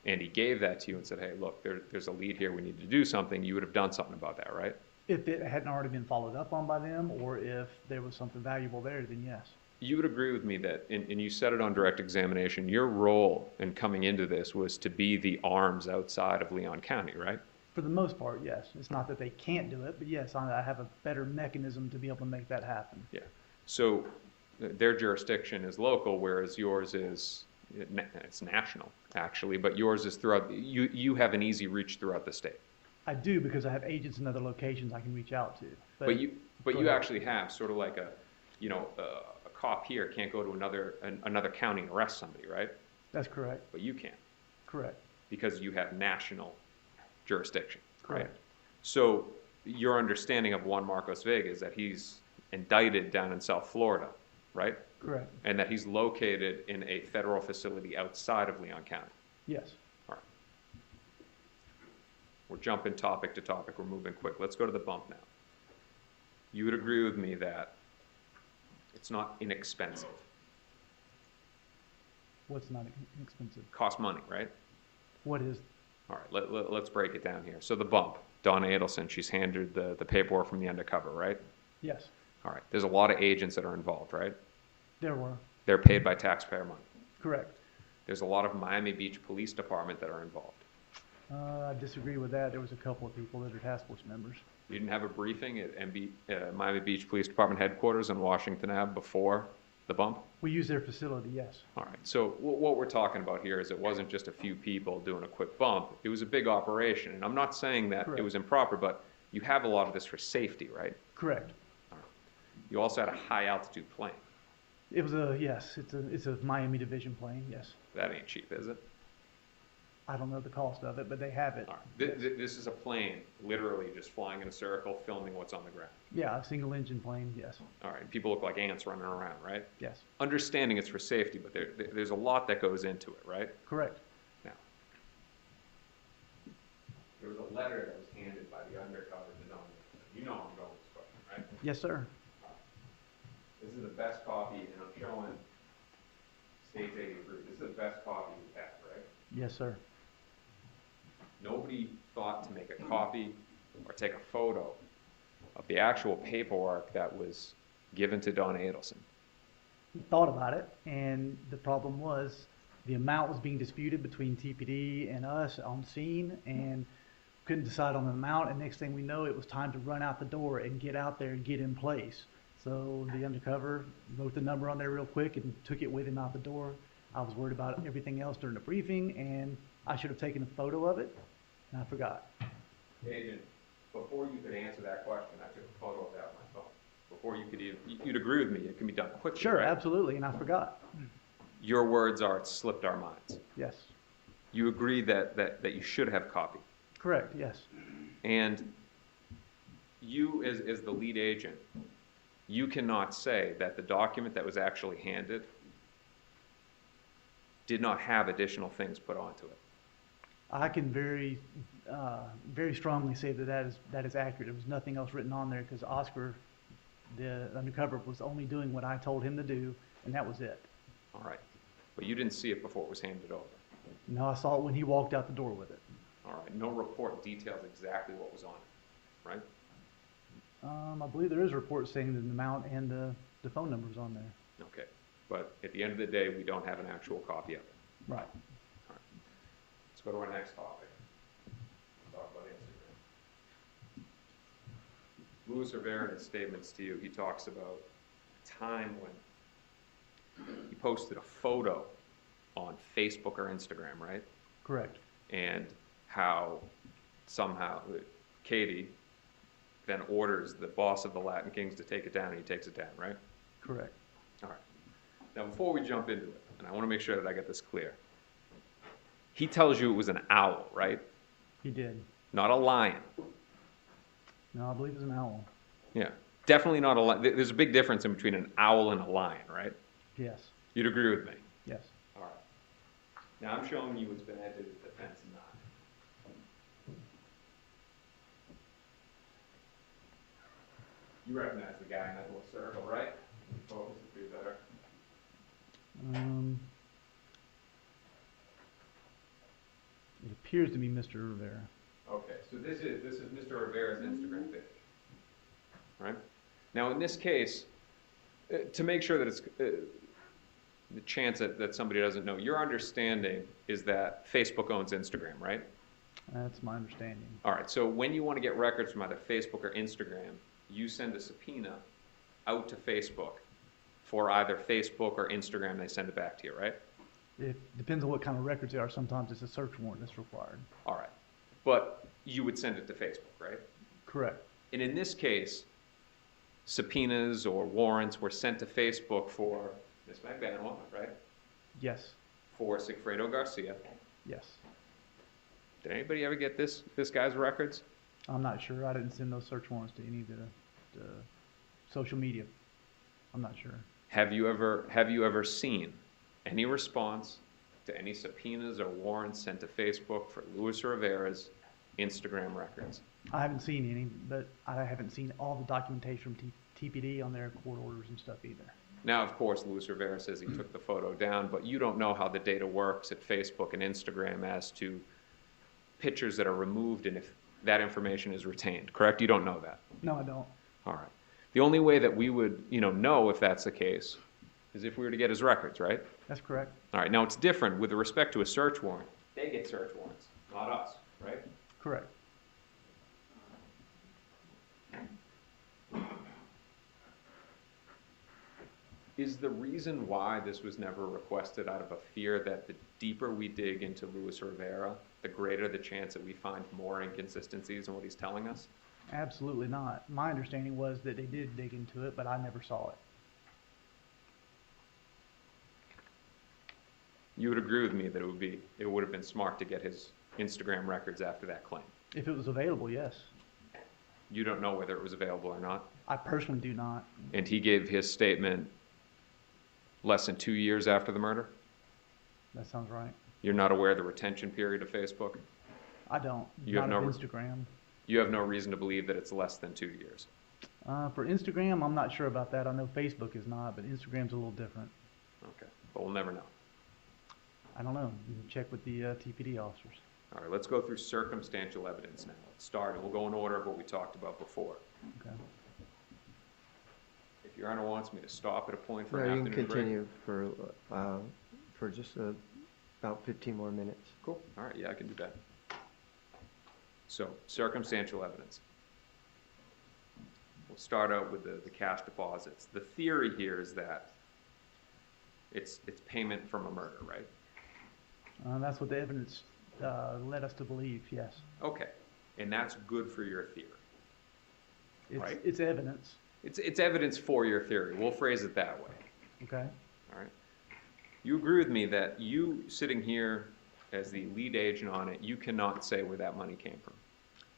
and he gave that to you and said, hey, look, there's a lead here, we need to do something, you would have done something about that, right? If it hadn't already been followed up on by them, or if there was something valuable there, then yes. You would agree with me that, and you said it on direct examination, your role in coming into this was to be the arms outside of Leon County, right? For the most part, yes. It's not that they can't do it, but yes, I have a better mechanism to be able to make that happen. Yeah. So their jurisdiction is local, whereas yours is, it's national, actually, but yours is throughout, you have an easy reach throughout the state. I do, because I have agents in other locations I can reach out to. But you actually have sort of like a cop here can't go to another county and arrest somebody, right? That's correct. But you can. Correct. Because you have national jurisdiction, Correct. right? So your understanding of Juan Marcos Vega is that he's indicted down in South Florida, right? Correct. And that he's located in a federal facility outside of Leon County. Yes. All right. We're jumping topic to topic. We're moving quick. Let's go to the bump now. You would agree with me that it's not inexpensive. What's not expensive? Costs money, right? What is? All right, let's break it down here. So the bump, Donna Adelson, she's handed the paperwork from the Undercover, right? Yes. All right, there's a lot of agents that are involved, right? There were. They're paid by taxpayer money. Correct. There's a lot of Miami Beach Police Department that are involved. I disagree with that. There was a couple of people that are task force members. You didn't have a briefing at Miami Beach Police Department headquarters in Washington Ave before the bump? We use their facility, yes. All right, so what we're talking about here is it wasn't just a few people doing a quick bump. It was a big operation, and I'm not saying that Correct. it was improper, but you have a lot of this for safety, right? Correct. All right. You also had a high-altitude plane. It was yes, it's a Miami division plane, yes. That ain't cheap, is it? I don't know the cost of it, but they have it. All right. This is a plane literally just flying in a circle, filming what's on the ground. Yeah, a single engine plane, yes. All right, people look like ants running around, right? Yes. Understanding it's for safety, but there's a lot that goes into it, right? Correct. Now, there was a letter that was handed by the Undercover to Don. You know I'm going with this question, right? Yes, sir. This is the best copy, and I'm showing State's 83. This is the best copy we've had, right? Yes, sir. Nobody thought to make a copy or take a photo of the actual paperwork that was given to Don Adelson. Thought about it, and the problem was the amount was being disputed between TPD and us on scene, and couldn't decide on the amount, and next thing we know, it was time to run out the door and get out there and get in place. So the Undercover wrote the number on there real quick and took it with him out the door. I was worried about everything else during the briefing, and I should have taken a photo of it, and I forgot. Agent, before you could answer that question, I took a photo of that on my phone. Before you could even, you'd agree with me, it can be done quickly, Sure, right? absolutely, and I forgot. Your words are, it slipped our minds. Yes. You agree that you should have copied. Correct, yes. And you, as the lead agent, you cannot say that the document that was actually handed did not have additional things put onto it. I can very strongly say that is accurate. There was nothing else written on there because Oscar, the undercover, was only doing what I told him to do, and that was it. All right. But you didn't see it before it was handed over. No, I saw it when he walked out the door with it. All right. No report details exactly what was on it, right? I believe there is a report saying the amount and the phone numbers on there. Okay. But at the end of the day, we don't have an actual copy of it. Right. All right. Let's go to our next topic. Talk about Instagram. Luis Rivera, in his statements to you, he talks about a time when he posted a photo on Facebook or Instagram, right? Correct. And how somehow Katie then orders the boss of the Latin Kings to take it down, and he takes it down, right? Correct. All right. Now, before we jump into it, and I want to make sure that I get this clear, he tells you it was an owl, right? He did. Not a lion. No, I believe it was an owl. Yeah. Definitely not a lion. There's a big difference in between an owl and a lion, right? Yes. You'd agree with me? Yes. All right. Now, I'm showing you it's been entered as defense 9. You recognize the guy in that little circle, right? Focus it through better. It appears to be Mr. Rivera. Okay, so this is Mr. Rivera's Instagram page, right? Now, in this case, to make sure that it's the chance that somebody doesn't know, your understanding is that Facebook owns Instagram, right? That's my understanding. All right, so when you want to get records from either Facebook or Instagram, you send a subpoena out to Facebook for either Facebook or Instagram, they send it back to you, right? It depends on what kind of records they are. Sometimes it's a search warrant that's required. All right, but you would send it to Facebook, right? Correct. And in this case, subpoenas or warrants were sent to Facebook for Ms. Magbanua, right? Yes. For Sigfredo Garcia. Yes. Did anybody ever get this guy's records? I'm not sure. I didn't send those search warrants to any of the social media. I'm not sure. Have you ever seen any response to any subpoenas or warrants sent to Facebook for Luis Rivera's Instagram records? I haven't seen any, but I haven't seen all the documentation from TPD on their court orders and stuff either. Now, of course, Luis Rivera says he took the photo down, but you don't know how the data works at Facebook and Instagram as to pictures that are removed and if that information is retained, correct? You don't know that? No, I don't. All right. The only way that we would, know if that's the case is if we were to get his records, right? That's correct. All right. Now, it's different with respect to a search warrant. They get search warrants, not us, right? Correct. Is the reason why this was never requested out of a fear that the deeper we dig into Luis Rivera, the greater the chance that we find more inconsistencies in what he's telling us? Absolutely not. My understanding was that they did dig into it, but I never saw it. You would agree with me that it would have been smart to get his Instagram records after that claim? If it was available, yes. You don't know whether it was available or not? I personally do not. And he gave his statement less than 2 years after the murder? That sounds right. You're not aware of the retention period of Facebook? I don't. You have not no of Instagram. You have no reason to believe that it's less than 2 years? For Instagram, I'm not sure about that. I know Facebook is not, but Instagram's a little different. Okay, but we'll never know. I don't know. You can check with the TPD officers. All right, let's go through circumstantial evidence now. Let's start, and we'll go in order of what we talked about before. Okay. If Your Honor wants me to stop at a point for No, an you can afternoon break. continue for just about 15 more minutes. Cool. All right, yeah, I can do that. So, circumstantial evidence. We'll start out with the cash deposits. The theory here is that It's payment from a murder, right? That's what the evidence led us to believe, yes. Okay, and that's good for your theory, right? It's evidence. It's evidence for your theory. We'll phrase it that way. Okay. All right. You agree with me that you sitting here as the lead agent on it, you cannot say where that money came from.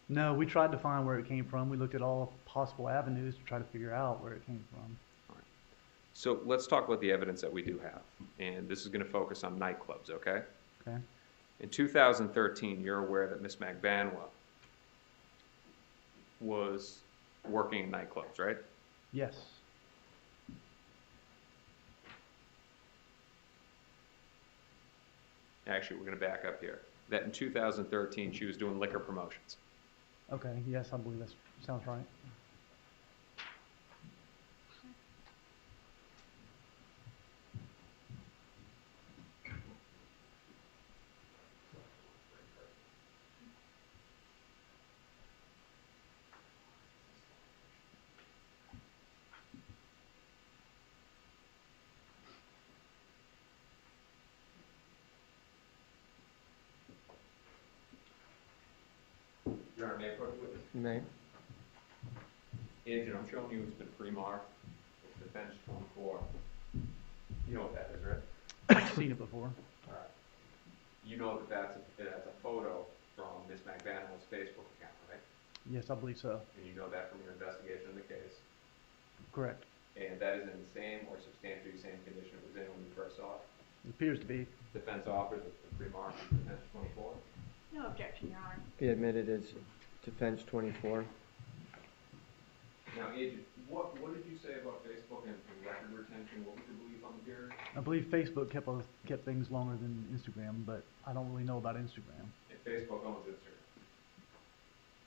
No, we tried to find where it came from. We looked at all possible avenues to try to figure out where it came from. All right. So let's talk about the evidence that we do have. And this is going to focus on nightclubs, okay? Okay. In 2013, you're aware that Miss Magbanua was working in nightclubs, right? Yes. Actually, we're going to back up here. That in 2013, she was doing liquor promotions. Okay, yes, I believe that sounds right. Your Honor, may I approach the witness? You may. Agent, I'm showing you it's been pre-marked. It's defense 24. You know what that is, right? I've seen it before. All right. You know that that's a photo from Miss Magbanua's Facebook account, right? Yes, I believe so. And you know that from your investigation of the case. Correct. And that is in the same or substantially same condition it was in when you first saw it. It appears to be. Defense offers it's been pre-marked defense 24. No objection, Your Honor. Be admitted as defense 24. Now, Agent, what did you say about Facebook and record retention? What was your belief on the jury? I believe Facebook kept things longer than Instagram, but I don't really know about Instagram. And Facebook owns Instagram.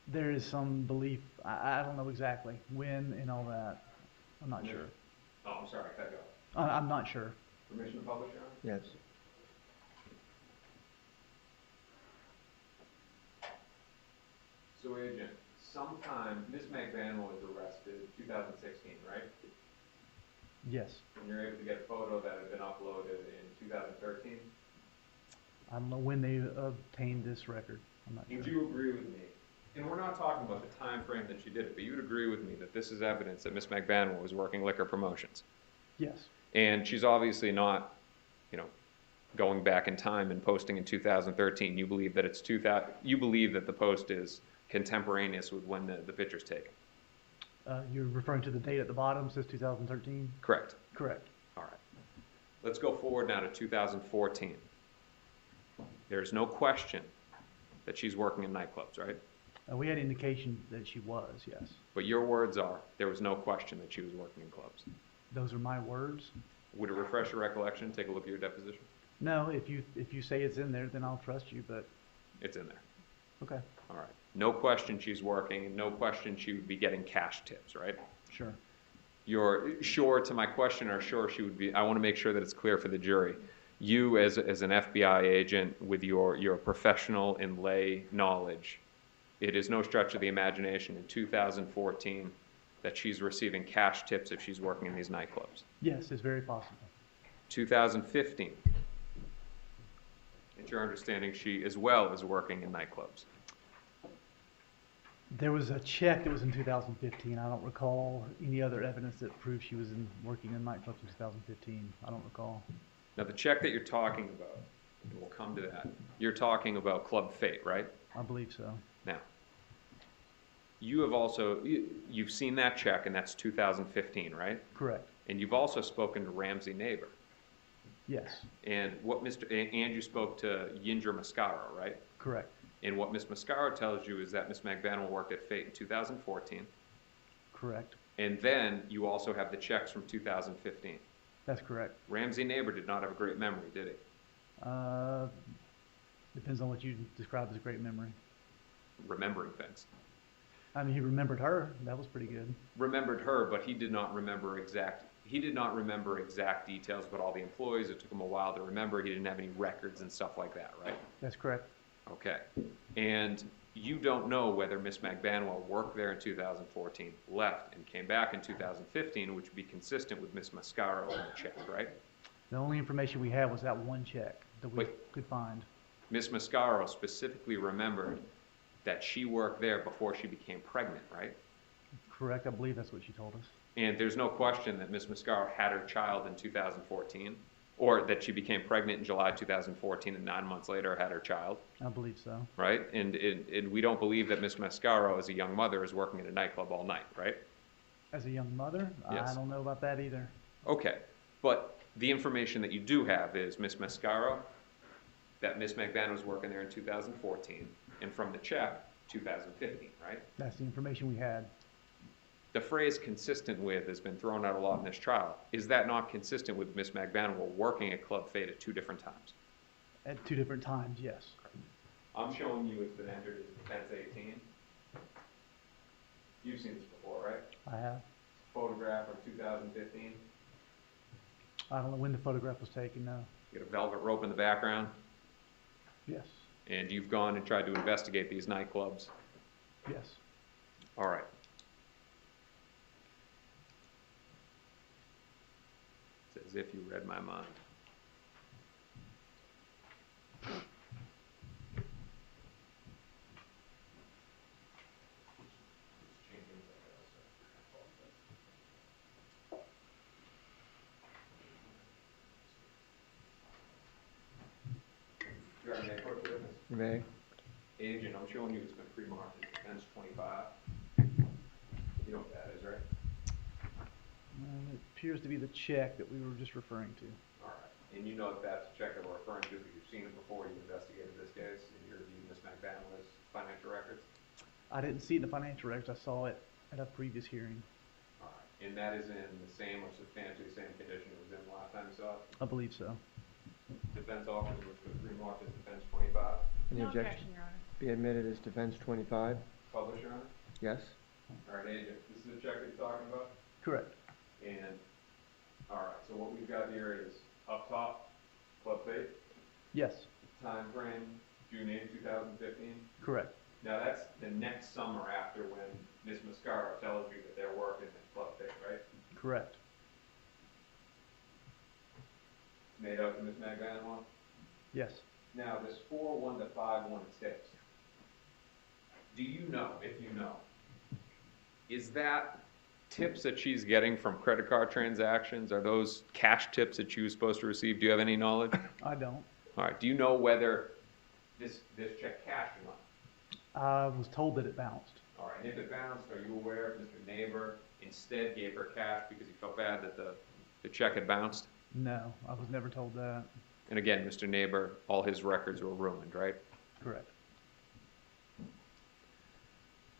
There is some belief. I don't know exactly when and all that. I'm not sure. Oh, I'm sorry, I cut you off. I'm not sure. Permission to publish, Your Honor? Yes. So, Agent, sometime Miss Magbanua was arrested 2016, right? Yes. And you're able to get a photo that had been uploaded in 2013? I don't know when they obtained this record. I'm not sure. Would you agree with me? And we're not talking about the time frame that she did it, but you would agree with me that this is evidence that Miss Magbanua was working liquor promotions. Yes. And she's obviously not, going back in time and posting in 2013. You believe that you believe that the post is contemporaneous with when the picture's taken. You're referring to the date at the bottom, says 2013? Correct. Correct. All right. Let's go forward now to 2014. There's no question that she's working in nightclubs, right? We had indication that she was, yes. But your words are, there was no question that she was working in clubs. Those are my words? Would it refresh your recollection? Take a look at your deposition. No, if you say it's in there, then I'll trust you, but... It's in there. Okay. All right. No question she's working, and no question she would be getting cash tips, right? Sure. You're sure to my question, or sure she would be, I want to make sure that it's clear for the jury. You, as an FBI agent, with your professional and lay knowledge, it is no stretch of the imagination in 2014 that she's receiving cash tips if she's working in these nightclubs. Yes, it's very possible. 2015. It's your understanding she as well is working in nightclubs. There was a check that was in 2015. I don't recall any other evidence that proves she was working in nightclubs in 2015. I don't recall. Now, the check that you're talking about, and we'll come to that, you're talking about Club Fate, right? I believe so. Now, you have also, you've seen that check, and that's 2015, right? Correct. And you've also spoken to Ramsey Neighbor. Yes. And and you spoke to Yindra Mascaro, right? Correct. And what Miss Mascaro tells you is that Miss Magbanua worked at Fate in 2014. Correct. And then you also have the checks from 2015. That's correct. Ramsey Neighbor did not have a great memory, did he? Depends on what you describe as a great memory. Remembering things. I mean, he remembered her. That was pretty good. Remembered her, but he did not remember exact details about all the employees. It took him a while to remember. He didn't have any records and stuff like that, right? That's correct. Okay. And you don't know whether Miss Magbanua worked there in 2014, left, and came back in 2015, which would be consistent with Miss Mascaro on the check, right? The only information we had was that one check that we Wait. could find. Ms. Mascaro specifically remembered that she worked there before she became pregnant, right? Correct, I believe that's what she told us. And there's no question that Ms. Mascaro had her child in 2014, or that she became pregnant in July 2014 and 9 months later had her child, I believe so. right? And we don't believe that Ms. Mascaro, as a young mother, is working in a nightclub all night, right? As a young mother, Yes. I don't know about that either. Okay, but the information that you do have is Ms. Mascaro, that Ms. Magbanua was working there in 2014, and from the check, 2015, right? That's the information we had. The phrase consistent with has been thrown out a lot in this trial. Is that not consistent with Ms. Magbanua working at Club Fate at 2 different times? At 2 different times, yes. I'm showing you it's been entered as defense 18. You've seen this before, right? I have. Photograph of 2015. I don't know when the photograph was taken, no. You got a velvet rope in the background, Yes, and you've gone and tried to investigate these nightclubs. yes. All right. It's as if you read my mind. Your Honor, may I approach the witness? You may. Agent, I'm showing you it's been pre-marked as defense 25. You know what that is, right? It appears to be the check that we were just referring to. All right. And you know that that's a check that we're referring to because you've seen it before, you investigated this case, and you reviewed Ms. Magbanua's financial records? I didn't see it in the financial records. I saw it at a previous hearing. All right. And that is in the same or substantially the same condition it was in last time you saw it? I believe so. Defense officer, which was pre-marked as defense 25. Any No objection? objection, Your Honor. Be admitted as defense 25? Publish, Your Honor? Yes? All right, agent, this is the check that you're talking about? Correct. And, all right, so what we've got here is up top, Club Fate, Yes, time frame, June 8, 2015. correct. Now, that's the next summer after when Ms. Mascaro tells you that they're working at Club Fate, right? Correct. Made out to Ms. Magbanua? Yes. Now, this 4-1 to 5-1 tips, do you know, if you know, is that tips that she's getting from credit card transactions? Are those cash tips that she was supposed to receive? Do you have any knowledge? I don't. All right, do you know whether this check cashed or not? I was told that it bounced. All right, and if it bounced, are you aware if Mr. Neighbor instead gave her cash because he felt bad that the check had bounced? No, I was never told that. And again, Mr. Neighbor, all his records were ruined, right? Correct.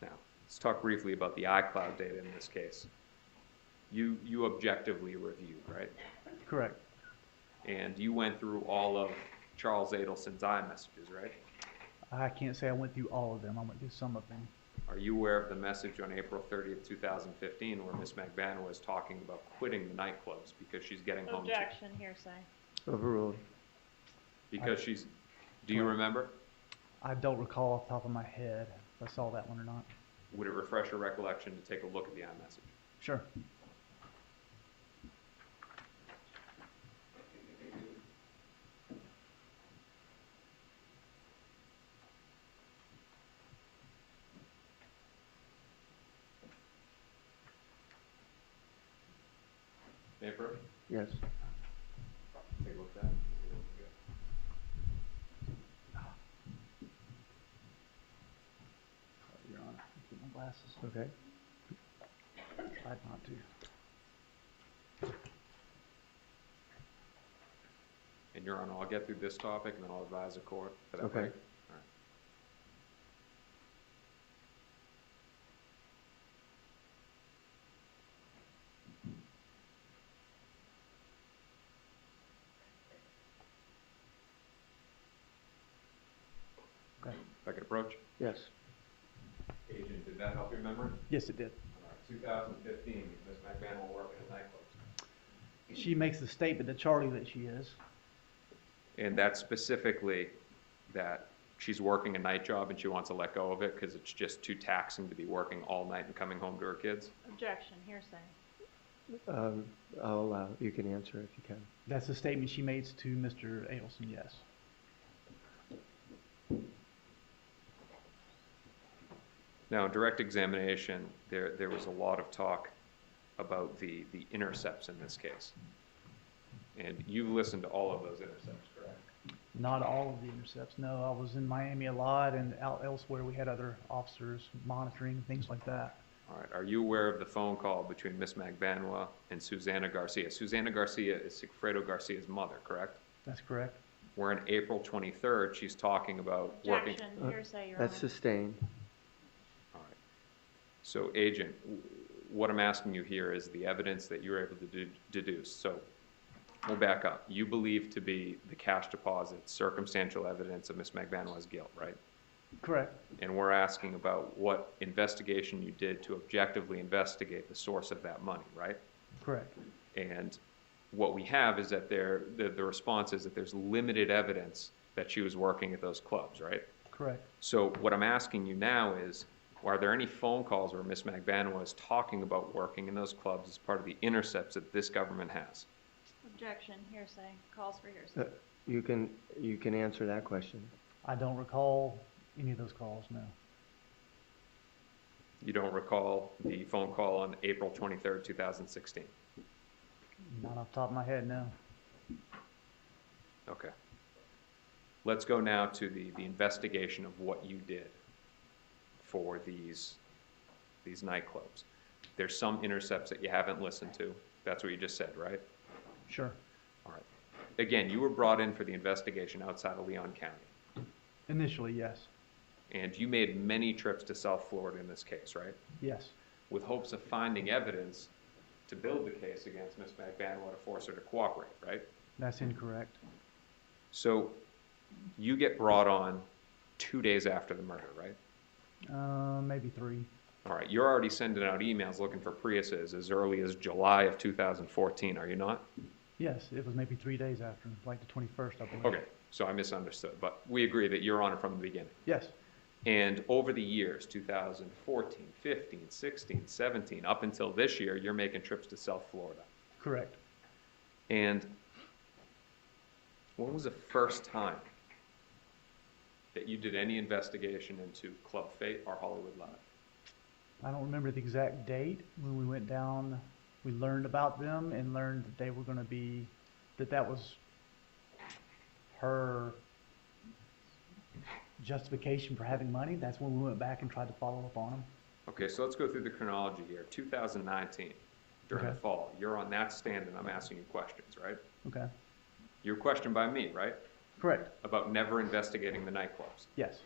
Now, let's talk briefly about the iCloud data in this case. You objectively reviewed, right? Correct. And you went through all of Charles Adelson's iMessages, right? I can't say I went through all of them. I went through some of them. Are you aware of the message on April 30th, 2015, where Ms. Magbanua was talking about quitting the nightclubs because she's getting home? Objection, hearsay. Overruled. Because she's, do you remember? I don't recall off the top of my head if I saw that one or not. Would it refresh your recollection to take a look at the iMessage? Sure. Paper? Yes. Take a look at that. Your Honor, get my glasses. Okay. Tried not to. And Your Honor, I'll get through this topic and then I'll advise the court for that Okay. break. All right. Okay. If I could approach. Yes. Agent, did that help your memory? Yes, it did. All right, 2015, Ms. McBanwell working at nightclubs. She makes the statement to Charlie that she is. And that's specifically that she's working a night job and she wants to let go of it because it's just too taxing to be working all night and coming home to her kids? Objection, hearsay. I'll allow, you can answer if you can. That's the statement she made to Mr. Adelson, yes. Now, in direct examination, there was a lot of talk about the intercepts in this case. And you've listened to all of those intercepts, correct? Not all of the intercepts, no. I was in Miami a lot, and out elsewhere we had other officers monitoring, things like that. All right. Are you aware of the phone call between Ms. Magbanua and Susana Garcia? Susana Garcia is Sigfredo Garcia's mother, correct? That's correct. Where on April 23rd, she's talking about working. Objection, hearsay, Your That's Honor. sustained. All right. So, Agent, what I'm asking you here is the evidence that you're able to deduce. So, we'll back up. You believe to be the cash deposit circumstantial evidence of Ms. Magbanua's guilt, right? Correct. And we're asking about what investigation you did to objectively investigate the source of that money, right? Correct. And what we have is that the response is that there's limited evidence that she was working at those clubs, right? Correct. So what I'm asking you now is, are there any phone calls where Ms. Magbanua is talking about working in those clubs as part of the intercepts that this government has? Objection, hearsay, calls for hearsay. You can answer that question. I don't recall any of those calls, no. You don't recall the phone call on April 23rd, 2016? Not off the top of my head, no. Okay. Let's go now to the investigation of what you did for these nightclubs. There's some intercepts that you haven't listened to. That's what you just said, right? Sure. All right. Again, you were brought in for the investigation outside of Leon County. Initially, yes. And you made many trips to South Florida in this case, right? Yes. With hopes of finding evidence to build the case against Ms. Magbanua to force her to cooperate, right? That's incorrect. So you get brought on 2 days after the murder, right? Maybe 3. All right. You're already sending out emails looking for Priuses as early as July of 2014, are you not? Yes, it was maybe 3 days after, like the 21st, I believe. Okay. So I misunderstood, but we agree that you're on it from the beginning. Yes. And over the years, 2014, 15, 16, 17, up until this year, you're making trips to South Florida. Correct. And when was the first time that you did any investigation into Club Fate or Hollywood Live? I don't remember the exact date when we went down. We learned about them and learned that they were going to be, that was her justification for having money. That's when we went back and tried to follow up on them. Okay, so let's go through the chronology here. 2019, during the fall, you're on that stand and I'm asking you questions, right? Okay. You were questioned by me, right? Correct. About never investigating the nightclubs. Yes.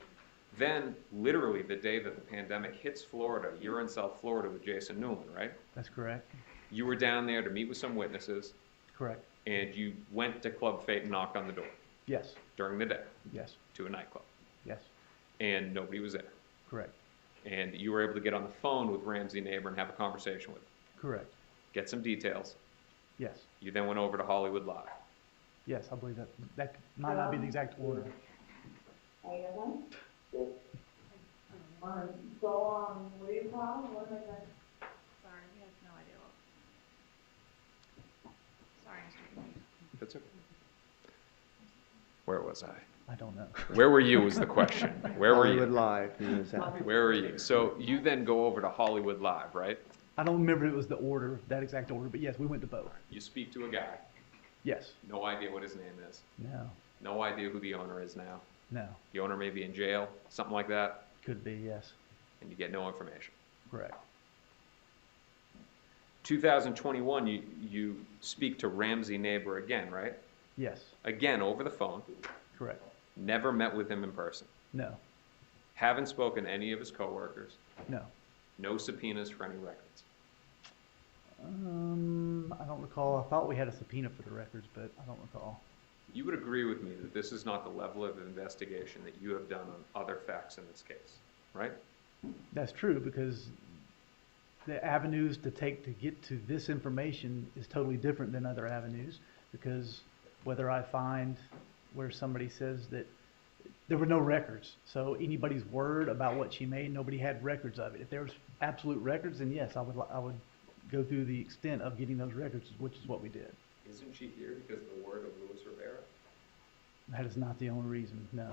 Then, literally the day that the pandemic hits Florida, you're in South Florida with Jason Newman, right? That's correct. You were down there to meet with some witnesses. Correct. And you went to Club Fate and knocked on the door. Yes. During the day. Yes. To a nightclub. Yes. And nobody was there. Correct. And you were able to get on the phone with Ramsey Neighbor and have a conversation with him. Correct. Get some details. Yes. You then went over to Hollywood Live. Yes, I believe that might not be the exact order. Were you calling? What was that? Sorry, he has no idea what. Sorry, Mr. Commissioner. That's okay. Where was I? I don't know. Where were you was the question. Where were you? Hollywood Live, he was at. Where were you? So you then go over to Hollywood Live, right? I don't remember it was the order, that exact order, but yes, we went to both. You speak to a guy. Yes. No idea what his name is. No. No idea who the owner is now. No. The owner may be in jail, something like that. Could be, yes. And you get no information. Correct. 2021, you speak to Ramsey Neighbor again, right? Yes. Again, over the phone. Correct. Never met with him in person. No. Haven't spoken to any of his coworkers. No. No subpoenas for any records. I don't recall. I thought we had a subpoena for the records, but I don't recall. You would agree with me that this is not the level of investigation that you have done on other facts in this case, right? That's true, because the avenues to take to get to this information is totally different than other avenues, because whether I find where somebody says that there were no records, so anybody's word about what she made, nobody had records of it. If there was absolute records, then yes, I would go through the extent of getting those records, which is what we did. Isn't she here because of the word of Luis Rivera? That is not the only reason, no.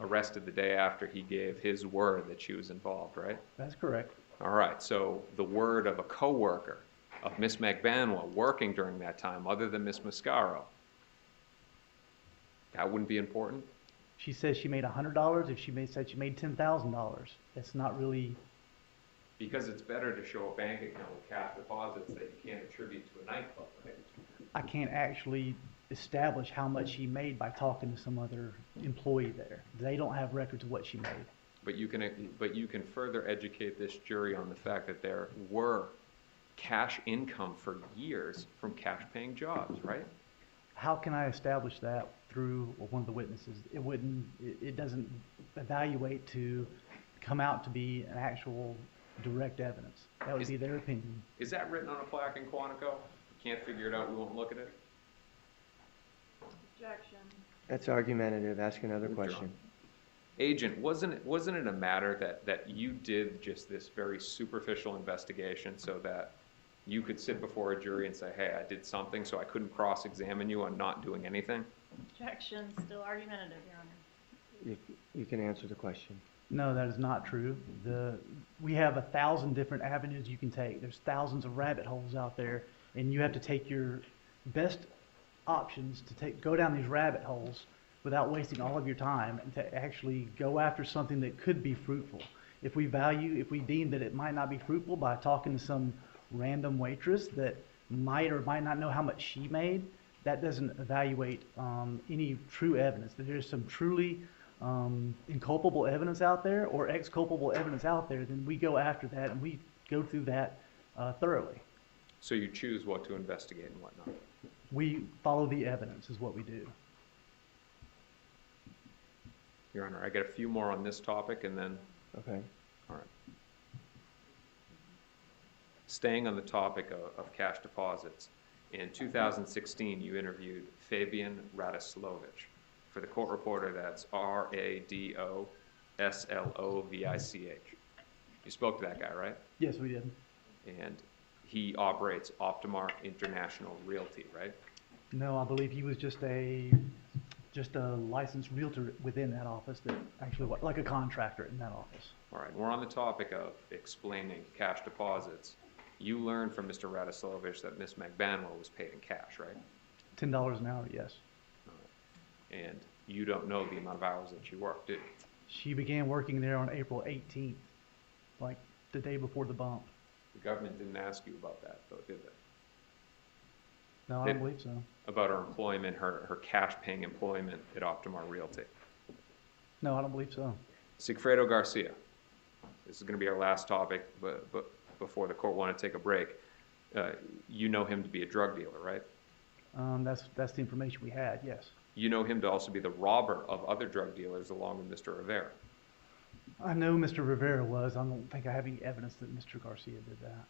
Arrested the day after he gave his word that she was involved, right? That's correct. All right, so the word of a coworker of Miss Magbanua working during that time, other than Miss Mascaro, that wouldn't be important? She says she made $100 if she said she made $10,000. It's not really. Because it's better to show a bank account with cash deposits that you can't attribute to a nightclub, right? I can't actually establish how much she made by talking to some other employee there. They don't have records of what she made. But you can further educate this jury on the fact that there were cash income for years from cash-paying jobs, right? How can I establish that through one of the witnesses? It doesn't evaluate to come out to be an actual direct evidence. That would be their opinion. Is that written on a plaque in Quantico? Can't figure it out, we won't look at it? Objection. That's argumentative. Ask another question. Agent, wasn't it a matter that you did just this very superficial investigation so that you could sit before a jury and say, hey, I did something, so I couldn't cross-examine you on not doing anything? Objection. Still argumentative, Your Honor. You can answer the question. No, that is not true. We have 1,000 different avenues you can take. There's thousands of rabbit holes out there, and you have to take your best options to go down these rabbit holes without wasting all of your time and to actually go after something that could be fruitful. If we deem that it might not be fruitful by talking to some random waitress that might or might not know how much she made, that doesn't evaluate any true evidence. That there's some truly inculpable evidence out there or exculpable evidence out there, then we go after that and we go through that thoroughly. So you choose what to investigate and what not? We follow the evidence is what we do. Your Honor, I got a few more on this topic and then... Okay. All right. Staying on the topic of cash deposits, in 2016 you interviewed Fabian Radoslovich. For the court reporter, that's Radoslovich. You spoke to that guy, right? Yes, we did. And he operates Optimark International Realty, right? No, I believe he was just a licensed realtor within that office, that actually like a contractor in that office. All right, we're on the topic of explaining cash deposits. You learned from Mr. Radoslovich that Miss Magbanua was paid in cash, right? $10 an hour, yes. All right. And you don't know the amount of hours that she worked, do you? She began working there on April 18th, like the day before the bump. The government didn't ask you about that, though, did they? No, I don't believe so. About her employment, her cash-paying employment at Optimark Realty. No, I don't believe so. Sigfredo Garcia. This is going to be our last topic, but before the court want to take a break. You know him to be a drug dealer, right? That's the information we had, yes. You know him to also be the robber of other drug dealers along with Mr. Rivera. I know Mr. Rivera was. I don't think I have any evidence that Mr. Garcia did that.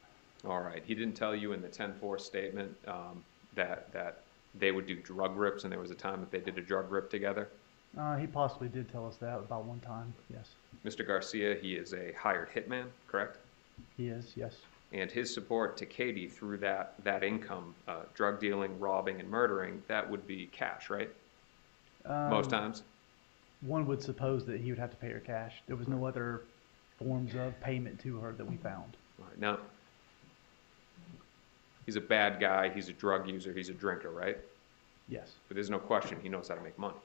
All right. He didn't tell you in the 10-4 statement that they would do drug rips, and there was a time that they did a drug rip together? He possibly did tell us that about one time, yes. Mr. Garcia, he is a hired hitman, correct? He is, yes. And his support to Katie through that income, drug dealing, robbing, and murdering, that would be cash, right? Most times? One would suppose that he would have to pay her cash. There was no other forms of payment to her that we found. All right. Now, he's a bad guy, he's a drug user, he's a drinker, right? Yes. But there's no question he knows how to make money.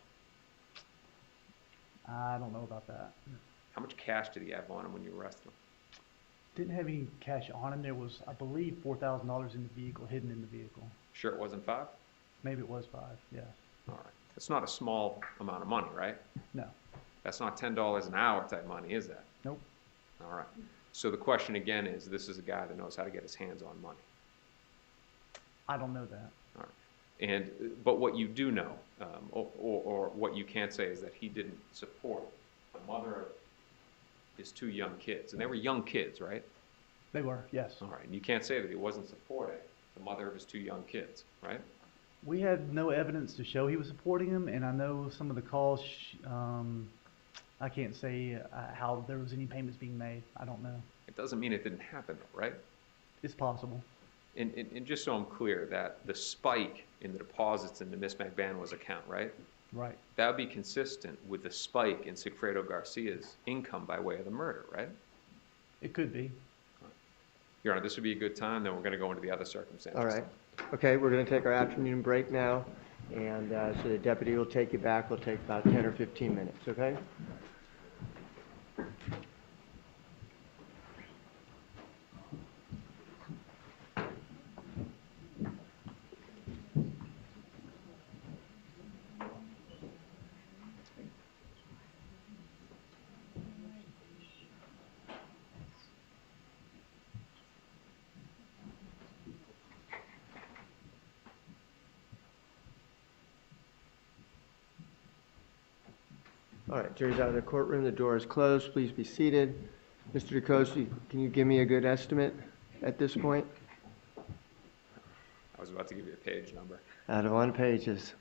I don't know about that. How much cash did he have on him when you arrested him? Didn't have any cash on him. There was, I believe, $4,000 in the vehicle, hidden in the vehicle. Sure it wasn't $5? Maybe it was $5, yes. All right. That's not a small amount of money, right? No. That's not $10 an hour type money, is that? Nope. All right. So the question again is, this is a guy that knows how to get his hands on money. I don't know that. All right. But what you do know, or what you can't say, is that he didn't support the mother of his two young kids. And they were young kids, right? They were, yes. All right. And you can't say that he wasn't supporting the mother of his two young kids, right? We had no evidence to show he was supporting him, and I know some of the calls, I can't say how there was any payments being made. I don't know. It doesn't mean it didn't happen, though, right? It's possible. And just so I'm clear, that the spike in the deposits into Miss Magbanua's account, right? Right. That would be consistent with the spike in Sigfredo Garcia's income by way of the murder, right? It could be. Your Honor, this would be a good time, then we're going to go into the other circumstances. All right. Okay, we're going to take our afternoon break now, and so the deputy will take you back. We'll take about 10 or 15 minutes, okay? All right, jury's out of the courtroom. The door is closed. Please be seated. Mr. DeCoste, can you give me a good estimate at this point? I was about to give you a page number. Out of 1 pages.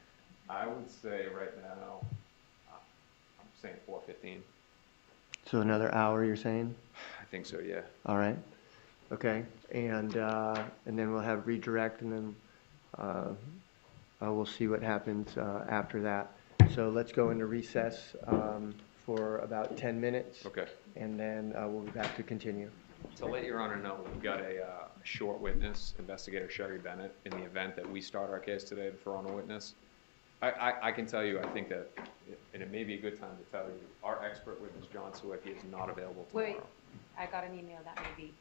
I would say right now, I'm saying 4:15. So another hour, you're saying? I think so, yeah. All right. Okay. And then we'll have redirect, and then we'll see what happens after that. So let's go into recess for about 10 minutes. Okay. And then we'll be back to continue. To let Your Honor know, we've got a short witness, Investigator Sherry Bennett, in the event that we start our case today to throw on a witness. I can tell you, I think that, and it may be a good time to tell you, our expert witness, John Sawicki, is not available tomorrow. Wait, I got an email that maybe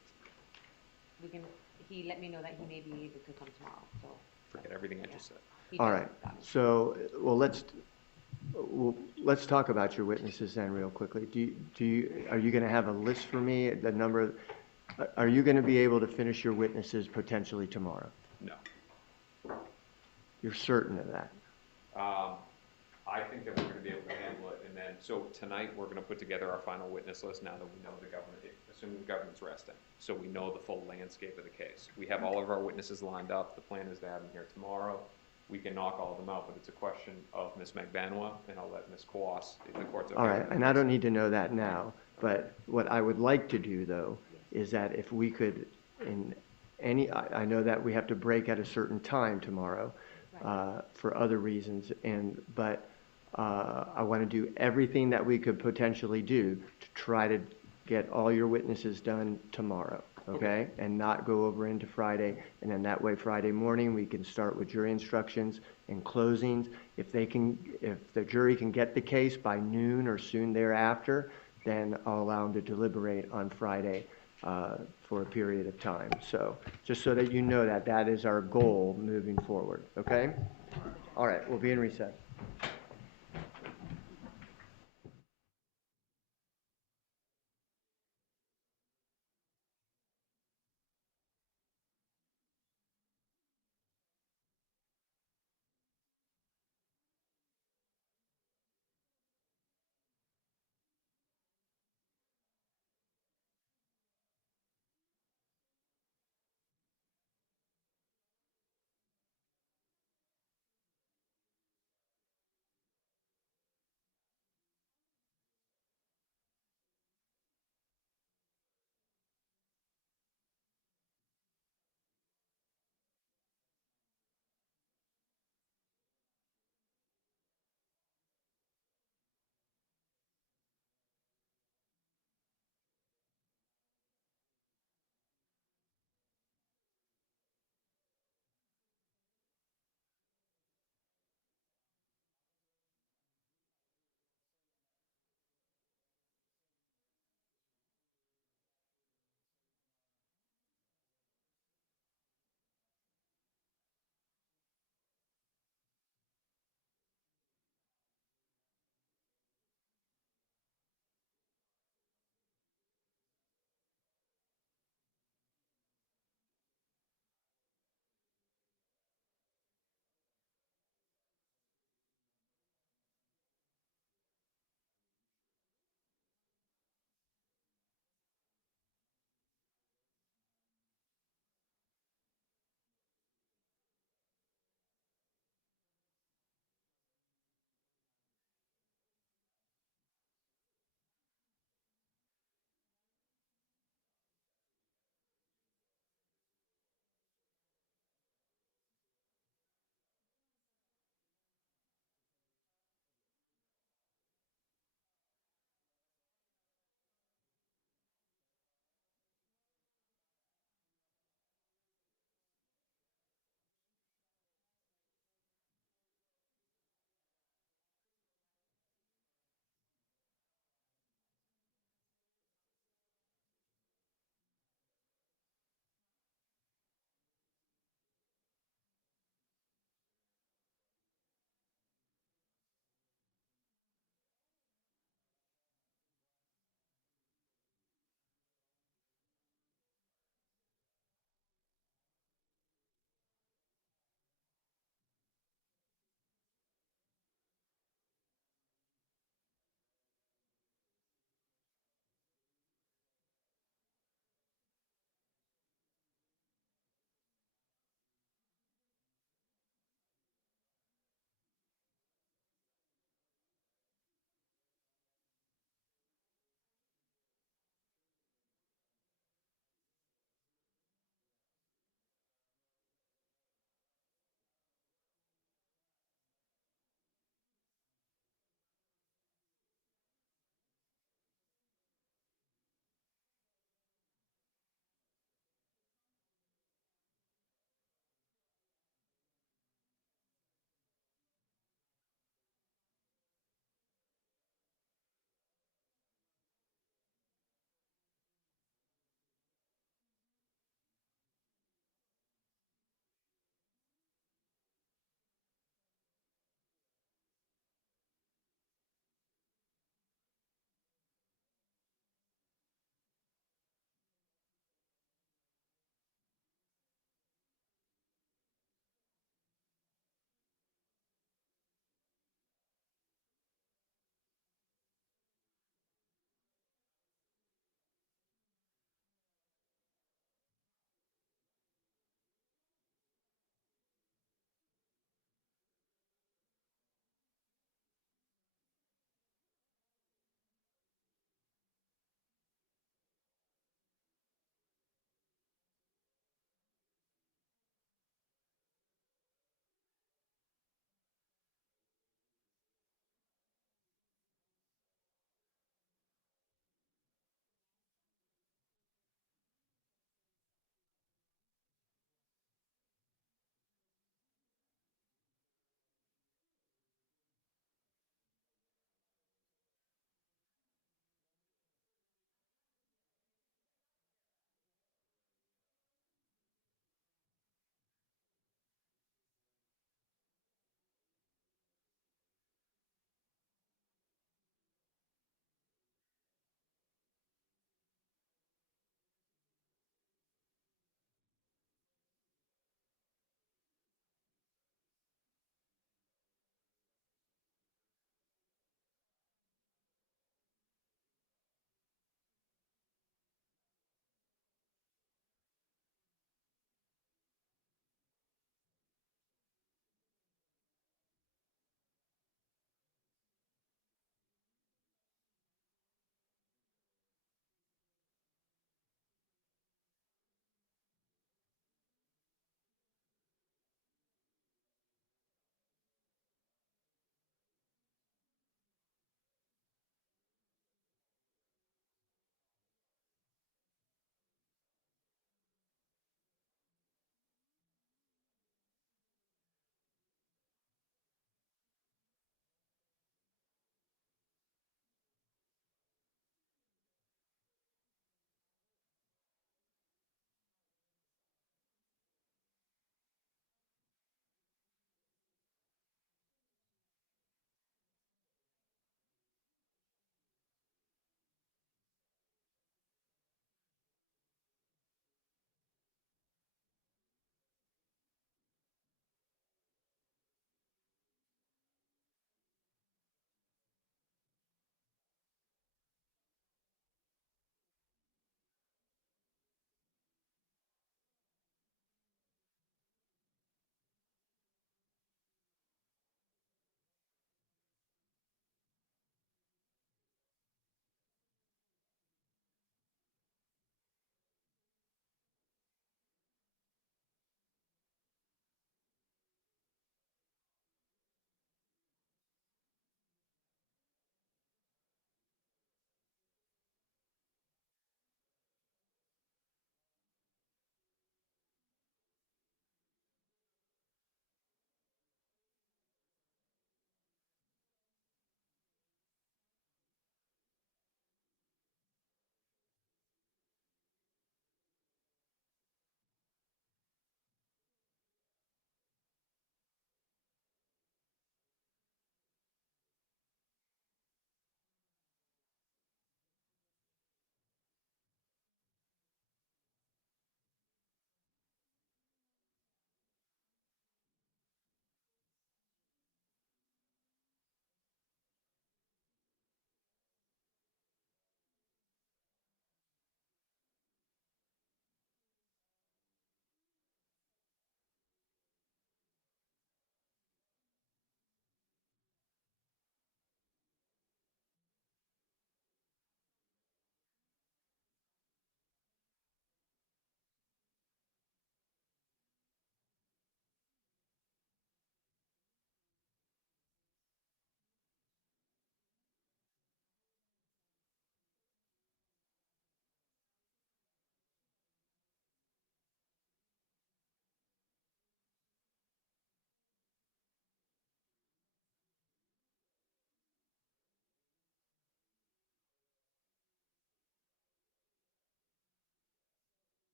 he let me know that he may be able to come tomorrow, so. Forget everything I just said. All right. So, well, let's talk about your witnesses then real quickly. Are you going to have a list for me, the number? Are you going to be able to finish your witnesses potentially tomorrow? No. You're certain of that? I think that we're going to be able to handle it, and then, so tonight, we're going to put together our final witness list now that we know the government, assuming the government's resting, so we know the full landscape of the case. We have all of our witnesses lined up. The plan is to have them here tomorrow. We can knock all of them out, but it's a question of Ms. Magbanua, and I'll let Ms. Kwas, if the court's okay. All right, and I don't need to know that now, but what I would like to do, though, is that if we could, I know that we have to break at a certain time tomorrow for other reasons, but I want to do everything that we could potentially do to try to get all your witnesses done tomorrow, okay? And not go over into Friday, and then that way Friday morning we can start with jury instructions and closings. If the jury can get the case by noon or soon thereafter, then I'll allow them to deliberate on Friday for a period of time. So just so that you know that is our goal moving forward, okay? All right, we'll be in recess.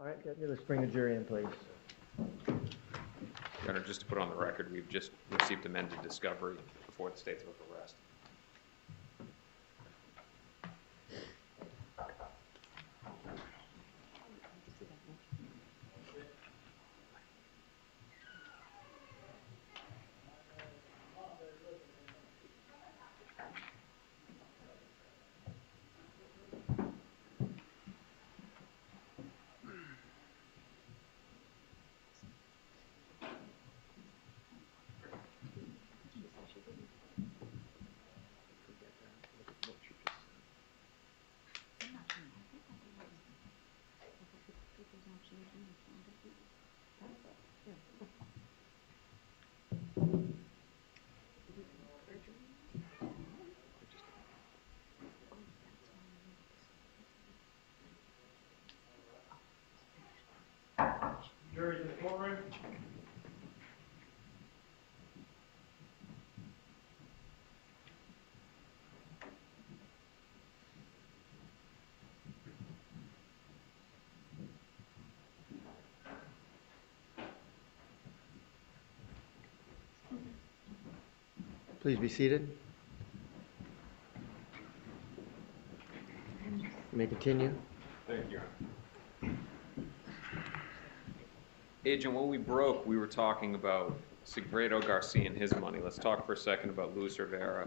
All right, Deputy, let's bring the jury in, please. Your Honor, just to put on the record, we've just received amended discovery before the state's of arrest. Jury's in the courtroom. Please be seated. You may continue. Thank you, Your Honor. Agent, when we broke, we were talking about Sigfredo Garcia and his money. Let's talk for a second about Luis Rivera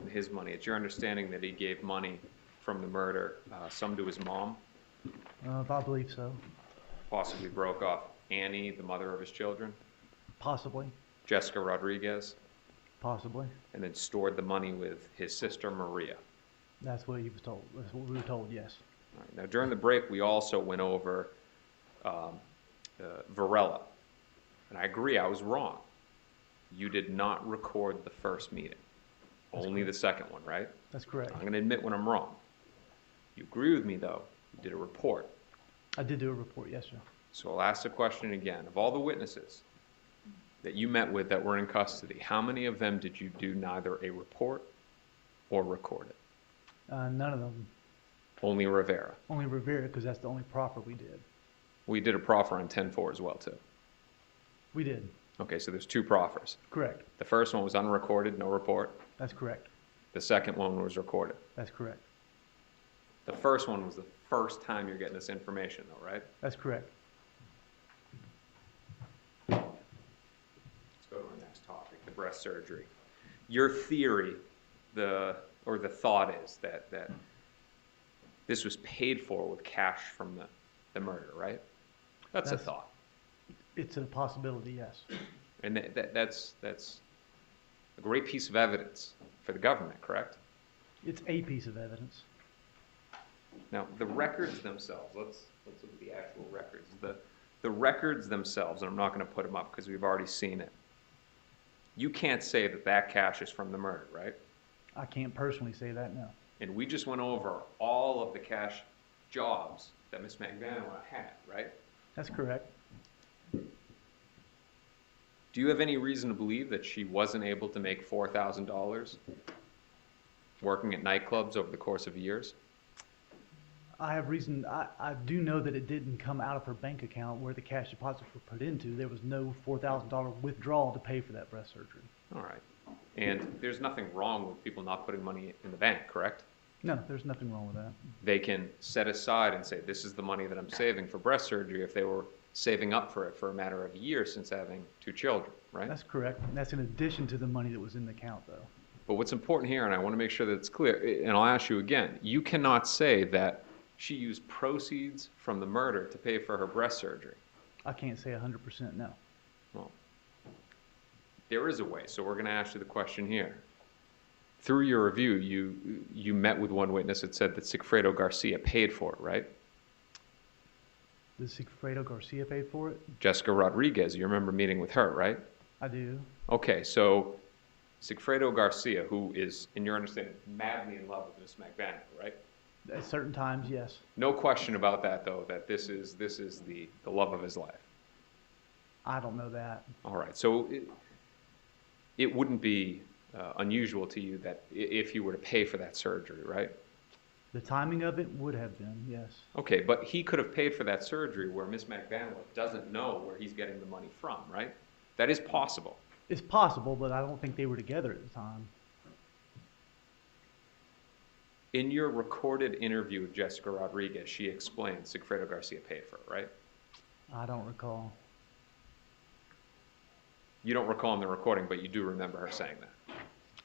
and his money. It's your understanding that he gave money from the murder, some to his mom, I believe so. possibly broke off Annie, the mother of his children, Possibly. Jessica Rodriguez, Possibly. and then stored the money with his sister Maria. That's what he was told. That's what we were told, yes. All right. Now, during the break, we also went over Varela, and I agree, I was wrong. You did not record the first meeting, only the second one, right? That's correct. I'm going to admit when I'm wrong. You agree with me, though. You did a report. I did do a report, yes, sir. So I'll ask the question again. Of all the witnesses that you met with that were in custody, how many of them did you do neither a report or record it? None of them. Only Rivera. Only Rivera, because that's the only proffer we did. We did a proffer on 10-4 as well, too. We did. Okay, so there's two proffers. Correct. The first one was unrecorded, no report. That's correct. The second one was recorded. That's correct. The first one was the first time you're getting this information, though, right? That's correct. Let's go to our next topic, the breast surgery. Your theory, the thought is that this was paid for with cash from the murder, right? That's a thought. It's a possibility, yes. And that's a great piece of evidence for the government, correct? It's a piece of evidence. Now, the records themselves, let's look at the actual records. The records themselves, and I'm not going to put them up because we've already seen it. You can't say that cash is from the murder, right? I can't personally say that, no. And we just went over all of the cash jobs that Ms. Magbanua had, right? That's correct. Do you have any reason to believe that she wasn't able to make $4,000 working at nightclubs over the course of years? I have reason, I do know that it didn't come out of her bank account where the cash deposits were put into. There was no $4,000 withdrawal to pay for that breast surgery. All right. And there's nothing wrong with people not putting money in the bank, correct? No, there's nothing wrong with that. They can set aside and say, this is the money that I'm saving for breast surgery if they were saving up for it for a matter of years since having 2 children, right? That's correct. And that's in addition to the money that was in the account, though. But what's important here, and I want to make sure that it's clear, and I'll ask you again, you cannot say that she used proceeds from the murder to pay for her breast surgery. I can't say 100% no. Well, there is a way, so we're going to ask you the question here. Through your review, you met with one witness that said that Sigfredo Garcia paid for it, right? Did Sigfredo Garcia pay for it? Jessica Rodriguez, you remember meeting with her, right? I do. Okay, so Sigfredo Garcia, who is, in your understanding, madly in love with Ms. Mcfadden, right? At certain times, yes. No question about that, though, that this is the love of his life. I don't know that. All right, so it wouldn't be unusual to you that if you were to pay for that surgery, right? The timing of it would have been, yes. Okay, but he could have paid for that surgery where Ms. Magbanua doesn't know where he's getting the money from, right? That is possible. It's possible, but I don't think they were together at the time. In your recorded interview with Jessica Rodriguez, she explained Sigfredo Garcia paid for it, right? I don't recall. You don't recall in the recording, but you do remember her saying that.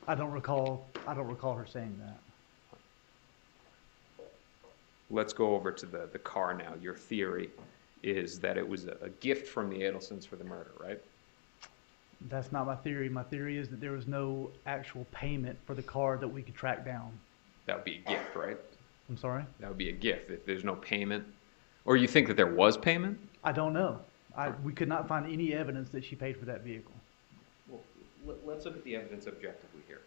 I don't recall her saying that. Let's go over to the car now. Your theory is that it was a gift from the Adelsons for the murder, right? That's not my theory. My theory is that there was no actual payment for the car that we could track down. That would be a gift, right? I'm sorry? That would be a gift if there's no payment. Or you think that there was payment? I don't know. We could not find any evidence that she paid for that vehicle. Well, let's look at the evidence objectively here.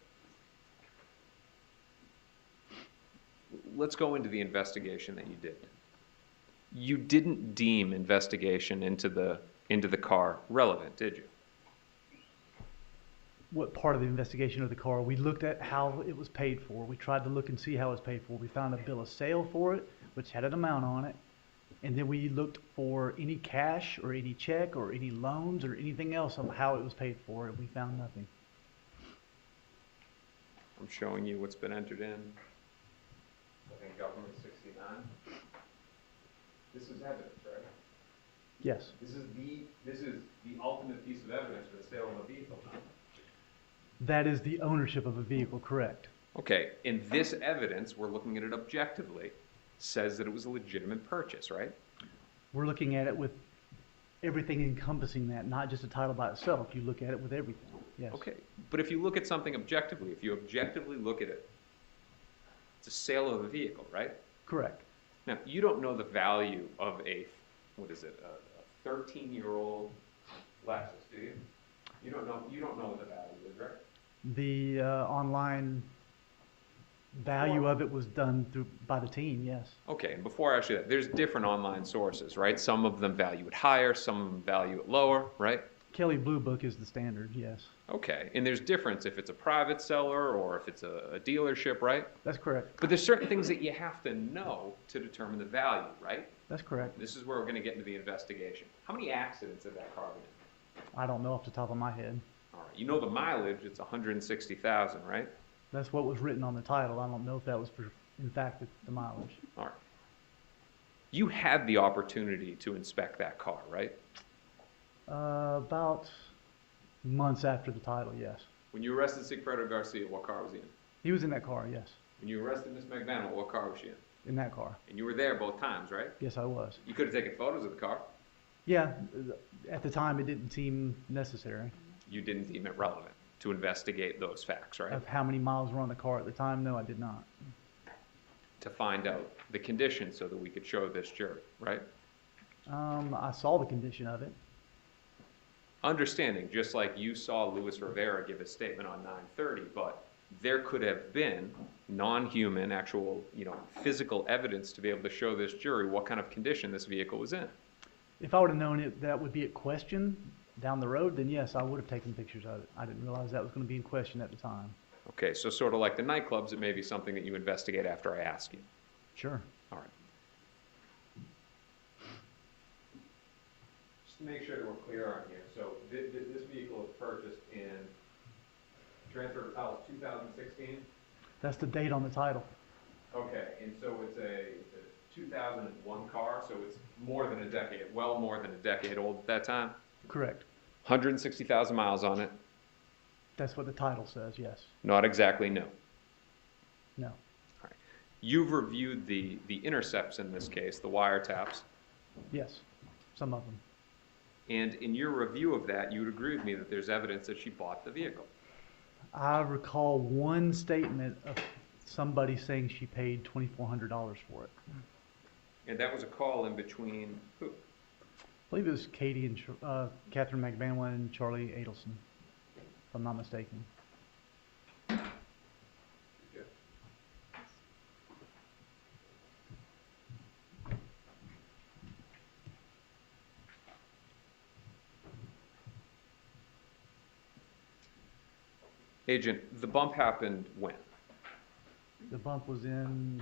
Let's go into the investigation that you did. You didn't deem investigation into the car relevant, did you? What part of the investigation of the car? We looked at how it was paid for. We tried to look and see how it was paid for. We found a bill of sale for it, which had an amount on it. And then we looked for any cash or any check or any loans or anything else on how it was paid for, and we found nothing. I'm showing you what's been entered in. I think government 69. This is evidence, right? Yes. This is the ultimate piece of evidence for the sale of a vehicle. That is the ownership of a vehicle, correct? Okay, and this evidence, we're looking at it objectively, says that it was a legitimate purchase, right? We're looking at it with everything encompassing that, not just a title by itself. You look at it with everything, yes. Okay, but if you look at something objectively, if you objectively look at it, it's a sale of a vehicle, right? Correct. Now, you don't know the value of a 13-year-old Lexus, do you? You don't know what the value is, right? The online value of it was done by the team, yes. Okay, and before I ask you that, there's different online sources, right? Some of them value it higher, some of them value it lower, right? Kelley Blue Book is the standard, yes. Okay, and there's difference if it's a private seller or if it's a dealership, right? That's correct. But there's certain things that you have to know to determine the value, right? That's correct. This is where we're going to get into the investigation. How many accidents have that car been in? I don't know off the top of my head. All right, you know the mileage, it's 160,000, right? That's what was written on the title. I don't know if that was for, in fact, the mileage. All right. You had the opportunity to inspect that car, right? About months after the title, yes. When you arrested Sigfredo Garcia, what car was he in? He was in that car, yes. When you arrested Ms. Magbanua, what car was she in? In that car. And you were there both times, right? Yes, I was. You could have taken photos of the car. Yeah, at the time it didn't seem necessary. You didn't deem it relevant to investigate those facts, right? Of how many miles were on the car at the time? No, I did not. To find out the condition so that we could show this jury, right? I saw the condition of it. Understanding, just like you saw Luis Rivera give a statement on 9:30, but there could have been non-human, actual, physical evidence to be able to show this jury what kind of condition this vehicle was in. If I would have known that would be a question down the road, then yes, I would have taken pictures of it. I didn't realize that was going to be in question at the time. Okay, so sort of like the nightclubs, it may be something that you investigate after I ask you. Sure. All right. Just to make sure that we're clear on here, so this vehicle was purchased in transfer of title 2016? That's the date on the title. Okay, and so it's a 2001 car, so it's more than a decade, well more than a decade old at that time? Correct. 160,000 miles on it? That's what the title says, yes. Not exactly new. No. All right. You've reviewed the intercepts in this case, the wiretaps. Yes, some of them. And in your review of that, you would agree with me that there's evidence that she bought the vehicle. I recall one statement of somebody saying she paid $2,400 for it. And that was a call in between who? I believe it was Katie and Katherine Magbanua and Charlie Adelson, if I'm not mistaken. Agent, the bump happened when? The bump was in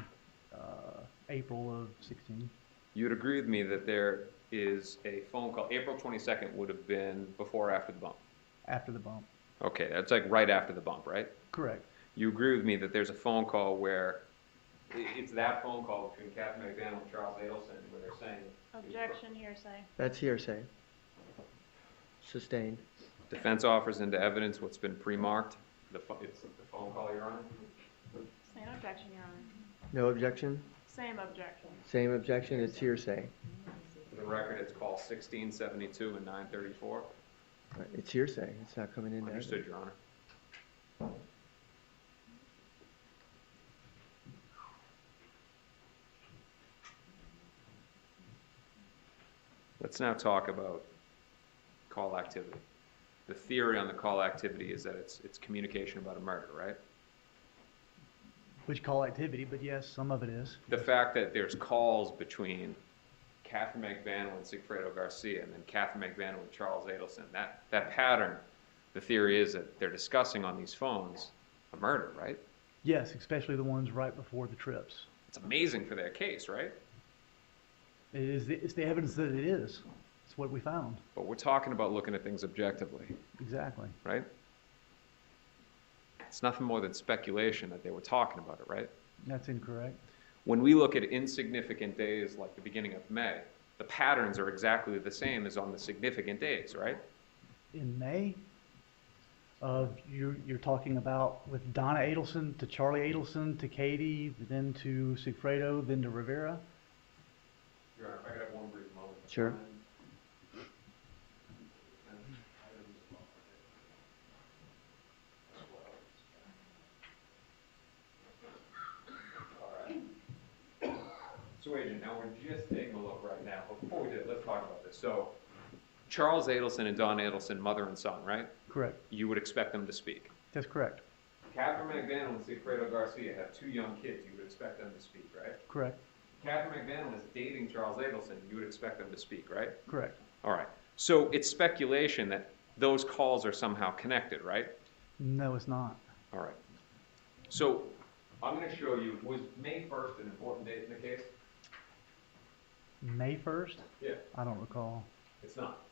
April of 16. You'd agree with me that there is a phone call, April 22nd would have been before or after the bump? After the bump. Okay, that's like right after the bump, right? Correct. You agree with me that there's a phone call where, it's that phone call between Katherine Magbanua and Charles Adelson where they're saying. Objection, hearsay. That's hearsay. Sustained. Defense offers into evidence what's been pre-marked. It's the phone call you're on. Same objection, Your Honor. No objection? Same objection. Same objection, it's hearsay. For the record, it's call 1672 and 934. It's hearsay, it's not coming in there. Understood, Your Honor. Let's now talk about call activity. The theory on the call activity is that it's communication about a murder, right? Which call activity, but yes, some of it is. The fact that there's calls between Katherine Magbanua and Sigfredo Garcia and then Katherine Magbanua and Charles Adelson, that pattern, the theory is that they're discussing on these phones a murder, right? Yes, especially the ones right before the trips. It's amazing for their case, right? It's the evidence that it is. It's what we found. But we're talking about looking at things objectively, Exactly. right? It's nothing more than speculation that they were talking about it, right? That's incorrect. When we look at insignificant days like the beginning of May, the patterns are exactly the same as on the significant days, right? In May, you're talking about with Donna Adelson to Charlie Adelson to Katie, then to Sigfredo, then to Rivera. Your Honor, if I could have one brief moment. Sure. So Agent, now we're just taking a look right now. But before we do, let's talk about this. So Charles Adelson and Don Adelson, mother and son, right? Correct. You would expect them to speak. That's correct. Katherine Magbanua and Sigfredo Garcia have 2 young kids. You would expect them to speak, right? Correct. Katherine Magbanua is dating Charles Adelson. You would expect them to speak, right? Correct. All right. So it's speculation that those calls are somehow connected, right? No, it's not. All right. So I'm going to show you, was May 1st an important date in the case? May 1st? Yeah. I don't recall. It's not.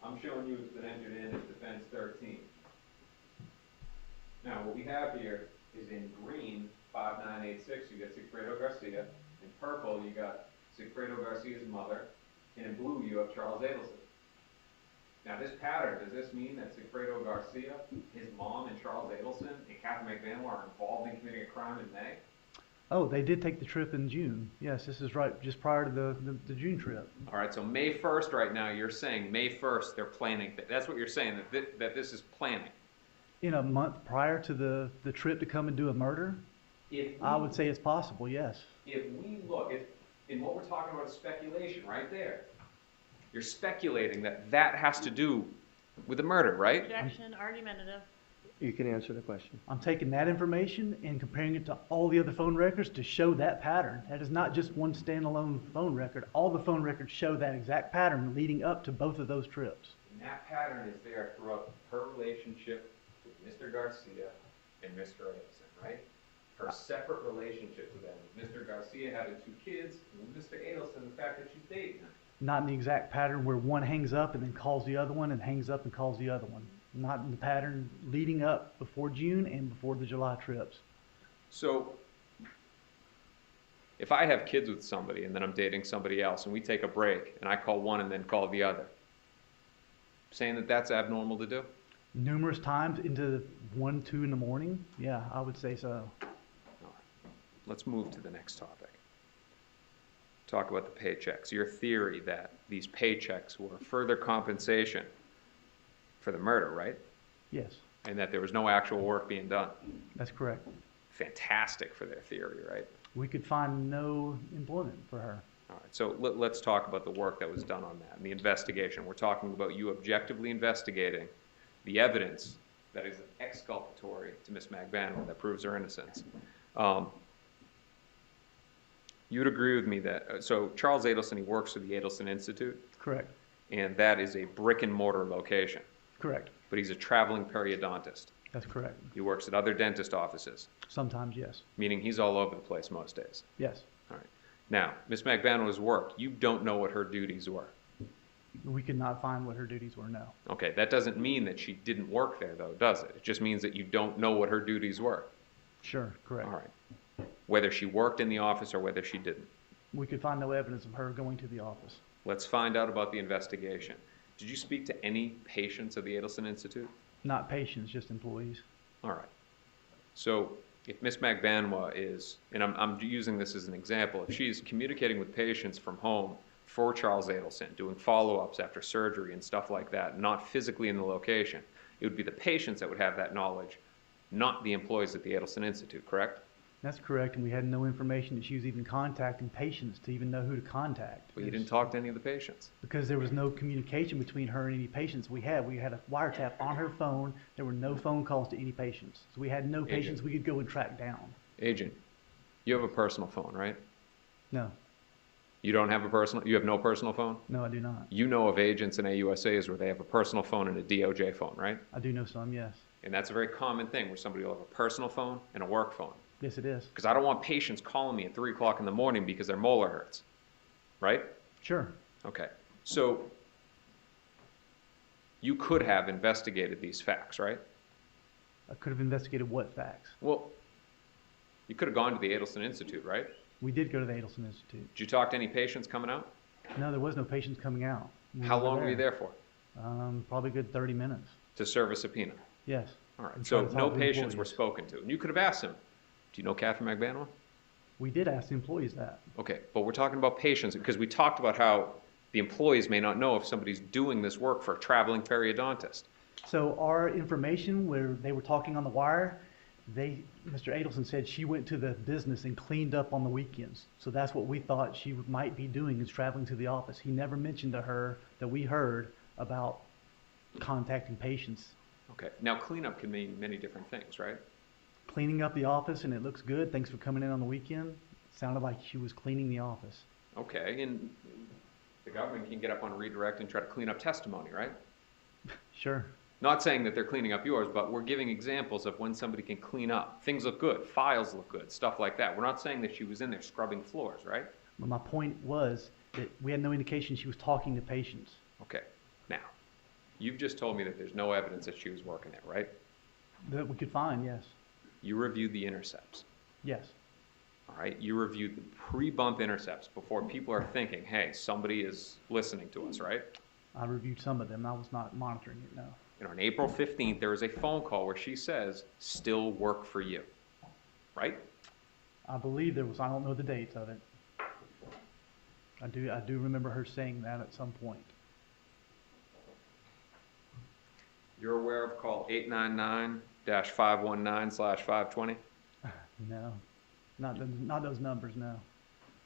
I'm showing you it's been entered in as defense 13. Now, what we have here is in green, 5986, you got Sigfredo Garcia. In purple, you got Sigfredo Garcia's mother. And in blue, you have Charles Adelson. Now, this pattern, does this mean that Sigfredo Garcia, his mom, and Charles Adelson, and Katherine Magbanua are involved in committing a crime in May? Oh, they did take the trip in June. Yes, this is right, just prior to the June trip. All right, so May 1st right now, you're saying May 1st they're planning. That's what you're saying, that this is planning. In a month prior to the trip to come and do a murder? I would say it's possible, yes. If we look at, in what we're talking about is speculation right there. You're speculating that that has to do with the murder, right? Objection, argumentative. You can answer the question. I'm taking that information and comparing it to all the other phone records to show that pattern. That is not just one standalone phone record. All the phone records show that exact pattern leading up to both of those trips. And that pattern is there throughout her relationship with Mr. Garcia and Mr. Adelson, right? Her separate relationship with them. Mr. Garcia having 2 kids, and Mr. Adelson, the fact that she's dating him. Not in the exact pattern where one hangs up and then calls the other one and hangs up and calls the other one. Not in the pattern leading up before June and before the July trips. So, if I have kids with somebody and then I'm dating somebody else and we take a break and I call one and then call the other, saying that that's abnormal to do? Numerous times into 1, 2 in the morning? Yeah, I would say so. All right. Let's move to the next topic. Talk about the paychecks. Your theory that these paychecks were further compensation for the murder, right? Yes. And that there was no actual work being done. That's correct. Fantastic for their theory, right? We could find no employment for her. All right, so let's talk about the work that was done on that and the investigation. We're talking about you objectively investigating the evidence that is exculpatory to Ms. Magbanua that proves her innocence. You'd agree with me that, so Charles Adelson, he works for the Adelson Institute. Correct. And that is a brick and mortar location. Correct. But he's a traveling periodontist. That's correct. He works at other dentist offices, Sometimes, yes. meaning he's all over the place most days. Yes. All right. Now, Ms. Magbanua's work, you don't know what her duties were. We could not find what her duties were, no. Okay, that doesn't mean that she didn't work there, though, does it? It just means that you don't know what her duties were. Sure, correct. All right. Whether she worked in the office or whether she didn't. We could find no evidence of her going to the office. Let's find out about the investigation. Did you speak to any patients of the Adelson Institute? Not patients, just employees. All right. So if Ms. Magbanua is, and I'm using this as an example, if she's communicating with patients from home for Charles Adelson, doing follow-ups after surgery and stuff like that, not physically in the location, it would be the patients that would have that knowledge, not the employees at the Adelson Institute, correct? That's correct, and we had no information that she was even contacting patients to even know who to contact. But you didn't talk to any of the patients. Because there was no communication between her and any patients we had. We had a wiretap on her phone. There were no phone calls to any patients. So we had no patients we could go and track down. Agent, you have a personal phone, right? No. You don't have a personal, you have no personal phone? No, I do not. You know of agents in AUSAs where they have a personal phone and a DOJ phone, right? I do know some, yes. And that's a very common thing where somebody will have a personal phone and a work phone. Yes, it is. Because I don't want patients calling me at 3 o'clock in the morning because their molar hurts, right? Sure. Okay. So you could have investigated these facts, right? I could have investigated what facts? Well, you could have gone to the Adelson Institute, right? We did go to the Adelson Institute. Did you talk to any patients coming out? No, there was no patients coming out. How long were you there for? Probably a good 30 minutes. To serve a subpoena? Yes. All right. And So try to no talk to the patients were employees. spoken to. And you could have asked them, do you know Katherine Magbanua? We did ask the employees that. Okay, but we're talking about patients because we talked about how the employees may not know if somebody's doing this work for a traveling periodontist. So our information where they were talking on the wire, Mr. Adelson said she went to the business and cleaned up on the weekends. So that's what we thought she might be doing, is traveling to the office. He never mentioned to her that we heard about contacting patients. Okay, now cleanup can mean many different things, right? Cleaning up the office and it looks good, thanks for coming in on the weekend. Sounded like she was cleaning the office. Okay, and the government can get up on redirect and try to clean up testimony, right? Sure. Not saying that they're cleaning up yours, but we're giving examples of when somebody can clean up. Things look good, files look good, stuff like that. We're not saying that she was in there scrubbing floors, right? But my point was that we had no indication she was talking to patients. Okay, now, you've just told me that there's no evidence that she was working there, right? That we could find, yes. You reviewed the intercepts. Yes. All right, you reviewed the pre-bump intercepts before people are thinking, hey, somebody is listening to us, right? I reviewed some of them. I was not monitoring it, no. And on April 15th, there was a phone call where she says, still work for you, right? I believe there was, I don't know the dates of it. I do remember her saying that at some point. You're aware of call 899-519/520? No, not those numbers, no.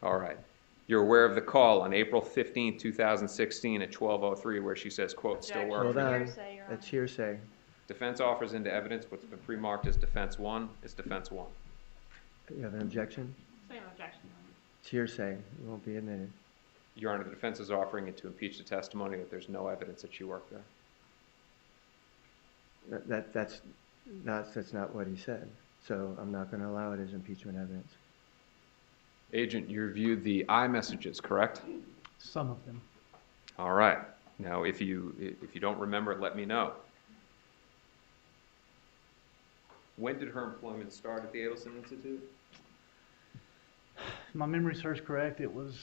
All right. You're aware of the call on April 15th, 2016 at 12:03 where she says, quote, still work Hold for you. on, that's hearsay. Defense offers into evidence what's been pre-marked as defense 1 is defense 1. You have an objection? Same objection. It's hearsay, it won't be admitted. Your Honor, the defense is offering it to impeach the testimony that there's no evidence that she worked there. That's not what he said, so I'm not going to allow it as impeachment evidence. Agent, you reviewed the iMessages, correct? Some of them. All right. Now, if you don't remember it, let me know. When did her employment start at the Adelson Institute? If my memory serves correct, it was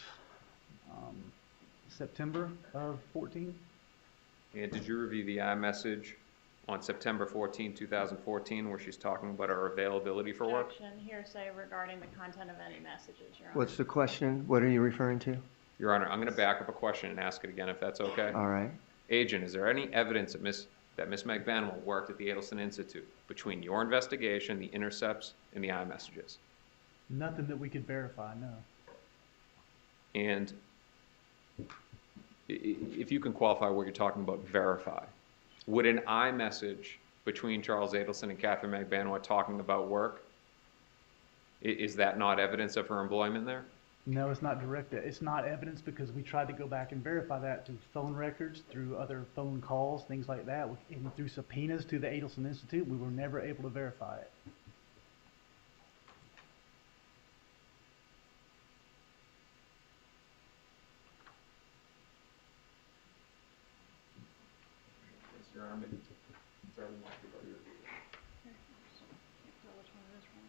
September of 14. And did you review the iMessage on September 14, 2014, where she's talking about her availability for work? Objection, hearsay regarding the content of any messages, Your Honor. What's the question? What are you referring to? Your Honor, I'm going to back up a question and ask it again if that's okay. All right. Agent, is there any evidence that Ms. Magbanua worked at the Adelson Institute between your investigation, the intercepts, and the iMessages? Nothing that we could verify, no. And if you can qualify what you're talking about, verify. Would an iMessage between Charles Adelson and Katherine Magbanua talking about work, is that not evidence of her employment there? No, it's not direct. It's not evidence because we tried to go back and verify that through phone records, through other phone calls, things like that, and through subpoenas to the Adelson Institute. We were never able to verify it. Yes, Your Honor. It's already marked, we've already reviewed it. Can't tell which one it is from.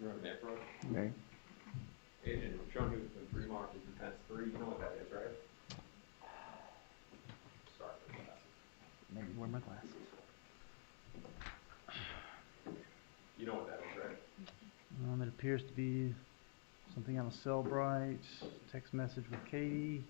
Your Honor, may I approach? Okay. Agent, I'm showing you the pre-marked as defense 3. You know what that is, right? Sorry for the glasses. Let me wear my glasses. You know what that is, right? It appears to be something on a Cellbrite, text message with Katie.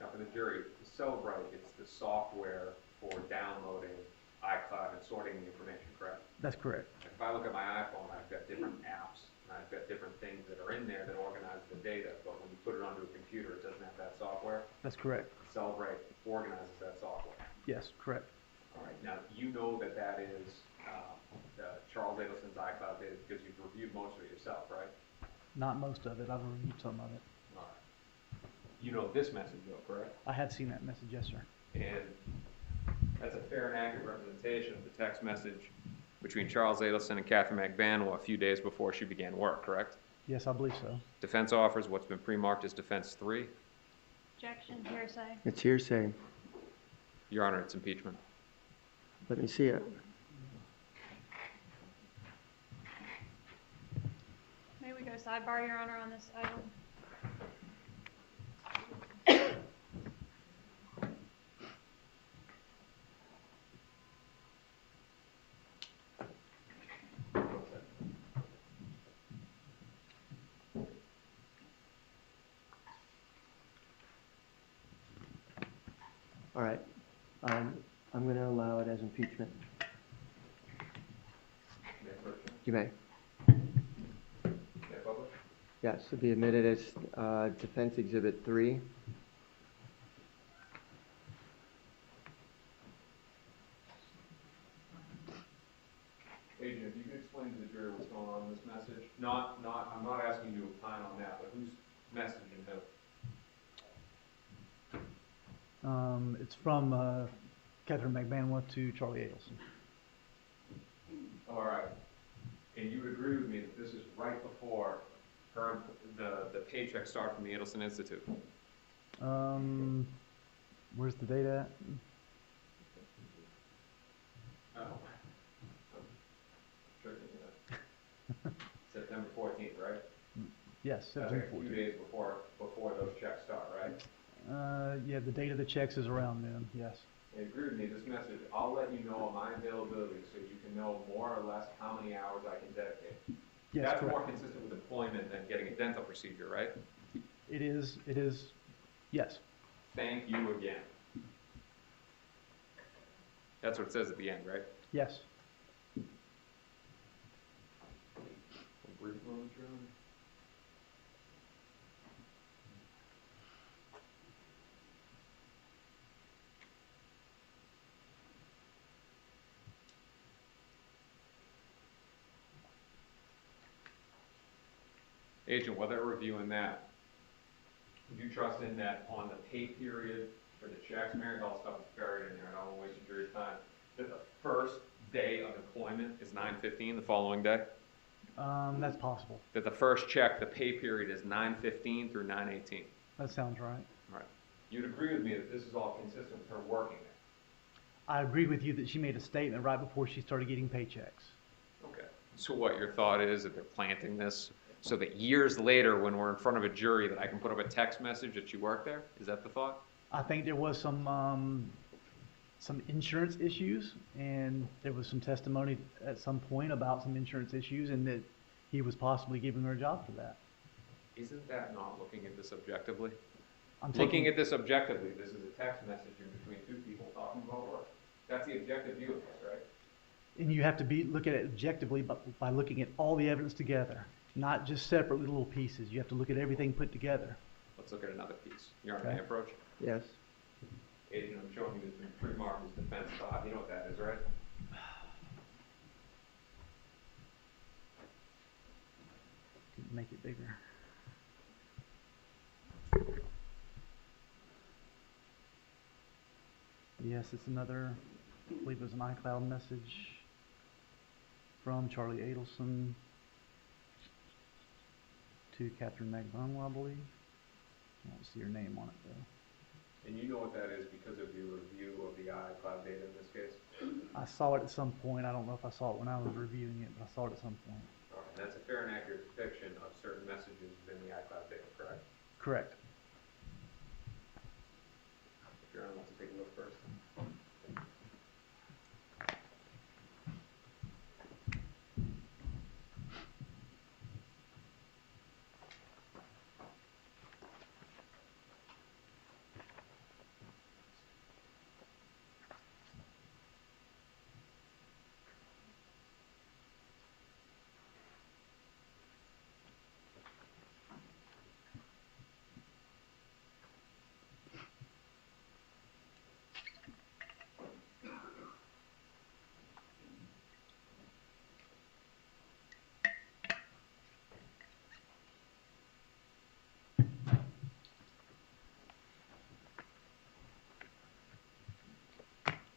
Now, for the jury, the Cellbrite, it's the software for downloading iCloud and sorting the information, correct? That's correct. If I look at my iPhone, I've got different apps, and I've got different things that are in there that organize the data, but when you put it onto a computer, it doesn't have that software. That's correct. Cellbrite organizes that software. Yes, correct. All right, now, you know that that is Charles Adelson's iCloud data because you've reviewed most of it yourself, right? Not most of it. I've reviewed some of it. All right. You know this message though, correct? I had seen that message, yes, sir. And that's a fair and accurate representation of the text message between Charles Adelson and Katherine Magbanua a few days before she began work, correct? Yes, I believe so. Defense offers what's been pre-marked as defense 3. Objection, hearsay. It's hearsay. Your Honor, it's impeachment. Let me see it. May we go sidebar, Your Honor, on this item? All right. I'm going to allow it as impeachment. You may. Yes, to be admitted as Defense Exhibit 3. Agent, if you could explain to the jury what's going on in this message. I'm not asking you to opine on that, but who's messaging who? It's from Katherine Magbanua to Charlie Adelson. All right. And you would agree with me that this is right before the paycheck start from the Adelson Institute? Where's the date at? Oh. I'm tricking you. September 14th, right? Yes, That's September like a few 14th. days before those checks start, right? Yeah, the date of the checks is around then, yes. And agree with me, this message, I'll let you know my availability so you can know more or less how many hours I can dedicate. Yes, That's correct. more consistent with employment than getting a dental procedure, right? It is, yes. Thank you again. That's what it says at the end, right? Yes. Agent, while they're reviewing that, would you trust in that on the pay period for the checks, Mary, all stuff is buried in there, and I won't waste your jury's time, that the first day of employment is 9/15 the following day? That's possible. That the first check, the pay period is 9/15 through 9/18? That sounds right. Right. You'd agree with me that this is all consistent with her working there? I agree with you that she made a statement right before she started getting paychecks. Okay. So what your thought is that they're planting this so that years later when we're in front of a jury that I can put up a text message that you work there? Is that the thought? I think there was some insurance issues, and there was some testimony at some point about some insurance issues, and that he was possibly giving her a job for that. Isn't that not looking at this objectively? I'm Looking at this objectively, this is a text message in between two people talking about work. That's the objective view of this, right? And you have to look at it objectively by looking at all the evidence together, not just separately little pieces. You have to look at everything put together. Let's look at another piece. Your Honor, Okay. may I approach? Yes. Agent, I'm showing you this pre-marked as defense 5. You know what that is, right? make it bigger. Yes, it's another, I believe it was an iCloud message from Charlie Adelson to Katherine Magbanua, I believe. I don't see her name on it though. And you know what that is because of your review of the iCloud data in this case? I saw it at some point. I don't know if I saw it when I was reviewing it, but I saw it at some point. All right, and that's a fair and accurate depiction of certain messages within the iCloud data, correct? Correct. If Your Honor wants to take a look first.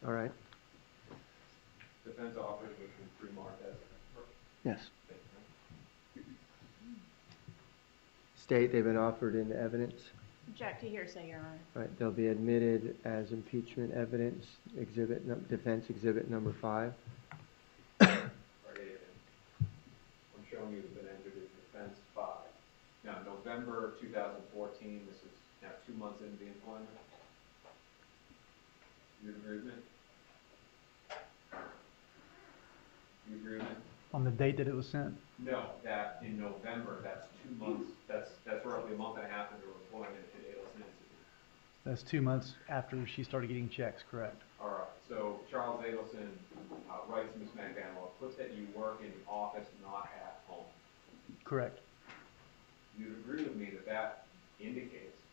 All right. Defense offers which was pre-marked as. Yes. State they've been offered into evidence. Object to hearsay, Your Honor. All right, they'll be admitted as impeachment evidence, defense exhibit number 5. I'm showing you has been entered as defense 5. Now, November 2014, this is now 2 months into the employment. You agree with me? You agree with me? On the date that it was sent? No, that in November, that's 2 months, that's roughly a month and a half into her employment at Adelson Institute. That's 2 months after she started getting checks, correct? All right, so Charles Adelson writes Ms. Magbanua, put that you work in the office, not at home. Correct. You'd agree with me that that indicates,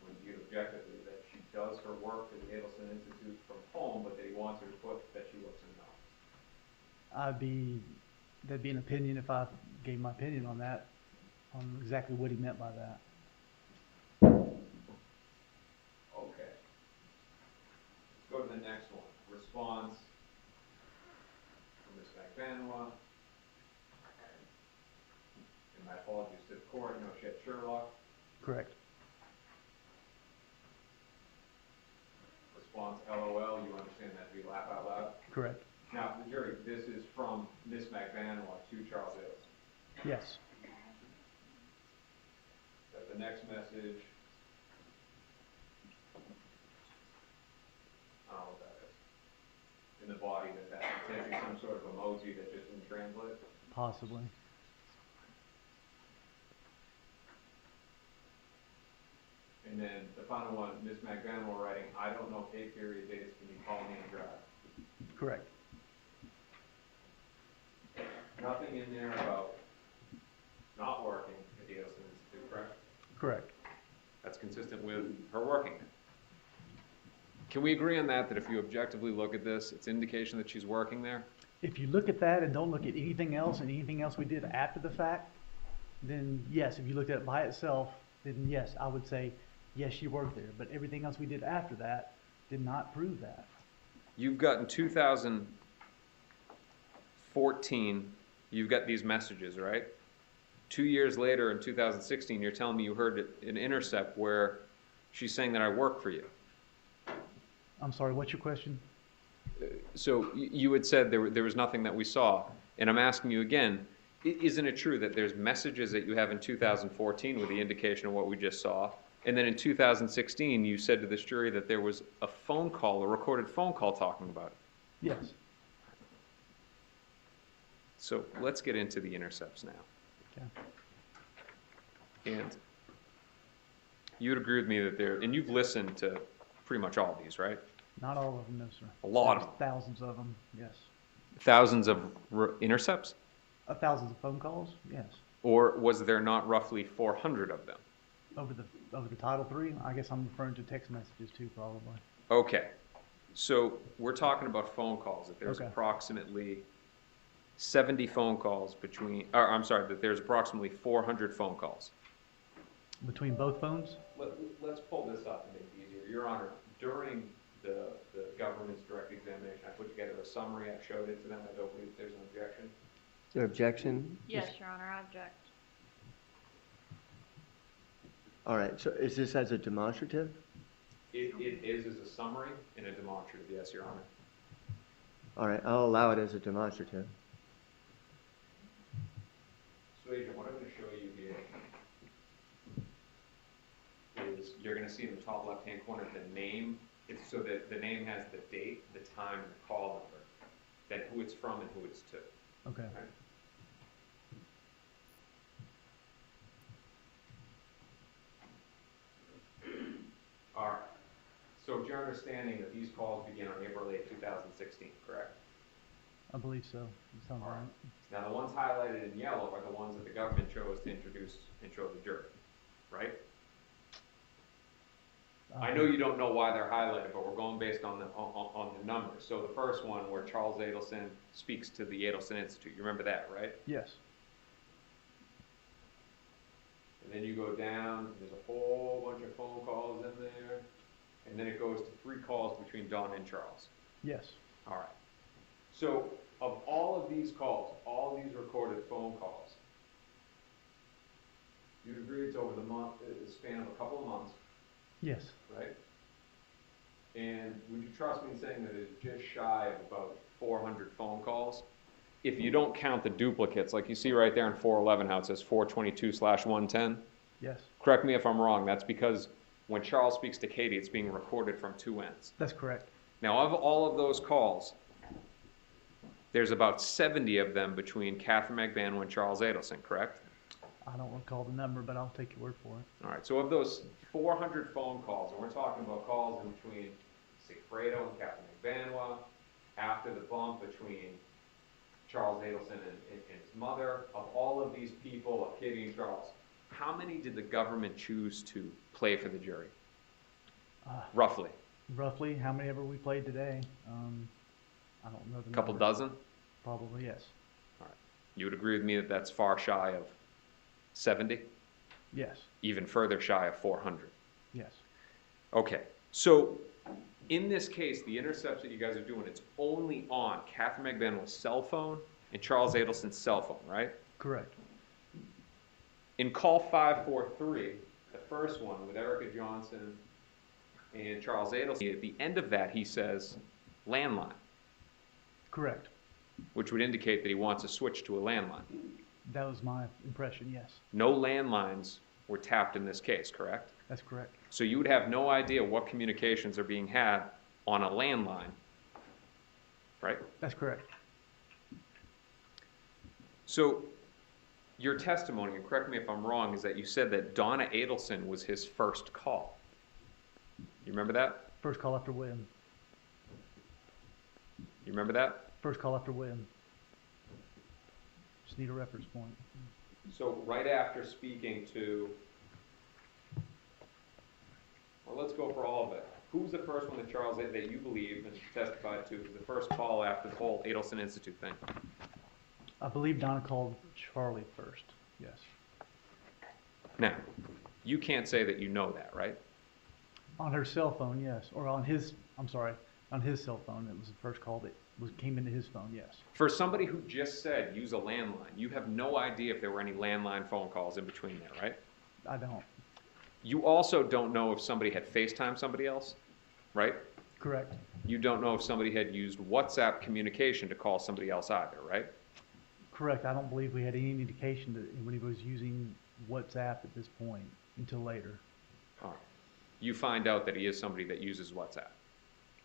when viewed objectively, that she does her work for the Adelson Institute from home, but that he wants her to put that she works in the office. That'd be an opinion if I gave my opinion on that, on exactly what he meant by that. Okay. Let's go to the next one. Response from Ms. Magbanua. And my apologies to the court, no shit Sherlock. Correct. Response LOL, you understand that to be laugh out loud? Correct. Now, the jury, this is from Ms. Magbanua to Charles Adelson. Yes. That the next message, I don't know what that is. In the body, that's potentially some sort of emoji that just didn't translate. Possibly. And then the final one, Ms. Magbanua writing, I don't know pay period dates, can you call me and drive? Correct. Nothing in there about not working at the Adelson Institute, correct? Correct. That's consistent with her working there. Can we agree on that, that if you objectively look at this, it's indication that she's working there? If you look at that and don't look at anything else and anything else we did after the fact, then yes, if you looked at it by itself, then yes, I would say, yes, she worked there. But everything else we did after that did not prove that. You've got in 2014, you've got these messages, right? 2 years later in 2016, you're telling me you heard an intercept where she's saying that I work for you. I'm sorry, what's your question? So you had said there was nothing that we saw. And I'm asking you again, isn't it true that there's messages that you have in 2014 with the indication of what we just saw? And then in 2016, you said to this jury that there was a phone call, a recorded phone call talking about it. Yes. So let's get into the intercepts now. Okay. And you'd agree with me that and you've listened to pretty much all of these, right? Not all of them, no, sir. A lot of them. Thousands of them, yes. Thousands of intercepts? Thousands of phone calls, yes. Or was there not roughly 400 of them? Over the Title III, I guess I'm referring to text messages too, probably. Okay. So we're talking about phone calls, that there's Okay. approximately 70 phone calls between, or I'm sorry, that there's approximately 400 phone calls. Between both phones? Let's pull this up to make it easier. Your Honor, during the government's direct examination, I put together a summary, I showed it to them, I don't believe there's an objection. Is there objection? Yes, Your Honor, I object. All right, so is this as a demonstrative? It is as a summary and a demonstrative, yes, Your Honor. All right, I'll allow it as a demonstrative. So Agent, what I'm going to show you here is you're going to see in the top left-hand corner the name. It's so that the name has the date, the time, and the call number, then who it's from and who it's to. Okay. Right? All right. So it's your understanding that these calls begin on April 8, 2016, correct? I believe so. It sounds All right. right. Now, the ones highlighted in yellow are the ones that the government chose to introduce and show the jury, right? I know you don't know why they're highlighted, but we're going based on the numbers. So the first one where Charles Adelson speaks to the Adelson Institute, you remember that, right? Yes. And then you go down, there's a whole bunch of phone calls in there, and then it goes to 3 calls between Don and Charles. Yes. All right. So of all of these calls, all of these recorded phone calls, you'd agree it's over the span of a couple of months, Yes. right? And would you trust me in saying that it's just shy of about 400 phone calls? If you don't count the duplicates, like you see right there in 411 how it says 422/110? Yes. Correct me if I'm wrong, that's because when Charles speaks to Katie, it's being recorded from 2 ends. That's correct. Now, of all of those calls, there's about 70 of them between Katherine Magbanua and Charles Adelson, correct? I don't recall the number, but I'll take your word for it. All right, so of those 400 phone calls, and we're talking about calls in between Sigfredo and Katherine Magbanua, after the bump between Charles Adelson and his mother, of all of these people, of Katie and Charles, how many did the government choose to play for the jury? Roughly? Roughly, how many ever we played today? I don't know the A couple number. dozen? Probably, yes. All right. You would agree with me that that's far shy of 70? Yes. Even further shy of 400? Yes. Okay, so in this case, the intercepts that you guys are doing, it's only on Katherine Magbanua's cell phone and Charles Adelson's cell phone, right? Correct. In call 543, the first one with Erica Johnson and Charles Adelson, at the end of that he says landline. Correct. Which would indicate that he wants to switch to a landline. That was my impression, yes. No landlines were tapped in this case, correct? That's correct. So you would have no idea what communications are being had on a landline, right? That's correct. So your testimony, and correct me if I'm wrong, is that you said that Donna Adelson was his first call. You remember that? First call after win. You remember that? First call after win. Just need a reference point. So right after speaking to, well, let's go for all of it. Who was the first one that Charles, that you believe and testified to, was the first call after the whole Adelson Institute thing? I believe Donna called Charlie first, yes. Now, you can't say that you know that, right? On her cell phone, yes. Or on his, I'm sorry, on his cell phone, it was the first call that came into his phone, yes. For somebody who just said use a landline, you have no idea if there were any landline phone calls in between there, right? I don't. You also don't know if somebody had FaceTimed somebody else, right? Correct. You don't know if somebody had used WhatsApp communication to call somebody else either, right? Correct. I don't believe we had any indication that when he was using WhatsApp at this point until later. All right. You find out that he is somebody that uses WhatsApp.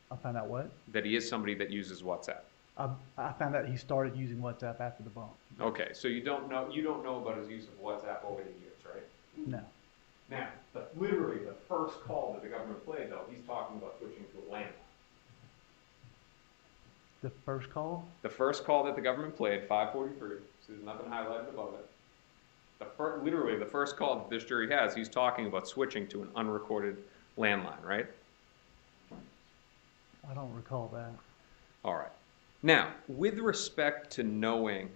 I found out what? That he is somebody that uses WhatsApp. I found out he started using WhatsApp after the bump. Okay, so you don't know about his use of WhatsApp over the years, right? No. Now, literally the first call that the government played, though, he's talking about switching to a landline. The first call? The first call that the government played, 543, so there's nothing highlighted above it. Literally, the first call that this jury has, he's talking about switching to an unrecorded landline, right? I don't recall that. All right. Now, with respect to knowing,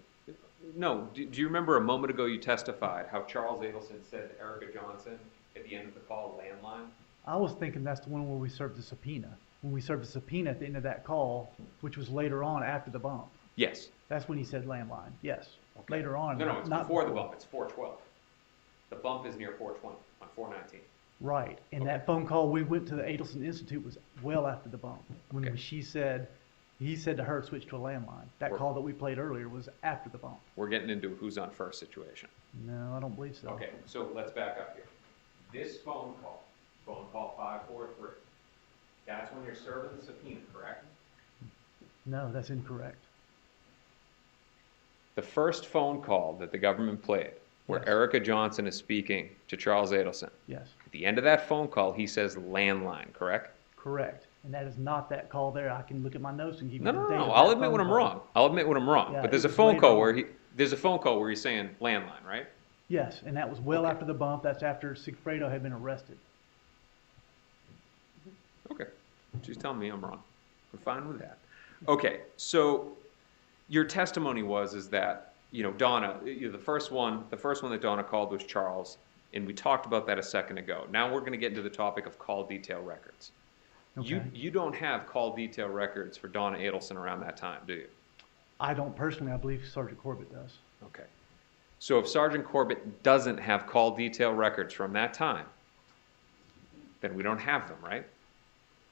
no, do you remember a moment ago you testified how Charles Adelson said to Erica Johnson at the end of the call, landline? I was thinking that's the one where we served the subpoena. When we served the subpoena at the end of that call, which was later on after the bump. Yes. That's when he said landline, yes. Okay. Later on. No, it's not before the bump. It's 412. The bump is near 420 on 419. Right, and that phone call we went to the Adelson Institute was well after the bump. When he said to her, switch to a landline. That call that we played earlier was after the bump. We're getting into a who's on first situation. No, I don't believe so. Okay, so let's back up here. This phone call 543, that's when you're serving the subpoena, correct? No, that's incorrect. The first phone call that the government played, where Erica Johnson is speaking to Charles Adelson. Yes. At the end of that phone call, he says landline, correct? Correct. And that is not that call there. I can look at my notes and give you No, the no, date no. of I'll that admit phone when I'm call. wrong. I'll admit when I'm wrong. Yeah, but there's it a was phone later call on. where he's saying landline, right? Yes, and that was well after the bump. That's after Sigfredo had been arrested. Okay. She's telling me I'm wrong. I'm fine with that. Okay, so your testimony is that, Donna, the first one that Donna called was Charles, and we talked about that a second ago. Now we're going to get into the topic of call detail records. Okay. You don't have call detail records for Donna Adelson around that time, do you? I don't personally. I believe Sergeant Corbett does. Okay. So if Sergeant Corbett doesn't have call detail records from that time, then we don't have them, right?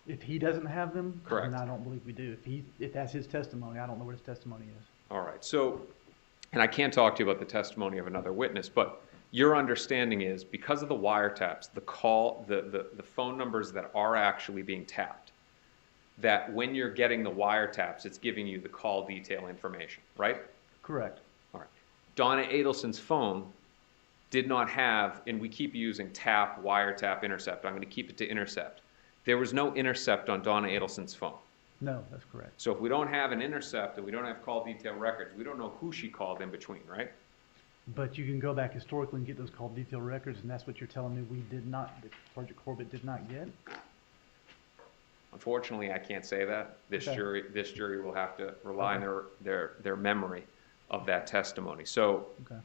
If he doesn't have them, Correct. then I don't believe we do. If that's his testimony, I don't know what his testimony is. All right. So, and I can't talk to you about the testimony of another witness, but your understanding is because of the wiretaps, the phone numbers that are actually being tapped, that when you're getting the wiretaps, it's giving you the call detail information, right? Correct. All right. Donna Adelson's phone did not have, and we keep using tap, wiretap, intercept. I'm going to keep it to intercept. There was no intercept on Donna Adelson's phone. No, that's correct. So if we don't have an intercept and we don't have call detail records, we don't know who she called in between, right? But you can go back historically and get those call detail records, and that's what you're telling me that Sergeant Corbett did not get? Unfortunately, I can't say that. This Okay. jury will have to rely on their memory of that testimony. So Okay.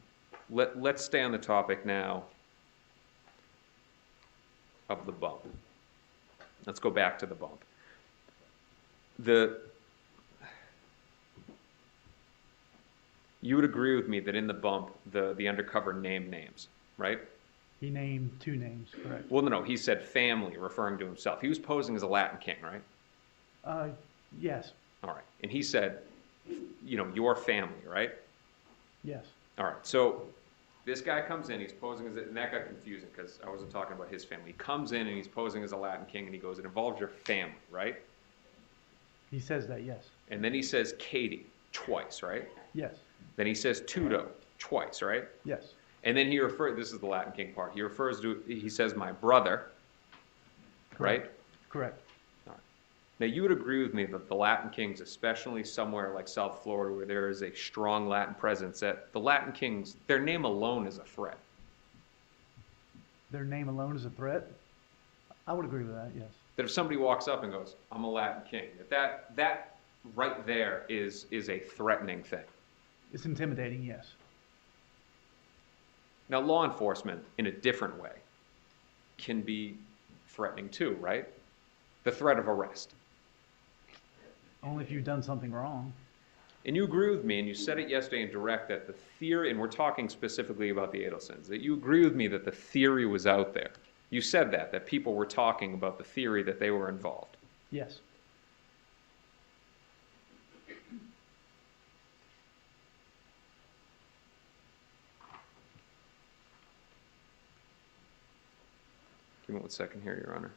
let's stay on the topic now of the bump. Let's go back to the bump. You would agree with me that in the bump, the undercover named names, right? He named two names, correct? Well, no, he said family, referring to himself. He was posing as a Latin king, right? Yes. All right. And he said, your family, right? Yes. All right. So this guy comes in, he's posing as, and that got confusing because I wasn't talking about his family. He comes in and he's posing as a Latin king and he goes, it involves your family, right? He says that, yes. And then he says Katie twice, right? Yes. Then he says Tudo twice, right? Yes. And then this is the Latin king part. He says my brother, right? Correct. All right. Now you would agree with me that the Latin kings, especially somewhere like South Florida where there is a strong Latin presence, that the Latin kings, their name alone is a threat. Their name alone is a threat? I would agree with that, yes. That if somebody walks up and goes, I'm a Latin king, that right there is a threatening thing. It's intimidating, yes. Now, law enforcement, in a different way, can be threatening too, right? The threat of arrest. Only if you've done something wrong. And you agree with me, and you said it yesterday in direct, that the theory, and we're talking specifically about the Adelsons, that you agree with me that the theory was out there. You said that people were talking about the theory that they were involved. Yes. Give me 1 second here, Your Honor.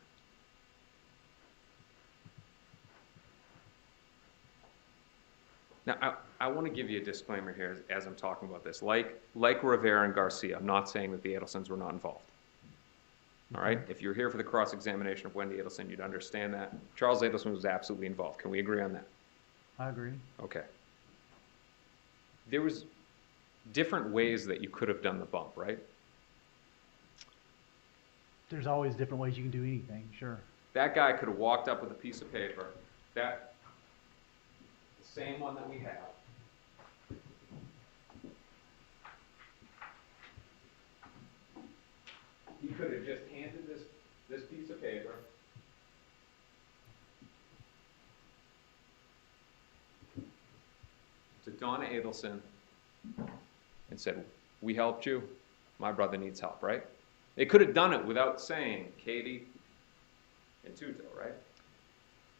Now, I want to give you a disclaimer here as I'm talking about this. Like Rivera and Garcia, I'm not saying that the Adelsons were not involved. All right? If you're here for the cross-examination of Wendy Adelson, you'd understand that. Charles Adelson was absolutely involved. Can we agree on that? I agree. Okay. There was different ways that you could have done the bump, right? There's always different ways you can do anything, sure. That guy could have walked up with a piece of paper. The same one that we have. He could have just handed this piece of paper to Donna Adelson and said, we helped you, my brother needs help, right? They could have done it without saying Katie and Tuto, right?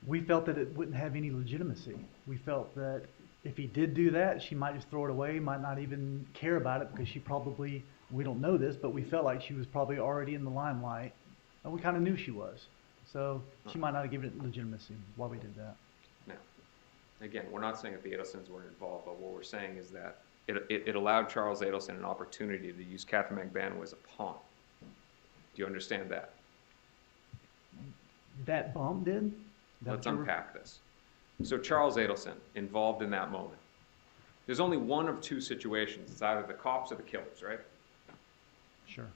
We felt that it wouldn't have any legitimacy. We felt that if he did do that, she might just throw it away, might not even care about it, because she probably, we don't know this, but we felt like she was probably already in the limelight, and we kind of knew she was. So she might not have given it legitimacy while we did that. Now, again, we're not saying that the Adelsons weren't involved, but what we're saying is that it allowed Charles Adelson an opportunity to use Katherine Magbanua as a pawn. Do you understand that? That bump did? Let's unpack this. So Charles Adelson, involved in that moment. There's only one of two situations. It's either the cops or the killers, right? Sure.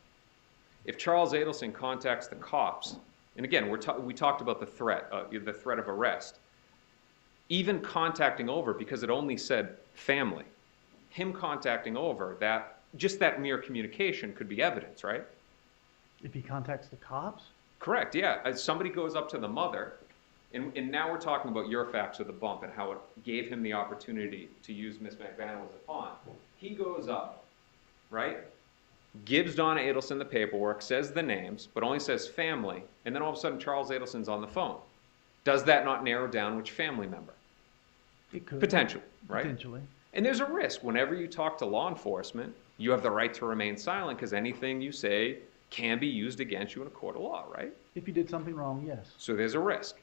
If Charles Adelson contacts the cops, and again, we talked about the threat of arrest. Even contacting over, because it only said family, him contacting over, just that mere communication could be evidence, right? If he contacts the cops? Correct, yeah. As somebody goes up to the mother, and now we're talking about your facts of the bump and how it gave him the opportunity to use Miss Magbanua as a pawn. He goes up, right? Gives Donna Adelson the paperwork, says the names, but only says family, and then all of a sudden Charles Adelson's on the phone. Does that not narrow down which family member? It could. Potentially, right? Potentially. And there's a risk. Whenever you talk to law enforcement, you have the right to remain silent because anything you say can be used against you in a court of law, right? If you did something wrong, yes. So there's a risk.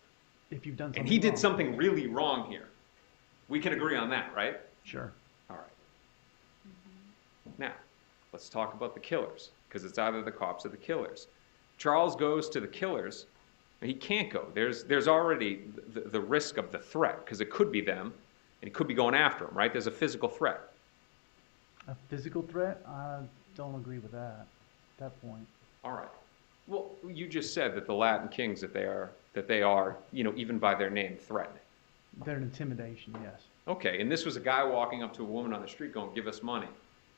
If you've done something And he did wrong. something really wrong here. We can agree on that, right? Sure. All right. Now, let's talk about the killers, because it's either the cops or the killers. Charles goes to the killers, and he can't go. There's already the risk of the threat, because it could be them, and he could be going after them, right? There's a physical threat. A physical threat? I don't agree with that at that point. All right. Well, you just said that the Latin kings, that they are, even by their name, threatening. They're an intimidation, yes. Okay, and this was a guy walking up to a woman on the street going, give us money.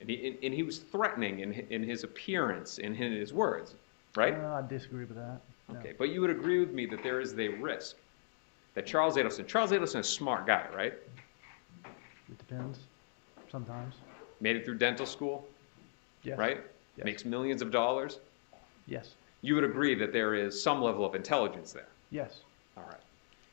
And he was threatening in his appearance, in his words, right? I disagree with that. No. Okay, but you would agree with me that there is a risk that Charles Adelson is a smart guy, right? It depends. Sometimes. Made it through dental school, Yes. right? Yes. Makes millions of dollars. Yes. You would agree that there is some level of intelligence there. Yes. All right.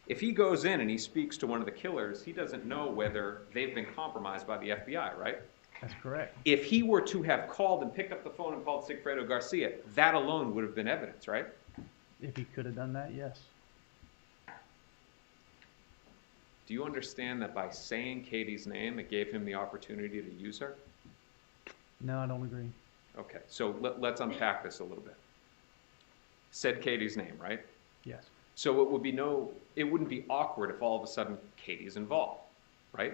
If he goes in and he speaks to one of the killers, he doesn't know whether they've been compromised by the FBI, right? That's correct. If he were to have called and picked up the phone and called Sigfredo Garcia, that alone would have been evidence, right? If he could have done that, yes. Do you understand that by saying Katie's name, it gave him the opportunity to use her? No, I don't agree. Okay, so let's unpack this a little bit. Said Katie's name, right? Yes. So it wouldn't be awkward if all of a sudden Katie's involved, right?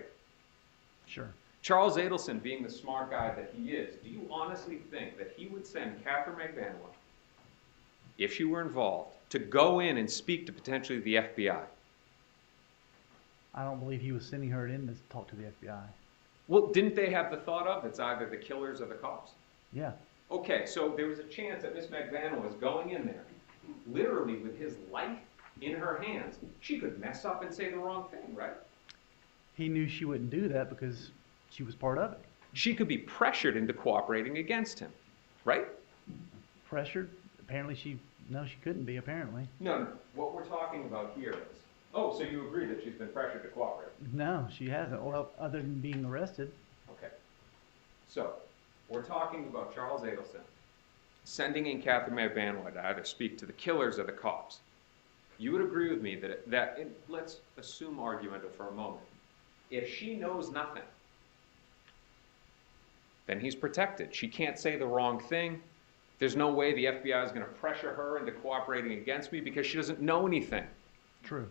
Sure. Charles Adelson, being the smart guy that he is, do you honestly think that he would send Katherine Magbanua, if she were involved, to go in and speak to potentially the FBI? I don't believe he was sending her in to talk to the FBI. Well, didn't they have the thought of it's either the killers or the cops? Yeah. Okay, so there was a chance that Miss Magbanua was going in there, literally with his life in her hands. She could mess up and say the wrong thing, right? He knew she wouldn't do that because she was part of it. She could be pressured into cooperating against him, right? Pressured? Apparently she couldn't be, apparently. No. What we're talking about here is, so you agree that she's been pressured to cooperate? No, she hasn't. Well, other than being arrested. Okay. So, we're talking about Charles Adelson sending in Katherine Magbanua to either speak to the killers or the cops. You would agree with me that let's assume argumento for a moment. If she knows nothing, then he's protected. She can't say the wrong thing. There's no way the FBI is going to pressure her into cooperating against me because she doesn't know anything. True.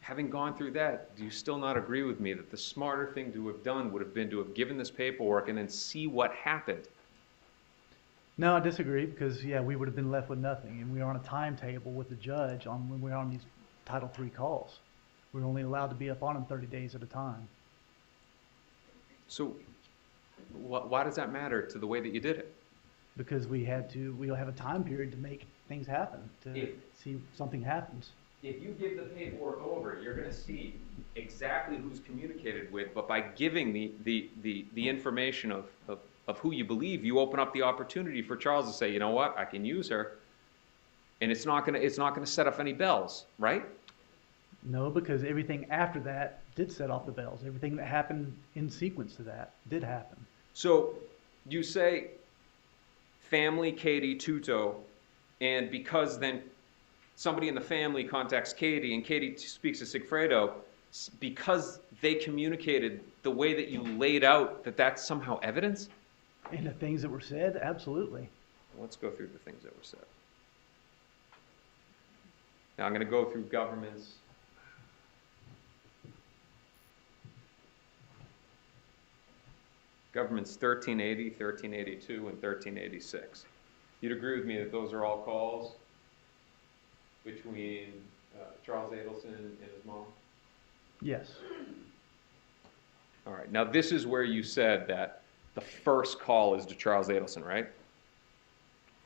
Having gone through that, do you still not agree with me that the smarter thing to have done would have been to have given this paperwork and then see what happened? No, I disagree because, we would have been left with nothing. And we were on a timetable with the judge when we were on these Title III calls. We're only allowed to be up on them 30 days at a time. So why does that matter to the way that you did it? Because we have a time period to make things happen, to see if something happens. If you give the paperwork over, you're going to see exactly who's communicated with, but by giving the information of who you believe, you open up the opportunity for Charles to say, you know what, I can use her, and it's not going to set off any bells, right? No, because everything after that did set off the bells. Everything that happened in sequence to that did happen. So you say family, Katie, Tuto, and because then somebody in the family contacts Katie and Katie speaks to Sigfredo, because they communicated the way that you laid out, that's somehow evidence? And the things that were said, absolutely. Let's go through the things that were said. Now I'm going to go through governments. Governments 1380, 1382, and 1386. You'd agree with me that those are all calls between Charles Adelson and his mom? Yes. All right. Now this is where you said that the first call is to Charles Adelson, right?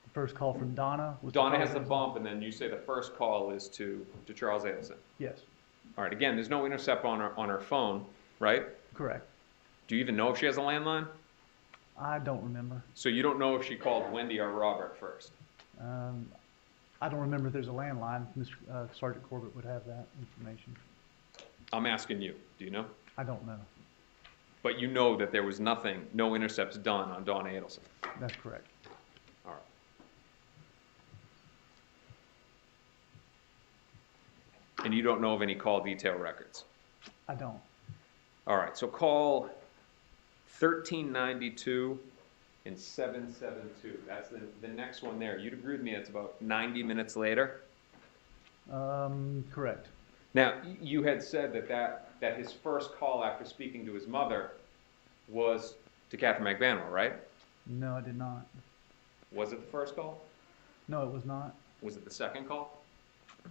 The first call from Donna was Donna has the bump, and then you say the first call is to Charles Adelson. Yes. All right. Again, there's no intercept on her phone, right? Correct. Do you even know if she has a landline? I don't remember. So you don't know if she called Wendy or Robert first? I don't remember if there's a landline. Sergeant Corbett would have that information. I'm asking you. Do you know? I don't know. But you know that there was nothing, no intercepts done on Donna Adelson? That's correct. All right. And you don't know of any call detail records? I don't. All right, so call 1392 and 772. That's the next one there. You'd agree with me, it's about 90 minutes later? Correct. Now, you had said that his first call after speaking to his mother was to Katherine Magbanua, right? No, I did not. Was it the first call? No, it was not. Was it the second call?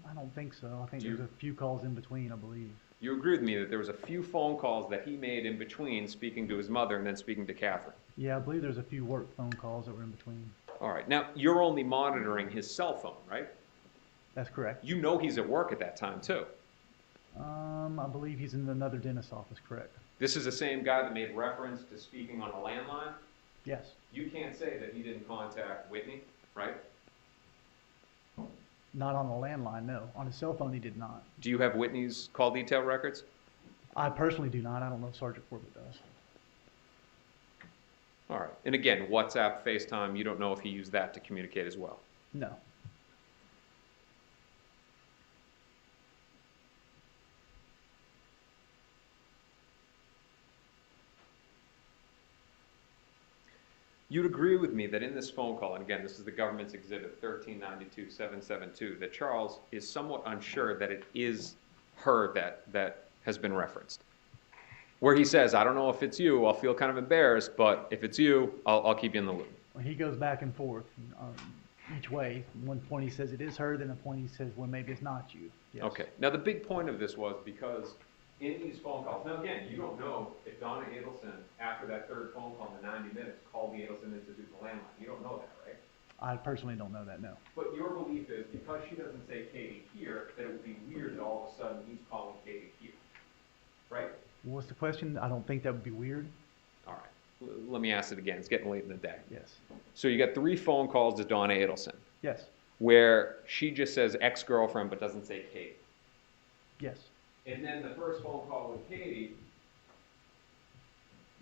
I don't think so. I think there's a few calls in between, I believe. You agree with me that there was a few phone calls that he made in between speaking to his mother and then speaking to Katherine? Yeah, I believe there's a few work phone calls that were in between. All right. Now, you're only monitoring his cell phone, right? That's correct. You know he's at work at that time, too. I believe he's in another dentist's office, correct. This is the same guy that made reference to speaking on a landline? Yes. You can't say that he didn't contact Whitney, right? Not on the landline, no. On his cell phone, he did not. Do you have Whitney's call detail records? I personally do not. I don't know if Sergeant Corbett does. All right. And again, WhatsApp, FaceTime, you don't know if he used that to communicate as well? No. You'd agree with me that in this phone call, and again, this is the government's exhibit 1392-772, that Charles is somewhat unsure that it is her that has been referenced. Where he says, I don't know if it's you, I'll feel kind of embarrassed, but if it's you, I'll keep you in the loop. Well, he goes back and forth each way. One point he says it is her, then a point he says, well, maybe it's not you. Yes. Okay. Now, the big point of this was because in these phone calls, now again, you don't know if Donna Adelson, after that third phone call in the 90 minutes, called the Adelson Institute the landline. You don't know that, right? I personally don't know that, no. But your belief is because she doesn't say Katie here, that it would be weird that all of a sudden he's calling Katie here, right? What's the question? I don't think that would be weird. All right. Let me ask it again. It's getting late in the day. Yes. So you got 3 phone calls to Donna Adelson. Yes. Where she just says ex-girlfriend but doesn't say Katie. Yes. And then the first phone call with Katie,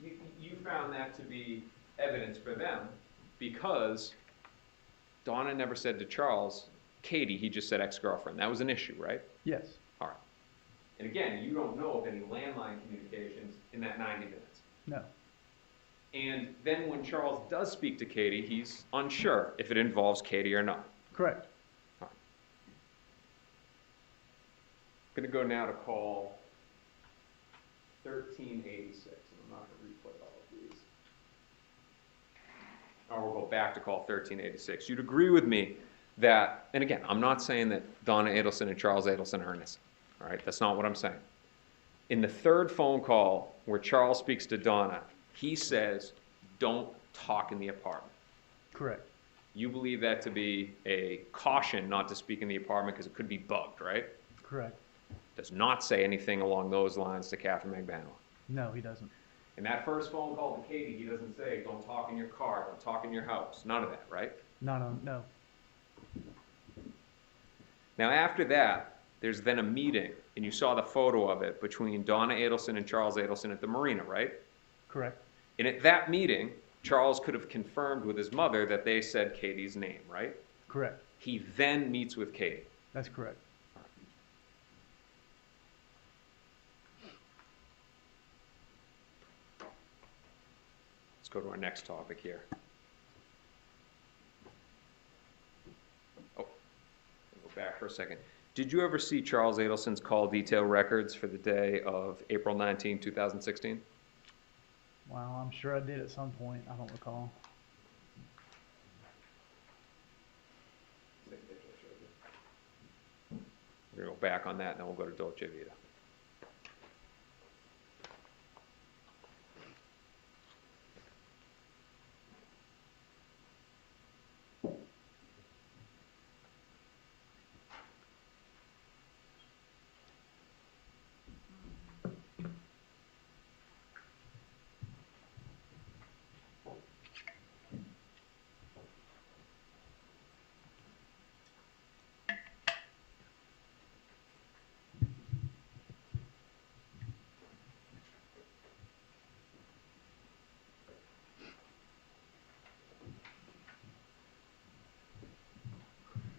you found that to be evidence for them because Donna never said to Charles, Katie, he just said ex-girlfriend. That was an issue, right? Yes. All right. And again, you don't know of any landline communications in that 90 minutes. No. And then when Charles does speak to Katie, he's unsure if it involves Katie or not. Correct. All right. I'm going to go now to call 1386, and I'm not going to replay all of these. Or we'll go back to call 1386. You'd agree with me that, and again, I'm not saying that Donna Adelson and Charles Adelson are innocent. All right, that's not what I'm saying. In the third phone call where Charles speaks to Donna, he says, don't talk in the apartment. Correct. You believe that to be a caution not to speak in the apartment because it could be bugged, right? Correct. Does not say anything along those lines to Katherine Magbanua. No, he doesn't. In that first phone call to Katie, he doesn't say, don't talk in your car, don't talk in your house. None of that, right? No. Now after that, there's then a meeting, and you saw the photo of it, between Donna Adelson and Charles Adelson at the marina, right? Correct. And at that meeting, Charles could have confirmed with his mother that they said Katie's name, right? Correct. He then meets with Katie. That's correct. Let's go to our next topic here. Oh, go back for a second. Did you ever see Charles Adelson's call detail records for the day of April 19, 2016? Wow, I'm sure I did at some point. I don't recall. We're going to go back on that, and then we'll go to Dolce Vita.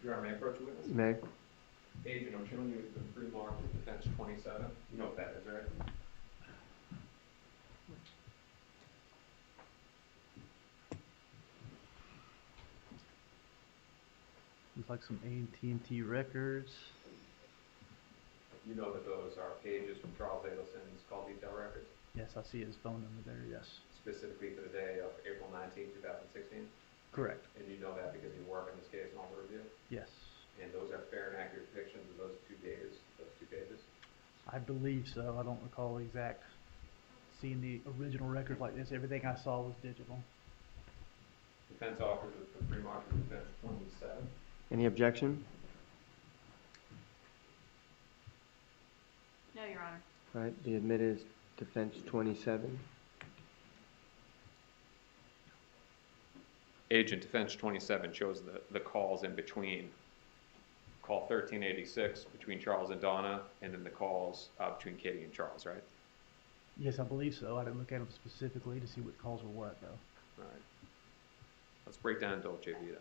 Your Honor, may I approach the witness? May. Agent, I'm showing you the pre-marked defense 27. You know what that is, right? Looks like some AT&T records. You know that those are pages from Charles Adelson's call detail records, Yes, I see his phone number there, yes. specifically for the day of April 19, 2016. Correct. And you know that because you work on this case and all the review? Yes. And those are fair and accurate depictions of those two pages? I believe so. I don't recall the exact seeing the original record like this. Everything I saw was digital. Defense offers the pre-marked defense 27. Any objection? No, Your Honor. All right, the admitted is defense 27. Agent defense 27 shows the calls in between call 1386 between Charles and Donna, and then the calls between Katie and Charles, right? Yes, I believe so. I didn't look at them specifically to see what calls were what, though. All right. Let's break down Dolce Vita.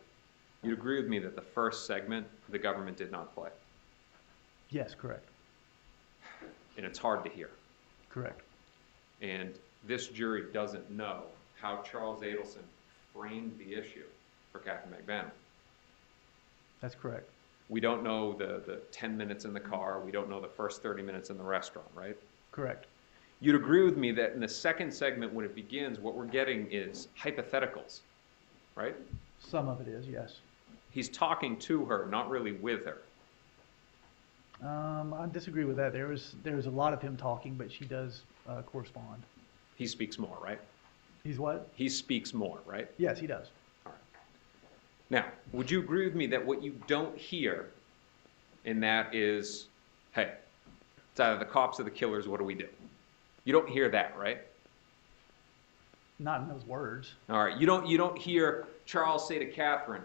You'd agree with me that the first segment the government did not play, Yes, correct. and it's hard to hear. Correct. And this jury doesn't know how Charles Adelson framed the issue for Katherine Magbanua. That's correct. We don't know the 10 minutes in the car. We don't know the first 30 minutes in the restaurant, right? Correct. You'd agree with me that in the second segment, when it begins, what we're getting is hypotheticals, right? Some of it is, yes. He's talking to her, not really with her. I disagree with that. There was a lot of him talking, but she does correspond. He speaks more, right? He's what? He speaks more, right? Yes, he does. All right. Now, would you agree with me that what you don't hear in that is, hey, it's either the cops or the killers, what do we do? You don't hear that, right? Not in those words. All right. You don't hear Charles say to Katherine,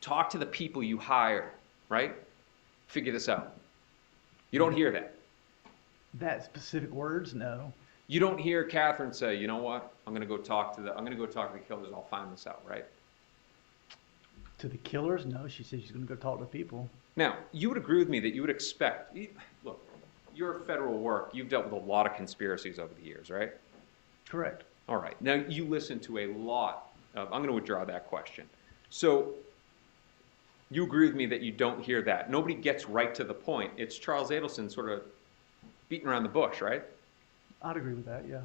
talk to the people you hired, right? Figure this out. You don't hear that. That specific words, no. You don't hear Katherine say, you know what? I'm going to go talk to the killers. I'll find this out, right? To the killers, no. She said she's going to go talk to people. Now, you would agree with me that you would expect, look, your federal work, you've dealt with a lot of conspiracies over the years, right? Correct. All right. Now, you listen to a lot of, I'm going to withdraw that question. So, you agree with me that you don't hear that. Nobody gets right to the point. It's Charles Adelson sort of beating around the bush, right? I'd agree with that, yeah.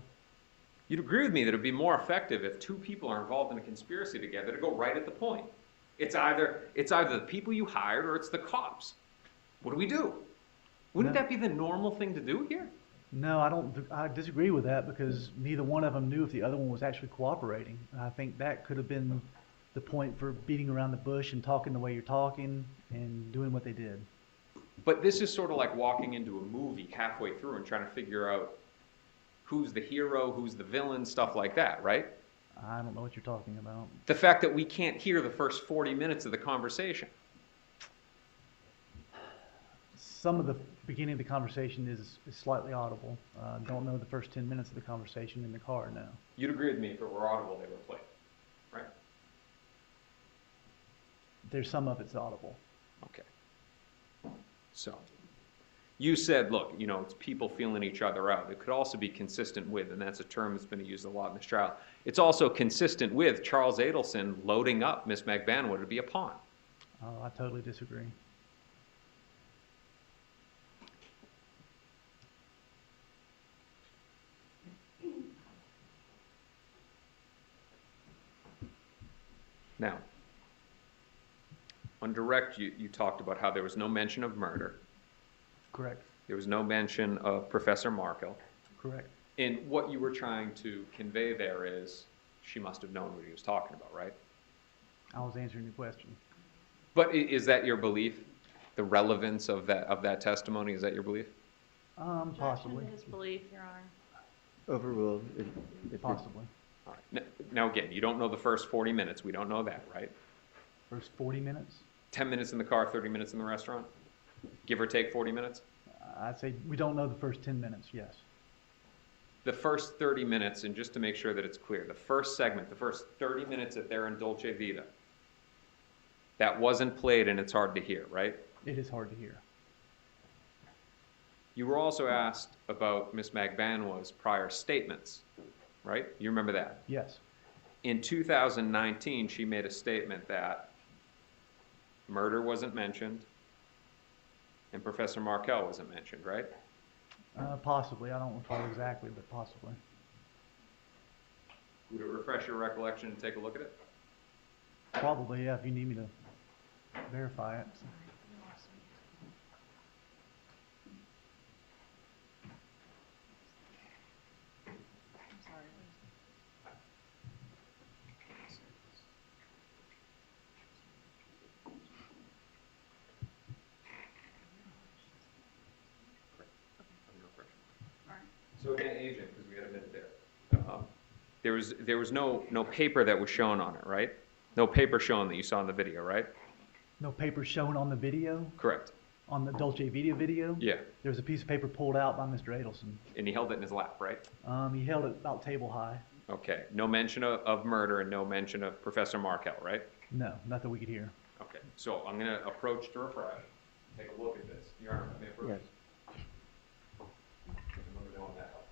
You'd agree with me that it would be more effective if two people are involved in a conspiracy together to go right at the point. It's either the people you hired or it's the cops. What do we do? Wouldn't that be the normal thing to do here? No, I disagree with that because neither one of them knew if the other one was actually cooperating. And I think that could have been the point for beating around the bush and talking the way you're talking and doing what they did. But this is sort of like walking into a movie halfway through and trying to figure out who's the hero, who's the villain, stuff like that, right? I don't know what you're talking about. The fact that we can't hear the first 40 minutes of the conversation. Some of the beginning of the conversation is slightly audible. Don't know the first 10 minutes of the conversation in the car now. You'd agree with me if it were audible, they were played, right? There's some of it's audible. Okay. So, you said, look, you know, it's people feeling each other out. It could also be consistent with, and that's a term that's been used a lot in this trial, it's also consistent with Charles Adelson loading up Miss Magbanua to be a pawn. I totally disagree. Now, on direct, you talked about how there was no mention of murder. Correct. There was no mention of Professor Markel. Correct. And what you were trying to convey there is she must have known what he was talking about, right? I was answering your question. But is that your belief? The relevance of that testimony, is that your belief? Possibly. His belief, Your Honor. Overruled. Possibly. All right. Now again, you don't know the first 40 minutes. We don't know that, right? First 40 minutes? 10 minutes in the car, 30 minutes in the restaurant? Give or take 40 minutes? I'd say we don't know the first 10 minutes, yes. The first 30 minutes, and just to make sure that it's clear, the first segment, the first 30 minutes that they're in Dolce Vita, that wasn't played and it's hard to hear, right? It is hard to hear. You were also asked about Miss Magbanua's prior statements, right? You remember that? Yes. In 2019, she made a statement that murder wasn't mentioned and Professor Markel wasn't mentioned, right? Possibly. I don't recall exactly, but possibly. Would it refresh your recollection to take a look at it? Probably, yeah, if you need me to verify it. So again, agent, because we got a minute there. There was no paper that was shown on it, right? No paper shown that you saw in the video, right? No paper shown on the video? Correct. On the Dolce Vita video? Yeah. There was a piece of paper pulled out by Mr. Adelson. And he held it in his lap, right? He held it about table high. Okay. No mention of murder and no mention of Professor Markel, right? No, not that we could hear. Okay. So I'm going to approach to refresh. Take a look at this. Your Honor, let me approach. Yes. Let me know if that helps.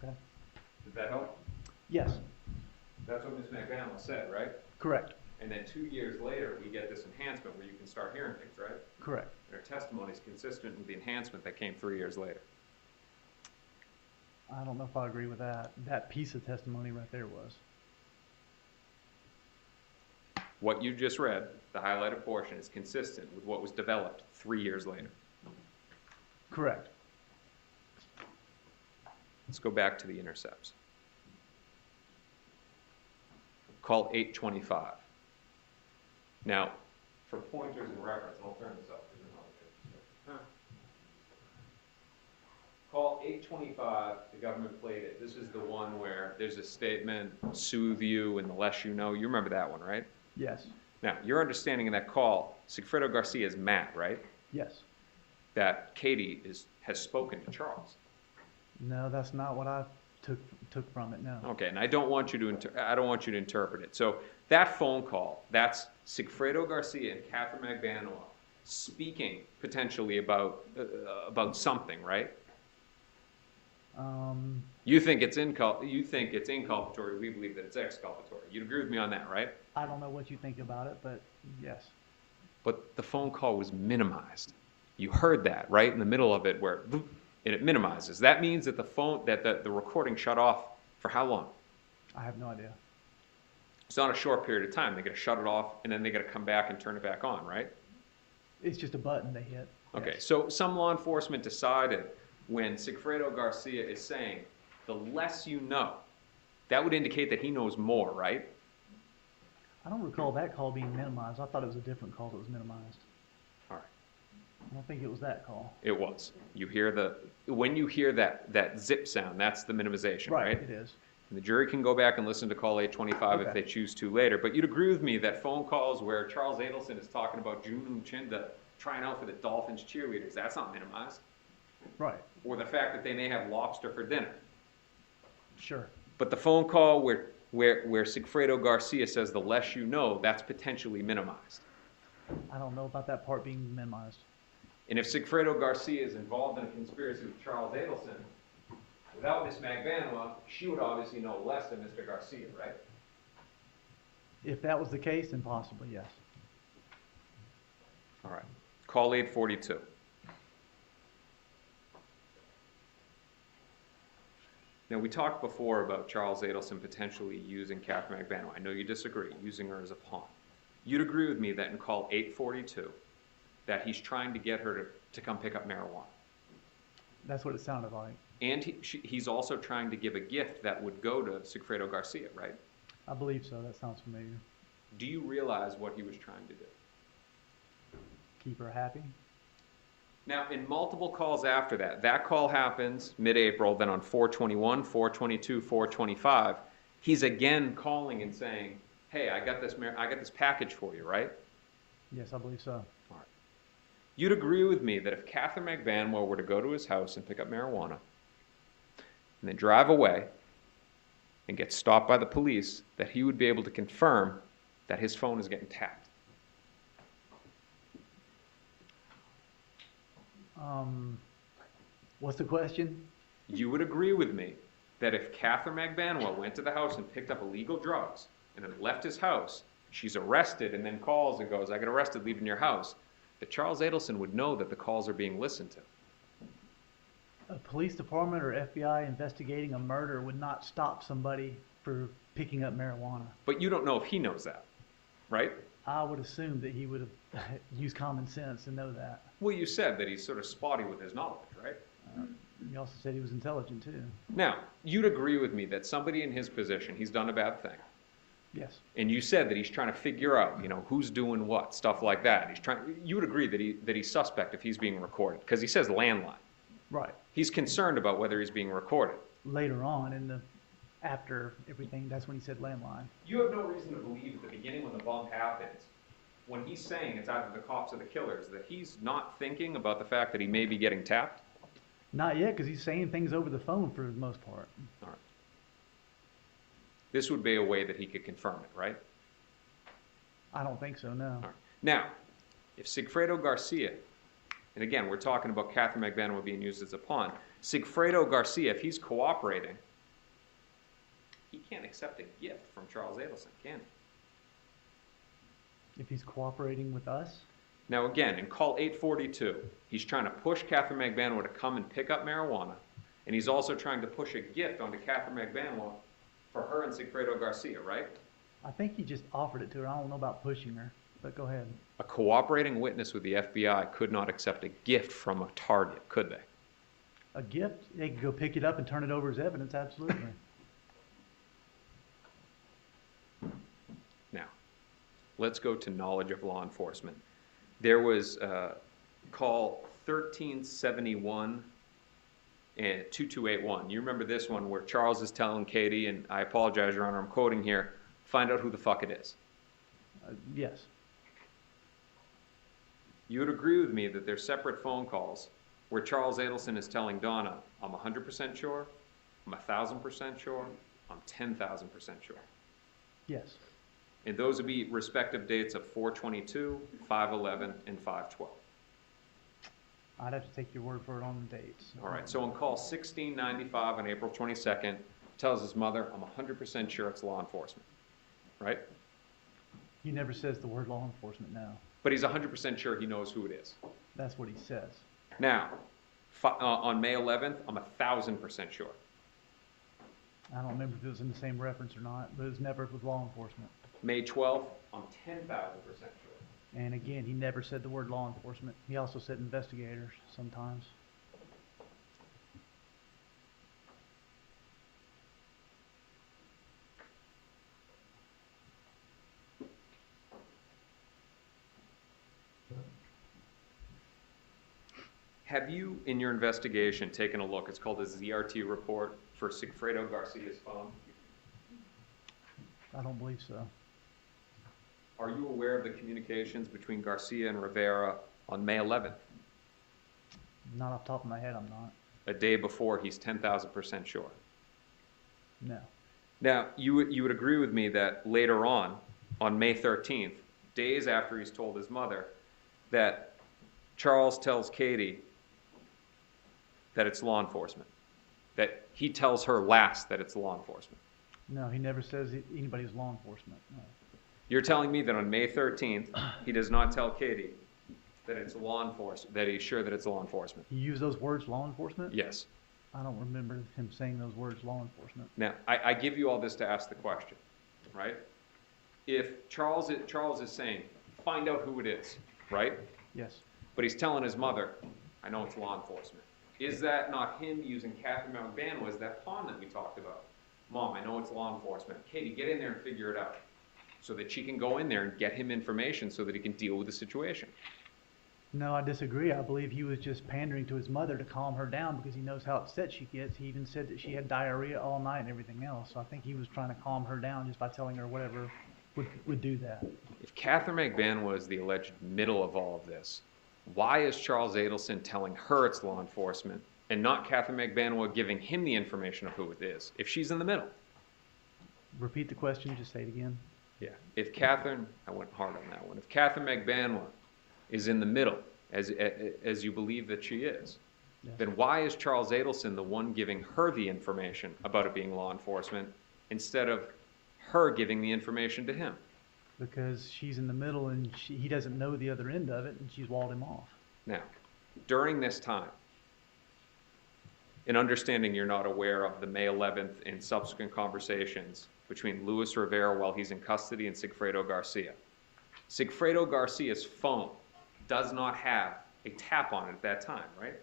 Okay. Does that help? Yes. That's what Ms. Mcfadden said, right? Correct. And then 2 years later, we get this enhancement where you can start hearing things, right? Correct. And her testimony is consistent with the enhancement that came 3 years later. I don't know if I agree with that. That piece of testimony right there was. What you just read, the highlighted portion, is consistent with what was developed 3 years later. Correct. Let's go back to the intercepts. Call 825. Now, for pointers and reference, I'll turn this up. Call 825, the government played it. This is the one where there's a statement, soothe you, and the less you know. You remember that one, right? Yes. Now, your understanding of that call, Sigfredo Garcia is mad, right? Yes. That Katie has spoken to Charles. No, that's not what I took from it, no. Okay, and I don't want you to interpret it. So that phone call, that's Sigfredo Garcia and Katherine Magbanua speaking potentially about something, right? You think it's inculpatory. We believe that it's exculpatory. You'd agree with me on that, right? I don't know what you think about it, but yes. But the phone call was minimized. You heard that right in the middle of it, where and it minimizes. That means that the recording shut off for how long? I have no idea. It's not a short period of time. They got to shut it off, and then they got to come back and turn it back on, right? It's just a button they hit. Okay, Yes. so some law enforcement decided when Sigfredo Garcia is saying, the less you know, that would indicate that he knows more, right? I don't recall that call being minimized. I thought it was a different call that was minimized. All right. I don't think it was that call. It was. When you hear that zip sound, that's the minimization, right? It is. And the jury can go back and listen to call 825 if they choose to later. But you'd agree with me that phone calls where Charles Adelson is talking about Junu Chinda trying out for the Dolphins cheerleaders, that's not minimized. Right. Or the fact that they may have lobster for dinner. Sure. But the phone call where Sigfredo Garcia says the less you know, that's potentially minimized. I don't know about that part being minimized. And if Sigfredo Garcia is involved in a conspiracy with Charles Adelson, without Miss Magbanua, she would obviously know less than Mr. Garcia, right? If that was the case, then possibly, yes. All right. Call 842. Now, we talked before about Charles Adelson potentially using Katherine Magbanua. I know you disagree, using her as a pawn. You'd agree with me that in call 842, that he's trying to get her to come pick up marijuana. That's what it sounded like. And he's also trying to give a gift that would go to Sigfredo Garcia, right? I believe so. That sounds familiar. Do you realize what he was trying to do? Keep her happy. Now, in multiple calls after that call happens mid-April, then on 4/21, 4/22, 4/25, he's again calling and saying, hey, I got this package for you, right? Yes, I believe so. All right. You'd agree with me that if Katherine Magbanua were to go to his house and pick up marijuana, and then drive away and get stopped by the police, that he would be able to confirm that his phone is getting tapped. What's the question? You would agree with me that if Katherine Magbanua went to the house and picked up illegal drugs and then left his house, she's arrested and then calls and goes, I got arrested leaving your house, that Charles Adelson would know that the calls are being listened to. A police department or FBI investigating a murder would not stop somebody for picking up marijuana. But you don't know if he knows that, right? I would assume that he would have used common sense and know that. Well, you said that he's sort of spotty with his knowledge, right? You also said he was intelligent too. Now, you'd agree with me that somebody in his position, he's done a bad thing. Yes. And you said that he's trying to figure out, who's doing what, stuff like that. You would agree that he's suspect if he's being recorded, because he says landline. Right. He's concerned about whether he's being recorded. Later on, after everything, that's when he said landline. You have no reason to believe at the beginning when the bump happens, when he's saying it's either the cops or the killers, that he's not thinking about the fact that he may be getting tapped? Not yet, because he's saying things over the phone for the most part. All right. This would be a way that he could confirm it, right? I don't think so, no. All right. Now, if Sigfredo Garcia, and again, we're talking about Katherine Magbanua being used as a pawn, Sigfredo Garcia, if he's cooperating, he can't accept a gift from Charles Adelson, can he? If he's cooperating with us? Now again, in call 842, he's trying to push Katherine Magbanua to come and pick up marijuana, and he's also trying to push a gift onto Katherine Magbanua for her and Sigfredo Garcia, right? I think he just offered it to her. I don't know about pushing her, but go ahead. A cooperating witness with the FBI could not accept a gift from a target, could they? A gift? They could go pick it up and turn it over as evidence, absolutely. Now, let's go to knowledge of law enforcement. There was call 1371 and 2281. You remember this one where Charles is telling Katie, and I apologize, Your Honor, I'm quoting here, find out who the fuck it is. Yes. You would agree with me that there's separate phone calls where Charles Adelson is telling Donna, I'm 100% sure, I'm 1,000% sure, I'm 10,000% sure. Yes. And those would be respective dates of 4/22, 5/11, and 5/12. I'd have to take your word for it on the dates. All right, so on call 1695 on April 22nd, tells his mother, I'm 100% sure it's law enforcement, right? He never says the word law enforcement now. But he's 100% sure he knows who it is. That's what he says. Now, on May 11th, I'm 1,000% sure. I don't remember if it was in the same reference or not, but it was never with law enforcement. May 12th, I'm 10,000% sure. And again, he never said the word law enforcement. He also said investigators sometimes. Have you, in your investigation, taken a look, it's called a ZRT report, for Sigfredo Garcia's phone? I don't believe so. Are you aware of the communications between Garcia and Rivera on May 11th? Not off the top of my head, I'm not. A day before he's 10,000% sure. No. Now, you would agree with me that later on May 13th, days after he's told his mother, that Charles tells Katie that it's law enforcement. That he tells her last that it's law enforcement. No, he never says anybody's law enforcement. No. You're telling me that on May 13th, he does not tell Katie that it's law enforcement, that he's sure that it's law enforcement? He used those words, law enforcement? Yes. I don't remember him saying those words, law enforcement. Now, I give you all this to ask the question, right? If Charles is saying, find out who it is, right? Yes. But he's telling his mother, I know it's law enforcement. Is that not him using Katherine Magbanua as that pawn that we talked about? Mom, I know it's law enforcement. Katie, get in there and figure it out. So that she can go in there and get him information so that he can deal with the situation. No, I disagree. I believe he was just pandering to his mother to calm her down because he knows how upset she gets. He even said that she had diarrhea all night and everything else. So I think he was trying to calm her down just by telling her whatever would do that. If Katherine Magbanua is the alleged middle of all of this, why is Charles Adelson telling her it's law enforcement and not Katherine Magbanua giving him the information of who it is, if she's in the middle? Repeat the question, just say it again. Yeah. If Katherine, I went hard on that one. If Katherine Magbanua is in the middle, as you believe that she is, Yes. then why is Charles Adelson the one giving her the information about it being law enforcement instead of her giving the information to him? Because she's in the middle and he doesn't know the other end of it and she's walled him off. Now, during this time, in understanding you're not aware of the May 11th and subsequent conversations between Luis Rivera while he's in custody and Sigfredo Garcia. Sigfredo Garcia's phone does not have a tap on it at that time, right?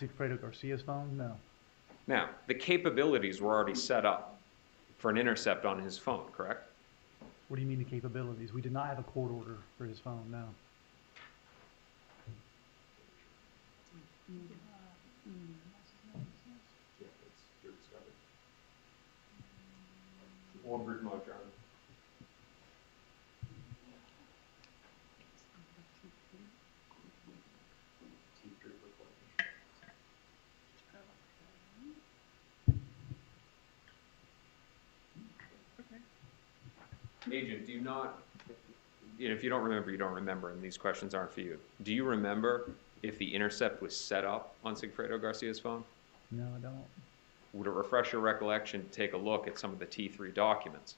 Sigfredo Garcia's phone? No. Now, the capabilities were already set up for an intercept on his phone, correct? What do you mean the capabilities? We did not have a court order for his phone, no. Agent, do you not, if you don't remember, you don't remember, and these questions aren't for you. Do you remember if the intercept was set up on Sigfredo Garcia's phone? No, I don't. Would it refresh your recollection to take a look at some of the T3 documents?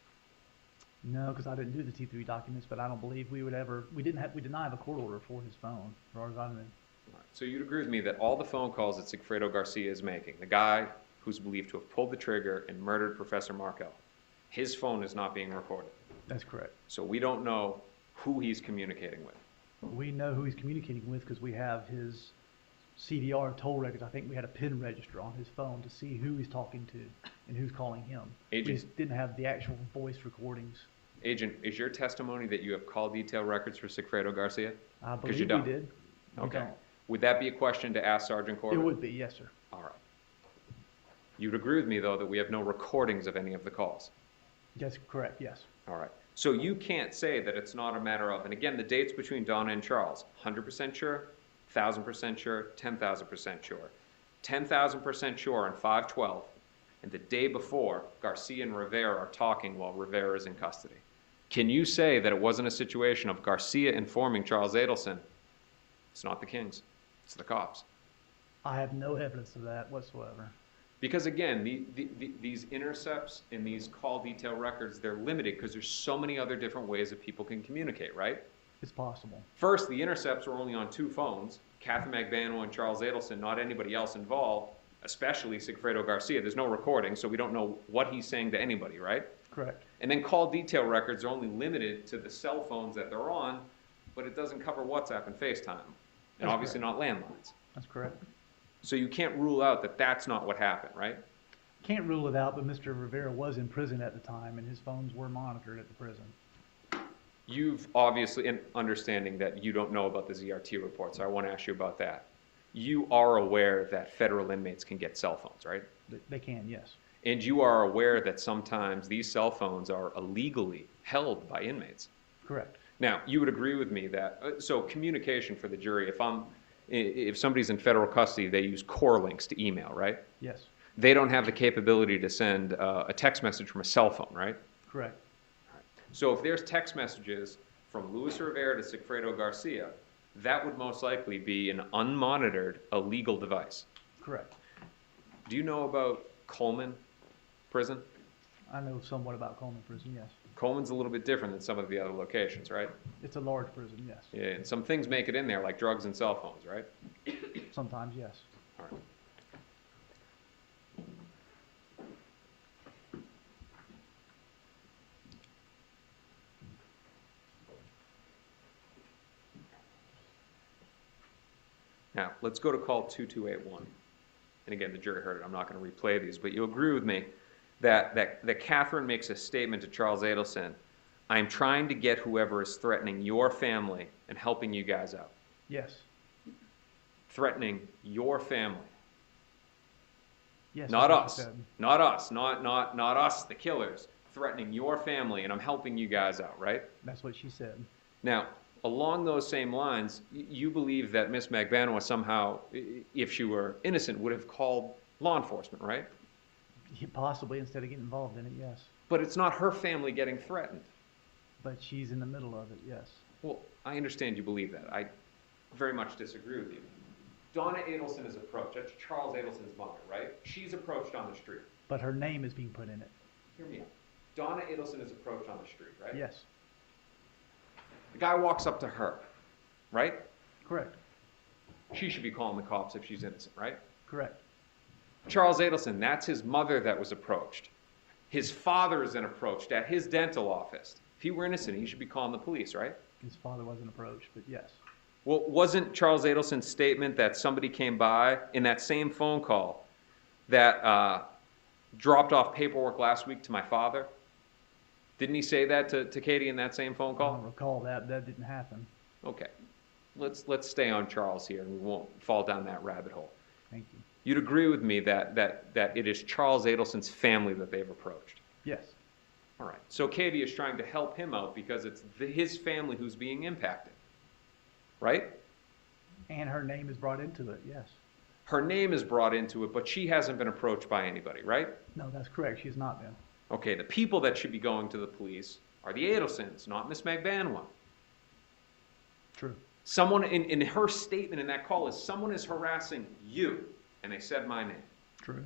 No, because I didn't do the T3 documents, but I don't believe we would ever, we did not have a court order for his phone, as far as I know. Right. So you'd agree with me that all the phone calls that Sigfredo Garcia is making, the guy who's believed to have pulled the trigger and murdered Professor Markel, his phone is not being recorded. That's correct. So we don't know who he's communicating with. We know who he's communicating with because we have his CDR toll records. I think we had a PIN register on his phone to see who he's talking to and who's calling him. Agent, we just didn't have the actual voice recordings. Agent, is your testimony that you have call detail records for Sigfredo Garcia? I believe you don't. we did. Okay. We don't. Would that be a question to ask Sergeant Corbett? It would be, yes, sir. All right. You'd agree with me, though, that we have no recordings of any of the calls? That's correct, yes. All right. So you can't say that it's not a matter of, and again, the dates between Donna and Charles, 100% sure, 1,000% sure, 10,000% sure. 10,000% sure on 5/12, and the day before, Garcia and Rivera are talking while Rivera is in custody. Can you say that it wasn't a situation of Garcia informing Charles Adelson, it's not the Kings, it's the cops? I have no evidence of that whatsoever. Because again, these intercepts and these call detail records, they're limited because there's so many other different ways that people can communicate, right? It's possible. First, the intercepts were only on 2 phones, Katherine Magbanua and Charles Adelson, not anybody else involved, especially Sigfredo Garcia. There's no recording, so we don't know what he's saying to anybody, right? Correct. And then call detail records are only limited to the cell phones that they're on, but it doesn't cover WhatsApp and FaceTime, and That's obviously not landlines. That's correct. So you can't rule out that that's not what happened, right? Can't rule it out, but Mr. Rivera was in prison at the time, and his phones were monitored at the prison. You've obviously, in understanding that you don't know about the ZRT report, so I want to ask you about that. You are aware that federal inmates can get cell phones, right? They can, yes. And you are aware that sometimes these cell phones are illegally held by inmates. Correct. Now, you would agree with me that, so communication for the jury, if somebody's in federal custody, they use core links to email, right? Yes. They don't have the capability to send a text message from a cell phone, right? Correct. So if there's text messages from Luis Rivera to Sigfredo Garcia, that would most likely be an unmonitored illegal device. Correct. Do you know about Coleman Prison? I know somewhat about Coleman Prison, yes. Coleman's a little bit different than some of the other locations, right? It's a large prison, yes. Yeah, and some things make it in there, like drugs and cell phones, right? Sometimes, yes. All right. Now, let's go to call 2281. And again, the jury heard it. I'm not going to replay these, but you'll agree with me that Katherine makes a statement to Charles Adelson, I'm trying to get whoever is threatening your family and helping you guys out. Yes. Threatening your family. Yes. Not that's what us. she said. Not us. Not us, the killers. Threatening your family, and I'm helping you guys out, right? That's what she said. Now, along those same lines, you believe that Miss Magbanua somehow, if she were innocent, would have called law enforcement, right? Possibly, instead of getting involved in it, yes. But it's not her family getting threatened. But she's in the middle of it, yes. Well, I understand you believe that. I very much disagree with you. Donna Adelson is approached. That's Charles Adelson's mother, right? She's approached on the street. But her name is being put in it. Hear me out. Donna Adelson is approached on the street, right? Yes. The guy walks up to her, right? Correct. She should be calling the cops if she's innocent, right? Correct. Charles Adelson, that's his mother that was approached. His father is then approached at his dental office. If he were innocent, he should be calling the police, right? His father wasn't approached, but yes. Well, wasn't Charles Adelson's statement that somebody came by in that same phone call that dropped off paperwork last week to my father? Didn't he say that to Katie in that same phone I call? don't recall that. That didn't happen. Okay. Let's stay on Charles here, and we won't fall down that rabbit hole. Thank you. You'd agree with me that it is Charles Adelson's family that they've approached. Yes. All right. So Katie is trying to help him out because it's his family who's being impacted, right? And her name is brought into it, yes. Her name is brought into it, but she hasn't been approached by anybody, right? No, that's correct. She's not been. Okay, the people that should be going to the police are the Adelsons, not Miss Magbanua. True. Someone, in her statement in that call, is someone is harassing you, and they said my name. True.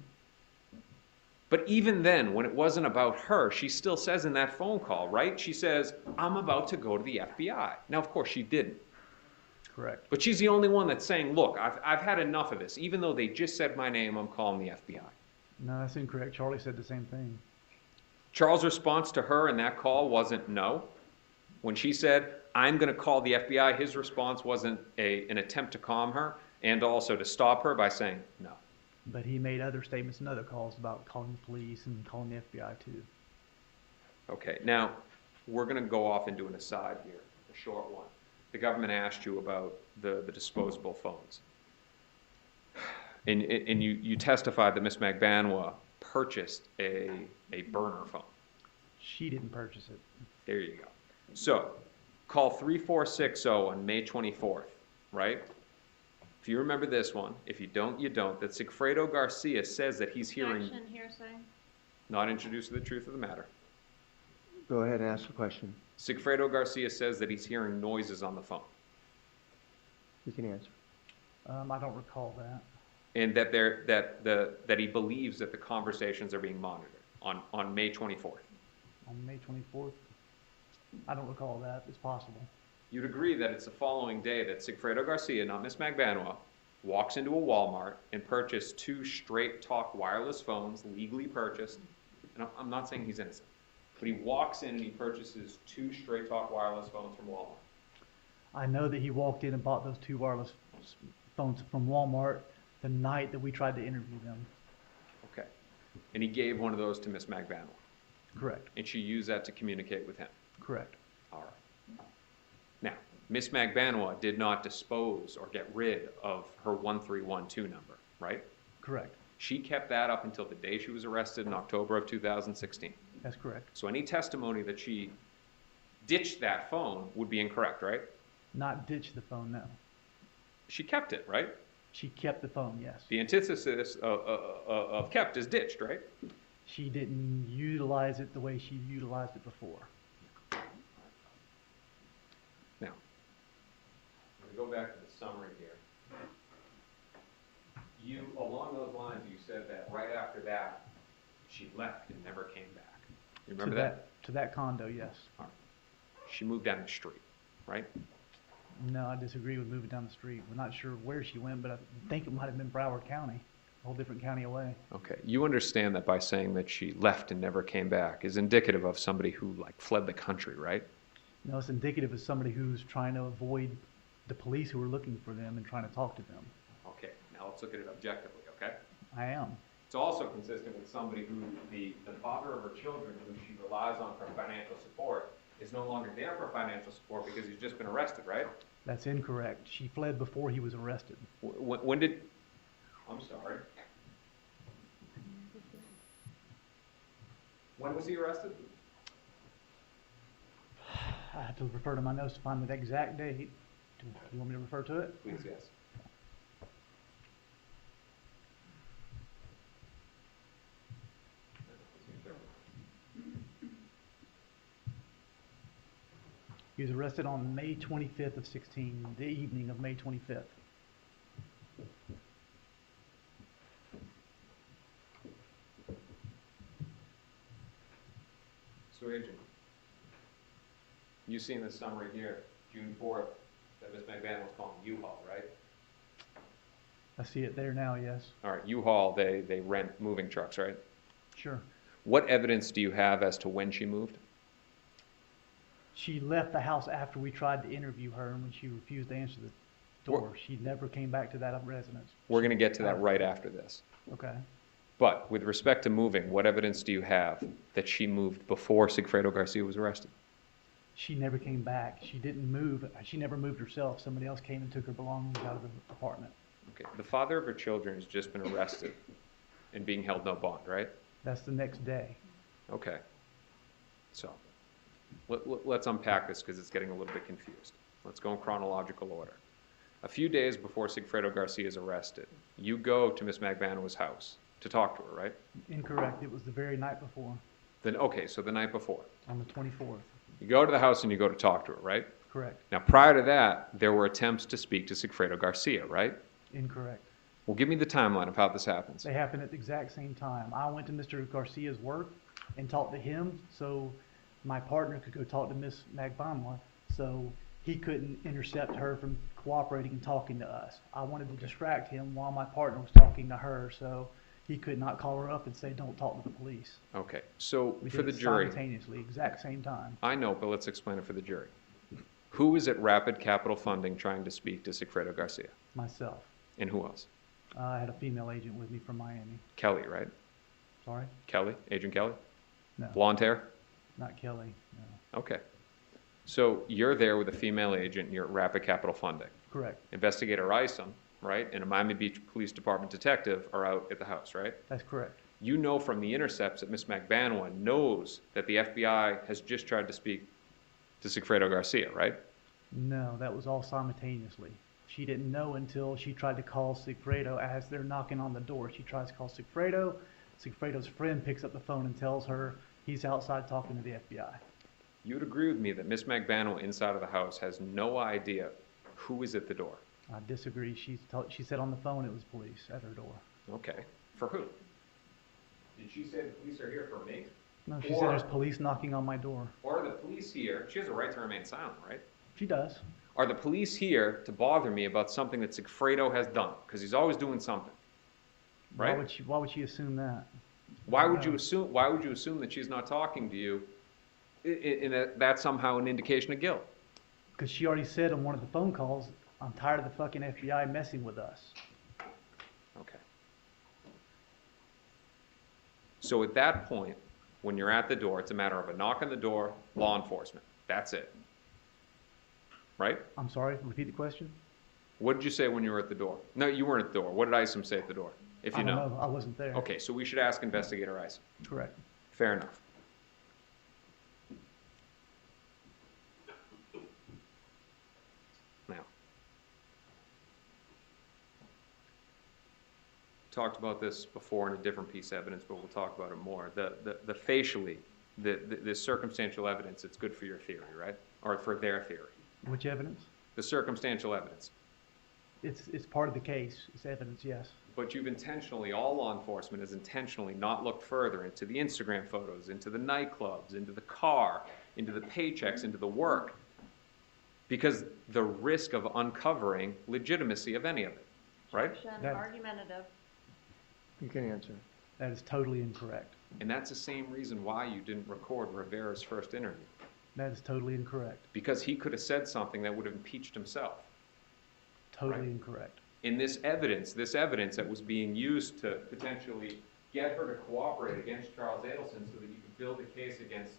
But even then, when it wasn't about her, she still says in that phone call, right? She says, I'm about to go to the FBI. Now, of course, she didn't. Correct. But she's the only one that's saying, look, I've had enough of this. Even though they just said my name, I'm calling the FBI. No, that's incorrect. Charlie said the same thing. Charles' response to her in that call wasn't no. When she said, I'm going to call the FBI, his response wasn't an attempt to calm her and also to stop her by saying no. But he made other statements and other calls about calling the police and calling the FBI too. Okay, now we're going to go off into an aside here, a short one. The government asked you about the disposable phones. And you testified that Ms. Magbanua purchased a burner phone. She didn't purchase it. There you go. So, call 3460 on May 24th, right? if you remember this one, if you don't, you don't, that Sigfredo Garcia says that he's hearing, Objection, hearsay. not introduced to the truth of the matter. Go ahead and ask the question. Sigfredo Garcia says that he's hearing noises on the phone. You can answer. I don't recall that. And that that he believes that the conversations are being monitored on May 24th. On May 24th? I don't recall that. It's possible. You'd agree that it's the following day that Sigfredo Garcia, not Miss Magbanua, walks into a Walmart and purchased 2 straight talk wireless phones, legally purchased. And I'm not saying he's innocent, but he walks in and he purchases 2 straight talk wireless phones from Walmart. I know that he walked in and bought those 2 wireless phones from Walmart the night that we tried to interview them. Okay. And he gave one of those to Miss Magbanua. Correct. And she used that to communicate with him. Correct. All right. Now, Miss Magbanua did not dispose or get rid of her 1312 number, right? Correct. She kept that up until the day she was arrested in October of 2016. That's correct. So any testimony that she ditched that phone would be incorrect, right? Not ditch the phone, no. She kept it, right? She kept the phone, yes. The antithesis of kept is ditched, right? She didn't utilize it the way she utilized it before. Now, I'm going to go back to the summary here. You, along those lines, you said that right after that, she left and never came back. You remember that? To that condo, yes. All right. She moved down the street, right? No, I disagree with moving down the street. We're not sure where she went, but I think it might have been Broward County, a whole different county away. Okay. You understand that by saying that she left and never came back is indicative of somebody who, like, fled the country, right? No, it's indicative of somebody who's trying to avoid the police who are looking for them and trying to talk to them. Okay. Now let's look at it objectively, okay? I am. It's also consistent with somebody who, the father of her children, who she relies on for financial support, is no longer there for financial support because he's just been arrested, right? That's incorrect. She fled before he was arrested. When did... I'm sorry. When was he arrested? I have to refer to my notes to find the exact date. Do you want me to refer to it? Please, yes. He was arrested on May 25th of 16, the evening of May 25th. So, Agent, you see in the summary here, June 4th, that Ms. Mcfadden was calling U-Haul, right? I see it there now, yes. All right, U-Haul, they rent moving trucks, right? Sure. What evidence do you have as to when she moved? She left the house after we tried to interview her, and when she refused to answer the door, she never came back to that residence. We're going to get to that right after this. Okay. But with respect to moving, what evidence do you have that she moved before Sigfredo Garcia was arrested? She never came back. She didn't move. She never moved herself. Somebody else came and took her belongings out of the apartment. Okay. The father of her children has just been arrested and being held no bond, right? That's the next day. Okay. So let's unpack this because it's getting a little bit confused. Let's go in chronological order. A few days before Sigfredo Garcia is arrested, you go to Ms. Magbanua's house to talk to her, right? Incorrect. It was the very night before. Then, okay, so the night before. On the 24th. You go to the house and you go to talk to her, right? Correct. Now, prior to that, there were attempts to speak to Sigfredo Garcia, right? Incorrect. Well, give me the timeline of how this happens. They happened at the exact same time. I went to Mr. Garcia's work and talked to him, so my partner could go talk to Ms. Magbanua, so he couldn't intercept her from cooperating and talking to us. I wanted to distract him while my partner was talking to her, so he could not call her up and say, don't talk to the police. Okay, so We for did the it jury, simultaneously, exact same time. I know, but let's explain it for the jury. Who is at Rapid Capital Funding trying to speak to Sigfredo Garcia? Myself. And who else? I had a female agent with me from Miami. Kelly, right? Sorry? Kelly? Agent Kelly? No. Blonde hair? Not Kelly, no. Okay. So you're there with a female agent and you're at Rapid Capital Funding. Correct. Investigator Isom, right, and a Miami Beach Police Department detective are out at the house, right? That's correct. You know from the intercepts that Ms. Magbanua knows that the FBI has just tried to speak to Sigfredo Garcia, right? No, that was all simultaneously. she didn't know until she tried to call Sigfredo as they're knocking on the door. She tries to call Sigfredo. Sigfredo's friend picks up the phone and tells her he's outside talking to the FBI. You would agree with me that Miss Magbanua inside of the house has no idea who is at the door? I disagree. She said on the phone it was police at her door. Okay. For who? Did she say the police are here for me? No, she said there's police knocking on my door. Or are the police here? She has a right to remain silent, right? She does. Are the police here to bother me about something that Sigfredo has done? Because he's always doing something, right? Why would she assume that? Why would you assume that she's not talking to you? And that's somehow an indication of guilt. Because she already said on one of the phone calls, I'm tired of the fucking FBI messing with us. Okay. So at that point, when you're at the door, it's a matter of a knock on the door, law enforcement. That's it. Right? I'm sorry, repeat the question? What did you say when you were at the door? No, you weren't at the door. What did Isom say at the door? If you I don't know. I wasn't there. Okay, so we should ask Investigator Isom. Correct. Fair enough. Now, talked about this before in a different piece of evidence, but we'll talk about it more. The facially, the circumstantial evidence, it's good for your theory, right? Or for their theory. Which evidence? The circumstantial evidence. It's part of the case. It's evidence, yes. But you've intentionally, all law enforcement has intentionally not looked further into the Instagram photos, into the nightclubs, into the car, into the paychecks, into the work, because the risk of uncovering legitimacy of any of it, right? Argumentative. You can answer. That is totally incorrect. And that's the same reason why you didn't record Rivera's first interview. That is totally incorrect. Because he could have said something that would have impeached himself. Totally right? incorrect. In this evidence that was being used to potentially get her to cooperate against Charles Adelson so that you could build a case against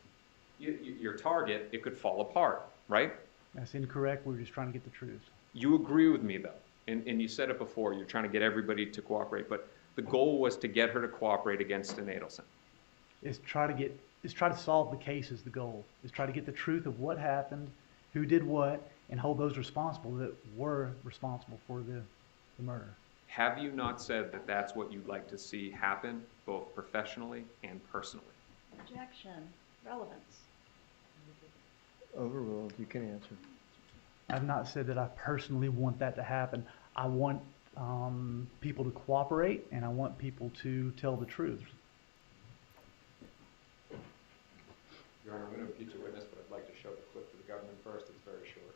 your target, it could fall apart, right? That's incorrect. We're just trying to get the truth. You agree with me, though, and you said it before, you're trying to get everybody to cooperate, but the goal was to get her to cooperate against an Adelson. Is try to solve the case is the goal. Is try to get the truth of what happened, who did what, and hold those responsible that were responsible for the murder. Have you not said that that's what you'd like to see happen, both professionally and personally? Objection. Relevance. Overruled. You can answer. I've not said that I personally want that to happen. I want people to cooperate, and I want people to tell the truth. Your Honor, I'm going to impeach a witness, but I'd like to show the clip to the government first. It's very short.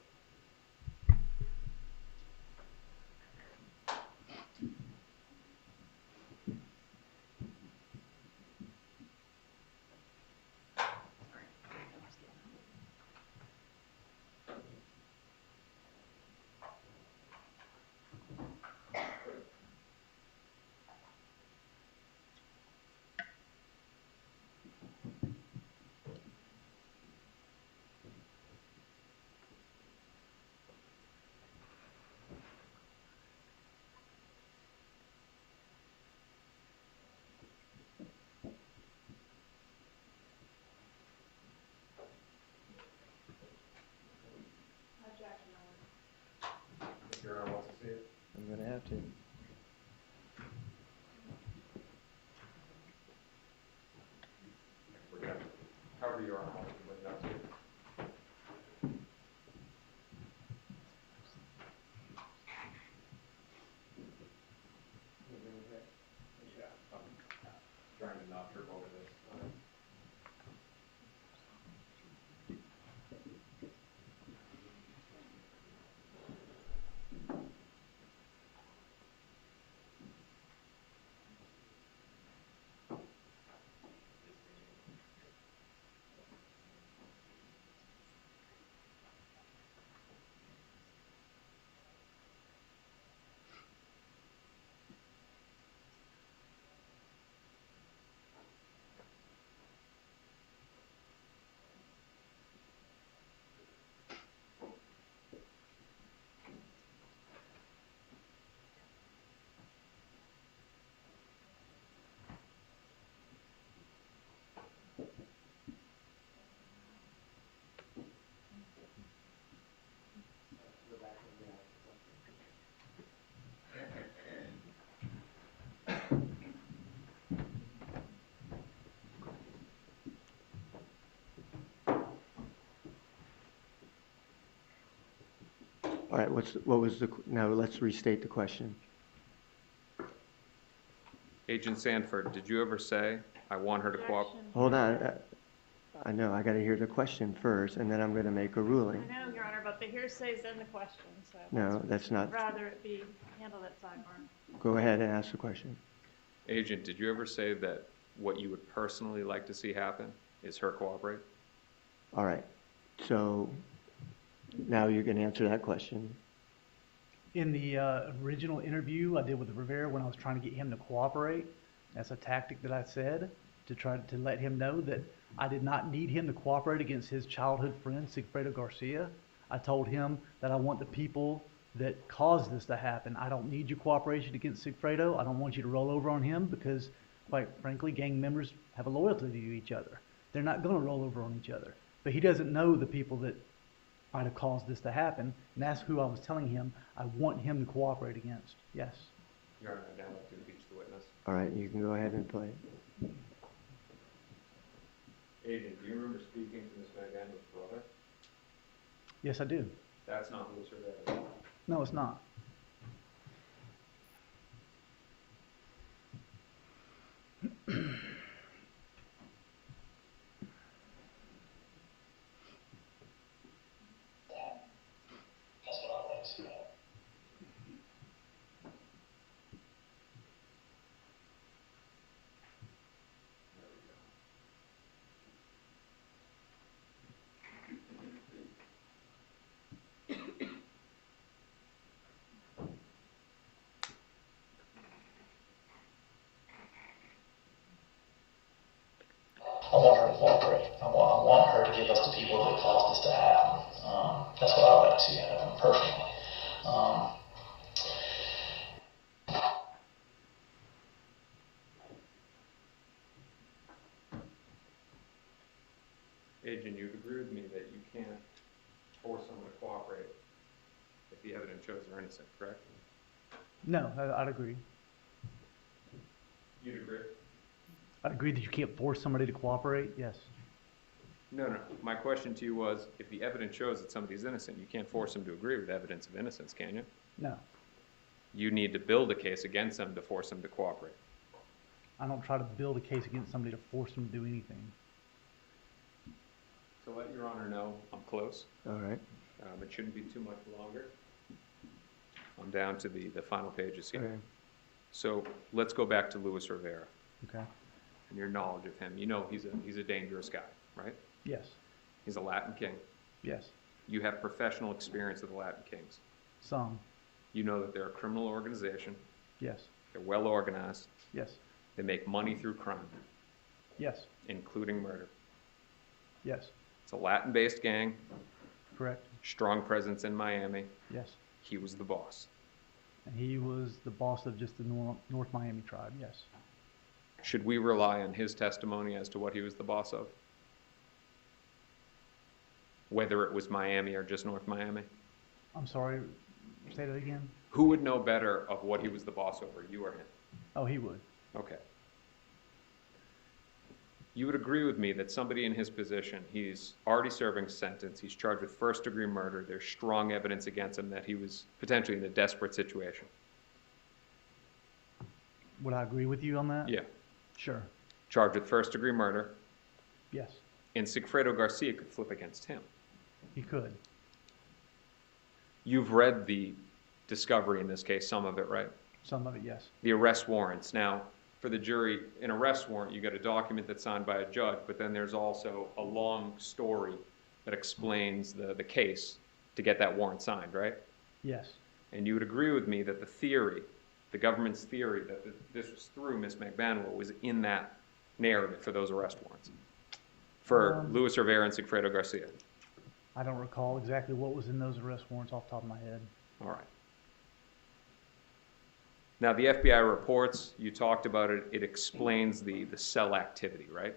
Your Honor wants to see it? I'm going to have to. We're going to cover Your Honor. I'll bring it up to you. Yeah, I'm trying to not trip over this. All right, what was now let's restate the question. Agent Sanford, did you ever say, I want her to cooperate? Hold on. I know, I gotta hear the question first, and then I'm gonna make a ruling. I know, Your Honor, but the hearsay is in the question, so. No, that's not. I'd rather it be handled at sidebar. Go ahead and ask the question. Agent, did you ever say that what you would personally like to see happen is her cooperate? All right, so now you're gonna answer that question. In the original interview I did with Rivera when I was trying to get him to cooperate, that's a tactic that I said to try to let him know that I did not need him to cooperate against his childhood friend, Sigfredo Garcia. I told him that I want the people that caused this to happen. I don't need your cooperation against Sigfredo. I don't want you to roll over on him because, quite frankly, gang members have a loyalty to each other. They're not going to roll over on each other. But he doesn't know the people that might have caused this to happen, and that's who I was telling him I want him to cooperate against. Yes. Your Honor, I'd now like to impeach the witness. All right, you can go ahead and play it. Agent, do you remember speaking to Ms. Magnanua's brother? Yes, I do. That's not Louis Rivera. No, it's not. That's what I like to see. I want her to cooperate. I want her to give us the people that caused this to happen. That's what I like to see happen personally. Agent, you'd agree with me that you can't force someone to cooperate if the evidence shows they're innocent, correct? No, I'd agree. You'd agree? I'd agree that you can't force somebody to cooperate, yes. No. My question to you was, if the evidence shows that somebody's innocent, you can't force them to agree with evidence of innocence, can you? No. You need to build a case against them to force them to cooperate. I don't try to build a case against somebody to force them to do anything. To let Your Honor know, I'm close. All right. It shouldn't be too much longer. I'm down to the final pages here. Okay. So let's go back to Louis Rivera. Okay. And your knowledge of him. You know he's a dangerous guy, right? Yes. He's a Latin king. Yes. You have professional experience with the Latin kings. Some. You know that they're a criminal organization. Yes. They're well organized. Yes. They make money through crime. Yes. Including murder. Yes. It's a Latin-based gang. Correct. Strong presence in Miami. Yes. He was the boss. And he was the boss of just the North Miami tribe, yes. Should we rely on his testimony as to what he was the boss of? Whether it was Miami or just North Miami? I'm sorry, say that again? Who would know better of what he was the boss over, you or him? Oh, he would. Okay. You would agree with me that somebody in his position, he's already serving a sentence, he's charged with first-degree murder, there's strong evidence against him that he was potentially in a desperate situation. Would I agree with you on that? Yeah. Sure. Charged with first-degree murder, Yes, and Sigfredo Garcia could flip against him. he could. You've read the discovery in this case, some of it, right? Some of it, yes. The arrest warrants. Now, for the jury, an arrest warrant, you get a document that's signed by a judge, but then there's also a long story that explains the case to get that warrant signed, right? Yes. And you would agree with me that the theory, the government's theory that this was through Ms. Magbanua was in that narrative for those arrest warrants for Louis Rivera and Sigfredo Garcia. I don't recall exactly what was in those arrest warrants off the top of my head. All right. Now, the FBI reports, you talked about it, it explains the cell activity, right?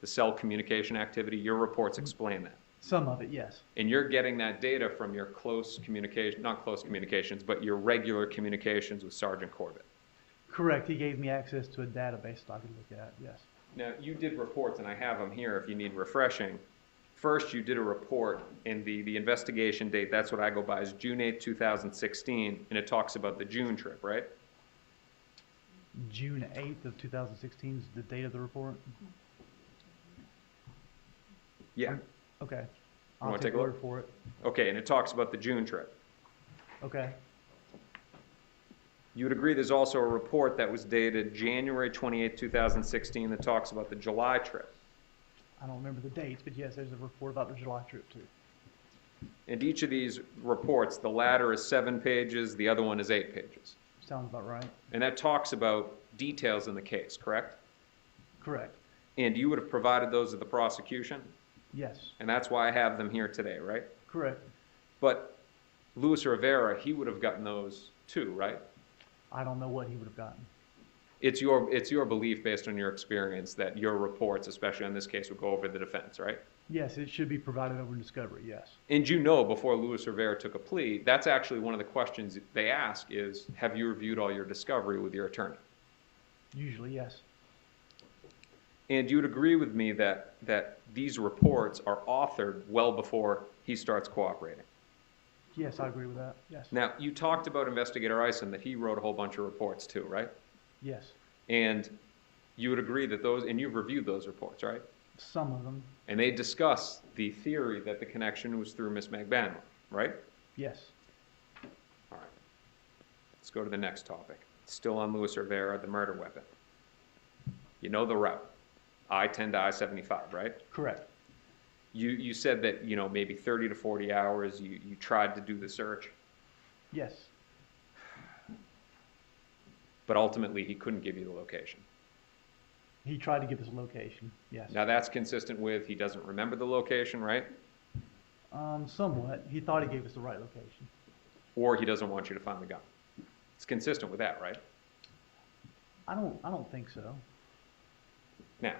The cell communication activity, your reports explain that. Some of it, yes. And you're getting that data from your close communication, not close communications, but your regular communications with Sergeant Corbett. Correct, he gave me access to a database that I could look at, yes. Now, you did reports, and I have them here if you need refreshing, First, you did a report, and the investigation date, that's what I go by, is June 8th, 2016, and it talks about the June trip, right? June 8th of 2016 is the date of the report? Yeah. Okay. You wanna I'll take take a the look? word for it. Okay, and it talks about the June trip. Okay. You would agree there's also a report that was dated January 28th, 2016, that talks about the July trip. I don't remember the dates, but yes, there's a report about the July trip too. And each of these reports, the latter is 7 pages, the other one is 8 pages. Sounds about right. And that talks about details in the case, correct? Correct. And you would have provided those to the prosecution? Yes. And that's why I have them here today, right? Correct. But Luis Rivera, he would have gotten those too, right? I don't know what he would have gotten. It's your belief based on your experience that your reports, especially on this case, would go over the defense, right? Yes, it should be provided over in discovery, yes. And you know, before Luis Rivera took a plea, that's actually one of the questions they ask is, have you reviewed all your discovery with your attorney? Usually, yes. And you would agree with me that these reports are authored well before he starts cooperating? Yes, I agree with that, yes. Now, you talked about Investigator Ison, that he wrote a whole bunch of reports too, right? Yes. And you would agree that those, and you've reviewed those reports, right? Some of them, And they discuss the theory that the connection was through Miss Magbanua, right? yes. All right. Let's go to the next topic. Still on Luis Rivera, the murder weapon. You know the route, I-10 to I-75, right? Correct. You said that, you know, maybe 30 to 40 hours you tried to do the search, Yes. but ultimately he couldn't give you the location. He tried to give us a location, yes. Now that's consistent with he doesn't remember the location, right? Somewhat. He thought he gave us the right location. Or he doesn't want you to find the gun. It's consistent with that, right? I don't think so. Now,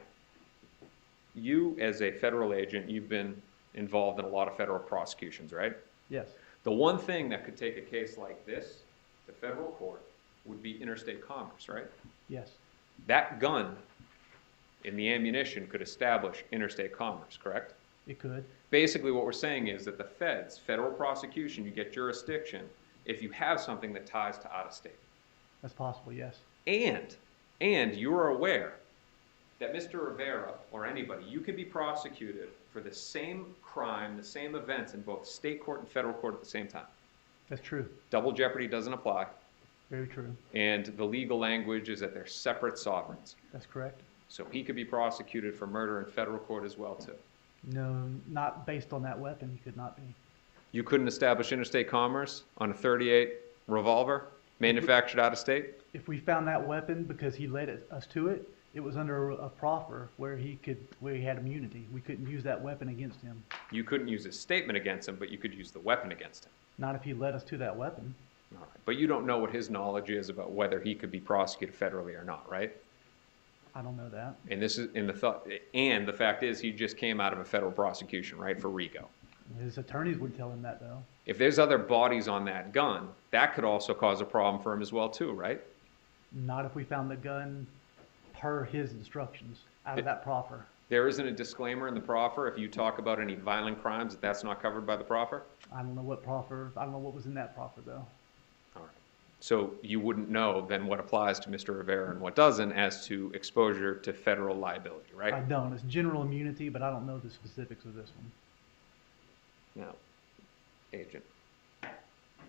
you as a federal agent, you've been involved in a lot of federal prosecutions, right? Yes. The one thing that could take a case like this to federal court would be interstate commerce, right? Yes. That gun and the ammunition could establish interstate commerce, correct? It could. Basically what we're saying is that the feds, federal prosecution, you get jurisdiction if you have something that ties to out of state. That's possible, yes. And you are aware that Mr. Rivera or anybody, you could be prosecuted for the same crime, the same events in both state court and federal court at the same time. That's true. Double jeopardy doesn't apply. Very true. And the legal language is that they're separate sovereigns. That's correct. So he could be prosecuted for murder in federal court as well too. No, not based on that weapon, he could not be. You couldn't establish interstate commerce on a .38 revolver manufactured out of state? If we found that weapon because he led us to it, it was under a proffer where he had immunity. We couldn't use that weapon against him. You couldn't use his statement against him, but you could use the weapon against him. Not if he led us to that weapon. All right. But you don't know what his knowledge is about whether he could be prosecuted federally or not, right? I don't know that. And this is the fact is he just came out of a federal prosecution, right, for RICO. His attorneys would tell him that though. If there's other bodies on that gun, that could also cause a problem for him as well too, right? Not if we found the gun per his instructions out of that proffer. There isn't a disclaimer in the proffer if you talk about any violent crimes that's not covered by the proffer? I don't know what proffer, I don't know what was in that proffer though. All right. So you wouldn't know then what applies to Mr. Rivera and what doesn't as to exposure to federal liability, right? I don't. It's general immunity, but I don't know the specifics of this one. Now, Agent,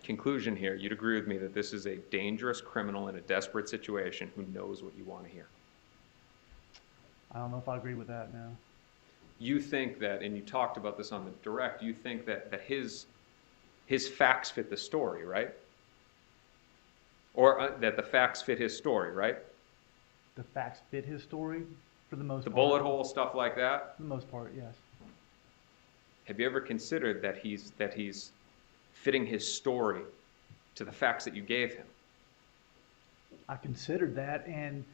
conclusion here, you'd agree with me that this is a dangerous criminal in a desperate situation who knows what you want to hear. I don't know if I agree with that now. You think that, and you talked about this on the direct, you think that his facts fit the story, right? Or that the facts fit his story, right? The facts fit his story for the most part. The bullet hole, stuff like that? For the most part, yes. Have you ever considered that he's fitting his story to the facts that you gave him? I considered that, and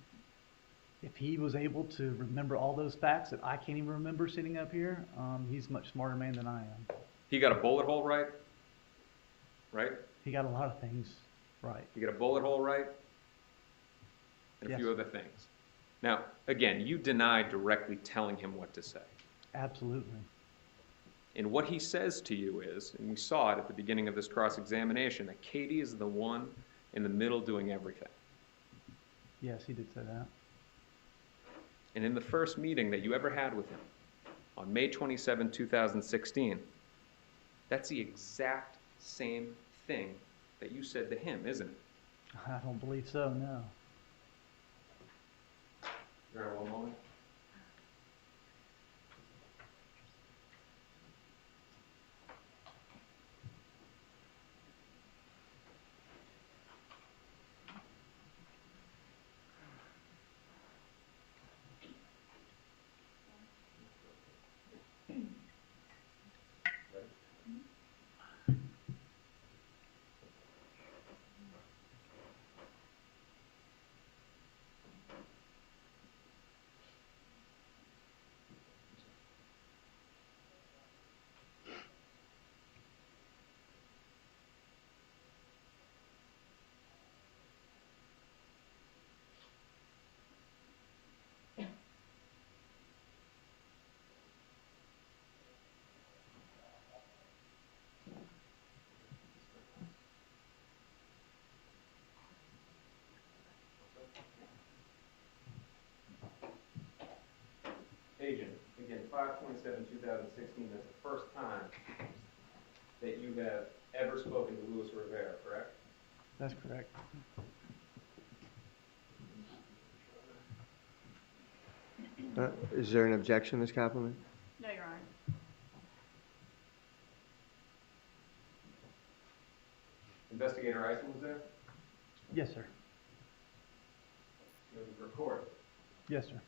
if he was able to remember all those facts that I can't even remember sitting up here, he's a much smarter man than I am. He got a bullet hole right? Right? He got a lot of things right. He got a bullet hole right? And a few other things. Now, again, you deny directly telling him what to say. Absolutely. And what he says to you is, and we saw it at the beginning of this cross-examination, that Katie is the one in the middle doing everything. Yes, he did say that. And in the first meeting that you ever had with him, on May 27, 2016, that's the exact same thing that you said to him, isn't it? I don't believe so, no. All right, one moment. Agent, again, 5/27/2016, that's the first time that you have ever spoken to Luis Rivera, correct? That's correct. Is there an objection, Ms. Kappelman? No, Your Honor. Investigator Eisen was there? Yes, sir. It was recorded. Yes, sir.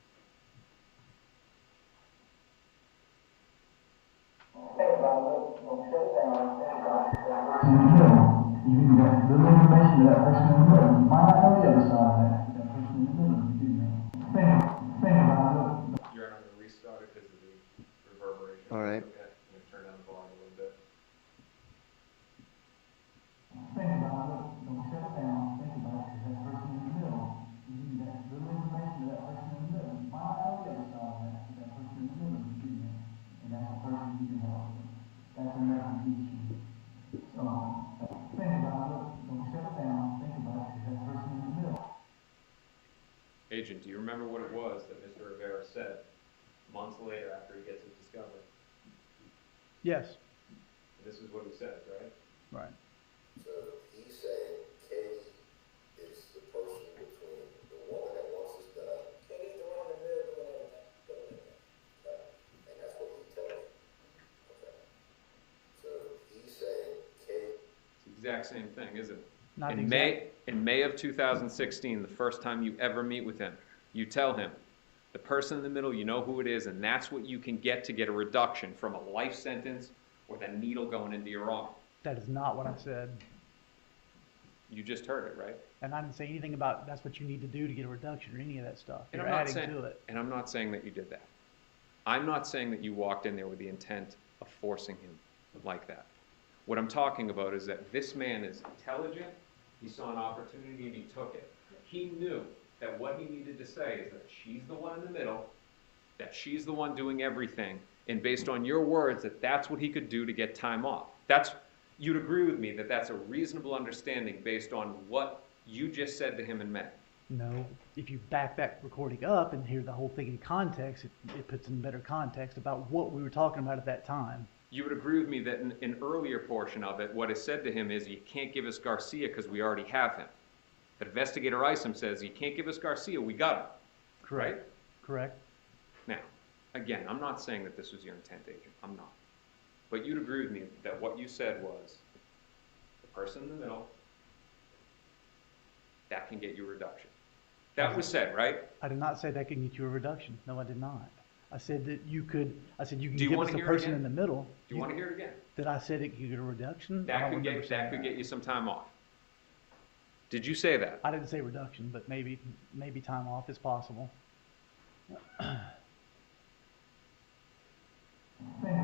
You're not going to restart it because of the reverberation. All right. Okay. I'm going to turn down the volume a little bit. Agent, do you remember what it was that Mr. Rivera said months later after he gets his discovery? Yes. This is what he says, right? Right. So he's saying Katie is the person between the woman that wants this done. Katie's the one in the middle doing everything. Okay. And that's what he tells you. Okay. So he's saying Katie. It's the exact same thing, isn't it? Not In May of 2016, the first time you ever meet with him, you tell him, the person in the middle, you know who it is, and that's what you can get to get a reduction from a life sentence or that needle going into your arm. That is not what I said. You just heard it, right? And I didn't say anything about that's what you need to do to get a reduction or any of that stuff. And You're I'm not adding saying, to it. and I'm not saying that you did that. I'm not saying that you walked in there with the intent of forcing him like that. What I'm talking about is that this man is intelligent, he saw an opportunity and he took it. He knew that what he needed to say is that she's the one in the middle, that she's the one doing everything, and based on your words, that that's what he could do to get time off. You'd agree with me that that's a reasonable understanding based on what you just said to him in May. No, if you back that recording up and hear the whole thing in context, it puts in better context about what we were talking about at that time. You would agree with me that in an earlier portion of it, what is said to him is, you can't give us Garcia because we already have him. But Investigator Isom says, you can't give us Garcia, we got him. Correct. Right? Correct. Now, again, I'm not saying that this was your intent, Agent. I'm not. But you'd agree with me that what you said was, the person in the middle, that can get you a reduction. That was said, right? I did not say that can get you a reduction. No, I did not. I said that you could, you can Do you give wanna us a hear it person again? in the middle. Do you want to hear it again? That I said it could get a reduction? I That don't could remember saying get you some time off. Did you say that? I didn't say reduction, but maybe time off is possible. Think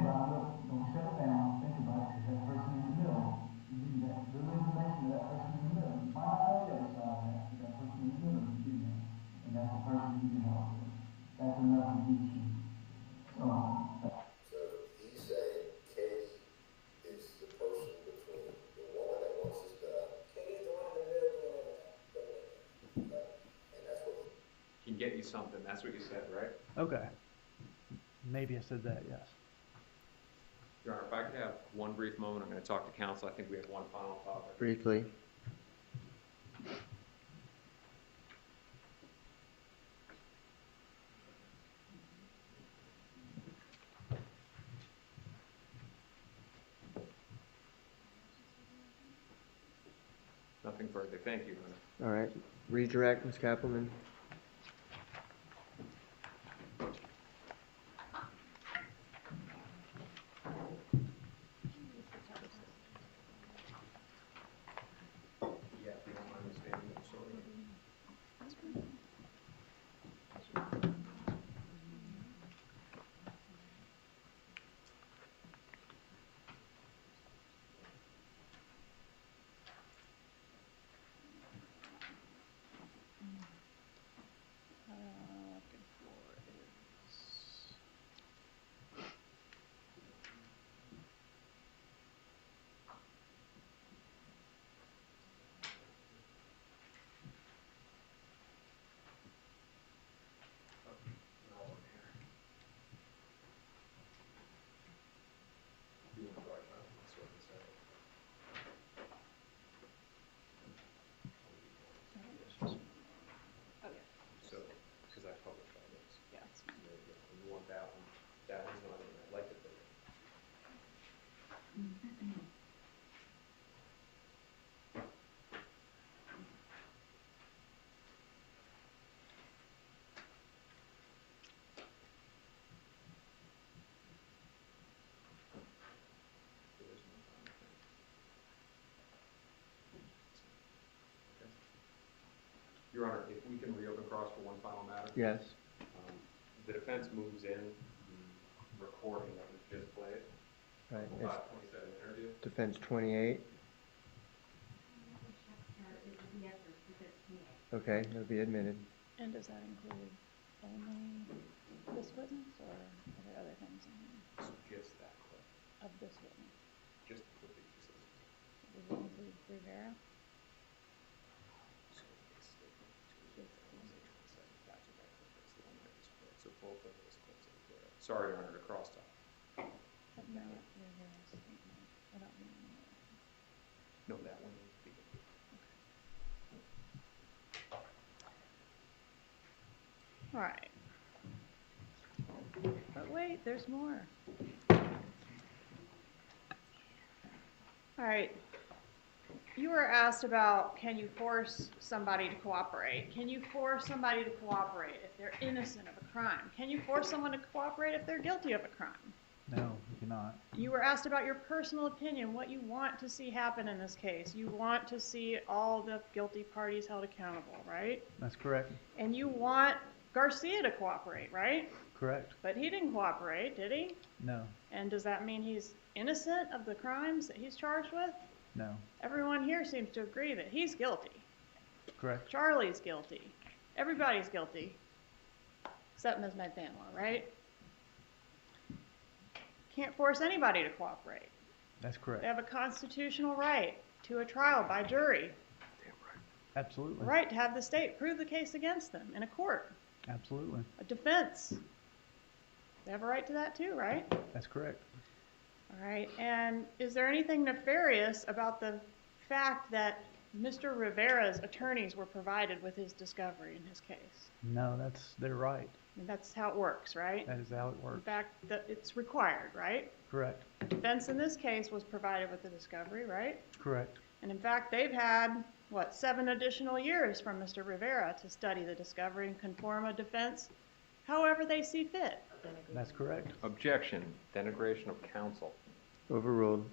about it. Don't shut it down. Think about it. That person in the middle. You need that little information of that person in the middle. You might not know the other side of that, but that person in the middle is getting it. And that's the person you can help with. That's enough to get you. So he's saying can get you something, that's what you said, right? Okay. Maybe I said that, yes. Your Honor, if I could have one brief moment, I'm going to talk to counsel. I think we have one final topic. Briefly. Nothing further. Thank you, Your Honor. All right. Redirect, Ms. Kappelman. Yeah, if you don't mind me standing up, sorry. Looking for is. You want to go ahead, so I can say it. Oh, yeah. So, because I published all those. Yeah. There you go. And you want that one. That one's not in. I liked it better. There is no final thing. Okay. Your Honor, if we can reopen cross for one final matter? Yes. The defense moves in the recording that was just played. Right. The 527 interview. Defense 28. Okay, it'll be admitted. And does that include only this witness, or are there other things in here So just that clip. of this witness? Just the clip that you just listened to. Does it include Rivera? So it's statement to Rivera on the 22nd. That's what that clip is, the one I just played. So both of those clips of Rivera. Sorry, Your Honor, to cross talk. But not Rivera's statement about being in the election. No, that one needs to be included. All right. But wait, there's more. All right. You were asked about, can you force somebody to cooperate? Can you force somebody to cooperate if they're innocent of a crime? Can you force someone to cooperate if they're guilty of a crime? No, you cannot. You were asked about your personal opinion, what you want to see happen in this case. You want to see all the guilty parties held accountable, right? That's correct. And you want Garcia to cooperate, right? Correct. But he didn't cooperate, did he? No. And does that mean he's innocent of the crimes that he's charged with? No. Everyone here seems to agree that he's guilty. Correct. Charlie's guilty. Everybody's guilty, except Ms. Magbanua, right? Can't force anybody to cooperate. That's correct. They have a constitutional right to a trial by jury. Absolutely. Right to have the state prove the case against them in a court. Absolutely. A defense. They have a right to that too, right? That's correct. All right. And is there anything nefarious about the fact that Mr. Rivera's attorneys were provided with his discovery in his case? No, they're right. I mean, that's how it works, right? That is how it In works. fact, it's required, right? Correct. Defense in this case was provided with the discovery, right? Correct. And in fact, they've had, 7 additional years from Mr. Rivera to study the discovery and conform a defense however they see fit. That's correct. Objection. Denigration of counsel. Overruled.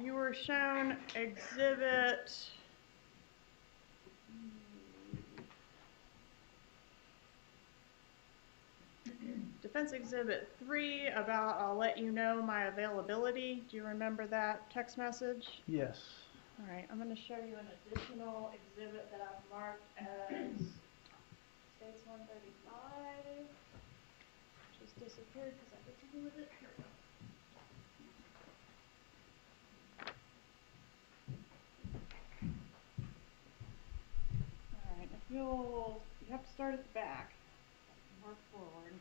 You were shown exhibit... Defense Exhibit 3 about I'll let you know my availability. Do you remember that text message? Yes. All right, I'm going to show you an additional exhibit that I've marked as States 135. Just disappeared because I did something with it. Here we go. All right, if you'll You have to start at the back, work forward.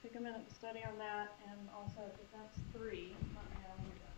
Take a minute to study on that, and also defense 3, let me know when you're done.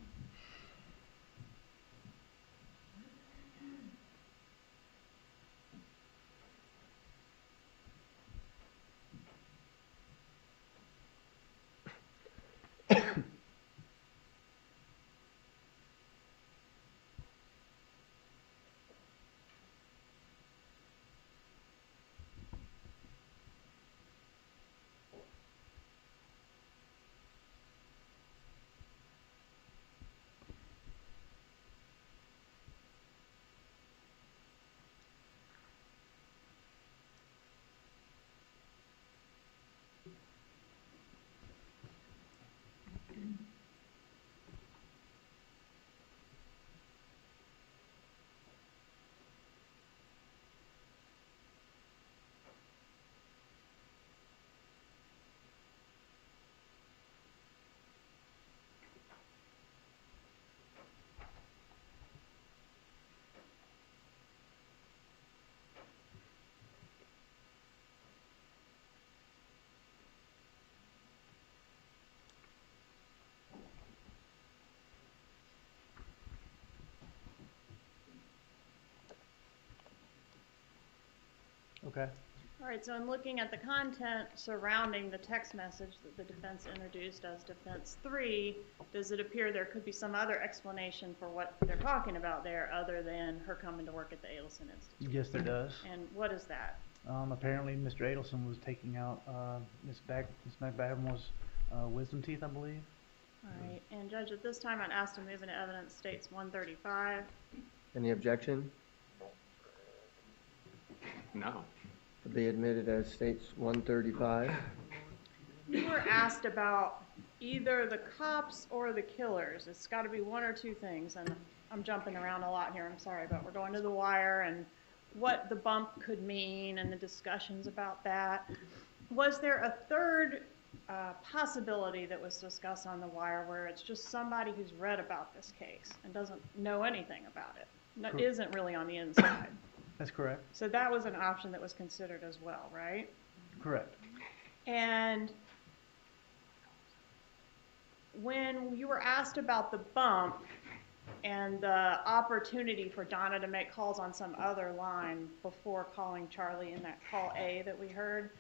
Okay. All right, so I'm looking at the content surrounding the text message that the defense introduced as defense 3. Does it appear there could be some other explanation for what they're talking about there other than her coming to work at the Adelson Institute? Yes, there does. And what is that? Apparently, Mr. Adelson was taking out Miss Mcfadden's wisdom teeth, I believe. All right, and Judge, at this time, I'd ask to move into evidence states 135. Any objection? No. To be admitted as states 135. You were asked about either the cops or the killers. It's got to be one or two things, and I'm jumping around a lot here, I'm sorry, but we're going to the wire and what the bump could mean and the discussions about that. Was there a third possibility that was discussed on the wire where it's just somebody who's read about this case and doesn't know anything about it, isn't really on the inside? That's correct. So that was an option that was considered as well, right? Correct. And when you were asked about the bump and the opportunity for Donna to make calls on some other line before calling Charlie in that call A that we heard,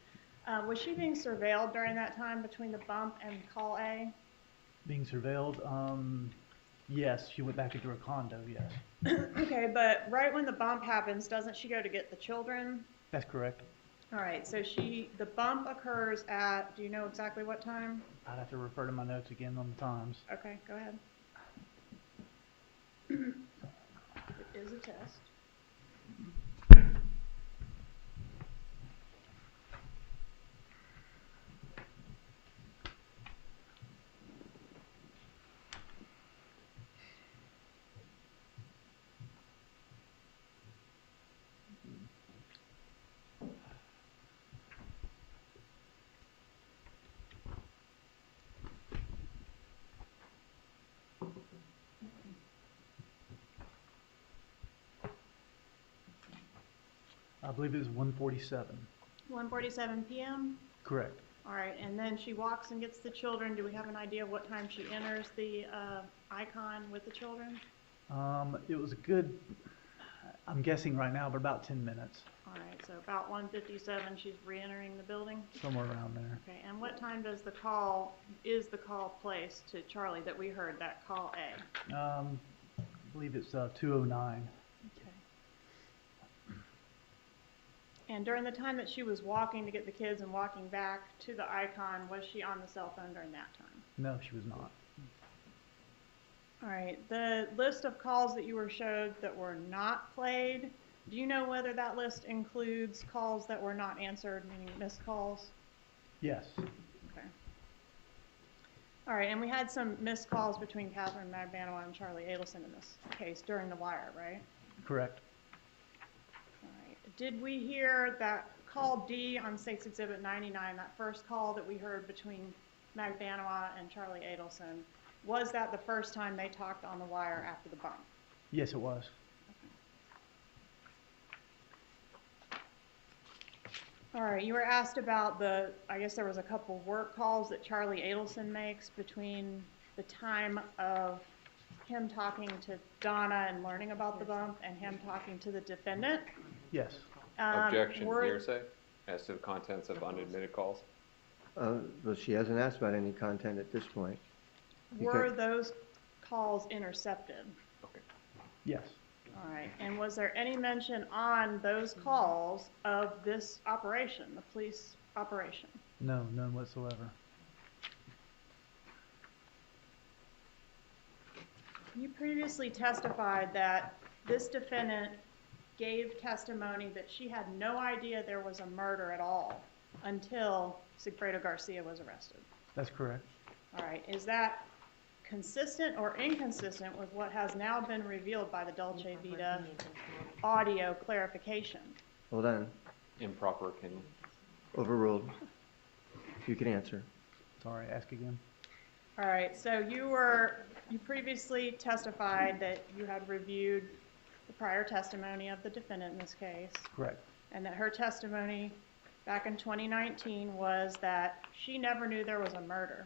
was she being surveilled during that time between the bump and call A? Being surveilled? Yes, she went back into her condo, yes. Okay, but right when the bump happens, doesn't she go to get the children? That's correct. All right, so the bump occurs at, do you know exactly what time? I'd have to refer to my notes again on the times. Okay, go ahead. It is a test. I believe it was 1:47. 1:47 p.m.? Correct. All right, and then she walks and gets the children. Do we have an idea of what time she enters the icon with the children? It was a good, I'm guessing right now, but about 10 minutes. All right, so about 1:57, she's re-entering the building? Somewhere around there. Okay, and what time is the call placed to Charlie that we heard, that call A? I believe it's 2:09. Okay. And during the time that she was walking to get the kids and walking back to the icon, was she on the cell phone during that time? No, she was not. All right, the list of calls that you were showed that were not played, do you know whether that list includes calls that were not answered, meaning missed calls? Yes. Okay. All right, and we had some missed calls between Katherine Magbanua and Charlie Adelson in this case during the wire, right? Correct. All right. Did we hear that call D on State's Exhibit 99, that first call that we heard between Magbanua and Charlie Adelson, was that the first time they talked on the wire after the bump? Yes, it was. All right, you were asked about I guess there was a couple work calls that Charlie Adelson makes between the time of him talking to Donna and learning about the bump and him talking to the defendant. Yes. Objection, were- hearsay, as to the contents of unadmitted calls. Well, she hasn't asked about any content at this point. Were those calls intercepted? Yes. All right, and was there any mention on those calls of this operation, the police operation? No, none whatsoever. You previously testified that this defendant gave testimony that she had no idea there was a murder at all until Sigfredo Garcia was arrested. That's correct. All right, is that consistent or inconsistent with what has now been revealed by the Dolce Vita audio clarification? Hold on. Improper opinion. Overruled. You can answer. Sorry, ask again. All right, so you previously testified that you had reviewed the prior testimony of the defendant in this case. Correct. And that her testimony back in 2019 was that she never knew there was a murder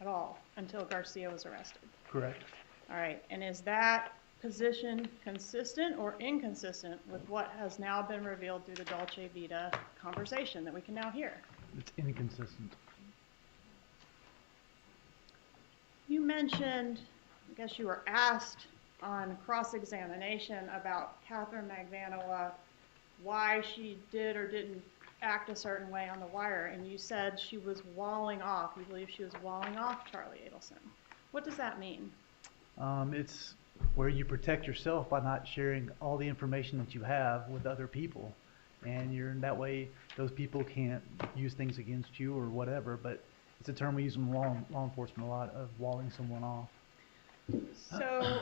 at all until Garcia was arrested. Correct. All right, and is that position consistent or inconsistent with what has now been revealed through the Dolce Vita conversation that we can now hear? It's inconsistent. You mentioned, I guess you were asked on cross-examination about Katherine Magbanua, why she did or didn't act a certain way on the wire, and you said she was walling off. You believe she was walling off Charlie Adelson. What does that mean? It's where you protect yourself by not sharing all the information that you have with other people. And that way, those people can't use things against you or whatever, but it's a term we use in law enforcement a lot, of walling someone off. So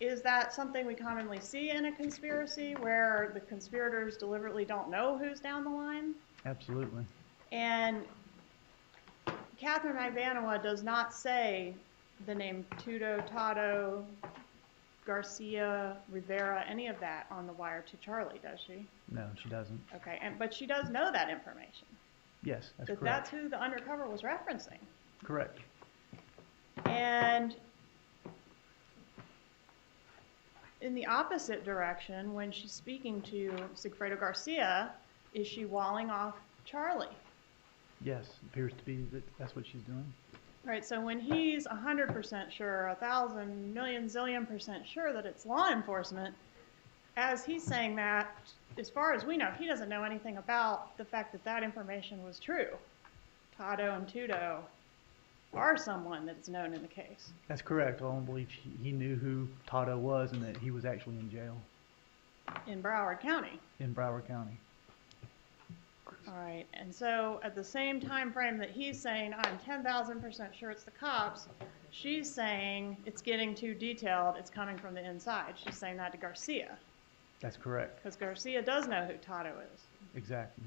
is that something we commonly see in a conspiracy where the conspirators deliberately don't know who's down the line? Absolutely. And Katherine Magbanua does not say the name Tudo, Tado, Garcia, Rivera, any of that on the wire to Charlie, does she? No, she doesn't. Okay, but she does know that information. Yes, that's That correct. that's who the Undercover was referencing. Correct. And in the opposite direction, when she's speaking to Sigfredo Garcia, is she walling off Charlie? Yes, appears to be that's what she's doing. Right, so when he's 100% sure, 1,000 million zillion % sure that it's law enforcement, as he's saying that, as far as we know, he doesn't know anything about the fact that that information was true. Tado and Tudo are someone that's known in the case. That's correct. I don't believe he knew who Tado was and that he was actually in jail In Broward County. in Broward County. All right, and so at the same time frame that he's saying, I'm 10,000% sure it's the cops, she's saying it's getting too detailed, it's coming from the inside. She's saying that to Garcia, That's correct. because Garcia does know who Tado is. Exactly.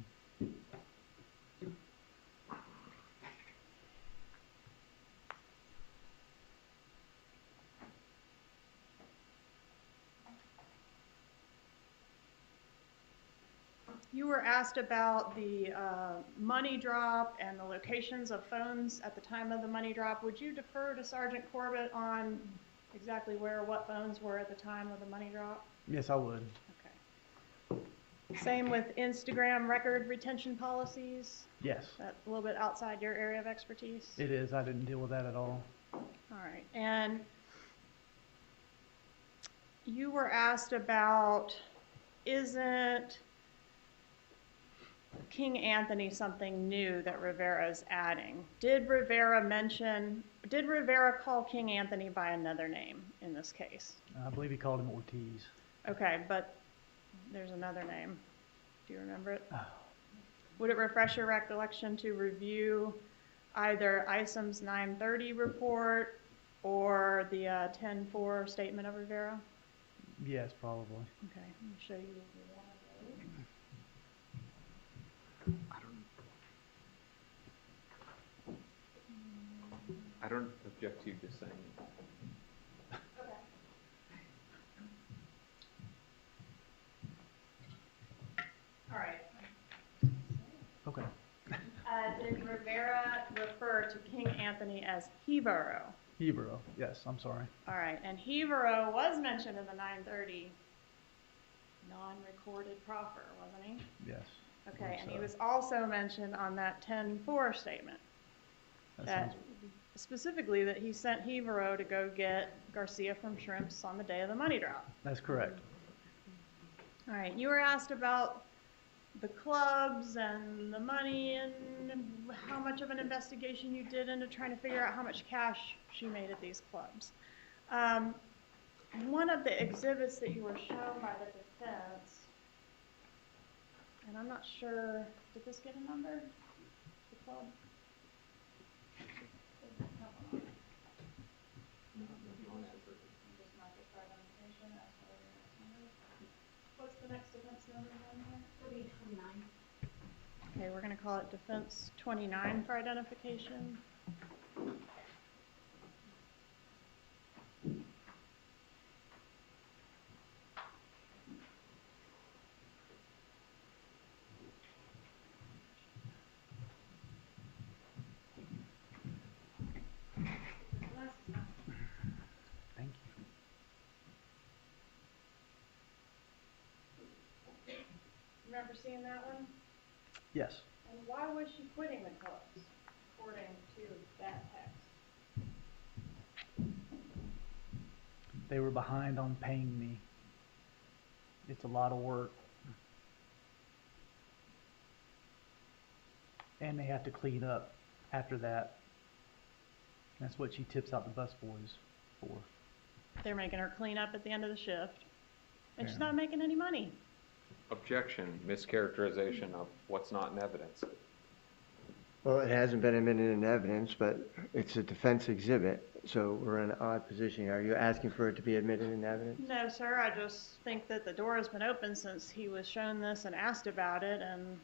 You were asked about the money drop and the locations of phones at the time of the money drop. Would you defer to Sergeant Corbett on exactly where what phones were at the time of the money drop? Yes, I would. Okay. Same with Instagram record retention policies? Yes, That's a little bit outside your area of expertise? it is. I didn't deal with that at all. All right, and you were asked about, isn't King Anthony something new that Rivera is adding? Did Rivera call King Anthony by another name in this case? I believe he called him Ortiz. Okay, but there's another name. Do you remember it? Would it refresh your recollection to review either ISOM's 930 report or the 10-4 statement of Rivera? Yes, probably. Okay, let me show you one of those. I don't object to you just saying. All right. did Rivera refer to King Anthony as Hevero? Hebrew, yes, I'm sorry. All right, and Hevero was mentioned in the 930 non-recorded proffer, wasn't he? Yes. Okay, and he so. was also mentioned on that 10-4 statement. That specifically that he sent Hevero to go get Garcia from Shrimps on the day of the money drop. That's correct. All right, you were asked about the clubs and the money and how much of an investigation you did into trying to figure out how much cash she made at these clubs. One of the exhibits that you were shown by the defense, and I'm not sure, did this get a number? The club? What's the next defense number down here? It'll be 29. Okay, we're going to call it defense 29 for identification. Thank you. Remember seeing that one? Yes. And why was she quitting the clubs, according to that text? They were behind on paying me. It's a lot of work. And they have to clean up after that. That's what she tips out the busboys for. They're making her clean up at the end of the shift, and she's Yeah. not making any money. Objection, mischaracterization of what's not in evidence. Well, it hasn't been admitted in evidence, but it's a defense exhibit, so we're in an odd position. Are you asking for it to be admitted in evidence? No, sir, I just think that the door has been open since he was shown this and asked about it, and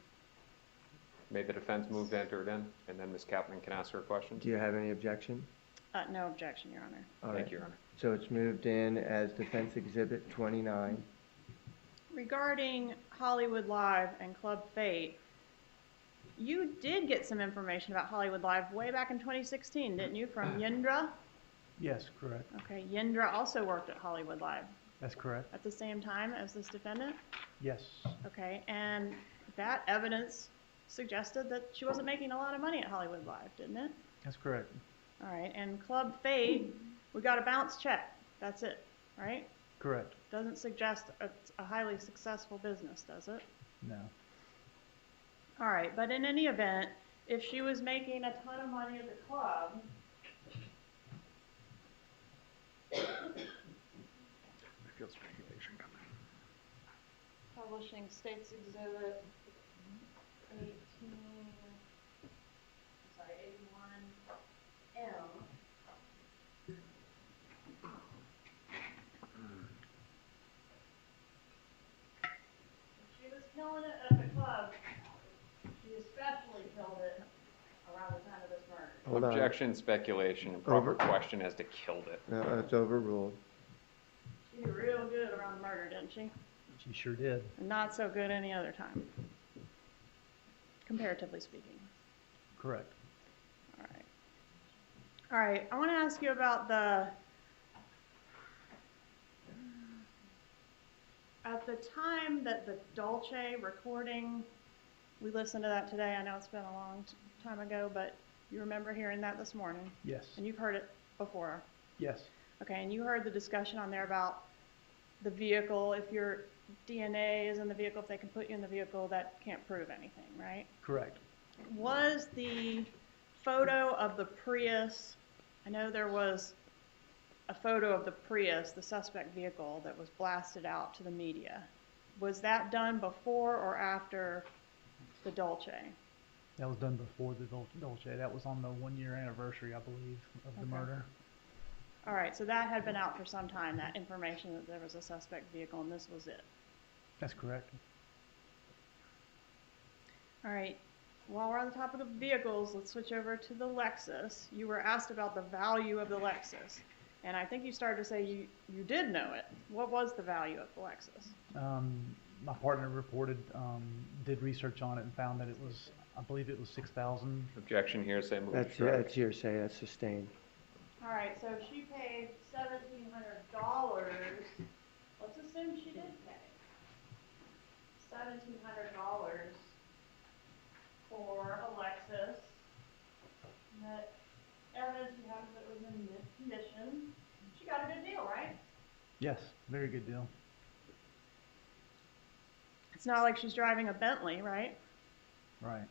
May the defense move to enter it in, and then Ms. Kaplan can ask her question? Do you have any objection? no objection, Your Honor. All Thank right. you, Your Honor. So it's moved in as defense exhibit 29. Regarding Hollywood Live and Club Fate, you did get some information about Hollywood Live way back in 2016, didn't you, from Yindra? Yes, correct. Okay, Yindra also worked at Hollywood Live That's correct. at the same time as this defendant? Yes. Okay, and that evidence suggested that she wasn't making a lot of money at Hollywood Live, didn't it? That's correct. All right, and Club Fate, we got a bounce check. That's it, right? Correct. Doesn't suggest it's a highly successful business, does it? No. All right, but in any event, if she was making a ton of money at the club, I feel speculation coming. publishing States Exhibit 81M. She was killing it at the club. She especially killed it around the time of this murder. Hold on. Objection, speculation, and proper question as to killed it. No, it's overruled. She did real good around the murder, didn't she? She sure did. And not so good any other time, comparatively speaking. Correct. All right. All right, I want to ask you about at the time that the Dolce recording, we listened to that today. I know it's been a long time ago, but you remember hearing that this morning? Yes. And you've heard it before? Yes. Okay, and you heard the discussion on there about the vehicle. If your DNA is in the vehicle, if they can put you in the vehicle, that can't prove anything, right? Correct. Was the photo of the Prius, I know there was a photo of the Prius, the suspect vehicle, that was blasted out to the media. Was that done before or after the Dolce? That was done before the Dolce. That was on the 1-year anniversary, I believe, of the murder. All right, so that had been out for some time, that information that there was a suspect vehicle, and this was it. That's correct. All right, while we're on the topic of vehicles, let's switch over to the Lexus. You were asked about the value of the Lexus, and I think you started to say you did know it. What was the value of the Lexus? My partner reported did research on it and found that it was, I believe it was 6,000. Objection, hearsay, move to That's, strike. that's hearsay, that's sustained. All right, so she paid $1,700. Let's assume she did pay $1,700 for a Lexus. That evidence you have that it was in mint condition. She got a good deal, right? Yes, very good deal. It's not like she's driving a Bentley, right? Right.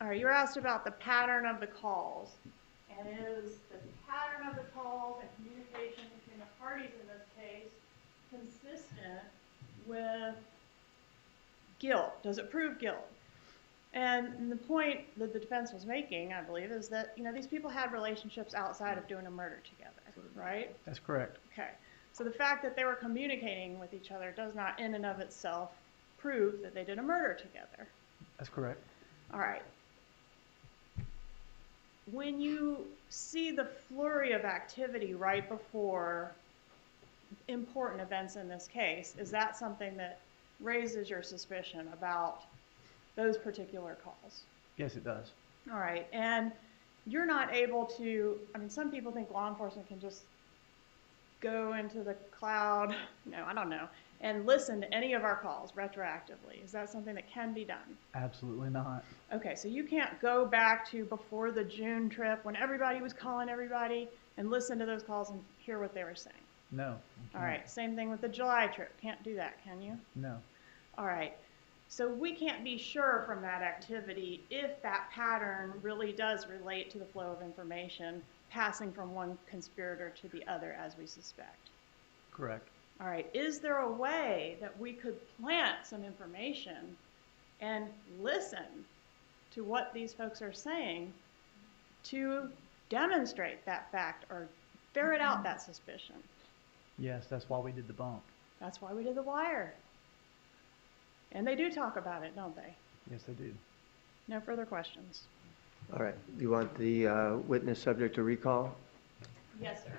All right, you were asked about the pattern of the calls. And is the pattern of the calls and communication between the parties in this case consistent with guilt? Does it prove guilt? And the point that the defense was making, I believe, is that, you know, these people had relationships outside of doing a murder together, right? That's correct. Okay. So the fact that they were communicating with each other does not in and of itself prove that they did a murder together. That's correct. All right. When you see the flurry of activity right before important events in this case, is that something that raises your suspicion about those particular calls? Yes, it does. All right. And you're not able to, I mean, some people think law enforcement can just go into the cloud, no, I don't know, and listen to any of our calls retroactively. Is that something that can be done? Absolutely not. Okay, so you can't go back to before the June trip when everybody was calling everybody and listen to those calls and hear what they were saying? No. All right, same thing with the July trip. Can't do that, can you? No. All right, so we can't be sure from that activity if that pattern really does relate to the flow of information passing from one conspirator to the other as we suspect. Correct. All right, is there a way that we could plant some information and listen to what these folks are saying to demonstrate that fact or ferret out that suspicion? Yes, that's why we did the bump. That's why we did the wire. And they do talk about it, don't they? Yes, they do. No further questions. All right, you want the witness subject to recall? Yes, sir.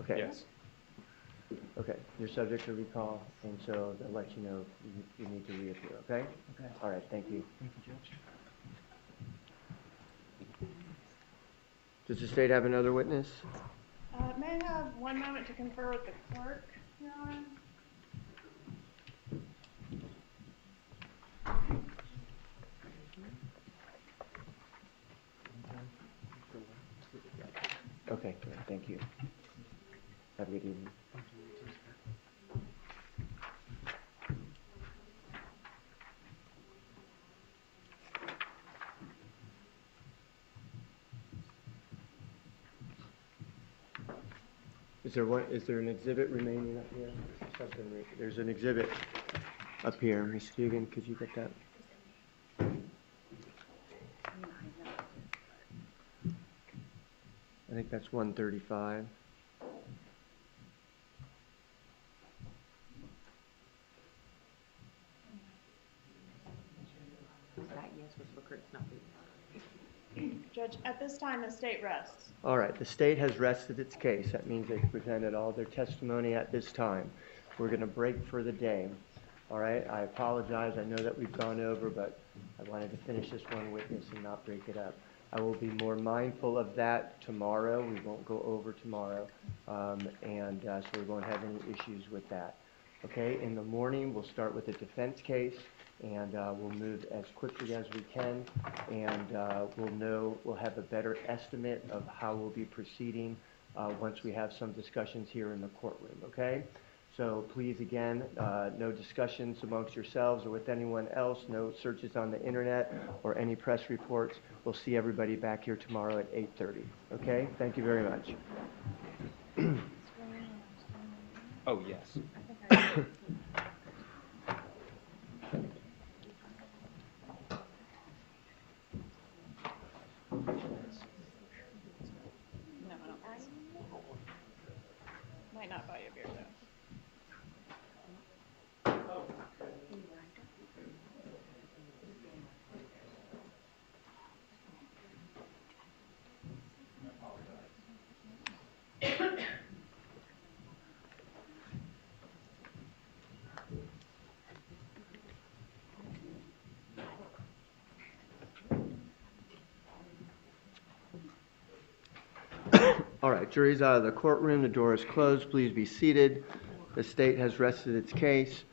Okay. Yes. Okay, you're subject to recall, and so they'll let you know if you need to reappear, okay? Okay. All right, thank you. Thank you, Judge. Does the state have another witness? May I have 1 moment to confer with the clerk, Your Honor? Okay, great, thank you. Have a good evening. Is there an exhibit remaining up here? There's an exhibit up here. Ms. Dugan, could you get that? I think that's 135. That yes was for Kurt's not being. Judge, at this time, the state rests. All right, the state has rested its case. That means they've presented all their testimony at this time. We're going to break for the day. All right, I apologize. I know that we've gone over, but I wanted to finish this one witness and not break it up. I will be more mindful of that tomorrow. We won't go over tomorrow, so we won't have any issues with that. Okay, in the morning, we'll start with the defense case, and we'll move as quickly as we can, and we'll have a better estimate of how we'll be proceeding once we have some discussions here in the courtroom, okay? So please, again, no discussions amongst yourselves or with anyone else, no searches on the internet or any press reports. We'll see everybody back here tomorrow at 8:30, okay? Thank you very much. Oh, yes. No, I don't think so. Might not buy you a beer, though. All right, jury's out of the courtroom. The door is closed. Please be seated. The state has rested its case.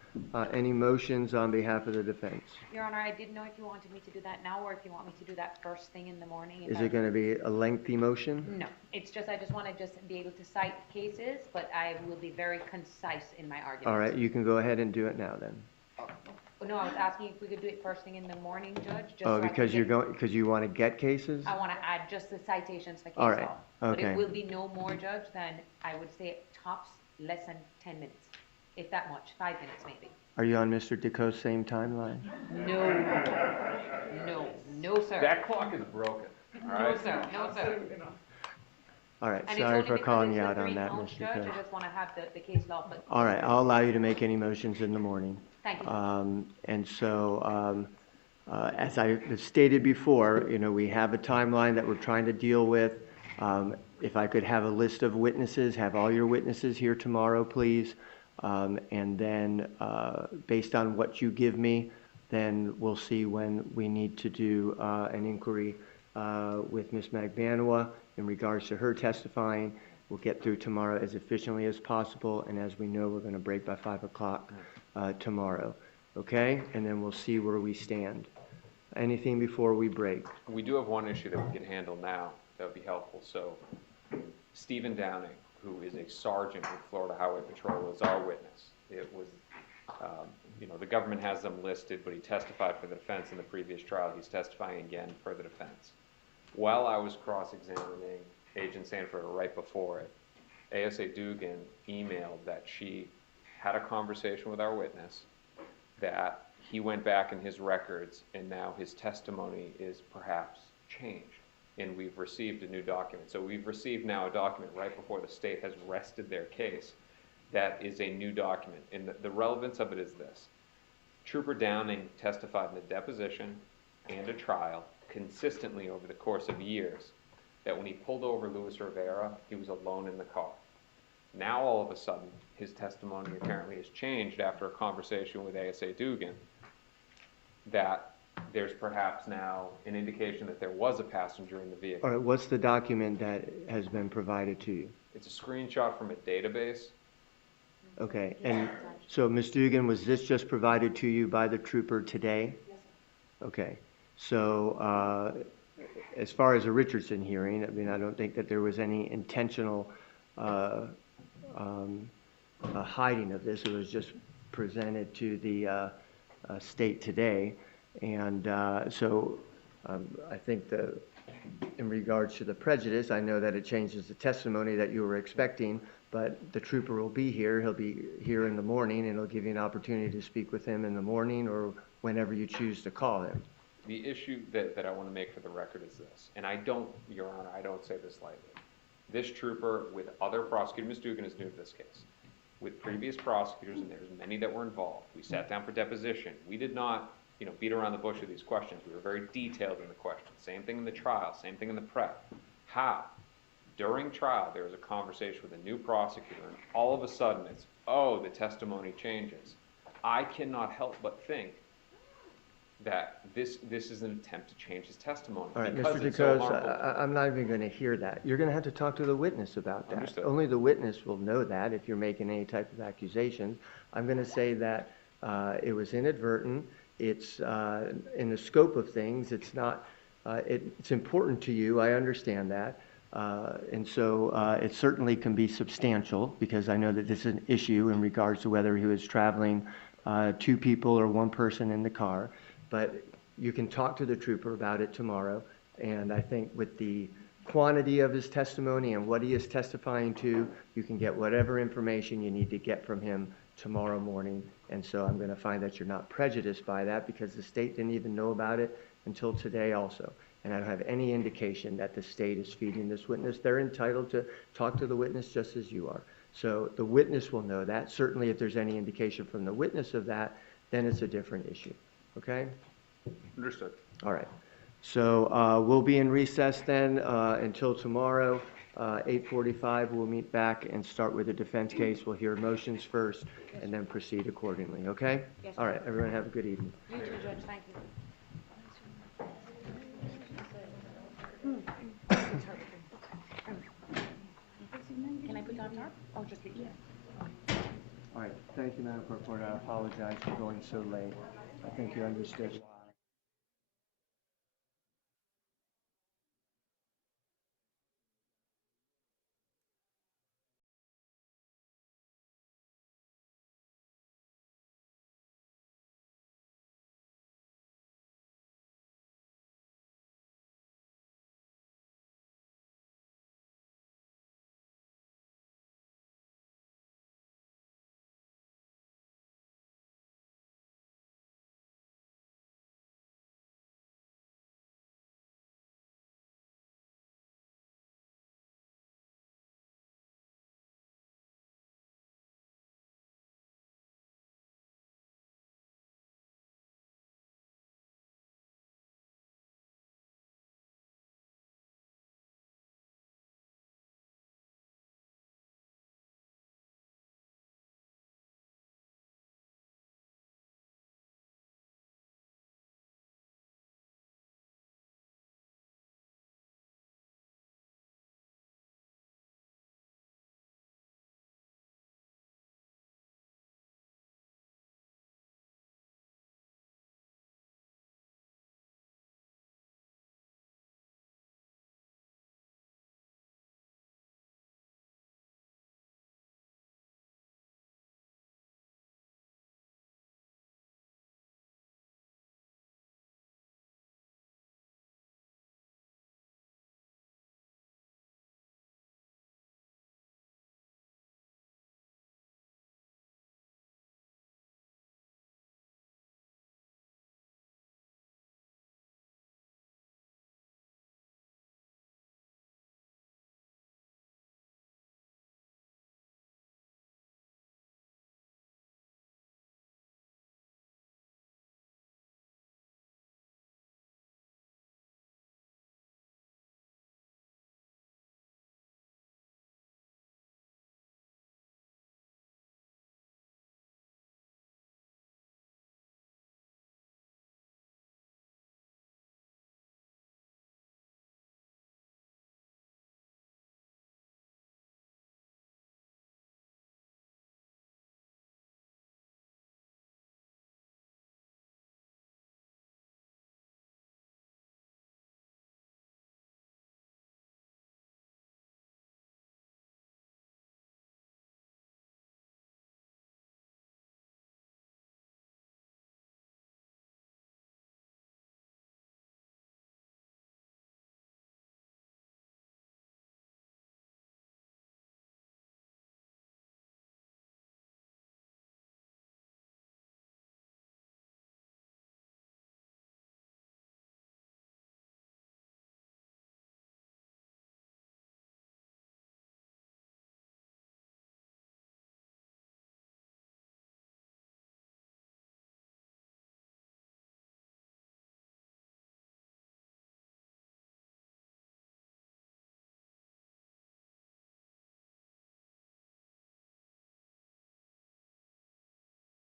Any motions on behalf of the defense? Your Honor, I didn't know if you wanted me to do that now or if you want me to do that first thing in the morning. Is it going to be a lengthy motion? No, it's just, I just want to be able to cite cases, but I will be very concise in my arguments. All right, you can go ahead and do it now then. No, I was asking if we could do it first thing in the morning, Judge. Just Oh, so I because can you're get- going, because you want to get cases? I want to add just the citations for case All right, law. But okay. it will be no more, Judge, than I would say tops less than 10 minutes, if that much, 5 minutes maybe. Are you on Mr. DeCoe's same timeline? No, sir. That clock is broken, all right? No, sir, no, sir. All right, And it's sorry only for because calling it's you the out on 3 that, counts, Mr. Judge, DeCoe. I just want to have the case law, but. All right, I'll allow you to make any motions in the morning. Thank you. And so, as I stated before, you know, we have a timeline that we're trying to deal with. If I could have a list of witnesses, have all your witnesses here tomorrow, please. And then, based on what you give me, then we'll see when we need to do an inquiry with Ms. Magbanua in regards to her testifying. We'll get through tomorrow as efficiently as possible, and as we know, we're going to break by 5 o'clock tomorrow, okay? And then we'll see where we stand. Anything before we break? We do have one issue that we can handle now that would be helpful. So Stephen Downing, who is a sergeant with Florida Highway Patrol, is our witness. It was, the government has them listed, but he testified for the defense in the previous trial. He's testifying again for the defense. While I was cross-examining Agent Sanford right before it, ASA Dugan emailed that she had a conversation with our witness, that he went back in his records, and now his testimony is perhaps changed, and we've received a new document. So we've received now a document right before the state has rested their case that is a new document, and the relevance of it is this. Trooper Downing testified in a deposition and a trial consistently over the course of years that when he pulled over Luis Rivera, he was alone in the car. Now all of a sudden, his testimony apparently has changed after a conversation with ASA Dugan, that there's perhaps now an indication that there was a passenger in the vehicle. All right, what's the document that has been provided to you? It's a screenshot from a database. Okay, and so Ms. Dugan, was this just provided to you by the trooper today? Yes, sir. Okay, so as far as a Richardson hearing, I mean, I don't think that there was any intentional hiding of this. It was just presented to the state today, and so I think in regards to the prejudice, I know that it changes the testimony that you were expecting, but the trooper will be here. He'll be here in the morning, and he'll give you an opportunity to speak with him in the morning or whenever you choose to call him. The issue that I want to make for the record is this, and Your Honor, I don't say this lightly. This trooper with other prosecutors, Ms. Dugan is new to this case, with previous prosecutors, and there's many that were involved. We sat down for deposition. We did not, beat around the bush with these questions. We were very detailed in the questions. Same thing in the trial, same thing in the prep. How? During trial, there was a conversation with a new prosecutor, and all of a sudden it's, oh, the testimony changes. I cannot help but think that this is an attempt to change his testimony. All right, because Mr. it's so DeCoe, harmful. I'm not even going to hear that. You're going to have to talk to the witness about that. Understood. Only the witness will know that if you're making any type of accusations. I'm going to say that it was inadvertent. It's in the scope of things. It's not. It's important to you. I understand that. And so it certainly can be substantial, because I know that this is an issue in regards to whether he was traveling 2 people or 1 person in the car. But you can talk to the trooper about it tomorrow. And I think with the quantity of his testimony and what he is testifying to, you can get whatever information you need to get from him tomorrow morning. And so I'm going to find that you're not prejudiced by that, because the state didn't even know about it until today also. And I don't have any indication that the state is feeding this witness. They're entitled to talk to the witness just as you are. So the witness will know that. Certainly if there's any indication from the witness of that, then it's a different issue. Okay? Understood. All right. So we'll be in recess then until tomorrow. 8:45 we'll meet back and start with the defense case. We'll hear motions first and then proceed accordingly. Okay? Yes, All right. Everyone have a good evening. You too, Judge, thank you. or just the email? All right, thank you, Madam Clerk Porter. I apologize for going so late. I think you understood why.